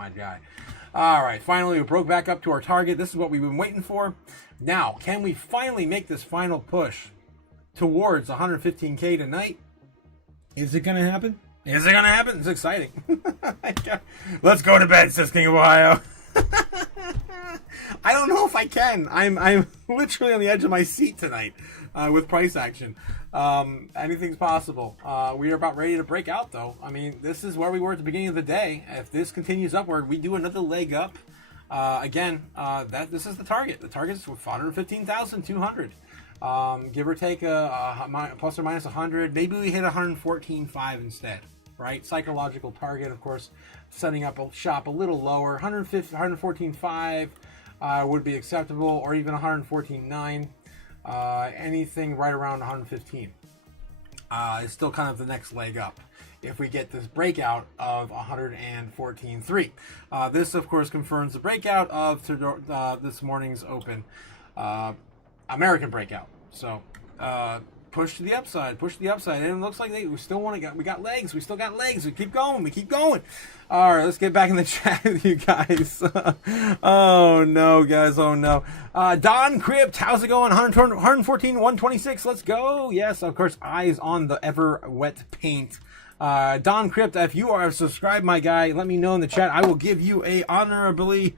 All right, finally, we broke back up to our target. This is what we've been waiting for. Now, can we finally make this final push towards 115K tonight? Is it going to happen? It's exciting. Let's go to bed, says King of Ohio. I don't know if I can. I'm literally on the edge of my seat tonight with price action. Anything's possible. We are about ready to break out, though. This is where we were at the beginning of the day. If this continues upward, we do another leg up. This is the target. The target is 115,200. Give or take a plus or minus 100. Maybe we hit 114.5 instead. Right? Psychological target, of course, setting up a shop a little lower. 114.5 would be acceptable, or even 114.9. Anything right around 115 is still kind of the next leg up if we get this breakout of 114.3. This, of course, confirms the breakout of this morning's open American breakout. So push to the upside, push to the upside. And it looks like we still want to we got legs. We still got legs. We keep going. We keep going. All right, let's get back in the chat with you guys. Oh, no, guys. Oh, no. Don Crypt, how's it going? 114, 126. Let's go. Yes, of course, eyes on the ever wet paint. Don Crypt, if you are subscribed, my guy, let me know in the chat. I will give you an honorable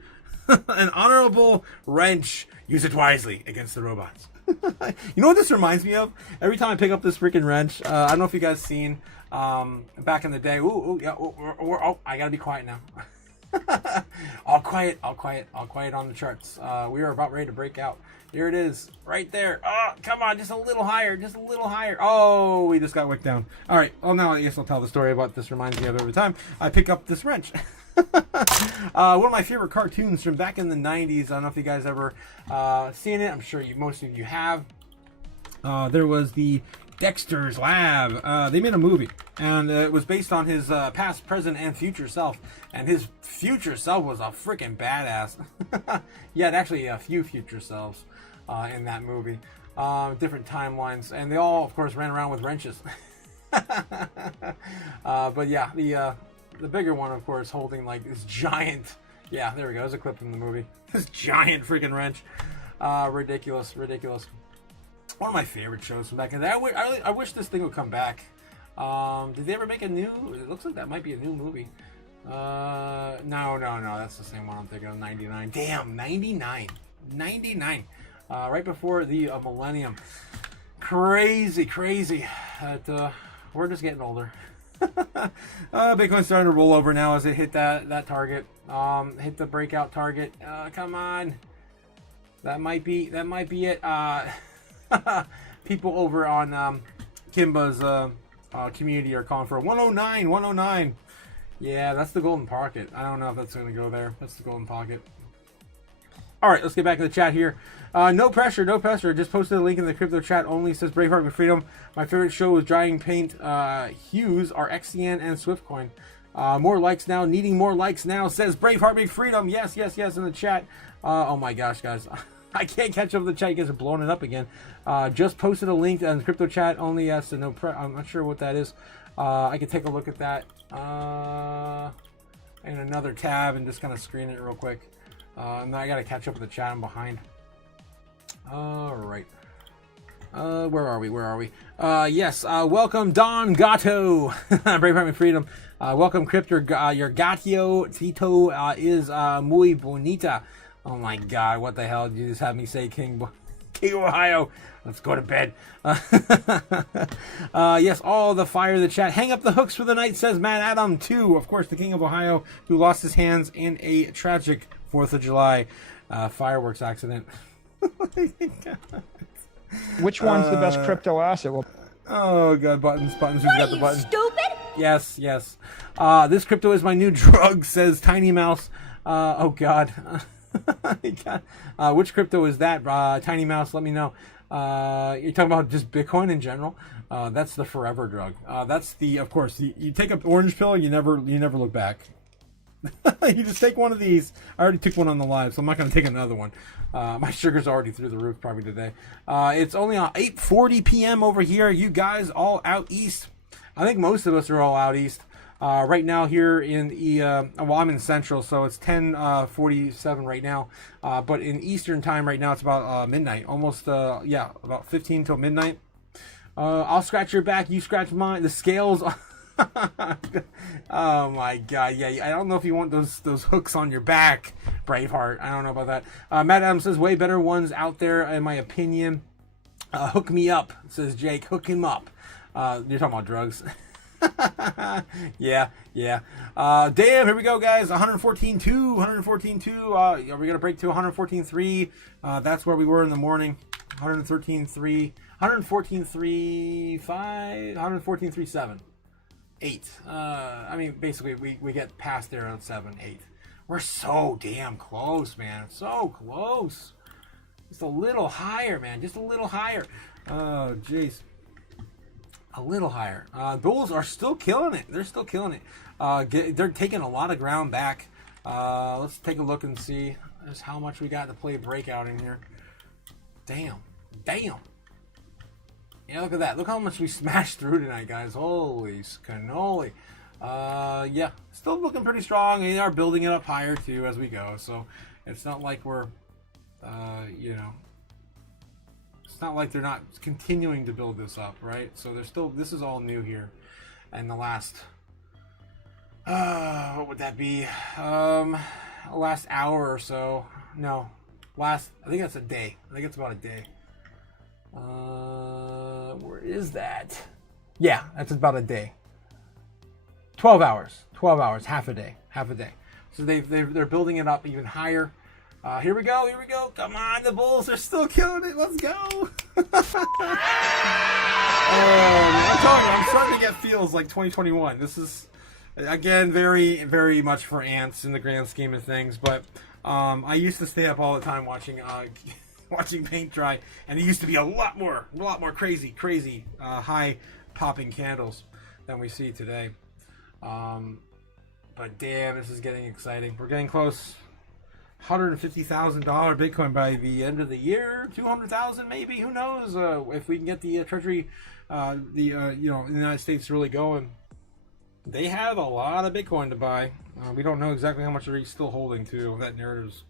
wrench. Use it wisely against the robots. You know what this reminds me of? Every time I pick up this freaking wrench, I don't know if you guys seen back in the day. I gotta be quiet now. all quiet on the charts. We are about ready to break out. Here it is, right there. Oh, come on, just a little higher, just a little higher. Oh, we just got wicked down. All right, well, now I guess I'll tell the story about this reminds me of every time I pick up this wrench. One of my favorite cartoons from back in the 90s. I don't know if you guys ever seen it. I'm sure most of you have. There was the Dexter's Lab. They made a movie, and it was based on his past, present, and future self. And his future self was a freaking badass. He had actually a few future selves in that movie, different timelines, and they all, of course, ran around with wrenches. But yeah, the bigger one, of course, holding like this giant. Yeah, there we go. There's a clip from the movie. This giant freaking wrench. Ridiculous. One of my favorite shows from back in the day. I wish this thing would come back. Did they ever make a new? It looks like that might be a new movie. No. That's the same one I'm thinking of. 99. Damn, 99. Right before the millennium. Crazy. We're just getting older. Bitcoin's starting to roll over now as it hit that target. Hit the breakout target. Come on. That might be it. People over on Kimba's community are calling for 109. Yeah, that's the golden pocket. I don't know if that's going to go there. That's the golden pocket. All right, let's get back to the chat here. No pressure. Just posted a link in the crypto chat only. Says Braveheart with Freedom. My favorite show was Drying Paint. Hues are XCN and Swiftcoin. More likes now. Needing more likes now. Says Braveheart with Freedom. Yes, in the chat. Oh my gosh, guys. I can't catch up with the chat. You guys are blowing it up again. Just posted a link in the crypto chat only. Yes, and no I'm not sure what that is. I can take a look at that in another tab and just kind of screen it real quick. Now I gotta catch up with the chat. I'm behind. All right. Where are we? Yes. Welcome, Don Gato. Braveheart and Freedom. Welcome, Crypto. Your gatio Tito is muy bonita. Oh my God! What the hell did you just have me say, King Ohio? Let's go to bed. Yes, all the fire in the chat. Hang up the hooks for the night, says Matt Adam 2. Of course, the King of Ohio, who lost his hands in a tragic 4th of July fireworks accident. Which one's the best crypto asset? Well, oh God, buttons. Who's got the button? Stupid? Yes. This crypto is my new drug, says Tiny Mouse. Oh God. Which crypto is that? Tiny Mouse, let me know. You're talking about just Bitcoin in general. That's the forever drug. That's the, of course, you take an orange pill, you never look back. You just take one of these. I already took one on the live, so I'm not going to take another one. My sugar's already through the roof probably today. It's only 8:40 p.m. over here. You guys all out east. I think most of us are all out east. Right now here in the, well, I'm in Central, so it's 10:47 right now. But in Eastern time right now, it's about midnight. Almost, about 15 till midnight. I'll scratch your back, you scratch mine. The scales... Oh my God! Yeah, I don't know if you want those hooks on your back, Braveheart. I don't know about that. Matt Adams says way better ones out there, in my opinion. Hook me up, says Jake. Hook him up. You're talking about drugs. Yeah. Damn, here we go, guys. 114.2. Are we gonna break to 114.3? That's where we were in the morning. 113.3. 114.3. 5. 114.3.7. 8. I mean, basically, we get past there at 7, 8. We're so damn close, man. So close. Just a little higher, man. Just a little higher. Oh, jeez. A little higher. Bulls are still killing it. They're still killing it. They're taking a lot of ground back. Let's take a look and see just how much we got to play breakout in here. Damn. Yeah, look at that. Look how much we smashed through tonight, guys. Holy cannoli. Yeah, still looking pretty strong. They are building it up higher, too, as we go. So it's not like we're, you know, it's not like they're not continuing to build this up, right? So there's still, this is all new here. And the last, what would that be? Last hour or so. No, I think that's a day. I think it's about a day. Where is that? Yeah, that's about a day. 12 hours, half a day. So they're building it up even higher. Here we go. Come on, the Bulls are still killing it. Let's go. I'm telling you, I'm starting to get feels like 2021. This is, again, very, very much for ants in the grand scheme of things. But I used to stay up all the time watching paint dry, and it used to be a lot more crazy, high popping candles than we see today. But damn, this is getting exciting. We're getting close. $150,000 Bitcoin by the end of the year. 200,000 maybe. Who knows? If we can get the Treasury, you know, in the United States really going. They have a lot of Bitcoin to buy. We don't know exactly how much they're still holding too. That narrative's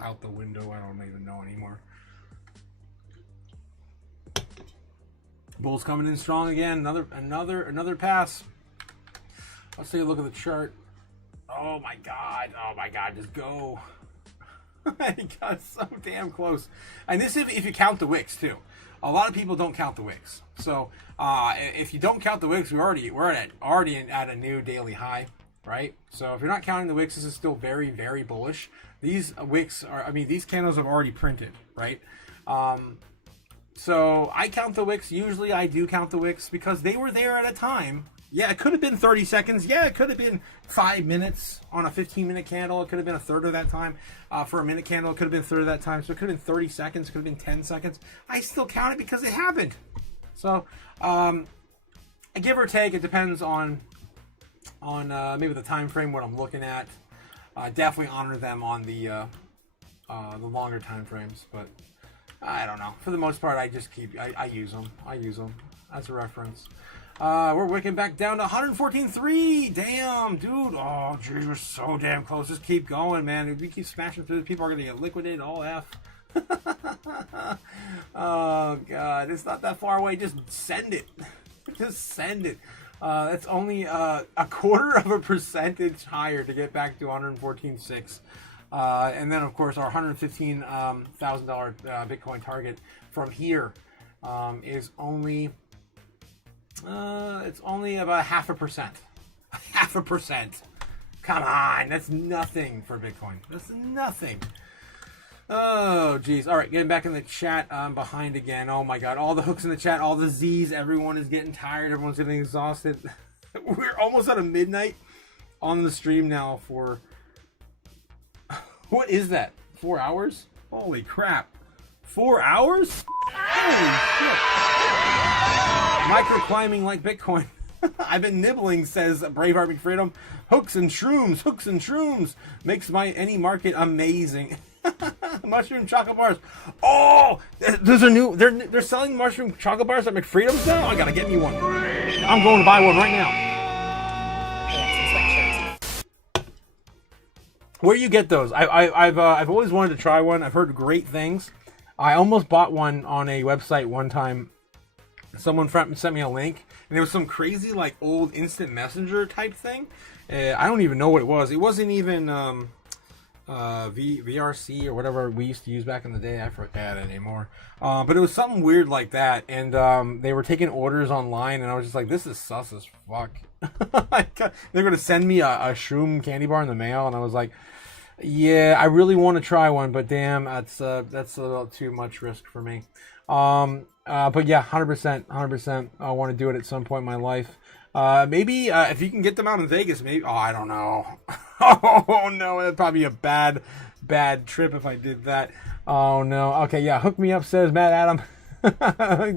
out the window. I don't even know anymore. Bulls coming in strong again. Another pass. Let's take a look at the chart. Oh my god, just go. It got so damn close. And this if you count the wicks too. A lot of people don't count the wicks. So if you don't count the wicks, we're already at a new daily high, right? So if you're not counting the wicks, this is still very, very bullish. These wicks are, these candles have already printed, right? So I count the wicks. Usually I do count the wicks because they were there at a time. Yeah, it could have been 30 seconds. Yeah, it could have been 5 minutes on a 15-minute candle. It could have been a third of that time. For a minute candle, it could have been a third of that time. So it could have been 30 seconds. It could have been 10 seconds. I still count it because it happened. So, give or take, it depends on maybe the time frame, what I'm looking at. Definitely honor them on the longer time frames, but I don't know. For the most part, I just I use them. I use them as a reference. We're wicking back down to 114.3. Damn, dude. Oh, geez, we're so damn close. Just keep going, man. If we keep smashing through, people are going to get liquidated. All F. Oh, God. It's not that far away. Just send it. Just send it. That's only a 0.25% higher to get back to 114.6. And then, of course, our $115,000 Bitcoin target from here is only... it's only about 0.5%. 0.5%. Come on, that's nothing for Bitcoin. That's nothing. Oh, geez. All right, getting back in the chat. I'm behind again. Oh, my God. All the hooks in the chat, all the Z's. Everyone is getting tired. Everyone's getting exhausted. We're almost at a midnight on the stream now for... What is that? 4 hours? Holy crap. 4 hours? Holy shit. Microclimbing like Bitcoin. I've been nibbling, says Braveheart McFreedom. Hooks and shrooms makes any market amazing. Mushroom chocolate bars. Oh, those are new. They're selling mushroom chocolate bars at McFreedom's now. I gotta get me one. I'm going to buy one right now. Where do you get those? I've always wanted to try one. I've heard great things. I almost bought one on a website one time. Someone sent me a link, and there was some crazy, like, old instant messenger type thing. I don't even know what it was. It wasn't even VRC or whatever we used to use back in the day. I forget it anymore. But it was something weird like that, and they were taking orders online, and I was just like, this is sus as fuck. They're going to send me a shroom candy bar in the mail, and I was like, yeah, I really want to try one, but damn, that's a little too much risk for me. But yeah, 100%. I want to do it at some point in my life. Maybe if you can get them out in Vegas, maybe. Oh, I don't know. Oh no, that'd probably be a bad trip if I did that. Oh no. Okay, yeah, hook me up, says Matt Adam.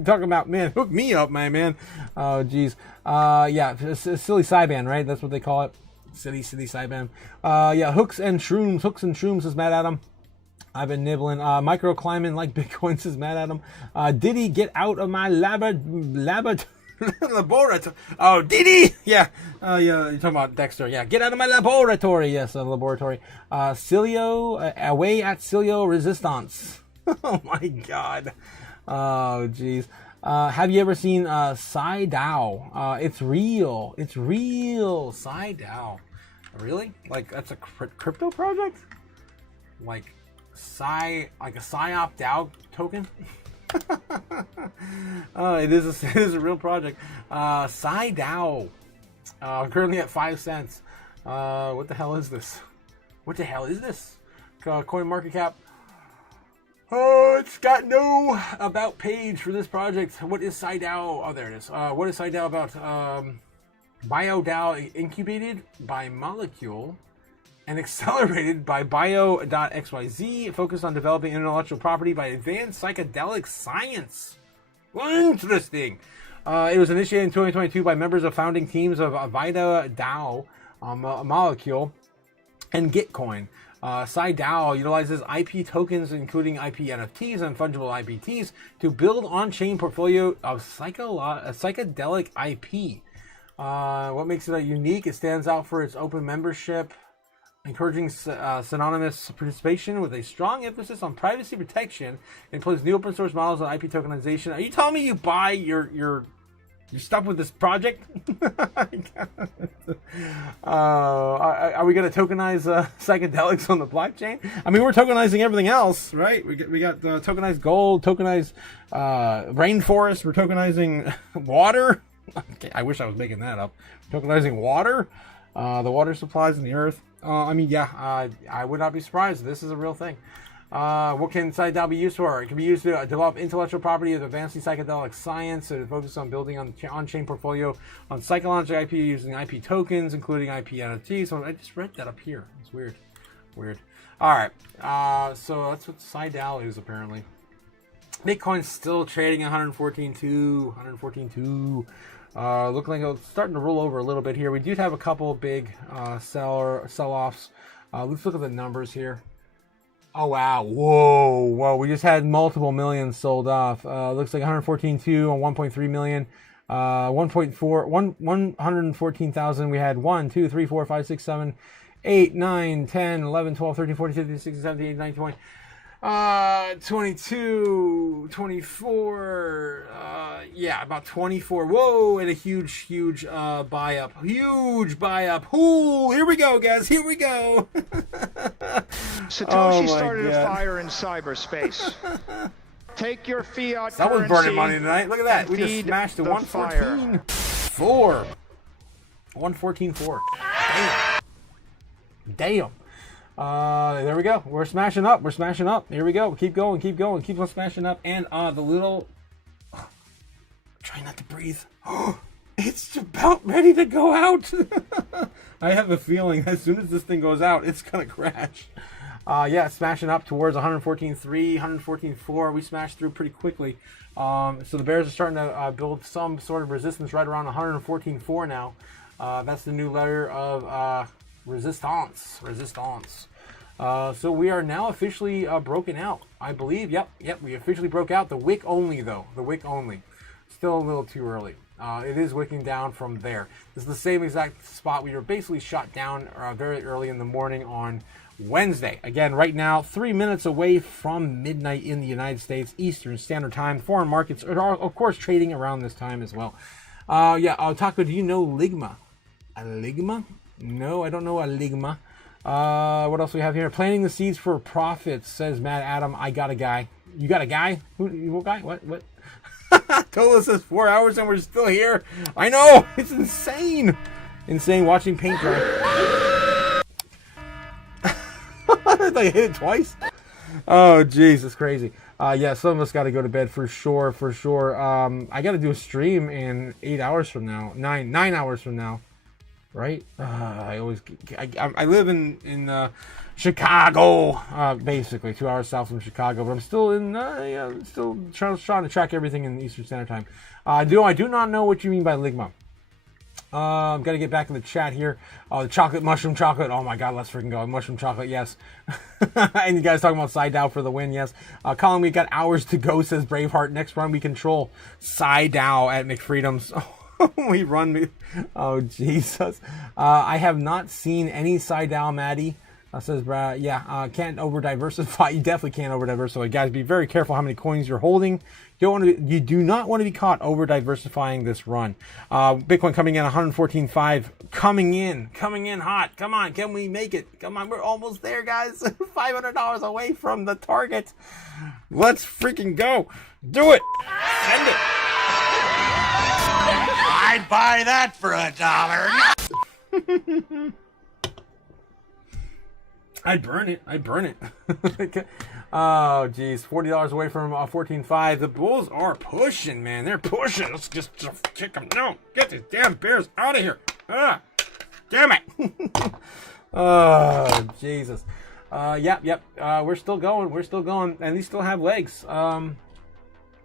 Talking about, man, hook me up, my man. Oh geez. Yeah, silly Cyban, right? That's what they call it. Silly Cyban. Yeah, hooks and shrooms, says Matt Adam. I've been nibbling. Microclimbing like Bitcoin, says Matt Adam. Diddy, get out of my laboratory. Oh, Diddy! Yeah. Yeah, you're talking about Dexter. Yeah, get out of my laboratory. Yes, a laboratory. Cilio, away at Cilio Resistance. Oh my god. Oh, jeez. Have you ever seen CyDAO? It's real. It's real. CyDAO. Really? Like, that's a crypto project? Like a PsyOp DAO token? It is a real project. CyDAO. Currently at 5 cents. What the hell is this? What the hell is this? Coin market cap. Oh, it's got no about page for this project. What is CyDAO? Oh, there it is. What is CyDAO about? BioDAO incubated by Molecule and accelerated by Bio.xyz, focused on developing intellectual property by advanced psychedelic science. Interesting. It was initiated in 2022 by members of founding teams of Vida DAO, Molecule, and Gitcoin. CyDAO utilizes IP tokens, including IP NFTs and fungible IPTs, to build on-chain portfolio of psychedelic IP. What makes it unique? It stands out for its open membership, encouraging synonymous participation with a strong emphasis on privacy protection, employs new open source models of IP tokenization. Are you telling me you buy your stuff with this project? Are we going to tokenize psychedelics on the blockchain? I mean, we're tokenizing everything else, right? We got tokenized gold, tokenized rainforest. We're tokenizing water. Okay, I wish I was making that up. Tokenizing water, the water supplies in the earth. I mean, yeah, I would not be surprised. This is a real thing. What can CyDAO be used for? It can be used to develop intellectual property of advancing psychedelic science, so to focus on building on-chain portfolio on psychological IP using IP tokens, including IP NFTs. So I just read that up here. It's weird. All right. So that's what CyDAO is apparently. Bitcoin's still trading 114.2. Looking like it's starting to roll over a little bit here. We do have a couple big sell-offs. Let's look at the numbers here. Oh, wow. Whoa. We just had multiple millions sold off. Looks like 114.2 on 1.3 million. 114,000. We had 1, 2, 3, 4, 5, 6, 7, 8, 9, 10, 11, 12, 13, 14, 15, 16, 17, 18, 19, 20. 22, 24, yeah, about 24. Whoa, and a huge buy up. Huge buy up. Ooh, here we go, guys. Here we go. Satoshi started a fire in cyberspace. Take your fiat that was currency. burning money tonight. Look at that. We just smashed the 114.4. 114.4. Damn. There we go. We're smashing up. Here we go. Keep going. Keep on smashing up. And the little... try not to breathe. It's about ready to go out. I have a feeling as soon as this thing goes out, it's going to crash. Yeah, smashing up towards 114.3, 114.4. We smashed through pretty quickly. So the bears are starting to build some sort of resistance right around 114.4 now. That's the new letter of... resistance. So we are now officially broken out, I believe. Yep, we officially broke out. The wick only, though. The wick only. Still a little too early. It is wicking down from there. This is the same exact spot we were basically shot down very early in the morning on Wednesday. Again, right now, 3 minutes away from midnight in the United States, Eastern Standard Time. Foreign markets are, of course, trading around this time as well. Otaku, do you know Ligma? A Ligma? No, I don't know a Ligma. What else we have here? Planting the seeds for profits, says Matt Adam. I got a guy. You got a guy? What guy? What? Tola says 4 hours and we're still here. I know! It's insane! Insane watching paint dry. I hit it twice. Oh, jeez, it's crazy. Yeah, some of us got to go to bed for sure. I got to do a stream in 8 hours from now. 9 hours from now. Right? I live in Chicago, basically 2 hours south from Chicago, but I'm still still trying to track everything in Eastern Standard Time. I do not know what you mean by Ligma. Got to get back in the chat here. The chocolate, mushroom chocolate. Oh my God, let's freaking go. Mushroom chocolate, yes. And you guys talking about side Dow for the win, yes. Colin, we got hours to go, says Braveheart. Next run, we control side Dow at McFreedom's. We run. Oh, Jesus. I have not seen any side Dow, Maddie. Says Brad, can't over diversify. You definitely can't over diversify, guys. Be very careful how many coins you're holding. You do not want to be caught over diversifying this run. Bitcoin coming in 114.5, coming in hot. Come on, can we make it? Come on, we're almost there, guys. $500 away from the target. Let's freaking go. Do it. Send it. I'd buy that for $1. I'd burn it. Oh, geez. $40 away from 14.5. The Bulls are pushing, man. They're pushing. Let's just kick them. No, get these damn Bears out of here. Damn it. Oh, Jesus. Yep. We're still going. And these still have legs. And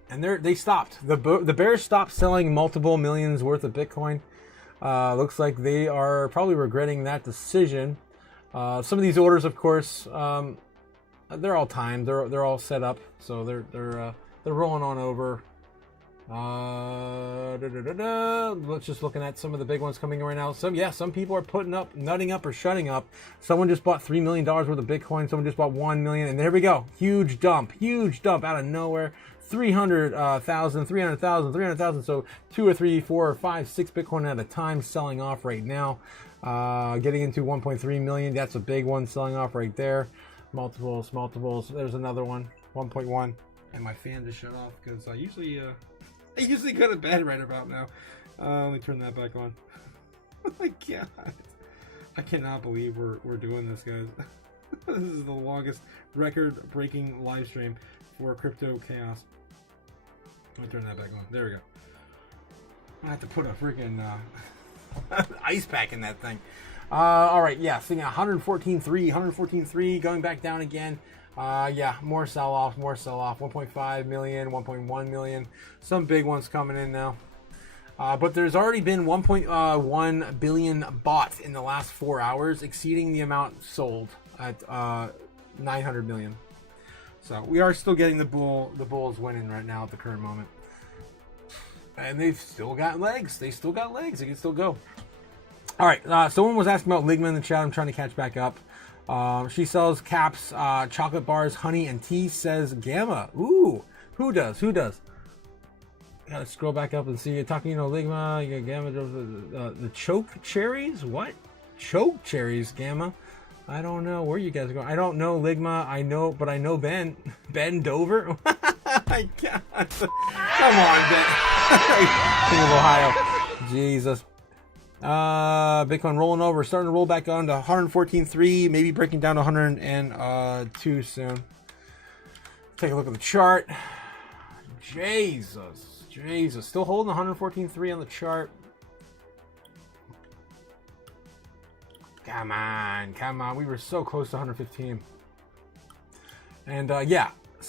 they stopped. The Bears stopped selling multiple millions worth of Bitcoin. Looks like they are probably regretting that decision. Some of these orders, of course, they're all timed. They're all set up, so they're rolling on over. Let's just looking at some of the big ones coming in right now. Some people are nutting up or shutting up. Someone just bought $3 million worth of Bitcoin. Someone just bought 1 million, and there we go. Huge dump out of nowhere. 300,000, 300,000. So 2 or 3, 4 or 5, 6 Bitcoin at a time selling off right now. Getting into 1.3 million. That's a big one selling off right there. Multiples. There's another one. 1.1. And my fan just shut off because I usually go to bed right about now. Let me turn that back on. Oh my God. I cannot believe we're doing this, guys. This is the longest record-breaking live stream for Crypto Chaos. Let me turn that back on. There we go. I have to put a freaking ice pack in that thing. All right, yeah, seeing 114.3, going back down again. More sell-off. 1.5 million, 1.1 million. Some big ones coming in now. But there's already been 1.1 billion bought in the last 4 hours, exceeding the amount sold at 900 million. So we are still getting the Bulls winning right now at the current moment. And they've still got legs. They can still go. All right. Someone was asking about Ligma in the chat. I'm trying to catch back up. She sells caps, chocolate bars, honey, and tea, says Gamma. Ooh. Who does? Gotta scroll back up and see. You're talking, Ligma. You got Gamma. The choke cherries? What? Choke cherries, Gamma? I don't know where you guys are going. I don't know Ligma. I know Ben. Ben Dover? My God. Come on, Ben. King of Ohio. Jesus. Bitcoin rolling over, starting to roll back on to 114.3, maybe breaking down to 102 soon. Take a look at the chart. Jesus. Still holding 114.3 on the chart. Come on. We were so close to 115. And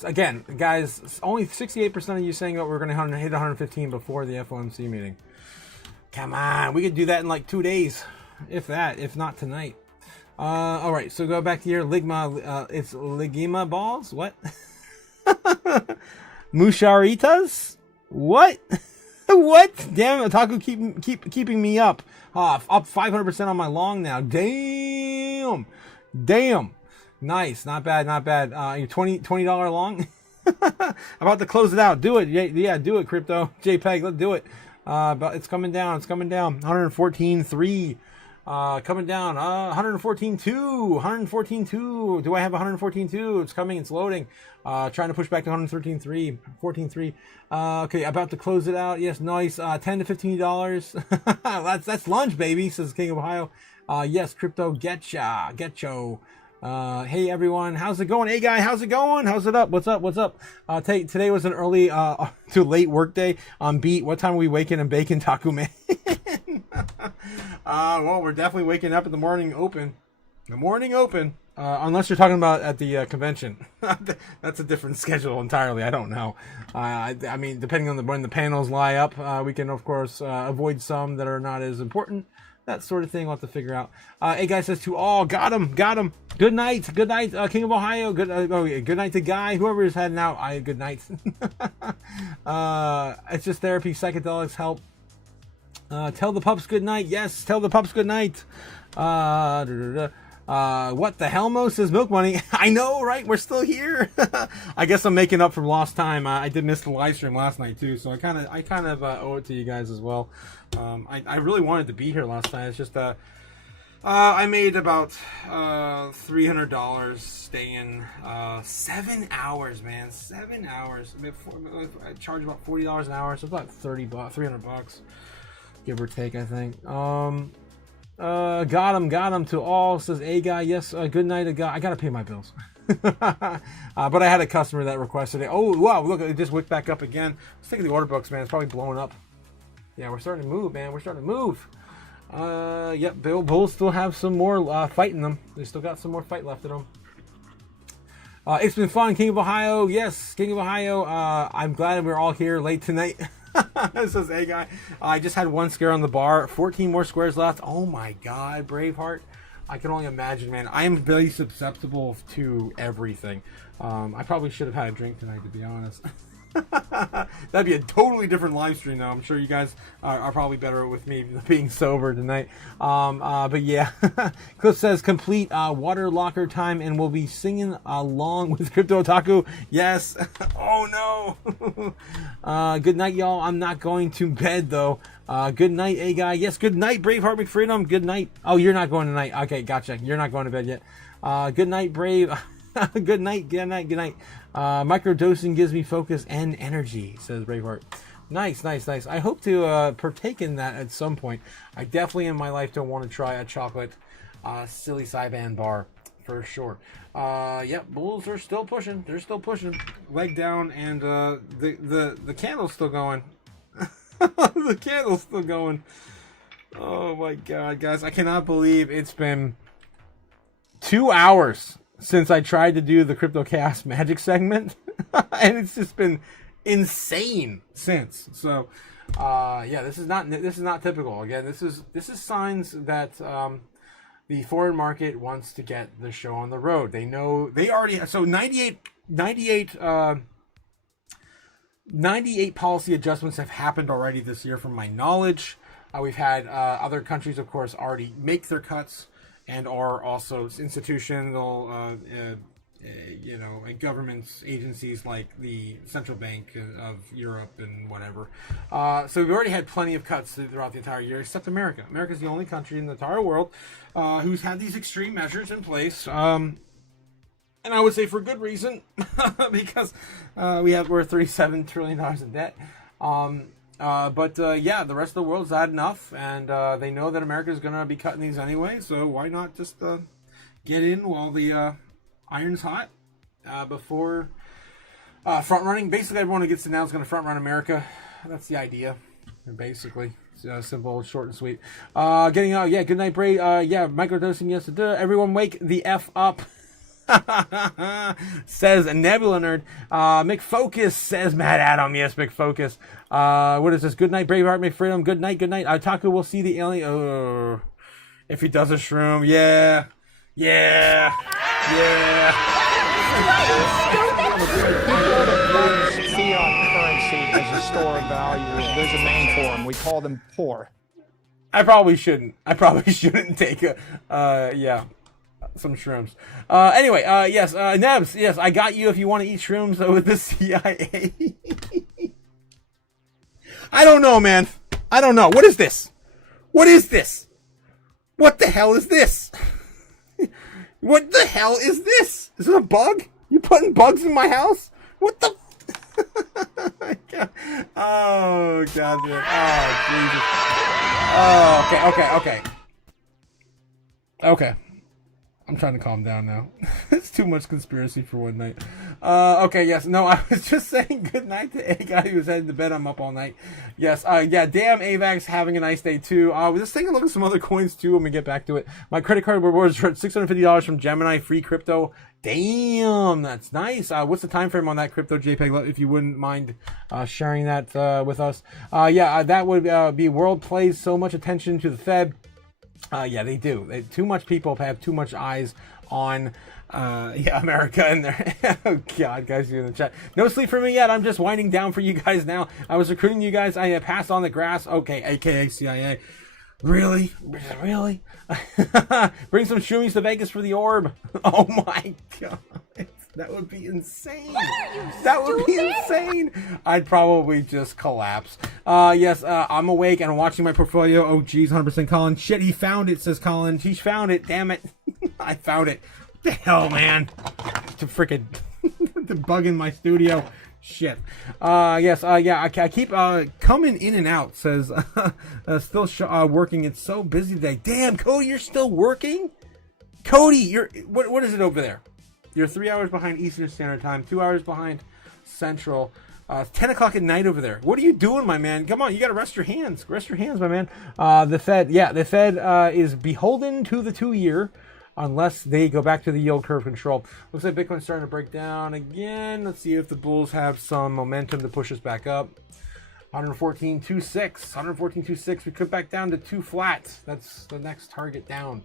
again, guys, only 68% of you saying that we're going to hit 115 before the FOMC meeting. Come on, we could do that in like 2 days, if not tonight. All right, so go back here. Ligma, it's Ligima balls. What? Musharitas? What? What? Damn, Otaku keeping me up. Up 500% on my long now. Damn. Nice, not bad. Your $20 long. About to close it out. Do it. Yeah, do it, Crypto. JPEG, let's do it. But it's coming down. 114.3. Coming down. 114.2. Do I have 114.2? It's coming. It's loading. Trying to push back to 113.3. 14.3. Okay, about to close it out. Yes, nice. $10 to $15. That's lunch, baby, says King of Ohio. Yes, Crypto, getcho. Hey everyone, how's it going? Hey guy, how's it going? How's it up? What's up? Today was an early to late work day on beat. What time are we waking and baking, Taku Man? Well, we're definitely waking up in the morning open. The morning open, unless you're talking about at the convention. That's a different schedule entirely. I don't know. I mean, depending on when the panels lie up, we can, of course, avoid some that are not as important. That sort of thing we'll have to figure out. Hey, guy says to all, got him. Good night, King of Ohio. Good night to Guy, whoever is heading out. Good night. It's just therapy, psychedelics help. Tell the pups good night. Yes, tell the pups good night. What the hell, Mo, says Milk Money. I know, right? We're still here. I guess I'm making up for lost time. I did miss the live stream last night too, so I kind of owe it to you guys as well. I really wanted to be here last night. It's just I made about $300 staying 7 hours, man. 7 hours. I charge about $40 an hour, so about $300, give or take, I think. Got him to all, says a guy. Yes, good night, a guy. I gotta pay my bills. But I had a customer that requested it. Oh wow, look, it just whipped back up again. Let's think of the order books, man. It's probably blowing up. Yeah, we're starting to move, man. We're starting to move. Yep, Bulls still have some more fight in them. They still got some more fight left in them. It's been fun, King of Ohio. Yes, King of Ohio. I'm glad we're all here late tonight. This is a guy. I just had one square on the bar. 14 more squares left. Oh my God, Braveheart. I can only imagine, man. I am very susceptible to everything. I probably should have had a drink tonight, to be honest. That'd be a totally different live stream though. I'm sure you guys are probably better with me being sober tonight. But yeah, Cliff says complete water locker time and we'll be singing along with Crypto Otaku. Yes. Oh no. Good night, y'all. I'm not going to bed though. Good night, a guy. Yes, good night, Braveheart McFreedom. Good night. Oh, you're not going tonight. Okay, gotcha. You're not going to bed yet. Good night, Brave. Good night. Microdosing gives me focus and energy, says Braveheart. Nice. I hope to partake in that at some point. I definitely in my life don't want to try a chocolate silly Cyban bar for sure. Yep, Bulls are still pushing. They're still pushing. Leg down, and the candle's still going. The candle's still going. Oh my God, guys! I cannot believe it's been 2 hours since I tried to do the Crypto Chaos Magic segment, and it's just been insane since. So, yeah, this is not typical. Again, this is signs that the foreign market wants to get the show on the road. They know they already. So 98 policy adjustments have happened already this year, from my knowledge. We've had other countries, of course, already make their cuts. And are also institutional, governments, agencies like the Central Bank of Europe and whatever. So we've already had plenty of cuts throughout the entire year, except America. America's the only country in the entire world who's had these extreme measures in place. And I would say for good reason, because we're $37 trillion in debt. But yeah, the rest of the world's had enough, and they know that America's going to be cutting these anyway, so why not just get in while the iron's hot before front running. Basically, everyone who gets in now is going to front run America. That's the idea, basically. Simple, short and sweet. Getting out, yeah, good night, Bray. Yeah, microdosing, yes, everyone wake the F up. Says Nebula Nerd. McFocus, says Mad Adam. Yes, McFocus. What is this? Good night, Braveheart, McFreedom. Good night. Otaku will see the alien. Oh, if he does a shroom, yeah. Fiat currency as a store of value. There's a name for them. We call them poor. I probably shouldn't take some shrooms. Anyway, yes, Nebs, yes, I got you if you want to eat shrooms with the CIA. I don't know, man. I don't know. What is this? What the hell is this? What the hell is this? Is it a bug? You putting bugs in my house? What the? Oh, God. Oh, Jesus. Oh, okay. I'm trying to calm down now. It's too much conspiracy for one night. Okay, yes. No, I was just saying good night to a guy who was heading to bed. I'm up all night. Yes. Yeah, damn, AVAX having a nice day too. I was just taking a look at some other coins too. Let me get back to it. My credit card rewards are $650 from Gemini free crypto. Damn, that's nice. What's the time frame on that crypto JPEG? If you wouldn't mind sharing that with us. That would be world plays so much attention to the Fed. Yeah, they do. Too much people have too much eyes on America and their oh god, guys, you in the chat. No sleep for me yet. I'm just winding down for you guys now. I was recruiting you guys. I passed on the grass. Okay, aka CIA. Really? Bring some shroomies to Vegas for the orb. Oh my god. That would be insane. That would be insane. I'd probably just collapse. Yes, I'm awake and I'm watching my portfolio. Oh, geez, 100% Colin. Shit, he found it, says Colin. He found it, damn it. I found it. What the hell, man? To freaking bugging my studio. Shit. Yes, I keep coming in and out, says still working. It's so busy today. Damn, Cody, you're still working? Cody, you're what is it over there? You're 3 hours behind Eastern Standard Time, 2 hours behind Central. 10 o'clock at night over there. What are you doing, my man? Come on, you got to rest your hands. Rest your hands, my man. The Fed is beholden to the 2 year unless they go back to the yield curve control. Looks like Bitcoin's starting to break down again. Let's see if the bulls have some momentum to push us back up. 114.26, 114.26. We could back down to 2 flat. That's the next target down.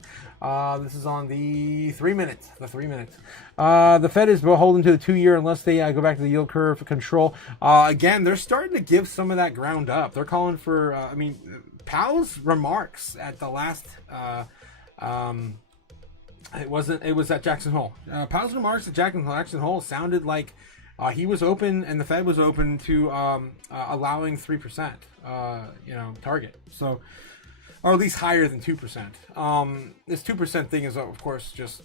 This is on the 3 minutes. The Fed is beholden to the 2 year unless they go back to the yield curve control. Again, they're starting to give some of that ground up. They're calling for, Powell's remarks at the last, it was at Jackson Hole. Powell's remarks at Jackson Hole sounded like he was open and the Fed was open to allowing 3%, target. So, or at least higher than 2%. This 2% thing is, of course, just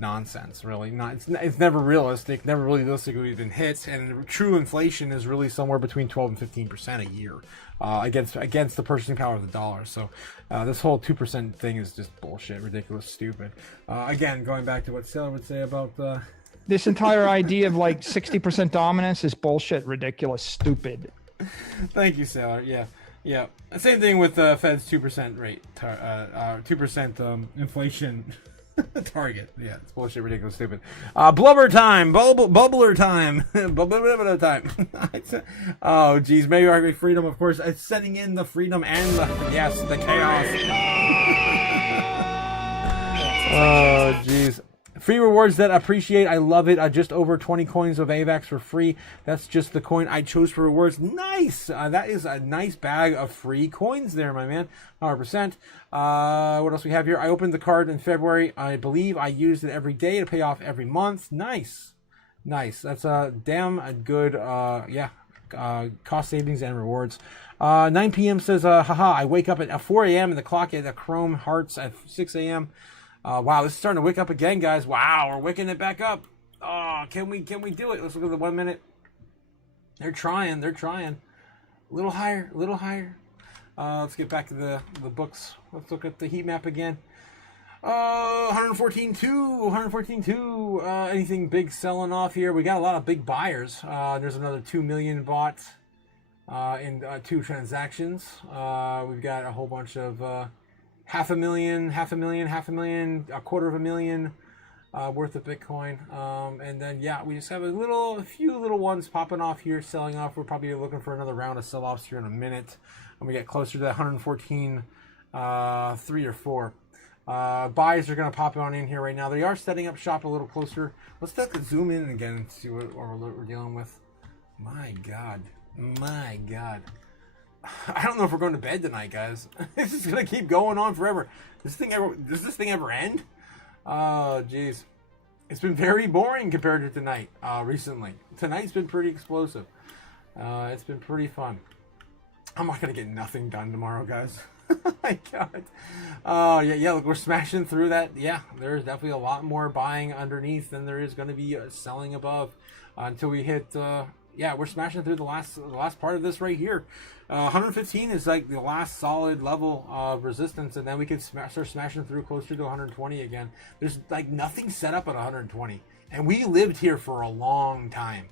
nonsense. Really, it's never realistic. Never really realistically been hit. And true inflation is really somewhere between 12 and 15% a year against the purchasing power of the dollar. So, this whole 2% thing is just bullshit, ridiculous, stupid. Again, going back to what Sailor would say about this entire idea of like 60% dominance is bullshit, ridiculous, stupid. Thank you, Sailor. Yeah. Same thing with the Fed's 2% rate, 2% inflation target. Yeah, it's bullshit, ridiculous, stupid. Blubber time, bubbler time, bubbler time. Oh, geez, maybe our freedom, of course. It's setting in the freedom and the chaos. Oh, geez. Free rewards that appreciate. I love it. Just over 20 coins of AVAX for free. That's just the coin I chose for rewards. Nice. That is a nice bag of free coins there, my man. 100%. What else we have here? I opened the card in February. I believe I used it every day to pay off every month. Nice. That's a damn good, cost savings and rewards. 9 p.m. says, haha, I wake up at 4 a.m. and the clock at the Chrome Hearts at 6 a.m. Wow, this is starting to wake up again, guys. Wow, we're waking it back up. Oh, can we do it? Let's look at the 1 minute. They're trying. A little higher. Let's get back to the books. Let's look at the heat map again. 114.2. Anything big selling off here? We got a lot of big buyers. There's another 2 million bought in 2 transactions. We've got a whole bunch of 500,000, 500,000, 250,000 worth of Bitcoin. And then, we just have a few little ones popping off here, selling off. We're probably looking for another round of sell-offs here in a minute. When we get closer to that 114, 3 or 4. Buys are going to pop on in here right now. They are setting up shop a little closer. Let's zoom in again and see what we're dealing with. My God. I don't know if we're going to bed tonight, guys. This is going to keep going on forever. Does this thing ever end? Oh, jeez. It's been very boring compared to tonight, recently. Tonight's been pretty explosive. It's been pretty fun. I'm not going to get nothing done tomorrow, guys. My God. Look, we're smashing through that. Yeah, there's definitely a lot more buying underneath than there is going to be selling above until we hit yeah, we're smashing through the last part of this right here. 115 is like the last solid level of resistance, and then we could start smashing through closer to 120 again. There's like nothing set up at 120, and we lived here for a long time,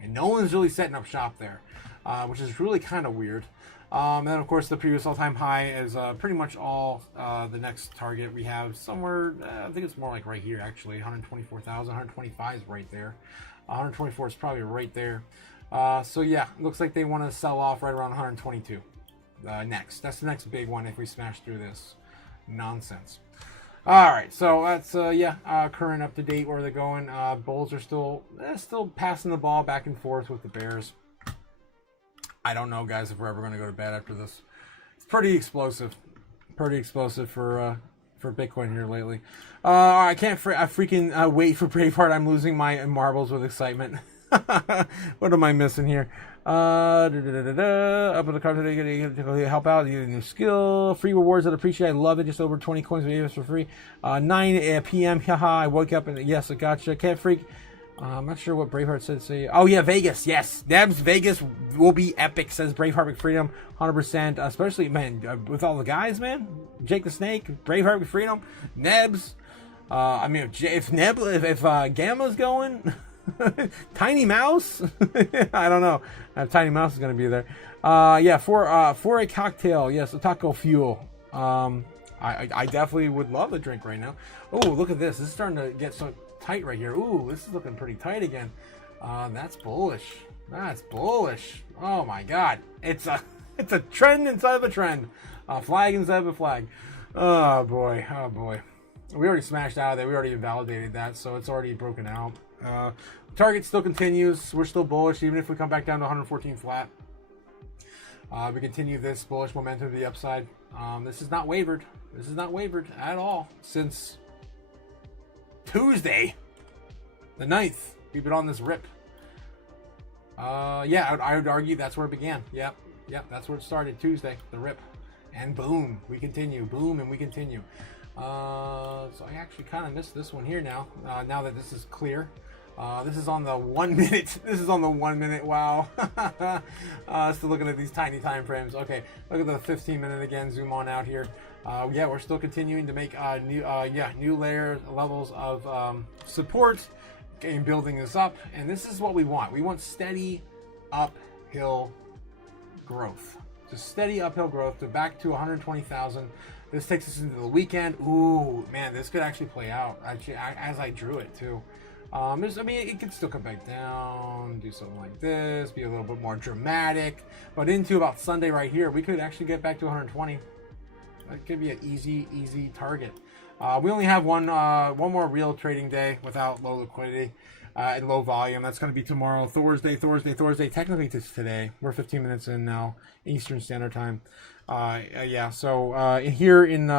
and no one's really setting up shop there, which is really kind of weird. And then of course the previous all-time high is pretty much all the next target we have somewhere. I think it's more like right here actually. 124,000, 125 is right there. 124 is probably right there. So yeah, looks like they want to sell off right around 122 next. That's the next big one if we smash through this nonsense. All right, so that's current up to date where they're going. Bulls are still passing the ball back and forth with the Bears. I don't know, guys, if we're ever going to go to bed after this. It's pretty explosive for Bitcoin here lately. I can't freaking wait for Braveheart. I'm losing my marbles with excitement. What am I missing here? Up in the card today, help out, you get a new skill, free rewards that appreciate. I love it. Just over 20 coins we gave us for free. 9 p.m. Haha, I woke up and yes, I gotcha. Can't freak. I'm not sure what Braveheart said. Say, oh yeah, Vegas. Yes, Nebs Vegas will be epic. Says Braveheart McFreedom, 100%. Especially, man, with all the guys, man. Jake the Snake, Braveheart McFreedom, Nebs. I mean, if Gamma's going, Tiny Mouse. I don't know. Tiny Mouse is gonna be there. Yeah, for a cocktail. Yes, Otaku fuel. I definitely would love a drink right now. Oh, look at this. This is starting to get so tight right here. Ooh, this is looking pretty tight again. That's bullish. That's bullish. Oh my god. It's a trend inside of a trend. A flag inside of a flag. Oh boy. Oh boy. We already smashed out of there. We already invalidated that, so it's already broken out. Target still continues. We're still bullish, even if we come back down to 114 flat. We continue this bullish momentum to the upside. This is not wavered. This is not wavered at all since Tuesday, the 9th. We've been on this rip. Yeah, I would argue that's where it began. Yep, that's where it started. Tuesday, the rip, and boom, we continue. Boom, and we continue. So I actually kind of missed this one here now. Now that this is clear. This is on the 1 minute. This is on the 1 minute. Wow. Still looking at these tiny time frames. Okay, look at the 15 minute again. Zoom on out here. Yeah, we're still continuing to make new layer levels of support and building this up. And this is what we want. We want steady uphill growth. Just steady uphill growth to back to 120,000. This takes us into the weekend. Ooh, man, this could actually play out. Actually, as I drew it too. I mean, it could still come back down, do something like this, be a little bit more dramatic. But into about Sunday right here, we could actually get back to 120. That could be an easy target. We only have one more real trading day without low liquidity and low volume. That's going to be tomorrow, Thursday. Technically, it's today. We're 15 minutes in now, Eastern Standard Time. Yeah. So here in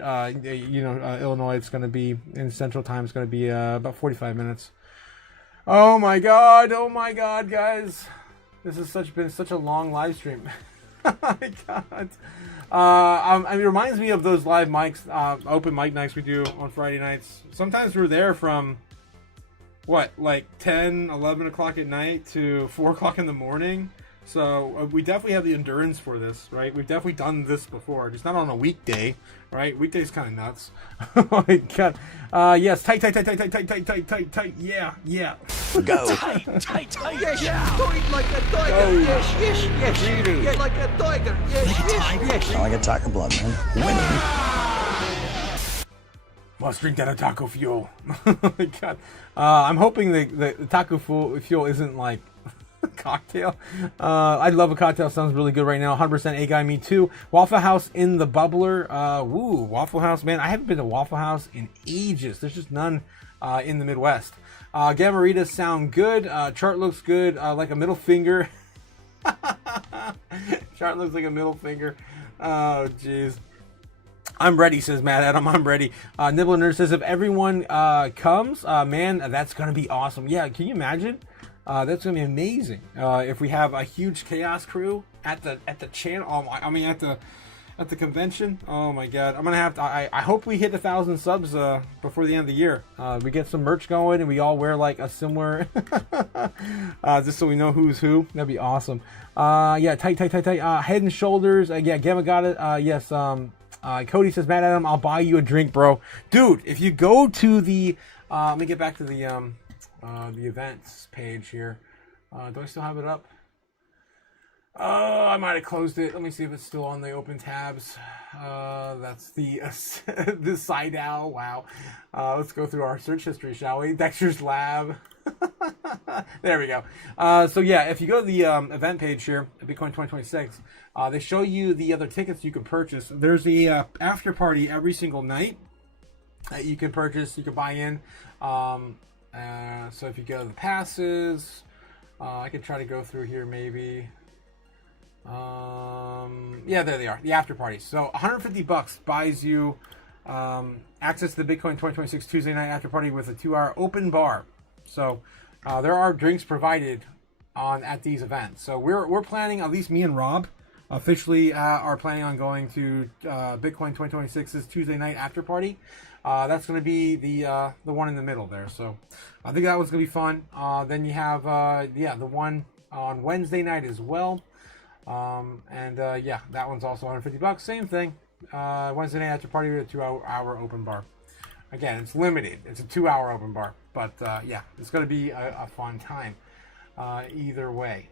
Illinois, it's going to be in Central Time. It's going to be about 45 minutes. Oh my god, guys, this has been such a long live stream. Oh my god. It reminds me of those live mics, open mic nights we do on Friday nights. Sometimes we're there from like 10, 11 o'clock at night to 4 o'clock in the morning. So we definitely have the endurance for this, right? We've definitely done this before, just not on a weekday, right? Weekday's kind of nuts. Oh my god. Yes, tight. Yeah. Go. Tight. Yes, do it like a tiger. Yes. Really? Yes, like a tiger. Yes. Sound like a tiger blood, man. Winning. Must drink that otaku fuel. Oh my god. I'm hoping the otaku fuel isn't like cocktail. I love a cocktail. Sounds really good right now. 100% A guy, me too. Waffle House in the bubbler. Woo, Waffle House, man. I haven't been to Waffle House in ages. There's just none in the Midwest. Gamaritas sound good. Chart looks good. Like a middle finger. Chart looks like a middle finger. Oh, jeez. I'm ready, says Matt Adam. I'm ready. Nibbler Nerd says, if everyone comes, man, that's going to be awesome. Yeah, can you imagine? That's gonna be amazing. If we have a huge chaos crew at the channel, at the convention. Oh my god, I'm gonna have to. I hope we hit 1,000 subs before the end of the year. We get some merch going and we all wear like a similar, just so we know who's who. That'd be awesome. Yeah, tight. Head and shoulders. Yeah, Gamma got it. Yes. Cody says, Matt Adam, I'll buy you a drink, bro. Dude, if you go to the, let me get back to the events page here. Do I still have it up? Oh, I might have closed it. Let me see if it's still on the open tabs. That's the the side owl. Wow. Let's go through our search history, shall we? Dexter's Lab. There we go. So yeah, if you go to the event page here, Bitcoin 2026, they show you the other tickets you can purchase. There's the after party every single night that you can purchase. You can buy in. So if you go to the passes, I could try to go through here maybe. Yeah, there they are, the after parties. So $150 buys you access to the Bitcoin 2026 Tuesday night after party with a 2-hour open bar. So there are drinks provided at these events. So we're planning, at least me and Rob officially are planning on going to Bitcoin 2026's Tuesday night after party. That's going to be the one in the middle there. So I think that one's going to be fun. Then you have the one on Wednesday night as well. Yeah, that one's also $150. Same thing. Wednesday night after party with a 2-hour open bar. Again, it's limited. It's a 2-hour open bar. But yeah, it's going to be a fun time. Either way.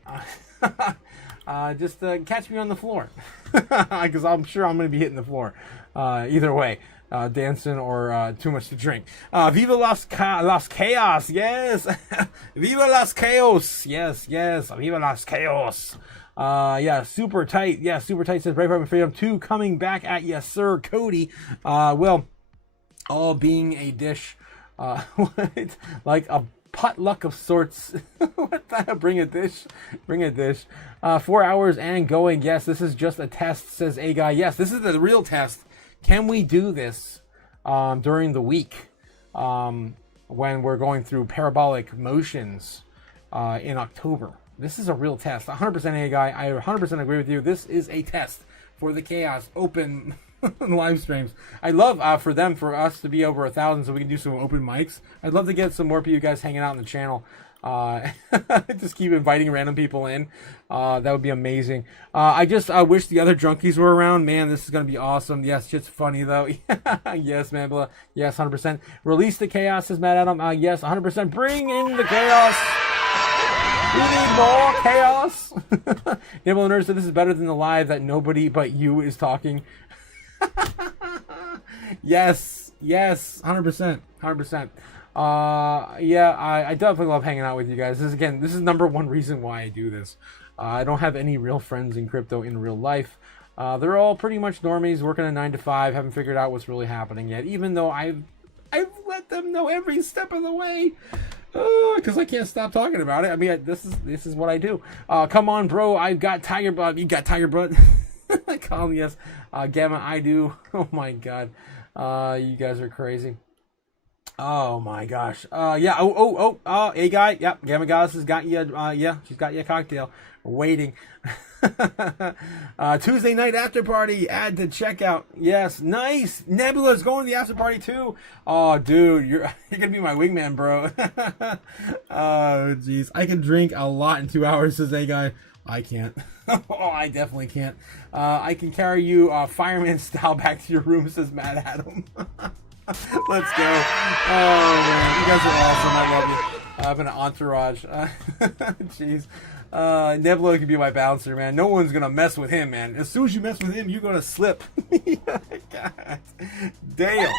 Just catch me on the floor. Because I'm sure I'm going to be hitting the floor. Either way. Dancing or too much to drink. Viva las Chaos. Yes. Viva las Chaos. Yes. Viva las Chaos. Yeah, super tight. Yeah, super tight says Braveheart and Freedom 2 coming back at yes, sir, Cody. Well, all being a dish, like a potluck of sorts. What the hell? Bring a dish. 4 hours and going. Yes, this is just a test, says a guy. Yes, this is the real test. Can we do this during the week when we're going through parabolic motions in October? This is a real test. 100% A guy. I 100% agree with you. This is a test for the Chaos open live streams. I love for us to be over 1,000 so we can do some open mics. I'd love to get some more of you guys hanging out on the channel. Just keep inviting random people in. That would be amazing. I wish the other drunkies were around. Man, this is going to be awesome. Yes, shit's funny though. Yes, Mambla. Yes, 100%. Release the chaos, says Matt Adam. Yes, 100%. Bring in the chaos. We need more chaos. Nibble Nerd said this is better than the live that nobody but you is talking. Yes, 100%. Yeah, I definitely love hanging out with you guys. This is number one reason why I do this. I don't have any real friends in crypto in real life. They're all pretty much normies working a 9 to 5, haven't figured out what's really happening yet, even though I've let them know every step of the way. Because I can't stop talking about it. I mean, this is what I do. Come on, bro. I've got tiger butt. You got tiger butt. Colin, yes. Gamma, I do. Oh my god. You guys are crazy. Oh my gosh. Yeah. A guy. Yep. Gamma Goddess has got you. Yeah, she's got you a cocktail. Waiting. Tuesday night after party. Add to checkout. Yes. Nice. Nebula's going to the after party too. Oh, dude, you're gonna be my wingman, bro. Oh, jeez. I can drink a lot in 2 hours, says a guy. I can't. Oh, I definitely can't. I can carry you fireman style back to your room, says Matt Adam. Let's go. Oh, man. You guys are awesome. I love you. I have an entourage. Jeez. Nebula can be my bouncer, man. No one's going to mess with him, man. As soon as you mess with him, you're going to slip. God damn.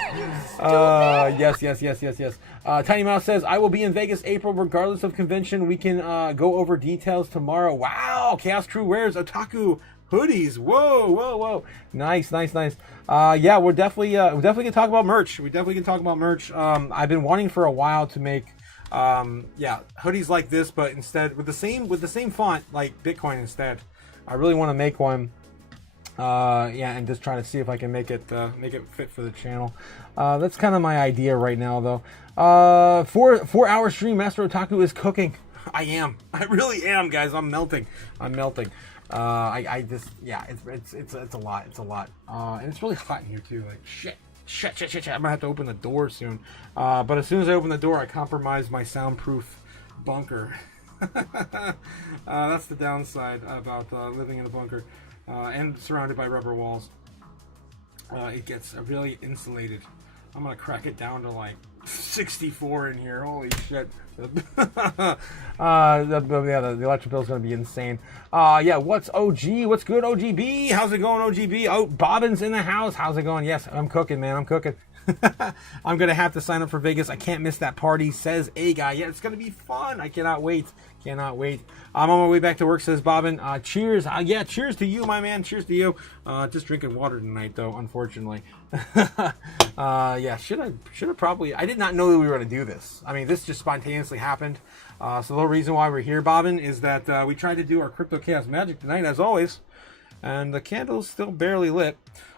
Yes. Tiny Mouse says, I will be in Vegas April regardless of convention. We can go over details tomorrow. Wow. Chaos Crew wears otaku hoodies. Whoa. Nice. Yeah, we're definitely gonna talk about merch. I've been wanting for a while to make hoodies like this, but instead with the same font like Bitcoin instead. I really want to make one. And just try to see if I can make it fit for the channel. That's kind of my idea right now, though. 4-hour stream. Master Otaku is cooking. I really am, guys. I'm melting. I just, yeah, it's a lot. It's a lot. And it's really hot in here too. Like shit. I'm gonna have to open the door soon. But as soon as I open the door, I compromise my soundproof bunker. That's the downside about living in a bunker and surrounded by rubber walls. It gets really insulated. I'm gonna crack it down to like 64 in here. Holy shit. The electric bill is going to be insane. Yeah, what's OG? What's good, OGB? How's it going, OGB? Oh, Bobbin's in the house. How's it going? Yes, I'm cooking, man. I'm cooking. I'm going to have to sign up for Vegas. I can't miss that party, says a guy. Yeah, it's going to be fun. I cannot wait. Cannot wait. I'm on my way back to work, says Bobbin. Cheers. Yeah, cheers to you, my man. Cheers to you. Just drinking water tonight, though, unfortunately. Yeah, should have probably... I did not know that we were going to do this. I mean, this just spontaneously happened. So the whole reason why we're here, Bobbin, is that we tried to do our Crypto Chaos magic tonight, as always. And the candle's still barely lit.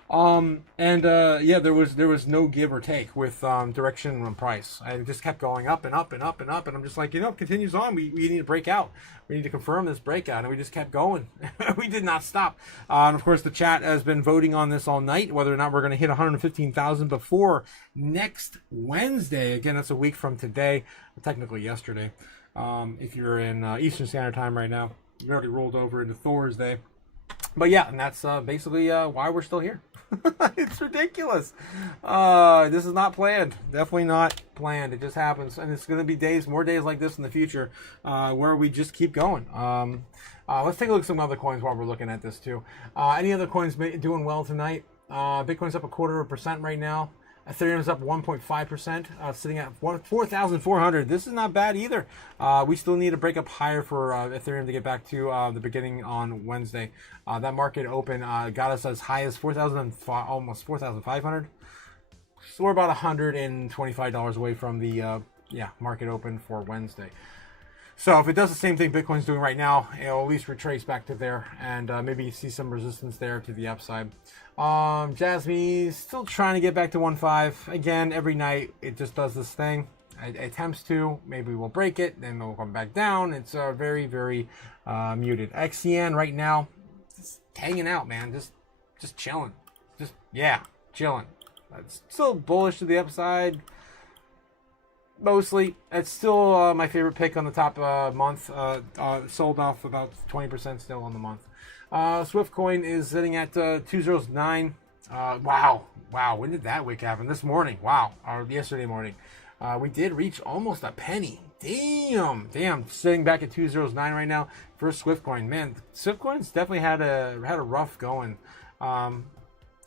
Yeah, there was no give or take with direction and price. I just kept going up and up and up and up, and I'm just like, you know, it continues on. We need to break out. We need to confirm this breakout, and we just kept going. We did not stop. And of course, the chat has been voting on this all night, whether or not we're going to hit 115,000 before next Wednesday. Again, that's a week from today, technically yesterday. If you're in Eastern Standard Time right now, we already rolled over into Thursday. But yeah, and that's basically why we're still here. It's ridiculous. This is not planned. Definitely not planned. It just happens, and it's going to be more days like this in the future, where we just keep going. Let's take a look at some other coins while we're looking at this too. Any other coins doing well tonight? Bitcoin's up 0.25% right now. Ethereum's up 1.5%, sitting at 4,400. This is not bad either. We still need to break up higher for Ethereum to get back to the beginning on Wednesday. That market open got us as high as 4,000, almost 4,500. So we're about $125 away from the market open for Wednesday. So if it does the same thing Bitcoin's doing right now, it'll at least retrace back to there, and maybe see some resistance there to the upside. Jasmine still trying to get back to 1.5. Again, every night it just does this thing. It attempts to. Maybe we'll break it, then we'll come back down. It's very, very muted. XCN right now, just hanging out, man. Just chilling. Chilling. It's still bullish to the upside. Mostly. It's still my favorite pick on the top month. Sold off about 20% still on the month. Swiftcoin is sitting at 209. Wow. When did that wick happen? This morning. Wow. Or yesterday morning. We did reach almost a penny. Damn. Sitting back at 209 right now for Swiftcoin. Man, Swiftcoin's definitely had a rough going.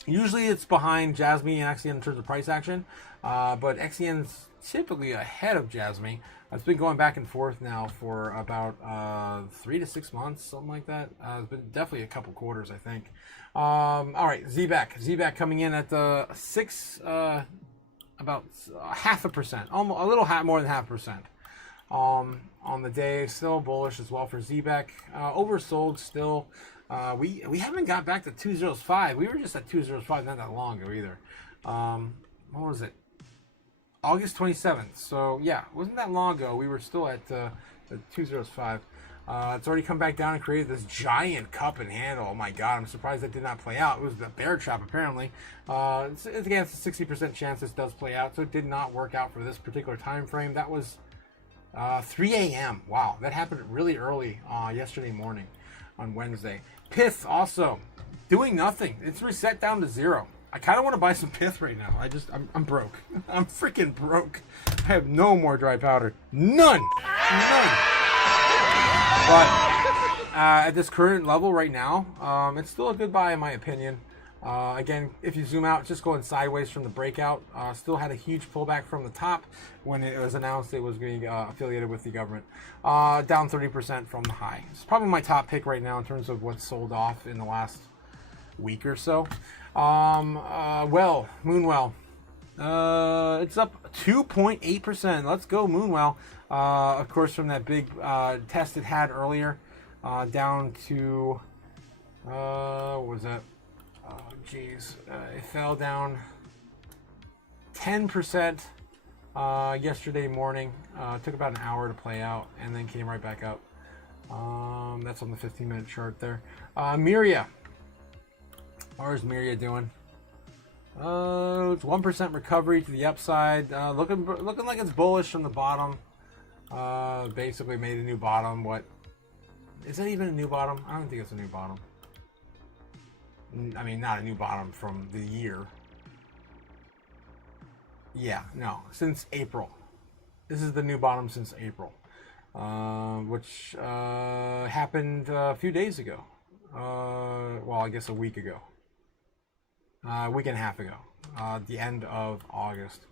Usually it's behind Jasmine and XCN in terms of price action. But XCN's typically ahead of Jasmine. It's been going back and forth now for about 3 to 6 months, something like that. It's been definitely a couple quarters, I think. All right, ZBAC coming in at the about 0.5%, almost a little more than 0.5%. On the day, still bullish as well for ZBAC. Oversold still. We haven't got back to 205. We were just at 205 not that long ago either. What was it? August 27th. So yeah, it wasn't that long ago. We were still at the 205. It's already come back down and created this giant cup and handle. Oh my god, I'm surprised that did not play out. It was the bear trap apparently. It's a 60% chance this does play out, so it did not work out for this particular time frame. That was 3 a.m. Wow, that happened really early yesterday morning on Wednesday. Pith also doing nothing. It's reset down to 0. I kind of want to buy some Pith right now. I'm broke. I'm freaking broke. I have no more dry powder. None. But at this current level right now, it's still a good buy in my opinion. Again, if you zoom out, just going sideways from the breakout. Still had a huge pullback from the top when it was announced it was being affiliated with the government. Down 30% from the high. It's probably my top pick right now in terms of what's sold off in the last week or so. Moonwell. It's up 2.8%. Let's go, Moonwell. Of course, from that big test it had earlier, down to what was that? Oh, geez, it fell down 10% yesterday morning. Took about an hour to play out, and then came right back up. That's on the 15-minute chart there. Miria. How's Miria doing? It's 1% recovery to the upside. Looking like it's bullish from the bottom. Basically made a new bottom. What? Is that even a new bottom? I don't think it's a new bottom. I mean, not a new bottom from the year. Yeah, no, since April. This is the new bottom since April, which happened a few days ago. Well, I guess a week ago. A week and a half ago. The end of August.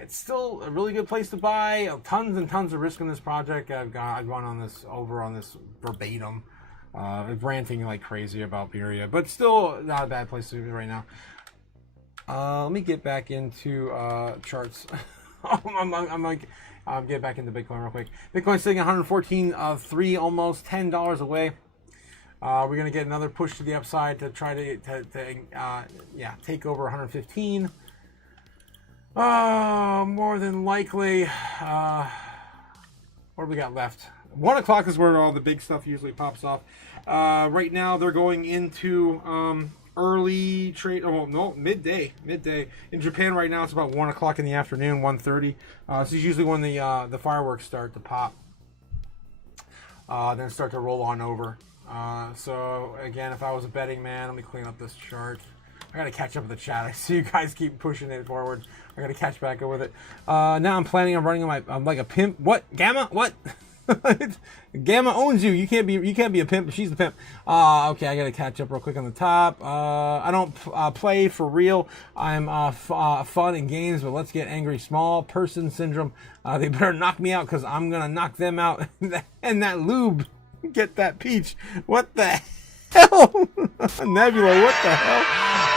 It's still a really good place to buy. Tons and tons of risk in this project. I've gone on this verbatim, ranting like crazy about Miria, but still not a bad place to be right now. Let me get back into charts. I'm get back into Bitcoin real quick. Bitcoin's sitting at 114.3, almost $10 away. We're gonna get another push to the upside to try to take over 115. More than likely. What do we got left? 1 o'clock is where all the big stuff usually pops off. Right now they're going into early trade. Oh no, midday. In Japan right now it's about 1 o'clock in the afternoon, 1:30. This is usually when the fireworks start to pop. Then start to roll on over. So again, if I was a betting man, let me clean up this chart. I gotta catch up with the chat. I see you guys keep pushing it forward. I gotta catch back up with it. Now I'm planning on running I'm like a pimp. What? Gamma? What? Gamma owns you. You can't be a pimp. She's the pimp. Okay, I gotta catch up real quick on the top. I don't play for real. I'm fun and games, but let's get angry. Small person syndrome. They better knock me out because I'm gonna knock them out. And that lube. Get that peach. What the hell? Nebula, what the hell?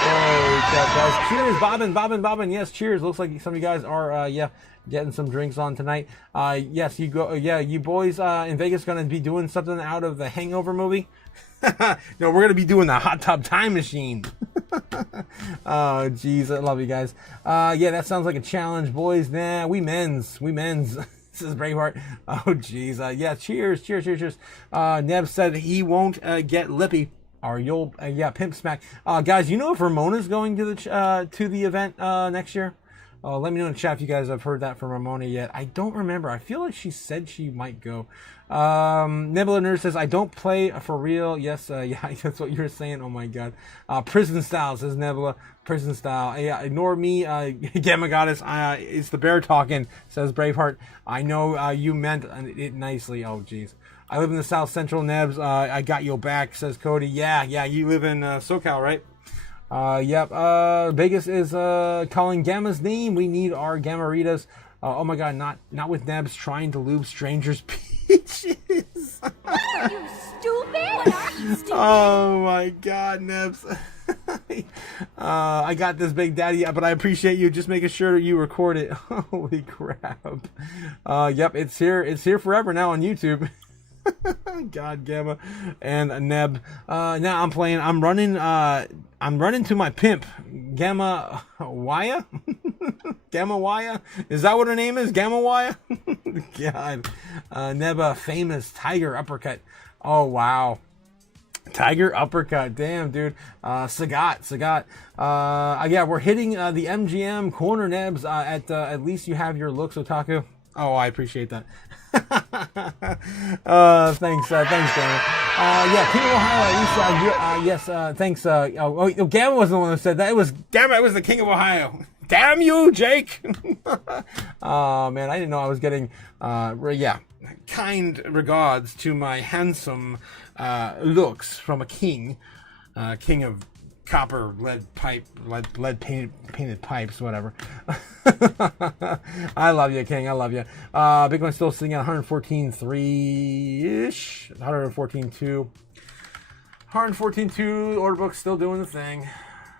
Oh, guys. Cheers, bobbin. Yes, cheers. Looks like some of you guys are, getting some drinks on tonight. Yes, you go. Yeah, you boys in Vegas gonna be doing something out of the Hangover movie? No, we're gonna be doing the Hot Tub Time Machine. Oh, jeez, I love you guys. Yeah, that sounds like a challenge, boys. Nah, we men's. This is Braveheart. Oh, jeez. Yeah, cheers. Neb said he won't get lippy. Or you'll, pimp smack. Guys, you know if Ramona's going to the event next year? Let me know in the chat if you guys have heard that from Ramona yet. I don't remember. I feel like she said she might go. Nebula Nerd says, I don't play for real. Yes, yeah, that's what you're saying. Oh my god. Prison style, says Nebula. Prison style. Yeah, ignore me, Gamma Goddess. It's the bear talking, says Braveheart. I know you meant it nicely. Oh, jeez. I live in the South Central, Nebs. I got your back, says Cody. Yeah, you live in SoCal, right? Yep. Vegas is calling Gamma's name. We need our Gammaritas. Oh my god, not with Nebs trying to lube strangers' peaches. Are you stupid? Oh my god, Nebs. I got this, Big Daddy, but I appreciate you just making sure you record it. Holy crap. Yep, it's here forever now on YouTube. God, Gamma and Neb. Now I'm running to my pimp, Gamma Waya. Gamma Waya? Is that what her name is? Gamma Waya? God. Neba, famous tiger uppercut. Oh, wow. Tiger uppercut. Damn, dude. Sagat. Yeah, we're hitting the MGM corner, Nebs. At least you have your looks, Otaku. Oh, I appreciate that. Thanks, Gamma. Yeah, King of Ohio, at least, yes, thanks, Gamma wasn't the one who said that. It was Gamma, it was the King of Ohio. Damn you, Jake! Oh, man, I didn't know I was getting, kind regards to my handsome, looks from a king of copper, lead painted pipes, whatever. I love you, King. I love you. Bitcoin's still sitting at 114.3-ish, 114.2. 114.2, order book's still doing the thing.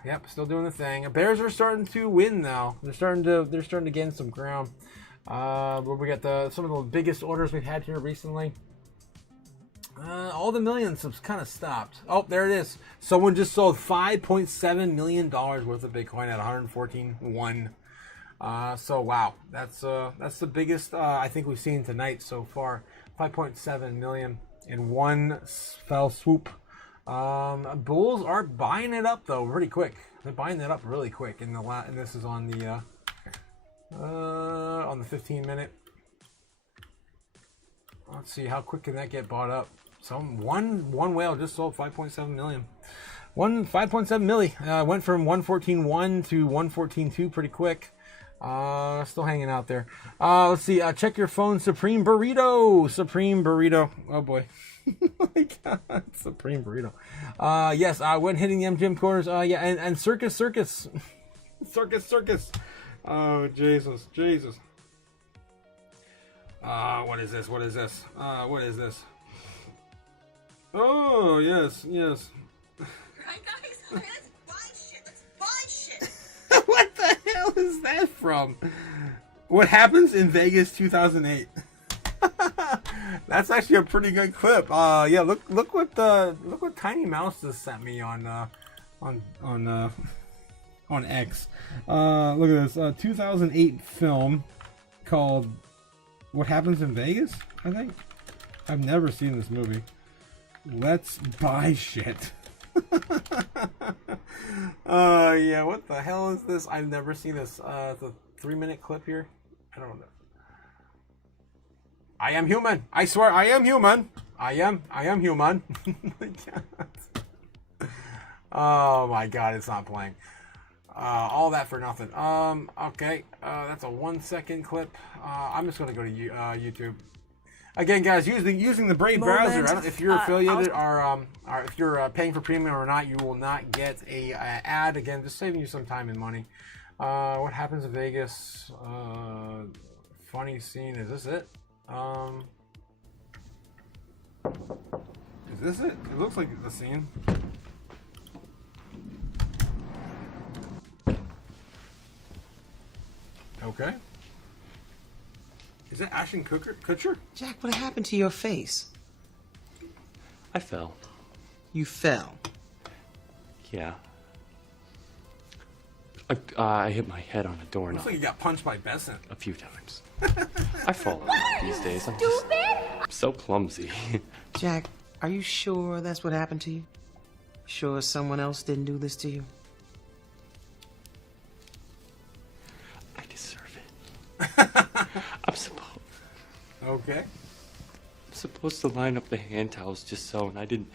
Yep, still doing the thing. Bears are starting to win now. They're starting to gain some ground. Where we got some of the biggest orders we've had here recently. All the millions have kind of stopped. Oh, there it is. Someone just sold $5.7 million worth of Bitcoin at 114.1. So wow, that's the biggest I think we've seen tonight so far. 5.7 million in one fell swoop. Bulls are buying it up though, pretty quick. They're buying it up really quick. And this is on the 15-minute. Let's see how quick can that get bought up. So one whale just sold 5.7 million. 5.7 milli. Went from 114.1 to 114.2 pretty quick. Still hanging out there. Let's see. Check your phone. Supreme Burrito. Oh boy. Oh my God. Supreme Burrito. Yes. When hitting the MGM corners. Yeah. And Circus. Circus. Oh Jesus. What is this? What is this? Oh yes. Right, guys? Let's buy shit. What the hell is that from? What happens in Vegas 2008? That's actually a pretty good clip. Yeah, look what Tiny Mouse just sent me on X. Look at this 2008 film called What Happens in Vegas, I think. I've never seen this movie. Let's buy shit. Yeah, what the hell is this? I've never seen this. It's a 3-minute clip here. I don't know. I am human. I swear I am human. I am human. Oh my God, it's not playing. All that for nothing. Okay. That's a 1-second clip. I'm just gonna go to YouTube. Again, guys, using the Brave browser. I don't, if you're affiliated or if you're paying for premium or not, you will not get a ad. Again, just saving you some time and money. What happens in Vegas? Funny scene. Is this it? Is this it? It looks like the scene. Okay. Is that Ashton Kutcher? Jack, what happened to your face? I fell. You fell? Yeah. I hit my head on a doorknob. Looks like you got punched by Besant. A few times. I fall a lot these days. I'm so clumsy. Jack, are you sure that's what happened to you? Sure someone else didn't do this to you? I deserve it. I'm supposed... Okay. I'm supposed to line up the hand towels just so, and I didn't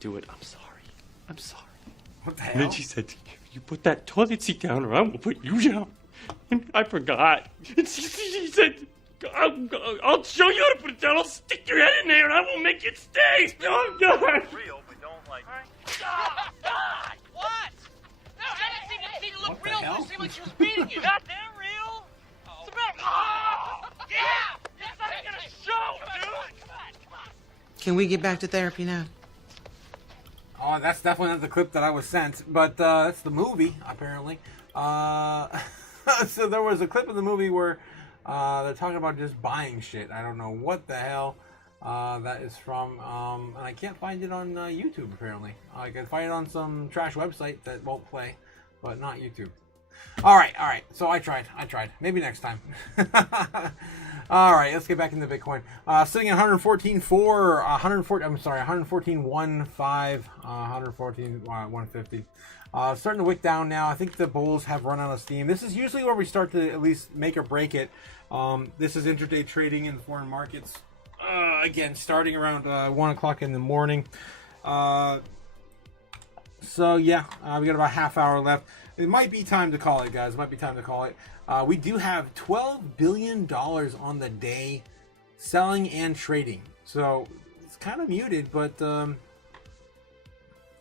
do it. I'm sorry. What the hell? And then she said, "You put that toilet seat down, or I will put you down." And I forgot. And she said, "I'll show you how to put it down. I'll stick your head in there, and I will make it stay." Oh God! Real, but don't like. God! What? No, I didn't see you look real. It seemed like she was beating you. Not that real. It's about. Oh! Yeah! That's not gonna show, dude! Come on. Can we get back to therapy now? Oh, that's definitely not the clip that I was sent, but that's the movie, apparently. So there was a clip of the movie where they're talking about just buying shit. I don't know what the hell that is from, and I can't find it on YouTube, apparently. I can find it on some trash website that won't play, but not YouTube. All right. So I tried. Maybe next time. All right, let's get back into Bitcoin. Sitting at 114.4, 114.15, 114.150. Starting to wick down now. I think the bulls have run out of steam. This is usually where we start to at least make or break it. This is intraday trading in foreign markets. Again, starting around 1 o'clock in the morning. So yeah, we got about a half hour left. It might be time to call it, guys. It might be time to call it. We do have $12 billion on the day selling and trading. So it's kind of muted, but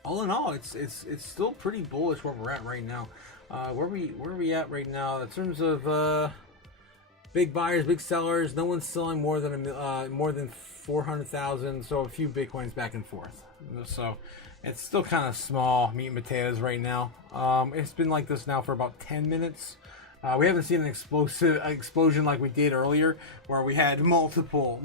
all in all, it's still pretty bullish where we're at right now. Where are we at right now in terms of big buyers, big sellers? No one's selling more than 400,000. So a few Bitcoins back and forth. So it's still kind of small meat and potatoes right now. It's been like this now for about 10 minutes. We haven't seen an explosion like we did earlier, where we had multiple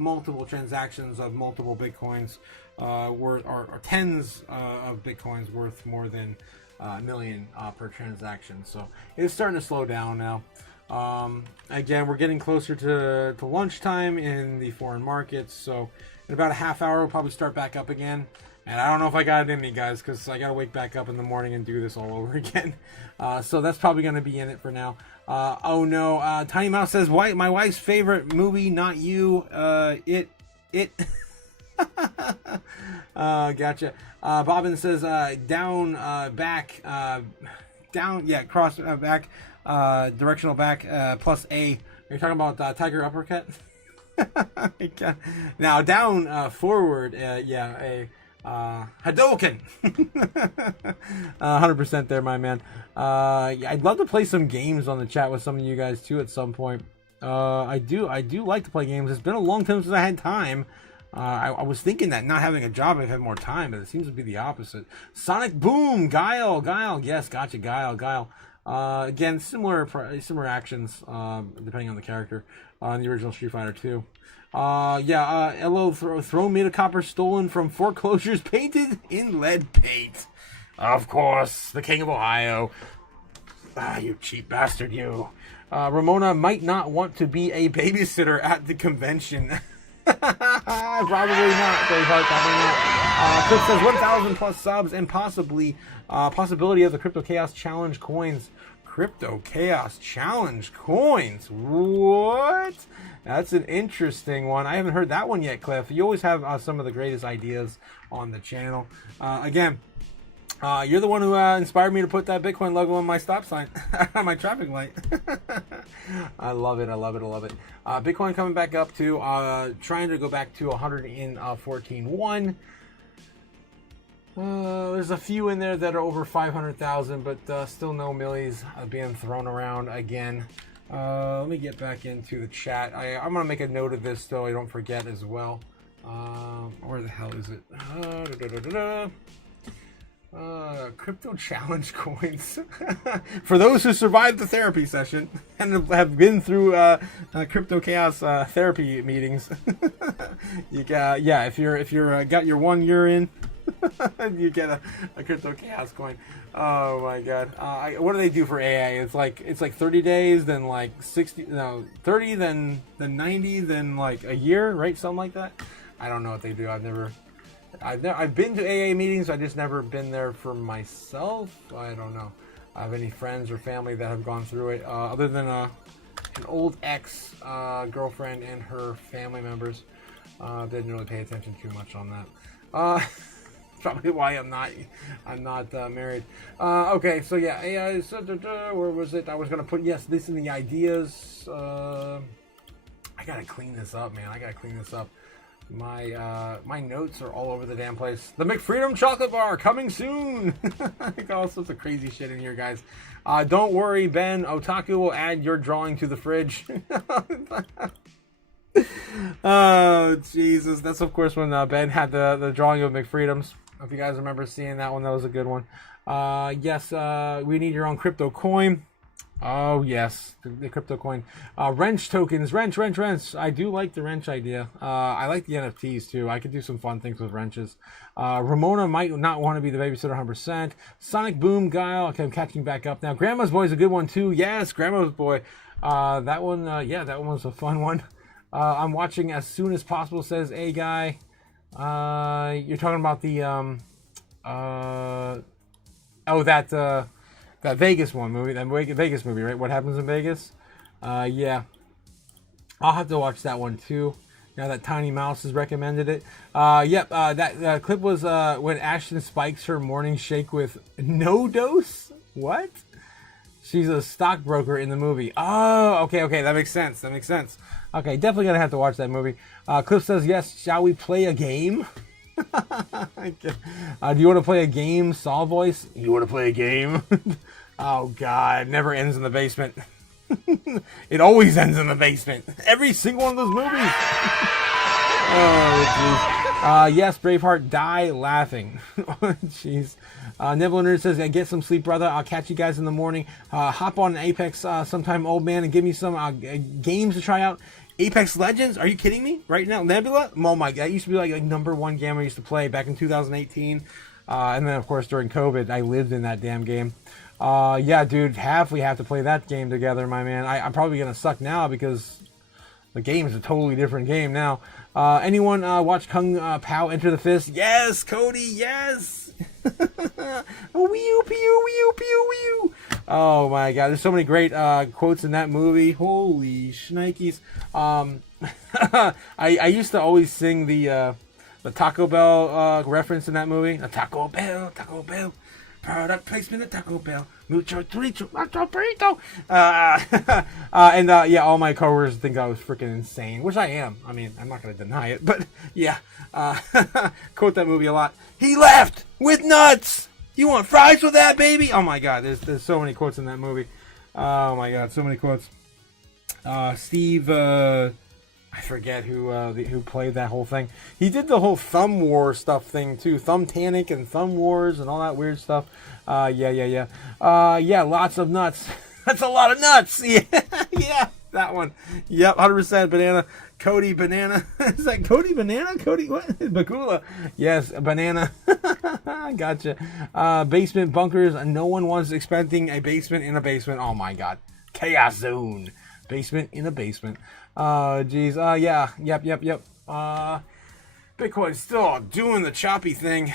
transactions of multiple Bitcoins, or tens of Bitcoins worth more than a million per transaction. So it's starting to slow down now. Again, we're getting closer to lunchtime in the foreign markets, so in about a half hour, we'll probably start back up again. And I don't know if I got it in me, guys, because I got to wake back up in the morning and do this all over again. So that's probably going to be in it for now. Oh no, Tiny Mouse says, my wife's favorite movie, not you. It. Gotcha. Bobbin says, down, back, down, yeah, cross, back, directional back, plus A. You're talking about Tiger Uppercut? Now, down, forward, yeah, a Hadouken. 100% there, my man. Yeah, I'd love to play some games on the chat with some of you guys too at some point. I do like to play games. It's been a long time since I had time. I was thinking that not having a job I'd have more time, but it seems to be the opposite. Sonic Boom, Guile, yes, gotcha, Guile. Again, similar actions, depending on the character, in the original Street Fighter 2. Yeah, Elo throne made of copper stolen from foreclosures, painted in lead paint. Of course, the King of Ohio. You cheap bastard, you. Ramona might not want to be a babysitter at the convention. Probably not, Braveheart, probably not. Chris says 1,000 plus subs and possibility of the Crypto Chaos Challenge coins. Crypto Chaos Challenge coins? What? That's an interesting one. I haven't heard that one yet, Cliff. You always have some of the greatest ideas on the channel. Again, you're the one who inspired me to put that Bitcoin logo on my stop sign, on my traffic light. I love it. Bitcoin coming back up to, trying to go back to 114.1. There's a few in there that are over 500,000, but still no millies being thrown around again. Let me get back into the chat. I'm going to make a note of this so I don't forget as well. Where the hell is it? Crypto challenge coins. For those who survived the therapy session and have been through Crypto Chaos therapy meetings, you got, yeah, if you're got your 1 year in, you get a Crypto Chaos coin. Oh my god. What do they do for AA? It's like 30 days, then like 60, no, 30, then 90, then like a year, right? Something like that. I don't know what they do. I've been to AA meetings. I just never been there for myself. I don't know. I have any friends or family that have gone through it, other than an old ex girlfriend and her family members. Didn't really pay attention too much on that. Probably why I'm not married. Okay, so yeah, AI. So, where was it? I was gonna put this in the ideas. I gotta clean this up, man. My notes are all over the damn place. The McFreedom chocolate bar coming soon. I got all sorts of crazy shit in here, guys. Don't worry, Ben. Otaku will add your drawing to the fridge. Oh Jesus! That's of course when Ben had the drawing of McFreedoms. If you guys remember seeing that one, that was a good one. Yes, we need your own crypto coin. Oh yes, the crypto coin. Wrench tokens, wrench. I do like the wrench idea. I like the NFTs too. I could do some fun things with wrenches. Ramona might not want to be the babysitter 100%. Sonic Boom, Guile. Okay, I'm catching back up now. Grandma's Boy is a good one too. Yes, Grandma's Boy. That one, yeah, that one was a fun one. I'm watching as soon as possible, says a guy. You're talking about the that Vegas movie, right? What Happens in Vegas? Yeah. I'll have to watch that one too. Now that Tiny Mouse has recommended it. Yep, that clip was when Ashton spikes her morning shake with no dose? What? She's a stockbroker in the movie. Oh, okay, that makes sense. Okay, definitely gonna have to watch that movie. Cliff says, yes, shall we play a game? Do you want to play a game, Saw Voice? You want to play a game? Oh God, it never ends in the basement. It always ends in the basement. Every single one of those movies. Oh, geez. Yes, Braveheart, die laughing. Jeez. Nibbler Nerd says, get some sleep, brother. I'll catch you guys in the morning. Hop on Apex sometime, old man, and give me some games to try out. Apex Legends? Are you kidding me? Right now? Nebula? Oh my God. That used to be like #1 game I used to play back in 2018. And then, of course, during COVID, I lived in that damn game. Yeah, dude, we have to play that game together, my man. I'm probably gonna suck now because the game is a totally different game now. Anyone watch Kung Pao Enter the Fist? Yes, Cody, yes! Wee-oo, pew, wee-oo, pew, wee-oo. Oh my god, there's so many great quotes in that movie. Holy shnikes. I used to always sing the Taco Bell reference in that movie. Taco Bell, product placement at Taco Bell. Mucho burrito. And yeah, all my coworkers think I was freaking insane, which I am. I mean, I'm not going to deny it, but yeah. Quote that movie a lot. He left with nuts. You want fries with that, baby? Oh my god, there's so many quotes in that movie. Oh my god, so many quotes. Steve, I forget who played that whole thing. He did the whole Thumb War stuff thing too. Thumbtanic and Thumb Wars and all that weird stuff. Yeah, lots of nuts. That's a lot of nuts. Yeah, yeah, that one. Yep, 100% banana. Cody Banana. Is that Cody Banana? Cody what? Bakula. Yes, banana. Gotcha. Basement bunkers. No one was expecting a basement in a basement. Oh my god. Chaos zone. Basement in a basement. Geez. Yeah. Yep. Bitcoin's still doing the choppy thing.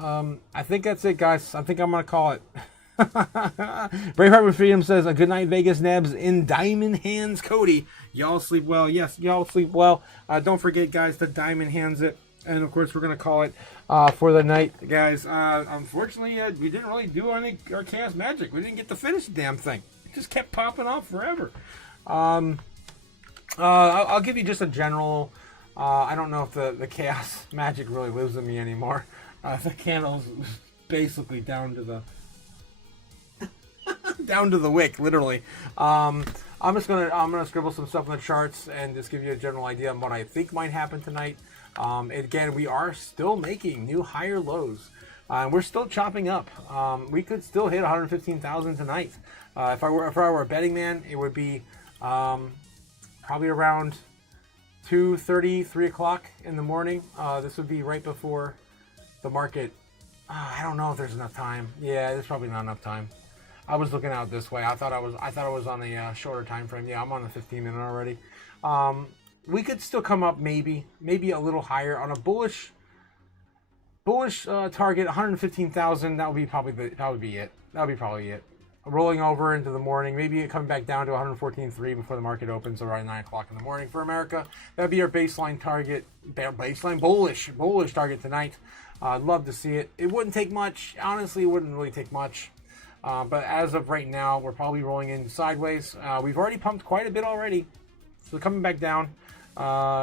I think that's it, guys. I think I'm going to call it. Braveheart with Freedom says, a good night, Vegas Nebs in diamond hands, Cody. Y'all sleep well. Yes, y'all sleep well. Don't forget, guys, to diamond hands it. And, of course, we're going to call it for the night, guys. Unfortunately, we didn't really do any our chaos magic. We didn't get to finish the damn thing. It just kept popping off forever. I'll give you just a general... I don't know if the chaos magic really lives in me anymore. The candle's basically down to the wick, literally. I'm gonna scribble some stuff in the charts and just give you a general idea of what I think might happen tonight. Again, we are still making new higher lows. We're still chopping up. We could still hit 115,000 tonight. If I were a betting man, it would be probably around 2:30, 3 o'clock in the morning. This would be right before the market. I don't know if there's enough time. Yeah, there's probably not enough time. I was looking out this way. I thought I was on a shorter time frame. Yeah, I'm on the 15-minute already. We could still come up maybe a little higher on a bullish target, 115,000. That would be it. That would be probably it. Rolling over into the morning, maybe coming back down to 114.3 before the market opens around 9 o'clock in the morning for America. That would be our baseline target, bullish target tonight. I'd love to see it. It wouldn't take much. Honestly, it wouldn't really take much. But as of right now, we're probably rolling in sideways. We've already pumped quite a bit already. So coming back down,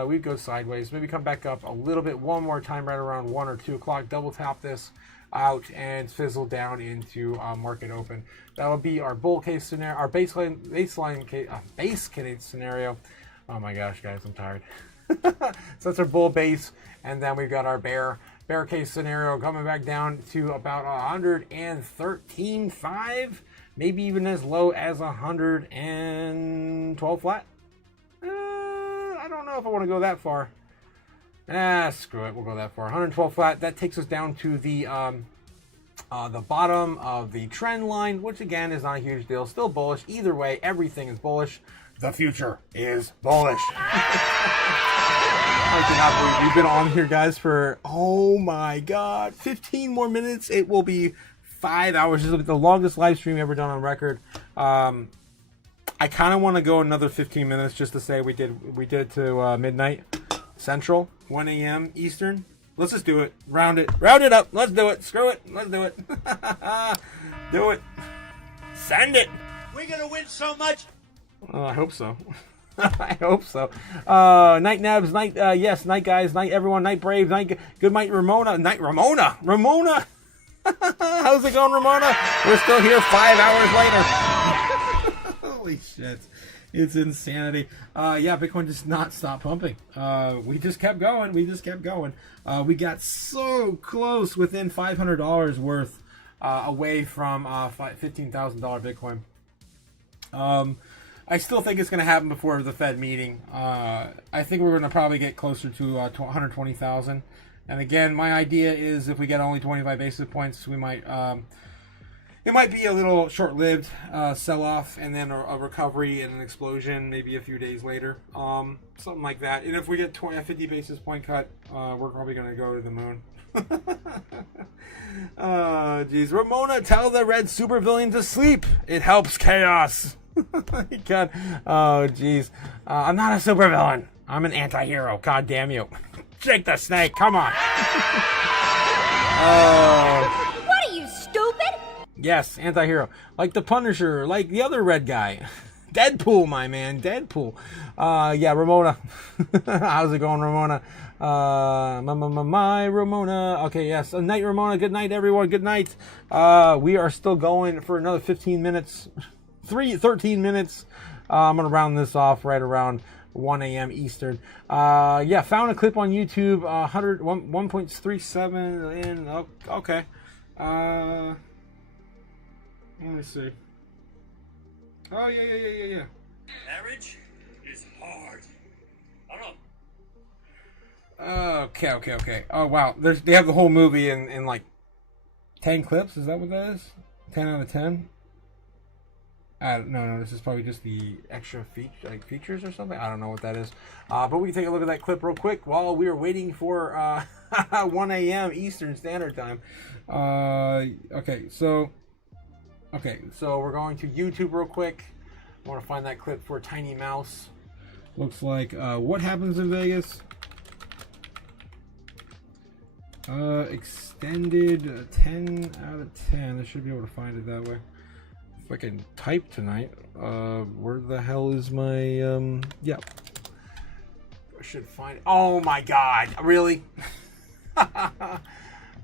we'd go sideways. Maybe come back up a little bit one more time right around 1 or 2 o'clock. Double tap this out and fizzle down into market open. That will be our bull case scenario, our base case scenario. Oh my gosh, guys, I'm tired. So that's our bull base, and then we've got our bear case scenario coming back down to about 113.5, maybe even as low as 112 flat. I don't know if I want to go that far. Screw it, we'll go that far. 112 flat. That takes us down to the bottom of the trend line, which again is not a huge deal. Still bullish. Either way, everything is bullish. The future is bullish. I cannot believe we've been on here, guys, for, oh my god, 15 more minutes. It will be 5 hours. This will be the longest live stream ever done on record. I kind of want to go another 15 minutes just to say we did it to midnight Central, 1 a.m. Eastern. Let's just do it. Round it up. Let's do it. Screw it. Let's do it. Do it. Send it. We're gonna win so much. I hope so. I hope so. Night Nabs, night, yes, night guys, night everyone, night Braves, night good night Ramona. How's it going, Ramona? We're still here 5 hours later. Holy shit. It's insanity. Yeah, Bitcoin just not stopped pumping. We just kept going. We got so close, within $500 worth away from $15,000 Bitcoin. I still think it's going to happen before the Fed meeting. I think we're going to probably get closer to 120,000. And again, my idea is if we get only 25 basis points, we might... it might be a little short-lived sell-off and then a recovery and an explosion maybe a few days later. Something like that. And if we get a 50 basis point cut, we're probably going to go to the moon. Oh, jeez. Ramona, tell the red supervillain to sleep. It helps chaos. God. Oh, jeez. I'm not a supervillain. I'm an anti-hero. God damn you. Jake the Snake. Come on. What are you, stupid? Yes, anti-hero. Like the Punisher. Like the other red guy. Deadpool, my man. Deadpool. Yeah, Ramona. How's it going, Ramona? My Ramona. Okay, yes. Night, Ramona. Good night, everyone. Good night. We are still going for another 15 minutes. 13 minutes. I'm going to round this off right around 1 a.m. Eastern. Yeah, found a clip on YouTube. 1.37 in. Oh, okay. Let me see. Oh, yeah. Marriage is hard. I don't know. Okay. Oh, wow. They have the whole movie in like 10 clips. Is that what that is? 10 out of 10? No, this is probably just the extra features or something. I don't know what that is. But we can take a look at that clip real quick while we are waiting for 1 a.m. Eastern Standard Time. Okay, so we're going to YouTube real quick. I want to find that clip for Tiny Mouse. Looks like what happens in Vegas? Extended 10 out of 10. I should be able to find it that way. If I can type tonight. Where the hell is my yeah. I should find it. Oh my god, really?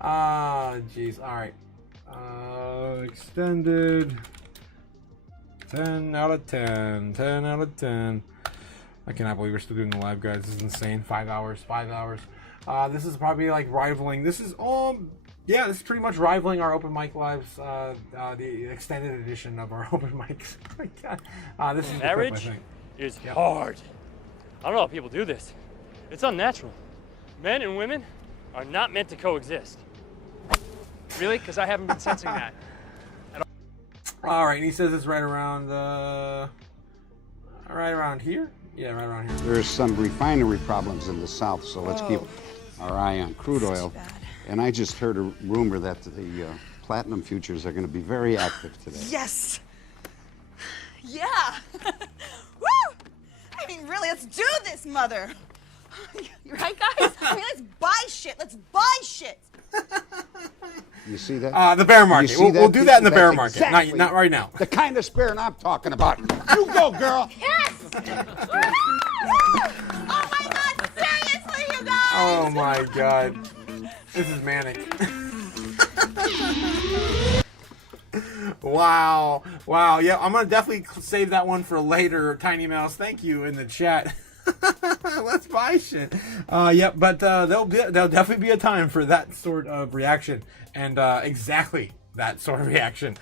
Jeez. Alright. Extended 10 out of 10. 10 out of 10. I cannot believe we're still doing the live, guys. This is insane. 5 hours. This is probably like rivaling. This is yeah, this is pretty much rivaling our open mic lives, the extended edition of our open mics. This is Marriage is hard. I don't know how people do this. It's unnatural. Men and women are not meant to coexist. Really? Because I haven't been sensing that. All right, and he says it's right around here. Yeah, right around here. There's some refinery problems in the south, so let's keep our eye on crude oil. And I just heard a rumor that the platinum futures are going to be very active today. Yes. Yeah. Woo! I mean, really, let's do this, mother. You right, guys? I mean, let's buy shit. Let's buy shit. You see that? The bear market. We'll do that in the bear market. Exactly Not right now. The kind of spirit I'm talking about. You go, girl. Yes. Oh my God! Seriously, you guys. Oh my God. This is manic. Wow. Yeah, I'm gonna definitely save that one for later. Tiny Mouse, thank you in the chat. Let's buy shit. Yep, but there'll definitely be a time for that sort of reaction, and exactly that sort of reaction.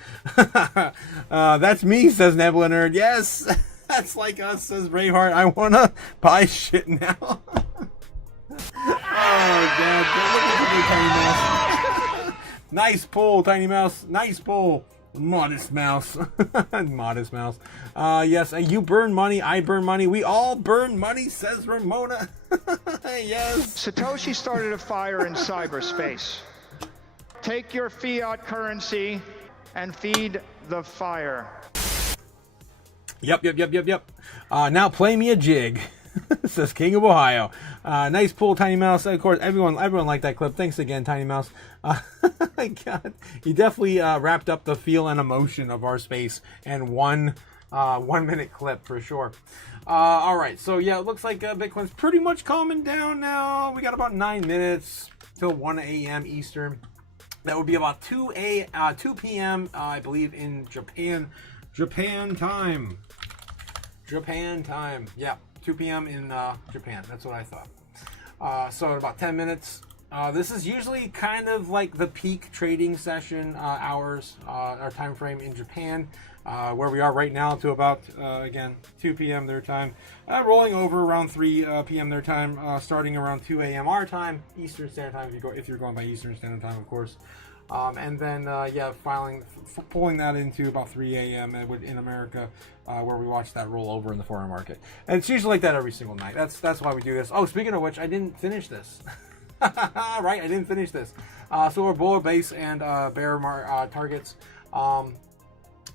That's me, says Nebula Nerd. Yes, that's like us, says Braveheart. I wanna buy shit now. Oh god, look at you, Tiny Mouse. Nice pull, Tiny Mouse. Nice pull. Modest Mouse. Modest Mouse. Yes, you burn money, I burn money. We all burn money, says Ramona. Yes. Satoshi started a fire in cyberspace. Take your fiat currency and feed the fire. Yep. Now play me a jig. Says King of Ohio. Nice pull, Tiny Mouse. Of course, everyone liked that clip. Thanks again, Tiny Mouse. God, he definitely wrapped up the feel and emotion of our space in 1 minute clip for sure. All right, so yeah, it looks like Bitcoin's pretty much calming down now. We got about 9 minutes till 1 a.m. Eastern. That would be about 2 p.m. I believe in Japan time. Yeah. 2 p.m. in Japan. That's what I thought. So in about 10 minutes. This is usually kind of like the peak trading session hours, our time frame in Japan, where we are right now to about, again, 2 p.m. their time, rolling over around 3 p.m. their time, starting around 2 a.m. our time, Eastern Standard Time, if you're going by Eastern Standard Time, of course. And then pulling that into about 3 a.m. in America, where we watch that roll over in the foreign market. And it's usually like that every single night. That's why we do this. Oh, speaking of which, I didn't finish this. Right, I didn't finish this. So our bull base and bear targets.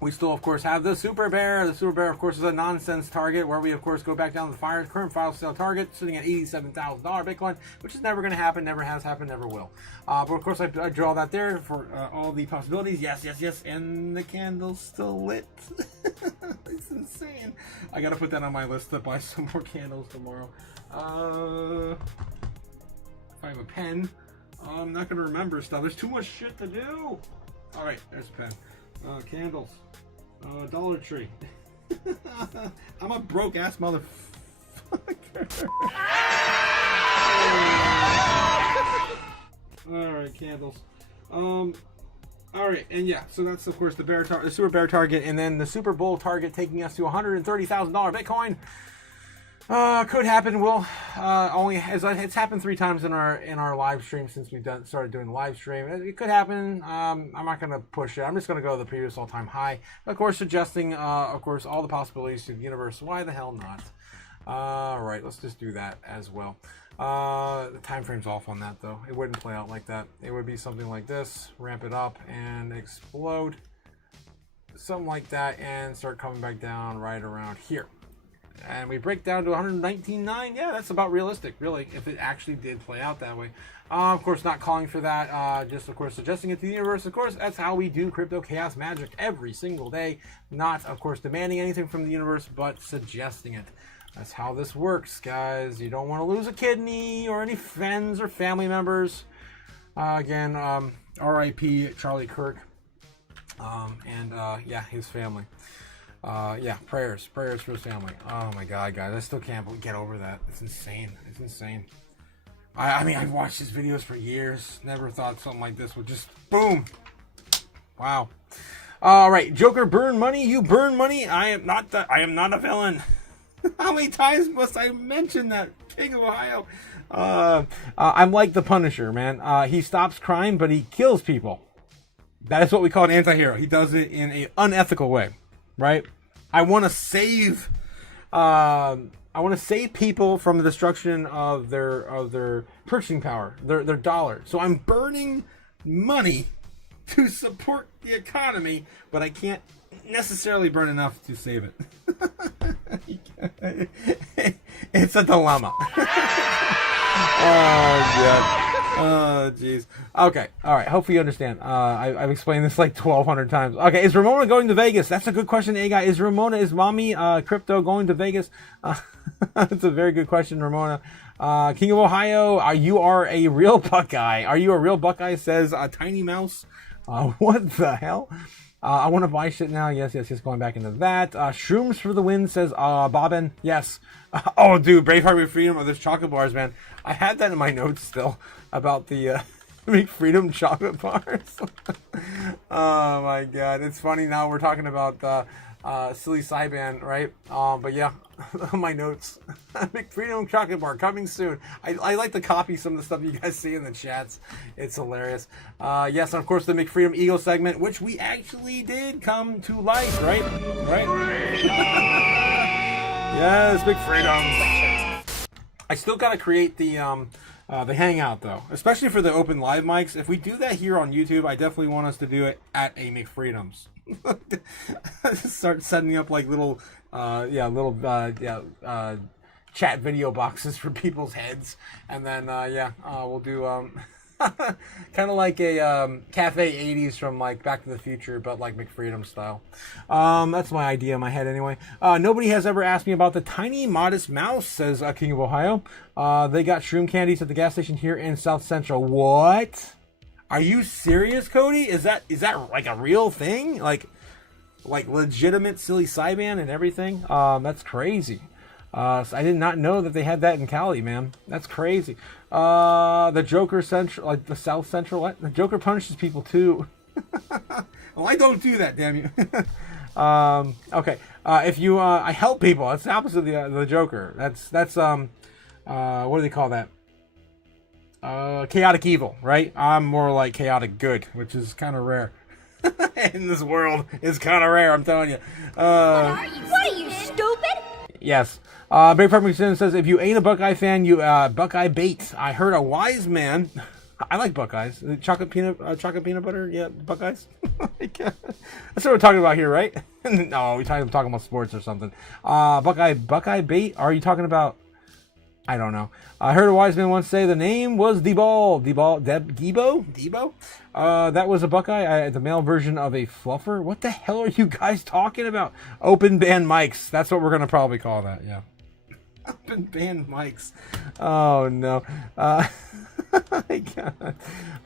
We still, of course, have the Super Bear. The Super Bear, of course, is a nonsense target where we, of course, go back down to the current file sale target, sitting at $87,000 Bitcoin, which is never going to happen, never has happened, never will. But, of course, I draw that there for all the possibilities. Yes, yes, yes. And the candle's still lit. It's insane. I got to put that on my list to buy some more candles tomorrow. If I have a pen, I'm not going to remember stuff. There's too much shit to do. All right, there's a pen. Candles. Dollar Tree. I'm a broke ass motherfucker. Alright, candles. Alright, and yeah, so that's of course the Super Bear target, and then the Super Bull target taking us to $130,000 Bitcoin. Could happen. Will only as it's happened 3 times in our live stream since we've started doing the live stream. It could happen. I'm not going to push it. I'm just going to go to the previous all-time high. Of course, suggesting of course all the possibilities to the universe. Why the hell not? All right, let's just do that as well. The time frame's off on that though. It wouldn't play out like that. It would be something like this. Ramp it up and explode. Something like that, and start coming back down right around here. And we break down to 119.9. Yeah, that's about realistic, really, if it actually did play out that way. Of course, not calling for that. Just, of course, suggesting it to the universe. Of course, that's how we do Crypto Chaos Magic every single day. Not, of course, demanding anything from the universe, but suggesting it. That's how this works, guys. You don't want to lose a kidney or any friends or family members. Again, R.I.P. Charlie Kirk. Yeah, his family. Yeah, prayers for his family. Oh my God, guys, I still can't get over that. It's insane. It's insane. I mean, I've watched his videos for years. Never thought something like this would just boom. Wow. All right, Joker, burn money. You burn money. I am not a villain. How many times must I mention that? King of Ohio. I'm like the Punisher, man. He stops crime, but he kills people. That is what we call an anti-hero. He does it in an unethical way. Right, I want to save people from the destruction of their purchasing power, their dollar. So I'm burning money to support the economy, but I can't necessarily burn enough to save it. It's a dilemma. Oh God. Oh, jeez. Okay. All right. Hopefully you understand. I've explained this like 1,200 times. Okay. Is Ramona going to Vegas? That's a good question, guy. Is mommy crypto going to Vegas? That's a very good question, Ramona. King of Ohio, you are a real Buckeye. Are you a real Buckeye? Says Tiny Mouse. What the hell? I want to buy shit now. Yes. Going back into that. Shrooms for the win, says Bobbin. Yes. Oh, dude, Braveheart with Freedom of those chocolate bars, man. I had that in my notes still about the Make Freedom chocolate bars. Oh my God, it's funny now we're talking about silly Cyban, right? But yeah, my notes. Make Freedom chocolate bar coming soon. I like to copy some of the stuff you guys see in the chats. It's hilarious. Yes, and of course the McFreedom Eagle segment, which we actually did come to life, right? Yes, McFreedom. I still gotta create the hangout though, especially for the open live mics. If we do that here on YouTube, I definitely want us to do it at a McFreedom's. Start setting up like little chat video boxes for people's heads, and then we'll do kind of like a Cafe 80s from like Back to the Future, but like McFreedom style. That's my idea in my head anyway. Nobody has ever asked me about the Tiny Modest Mouse, says King of Ohio. They got shroom candies at the gas station here in South Central. What? Are you serious, Cody? Is that like a real thing? Like legitimate silly Cyban and everything? That's crazy. So I did not know that they had that in Cali, man. That's crazy. The Joker Central, like the South Central, what? The Joker punishes people too. Well, I don't do that, damn you. Okay. If you, I help people. That's the opposite of the Joker. That's what do they call that? chaotic evil, right? I'm more like chaotic good, which is kind of rare. In this world, it's kind of rare, I'm telling you. What are you, stupid? Yes. Barry Parkinson says, if you ain't a Buckeye fan, you Buckeye bait. I heard a wise man. I like Buckeyes. Chocolate peanut butter. Yeah, Buckeyes. That's what we're talking about here, right? No, we're talking about sports or something. Buckeye bait. Are you talking about? I don't know. I heard a wise man once say the name was Debo. That was a Buckeye, the male version of a fluffer. What the hell are you guys talking about? Open band mics. That's what we're gonna probably call that. Yeah. Open band mics. Oh no. My God.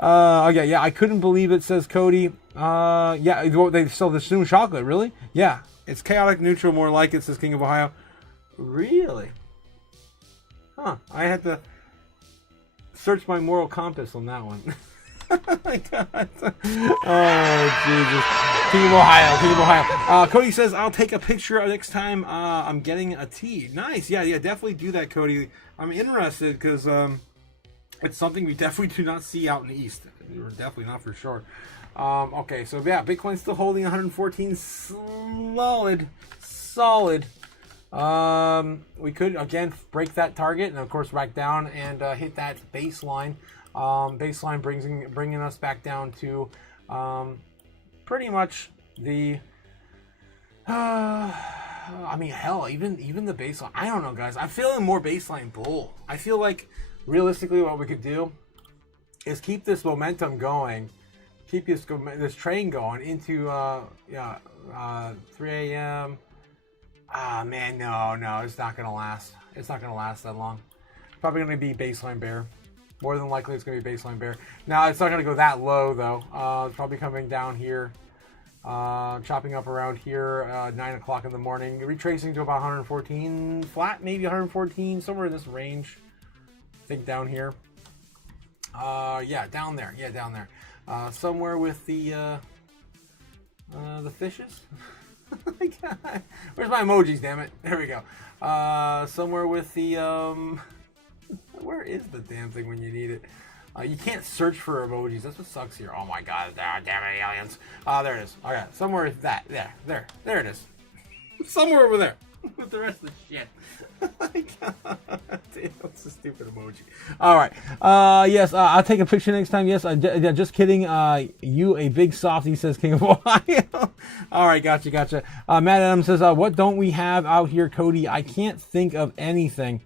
Okay, yeah, I couldn't believe it, says Cody. Yeah, they sell the Soon chocolate, really? Yeah, it's chaotic neutral, more like it, says King of Ohio. Really? Huh, I had to search my moral compass on that one. Oh my God. Oh, Jesus. King of Ohio. Cody says, I'll take a picture next time I'm getting a tea. Nice. Yeah, definitely do that, Cody. I'm interested because it's something we definitely do not see out in the East. We're definitely not for sure. Okay, so yeah, Bitcoin's still holding 114. Solid. We could, again, break that target and, of course, back down and hit that baseline. Baseline bringing us back down to pretty much the I mean, hell, even the baseline. I don't know, guys. I'm feeling more baseline bull. I feel like realistically what we could do is keep this momentum going, keep this train going into 3 a.m. Ah, man, no, it's not gonna last. It's not gonna last that long. Probably gonna be baseline bear. More than likely, it's going to be baseline bear. Now, it's not going to go that low, though. It's probably coming down here, chopping up around here, 9 o'clock in the morning, retracing to about 114 flat, maybe 114, somewhere in this range. I think down here. Yeah, down there. Yeah, down there. Somewhere with the fishes. Where's my emojis? Damn it! There we go. Somewhere with the Where is the damn thing when you need it? You can't search for emojis. That's what sucks here. Oh my God! Damn it, aliens! There it is. Okay, somewhere is that. There it is. Somewhere over there with the rest of the shit. Damn, that's a stupid emoji. All right. Yes, I'll take a picture next time. Yes, just kidding. You a big softie, says King of Ohio. All right, gotcha. Matt Adams says, what don't we have out here, Cody? I can't think of anything.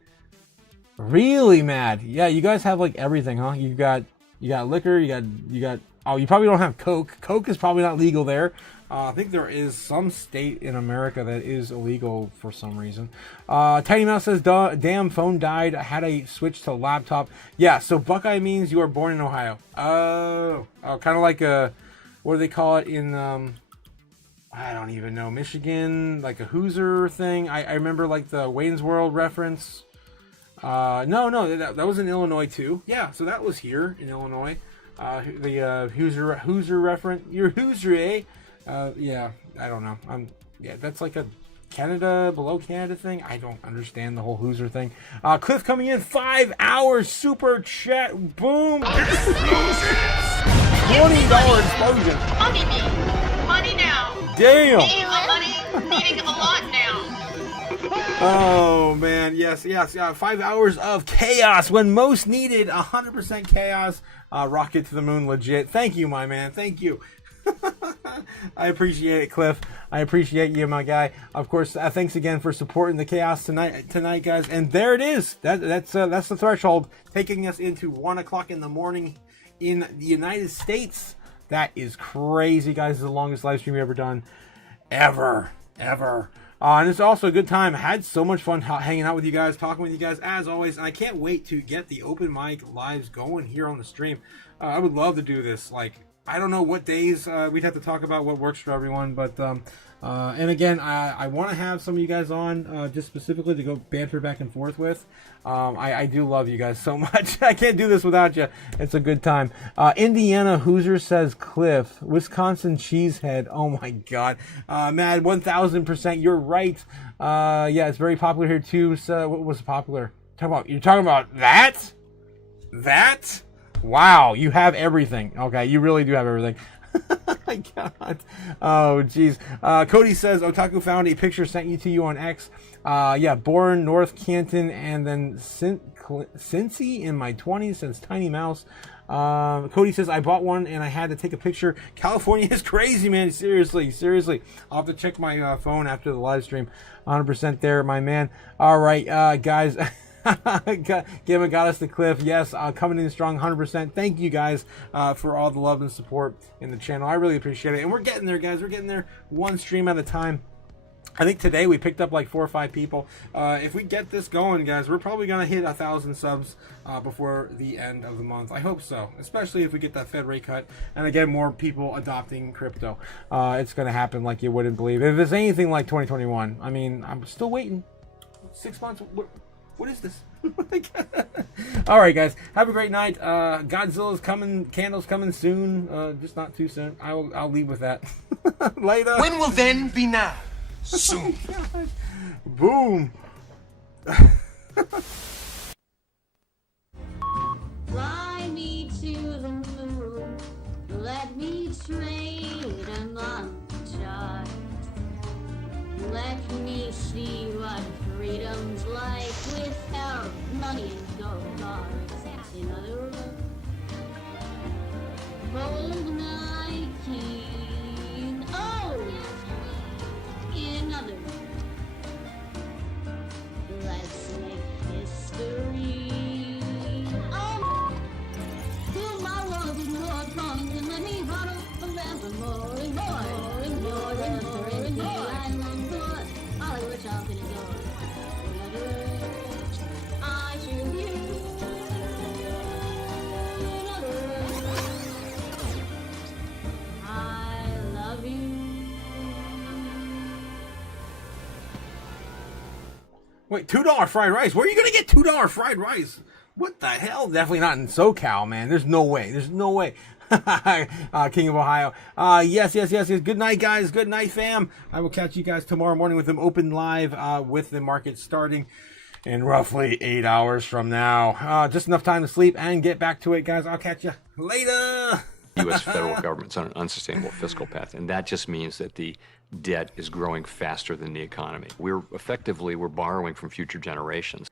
Really, Mad? Yeah, you guys have like everything, huh? You got liquor. You got. Oh, you probably don't have Coke. Coke is probably not legal there. I think there is some state in America that is illegal for some reason. Tiny Mouse says, damn, phone died. I had a switch to laptop. Yeah, so Buckeye means you are born in Ohio. Oh, kind of like what do they call it in, I don't even know, Michigan, like a Hoosier thing. I remember like the Wayne's World reference. No, that was in Illinois too. Yeah, so that was here in Illinois. The Hoosier reference. You're Hoosier, eh? Yeah, I don't know. Yeah, that's like a Canada, below Canada thing. I don't understand the whole Hoosier thing. Cliff coming in, 5 hours, super chat, boom. $20 explosion. Money now. Damn. Needing a lot now. Oh man, yes. 5 hours of chaos when most needed. 100% chaos. Rocket to the moon, legit. Thank you, my man. Thank you. I appreciate it, Cliff. I appreciate you, my guy. Of course, thanks again for supporting the chaos tonight, guys. And there it is. That's the threshold, taking us into 1 o'clock in the morning in the United States. That is crazy, guys. It's the longest live stream we've ever done, ever. And it's also a good time. I had so much fun hanging out with you guys, talking with you guys, as always. And I can't wait to get the open mic lives going here on the stream. I would love to do this. Like, I don't know what days we'd have to talk about what works for everyone. But, and again, I want to have some of you guys on just specifically to go banter back and forth with. I do love you guys so much. I can't do this without you. It's a good time. Indiana Hoosier says Cliff. Wisconsin Cheesehead. Oh my God. Mad 1000%. You're right. Yeah, it's very popular here too. So what was popular? You're talking about that? That? Wow, you have everything. Okay, you really do have everything. My God. Oh, jeez. Cody says, Otaku found a picture sent you on X. Yeah, born North Canton and then Cincy in my 20s since Tiny Mouse. Cody says, I bought one and I had to take a picture. California is crazy, man. Seriously. I'll have to check my phone after the live stream. 100% there, my man. All right, guys. Gamma got us the cliff. Yes, coming in strong, 100%. Thank you guys for all the love and support in the channel. I really appreciate it. And we're getting there, guys. We're getting there one stream at a time. I think today we picked up like 4 or 5 people. If we get this going, guys, we're probably going to hit 1,000 subs before the end of the month. I hope so, especially if we get that Fed rate cut and again more people adopting crypto. It's going to happen like you wouldn't believe. If it's anything like 2021, I mean, I'm still waiting. 6 months. What is this? All right, guys. Have a great night. Godzilla's coming. Candles coming soon. Just not too soon. I'll leave with that. Later. When will then be now? Soon. Boom. Fly me to the moon. Let me trade a montage. Let me see what freedom's like without money and gold bars. In other words, hold my king. Oh! In other words, let's make history. Oh! Fill my world with more coins and let me huddle forever more and more and more and more and more. I long for Hollywood talking and door. In other words, I choose you. In other words, I love you. Wait, $2 fried rice? Where are you going to get $2 fried rice? What the hell? Definitely not in SoCal, man. There's no way. King of Ohio. Yes. Good night, guys. Good night, fam. I will catch you guys tomorrow morning with them open live with the market starting in roughly 8 hours from now. Just enough time to sleep and get back to it, guys. I'll catch you later. The U.S. federal government's on an unsustainable fiscal path, and that just means that the debt is growing faster than the economy. We're borrowing from future generations.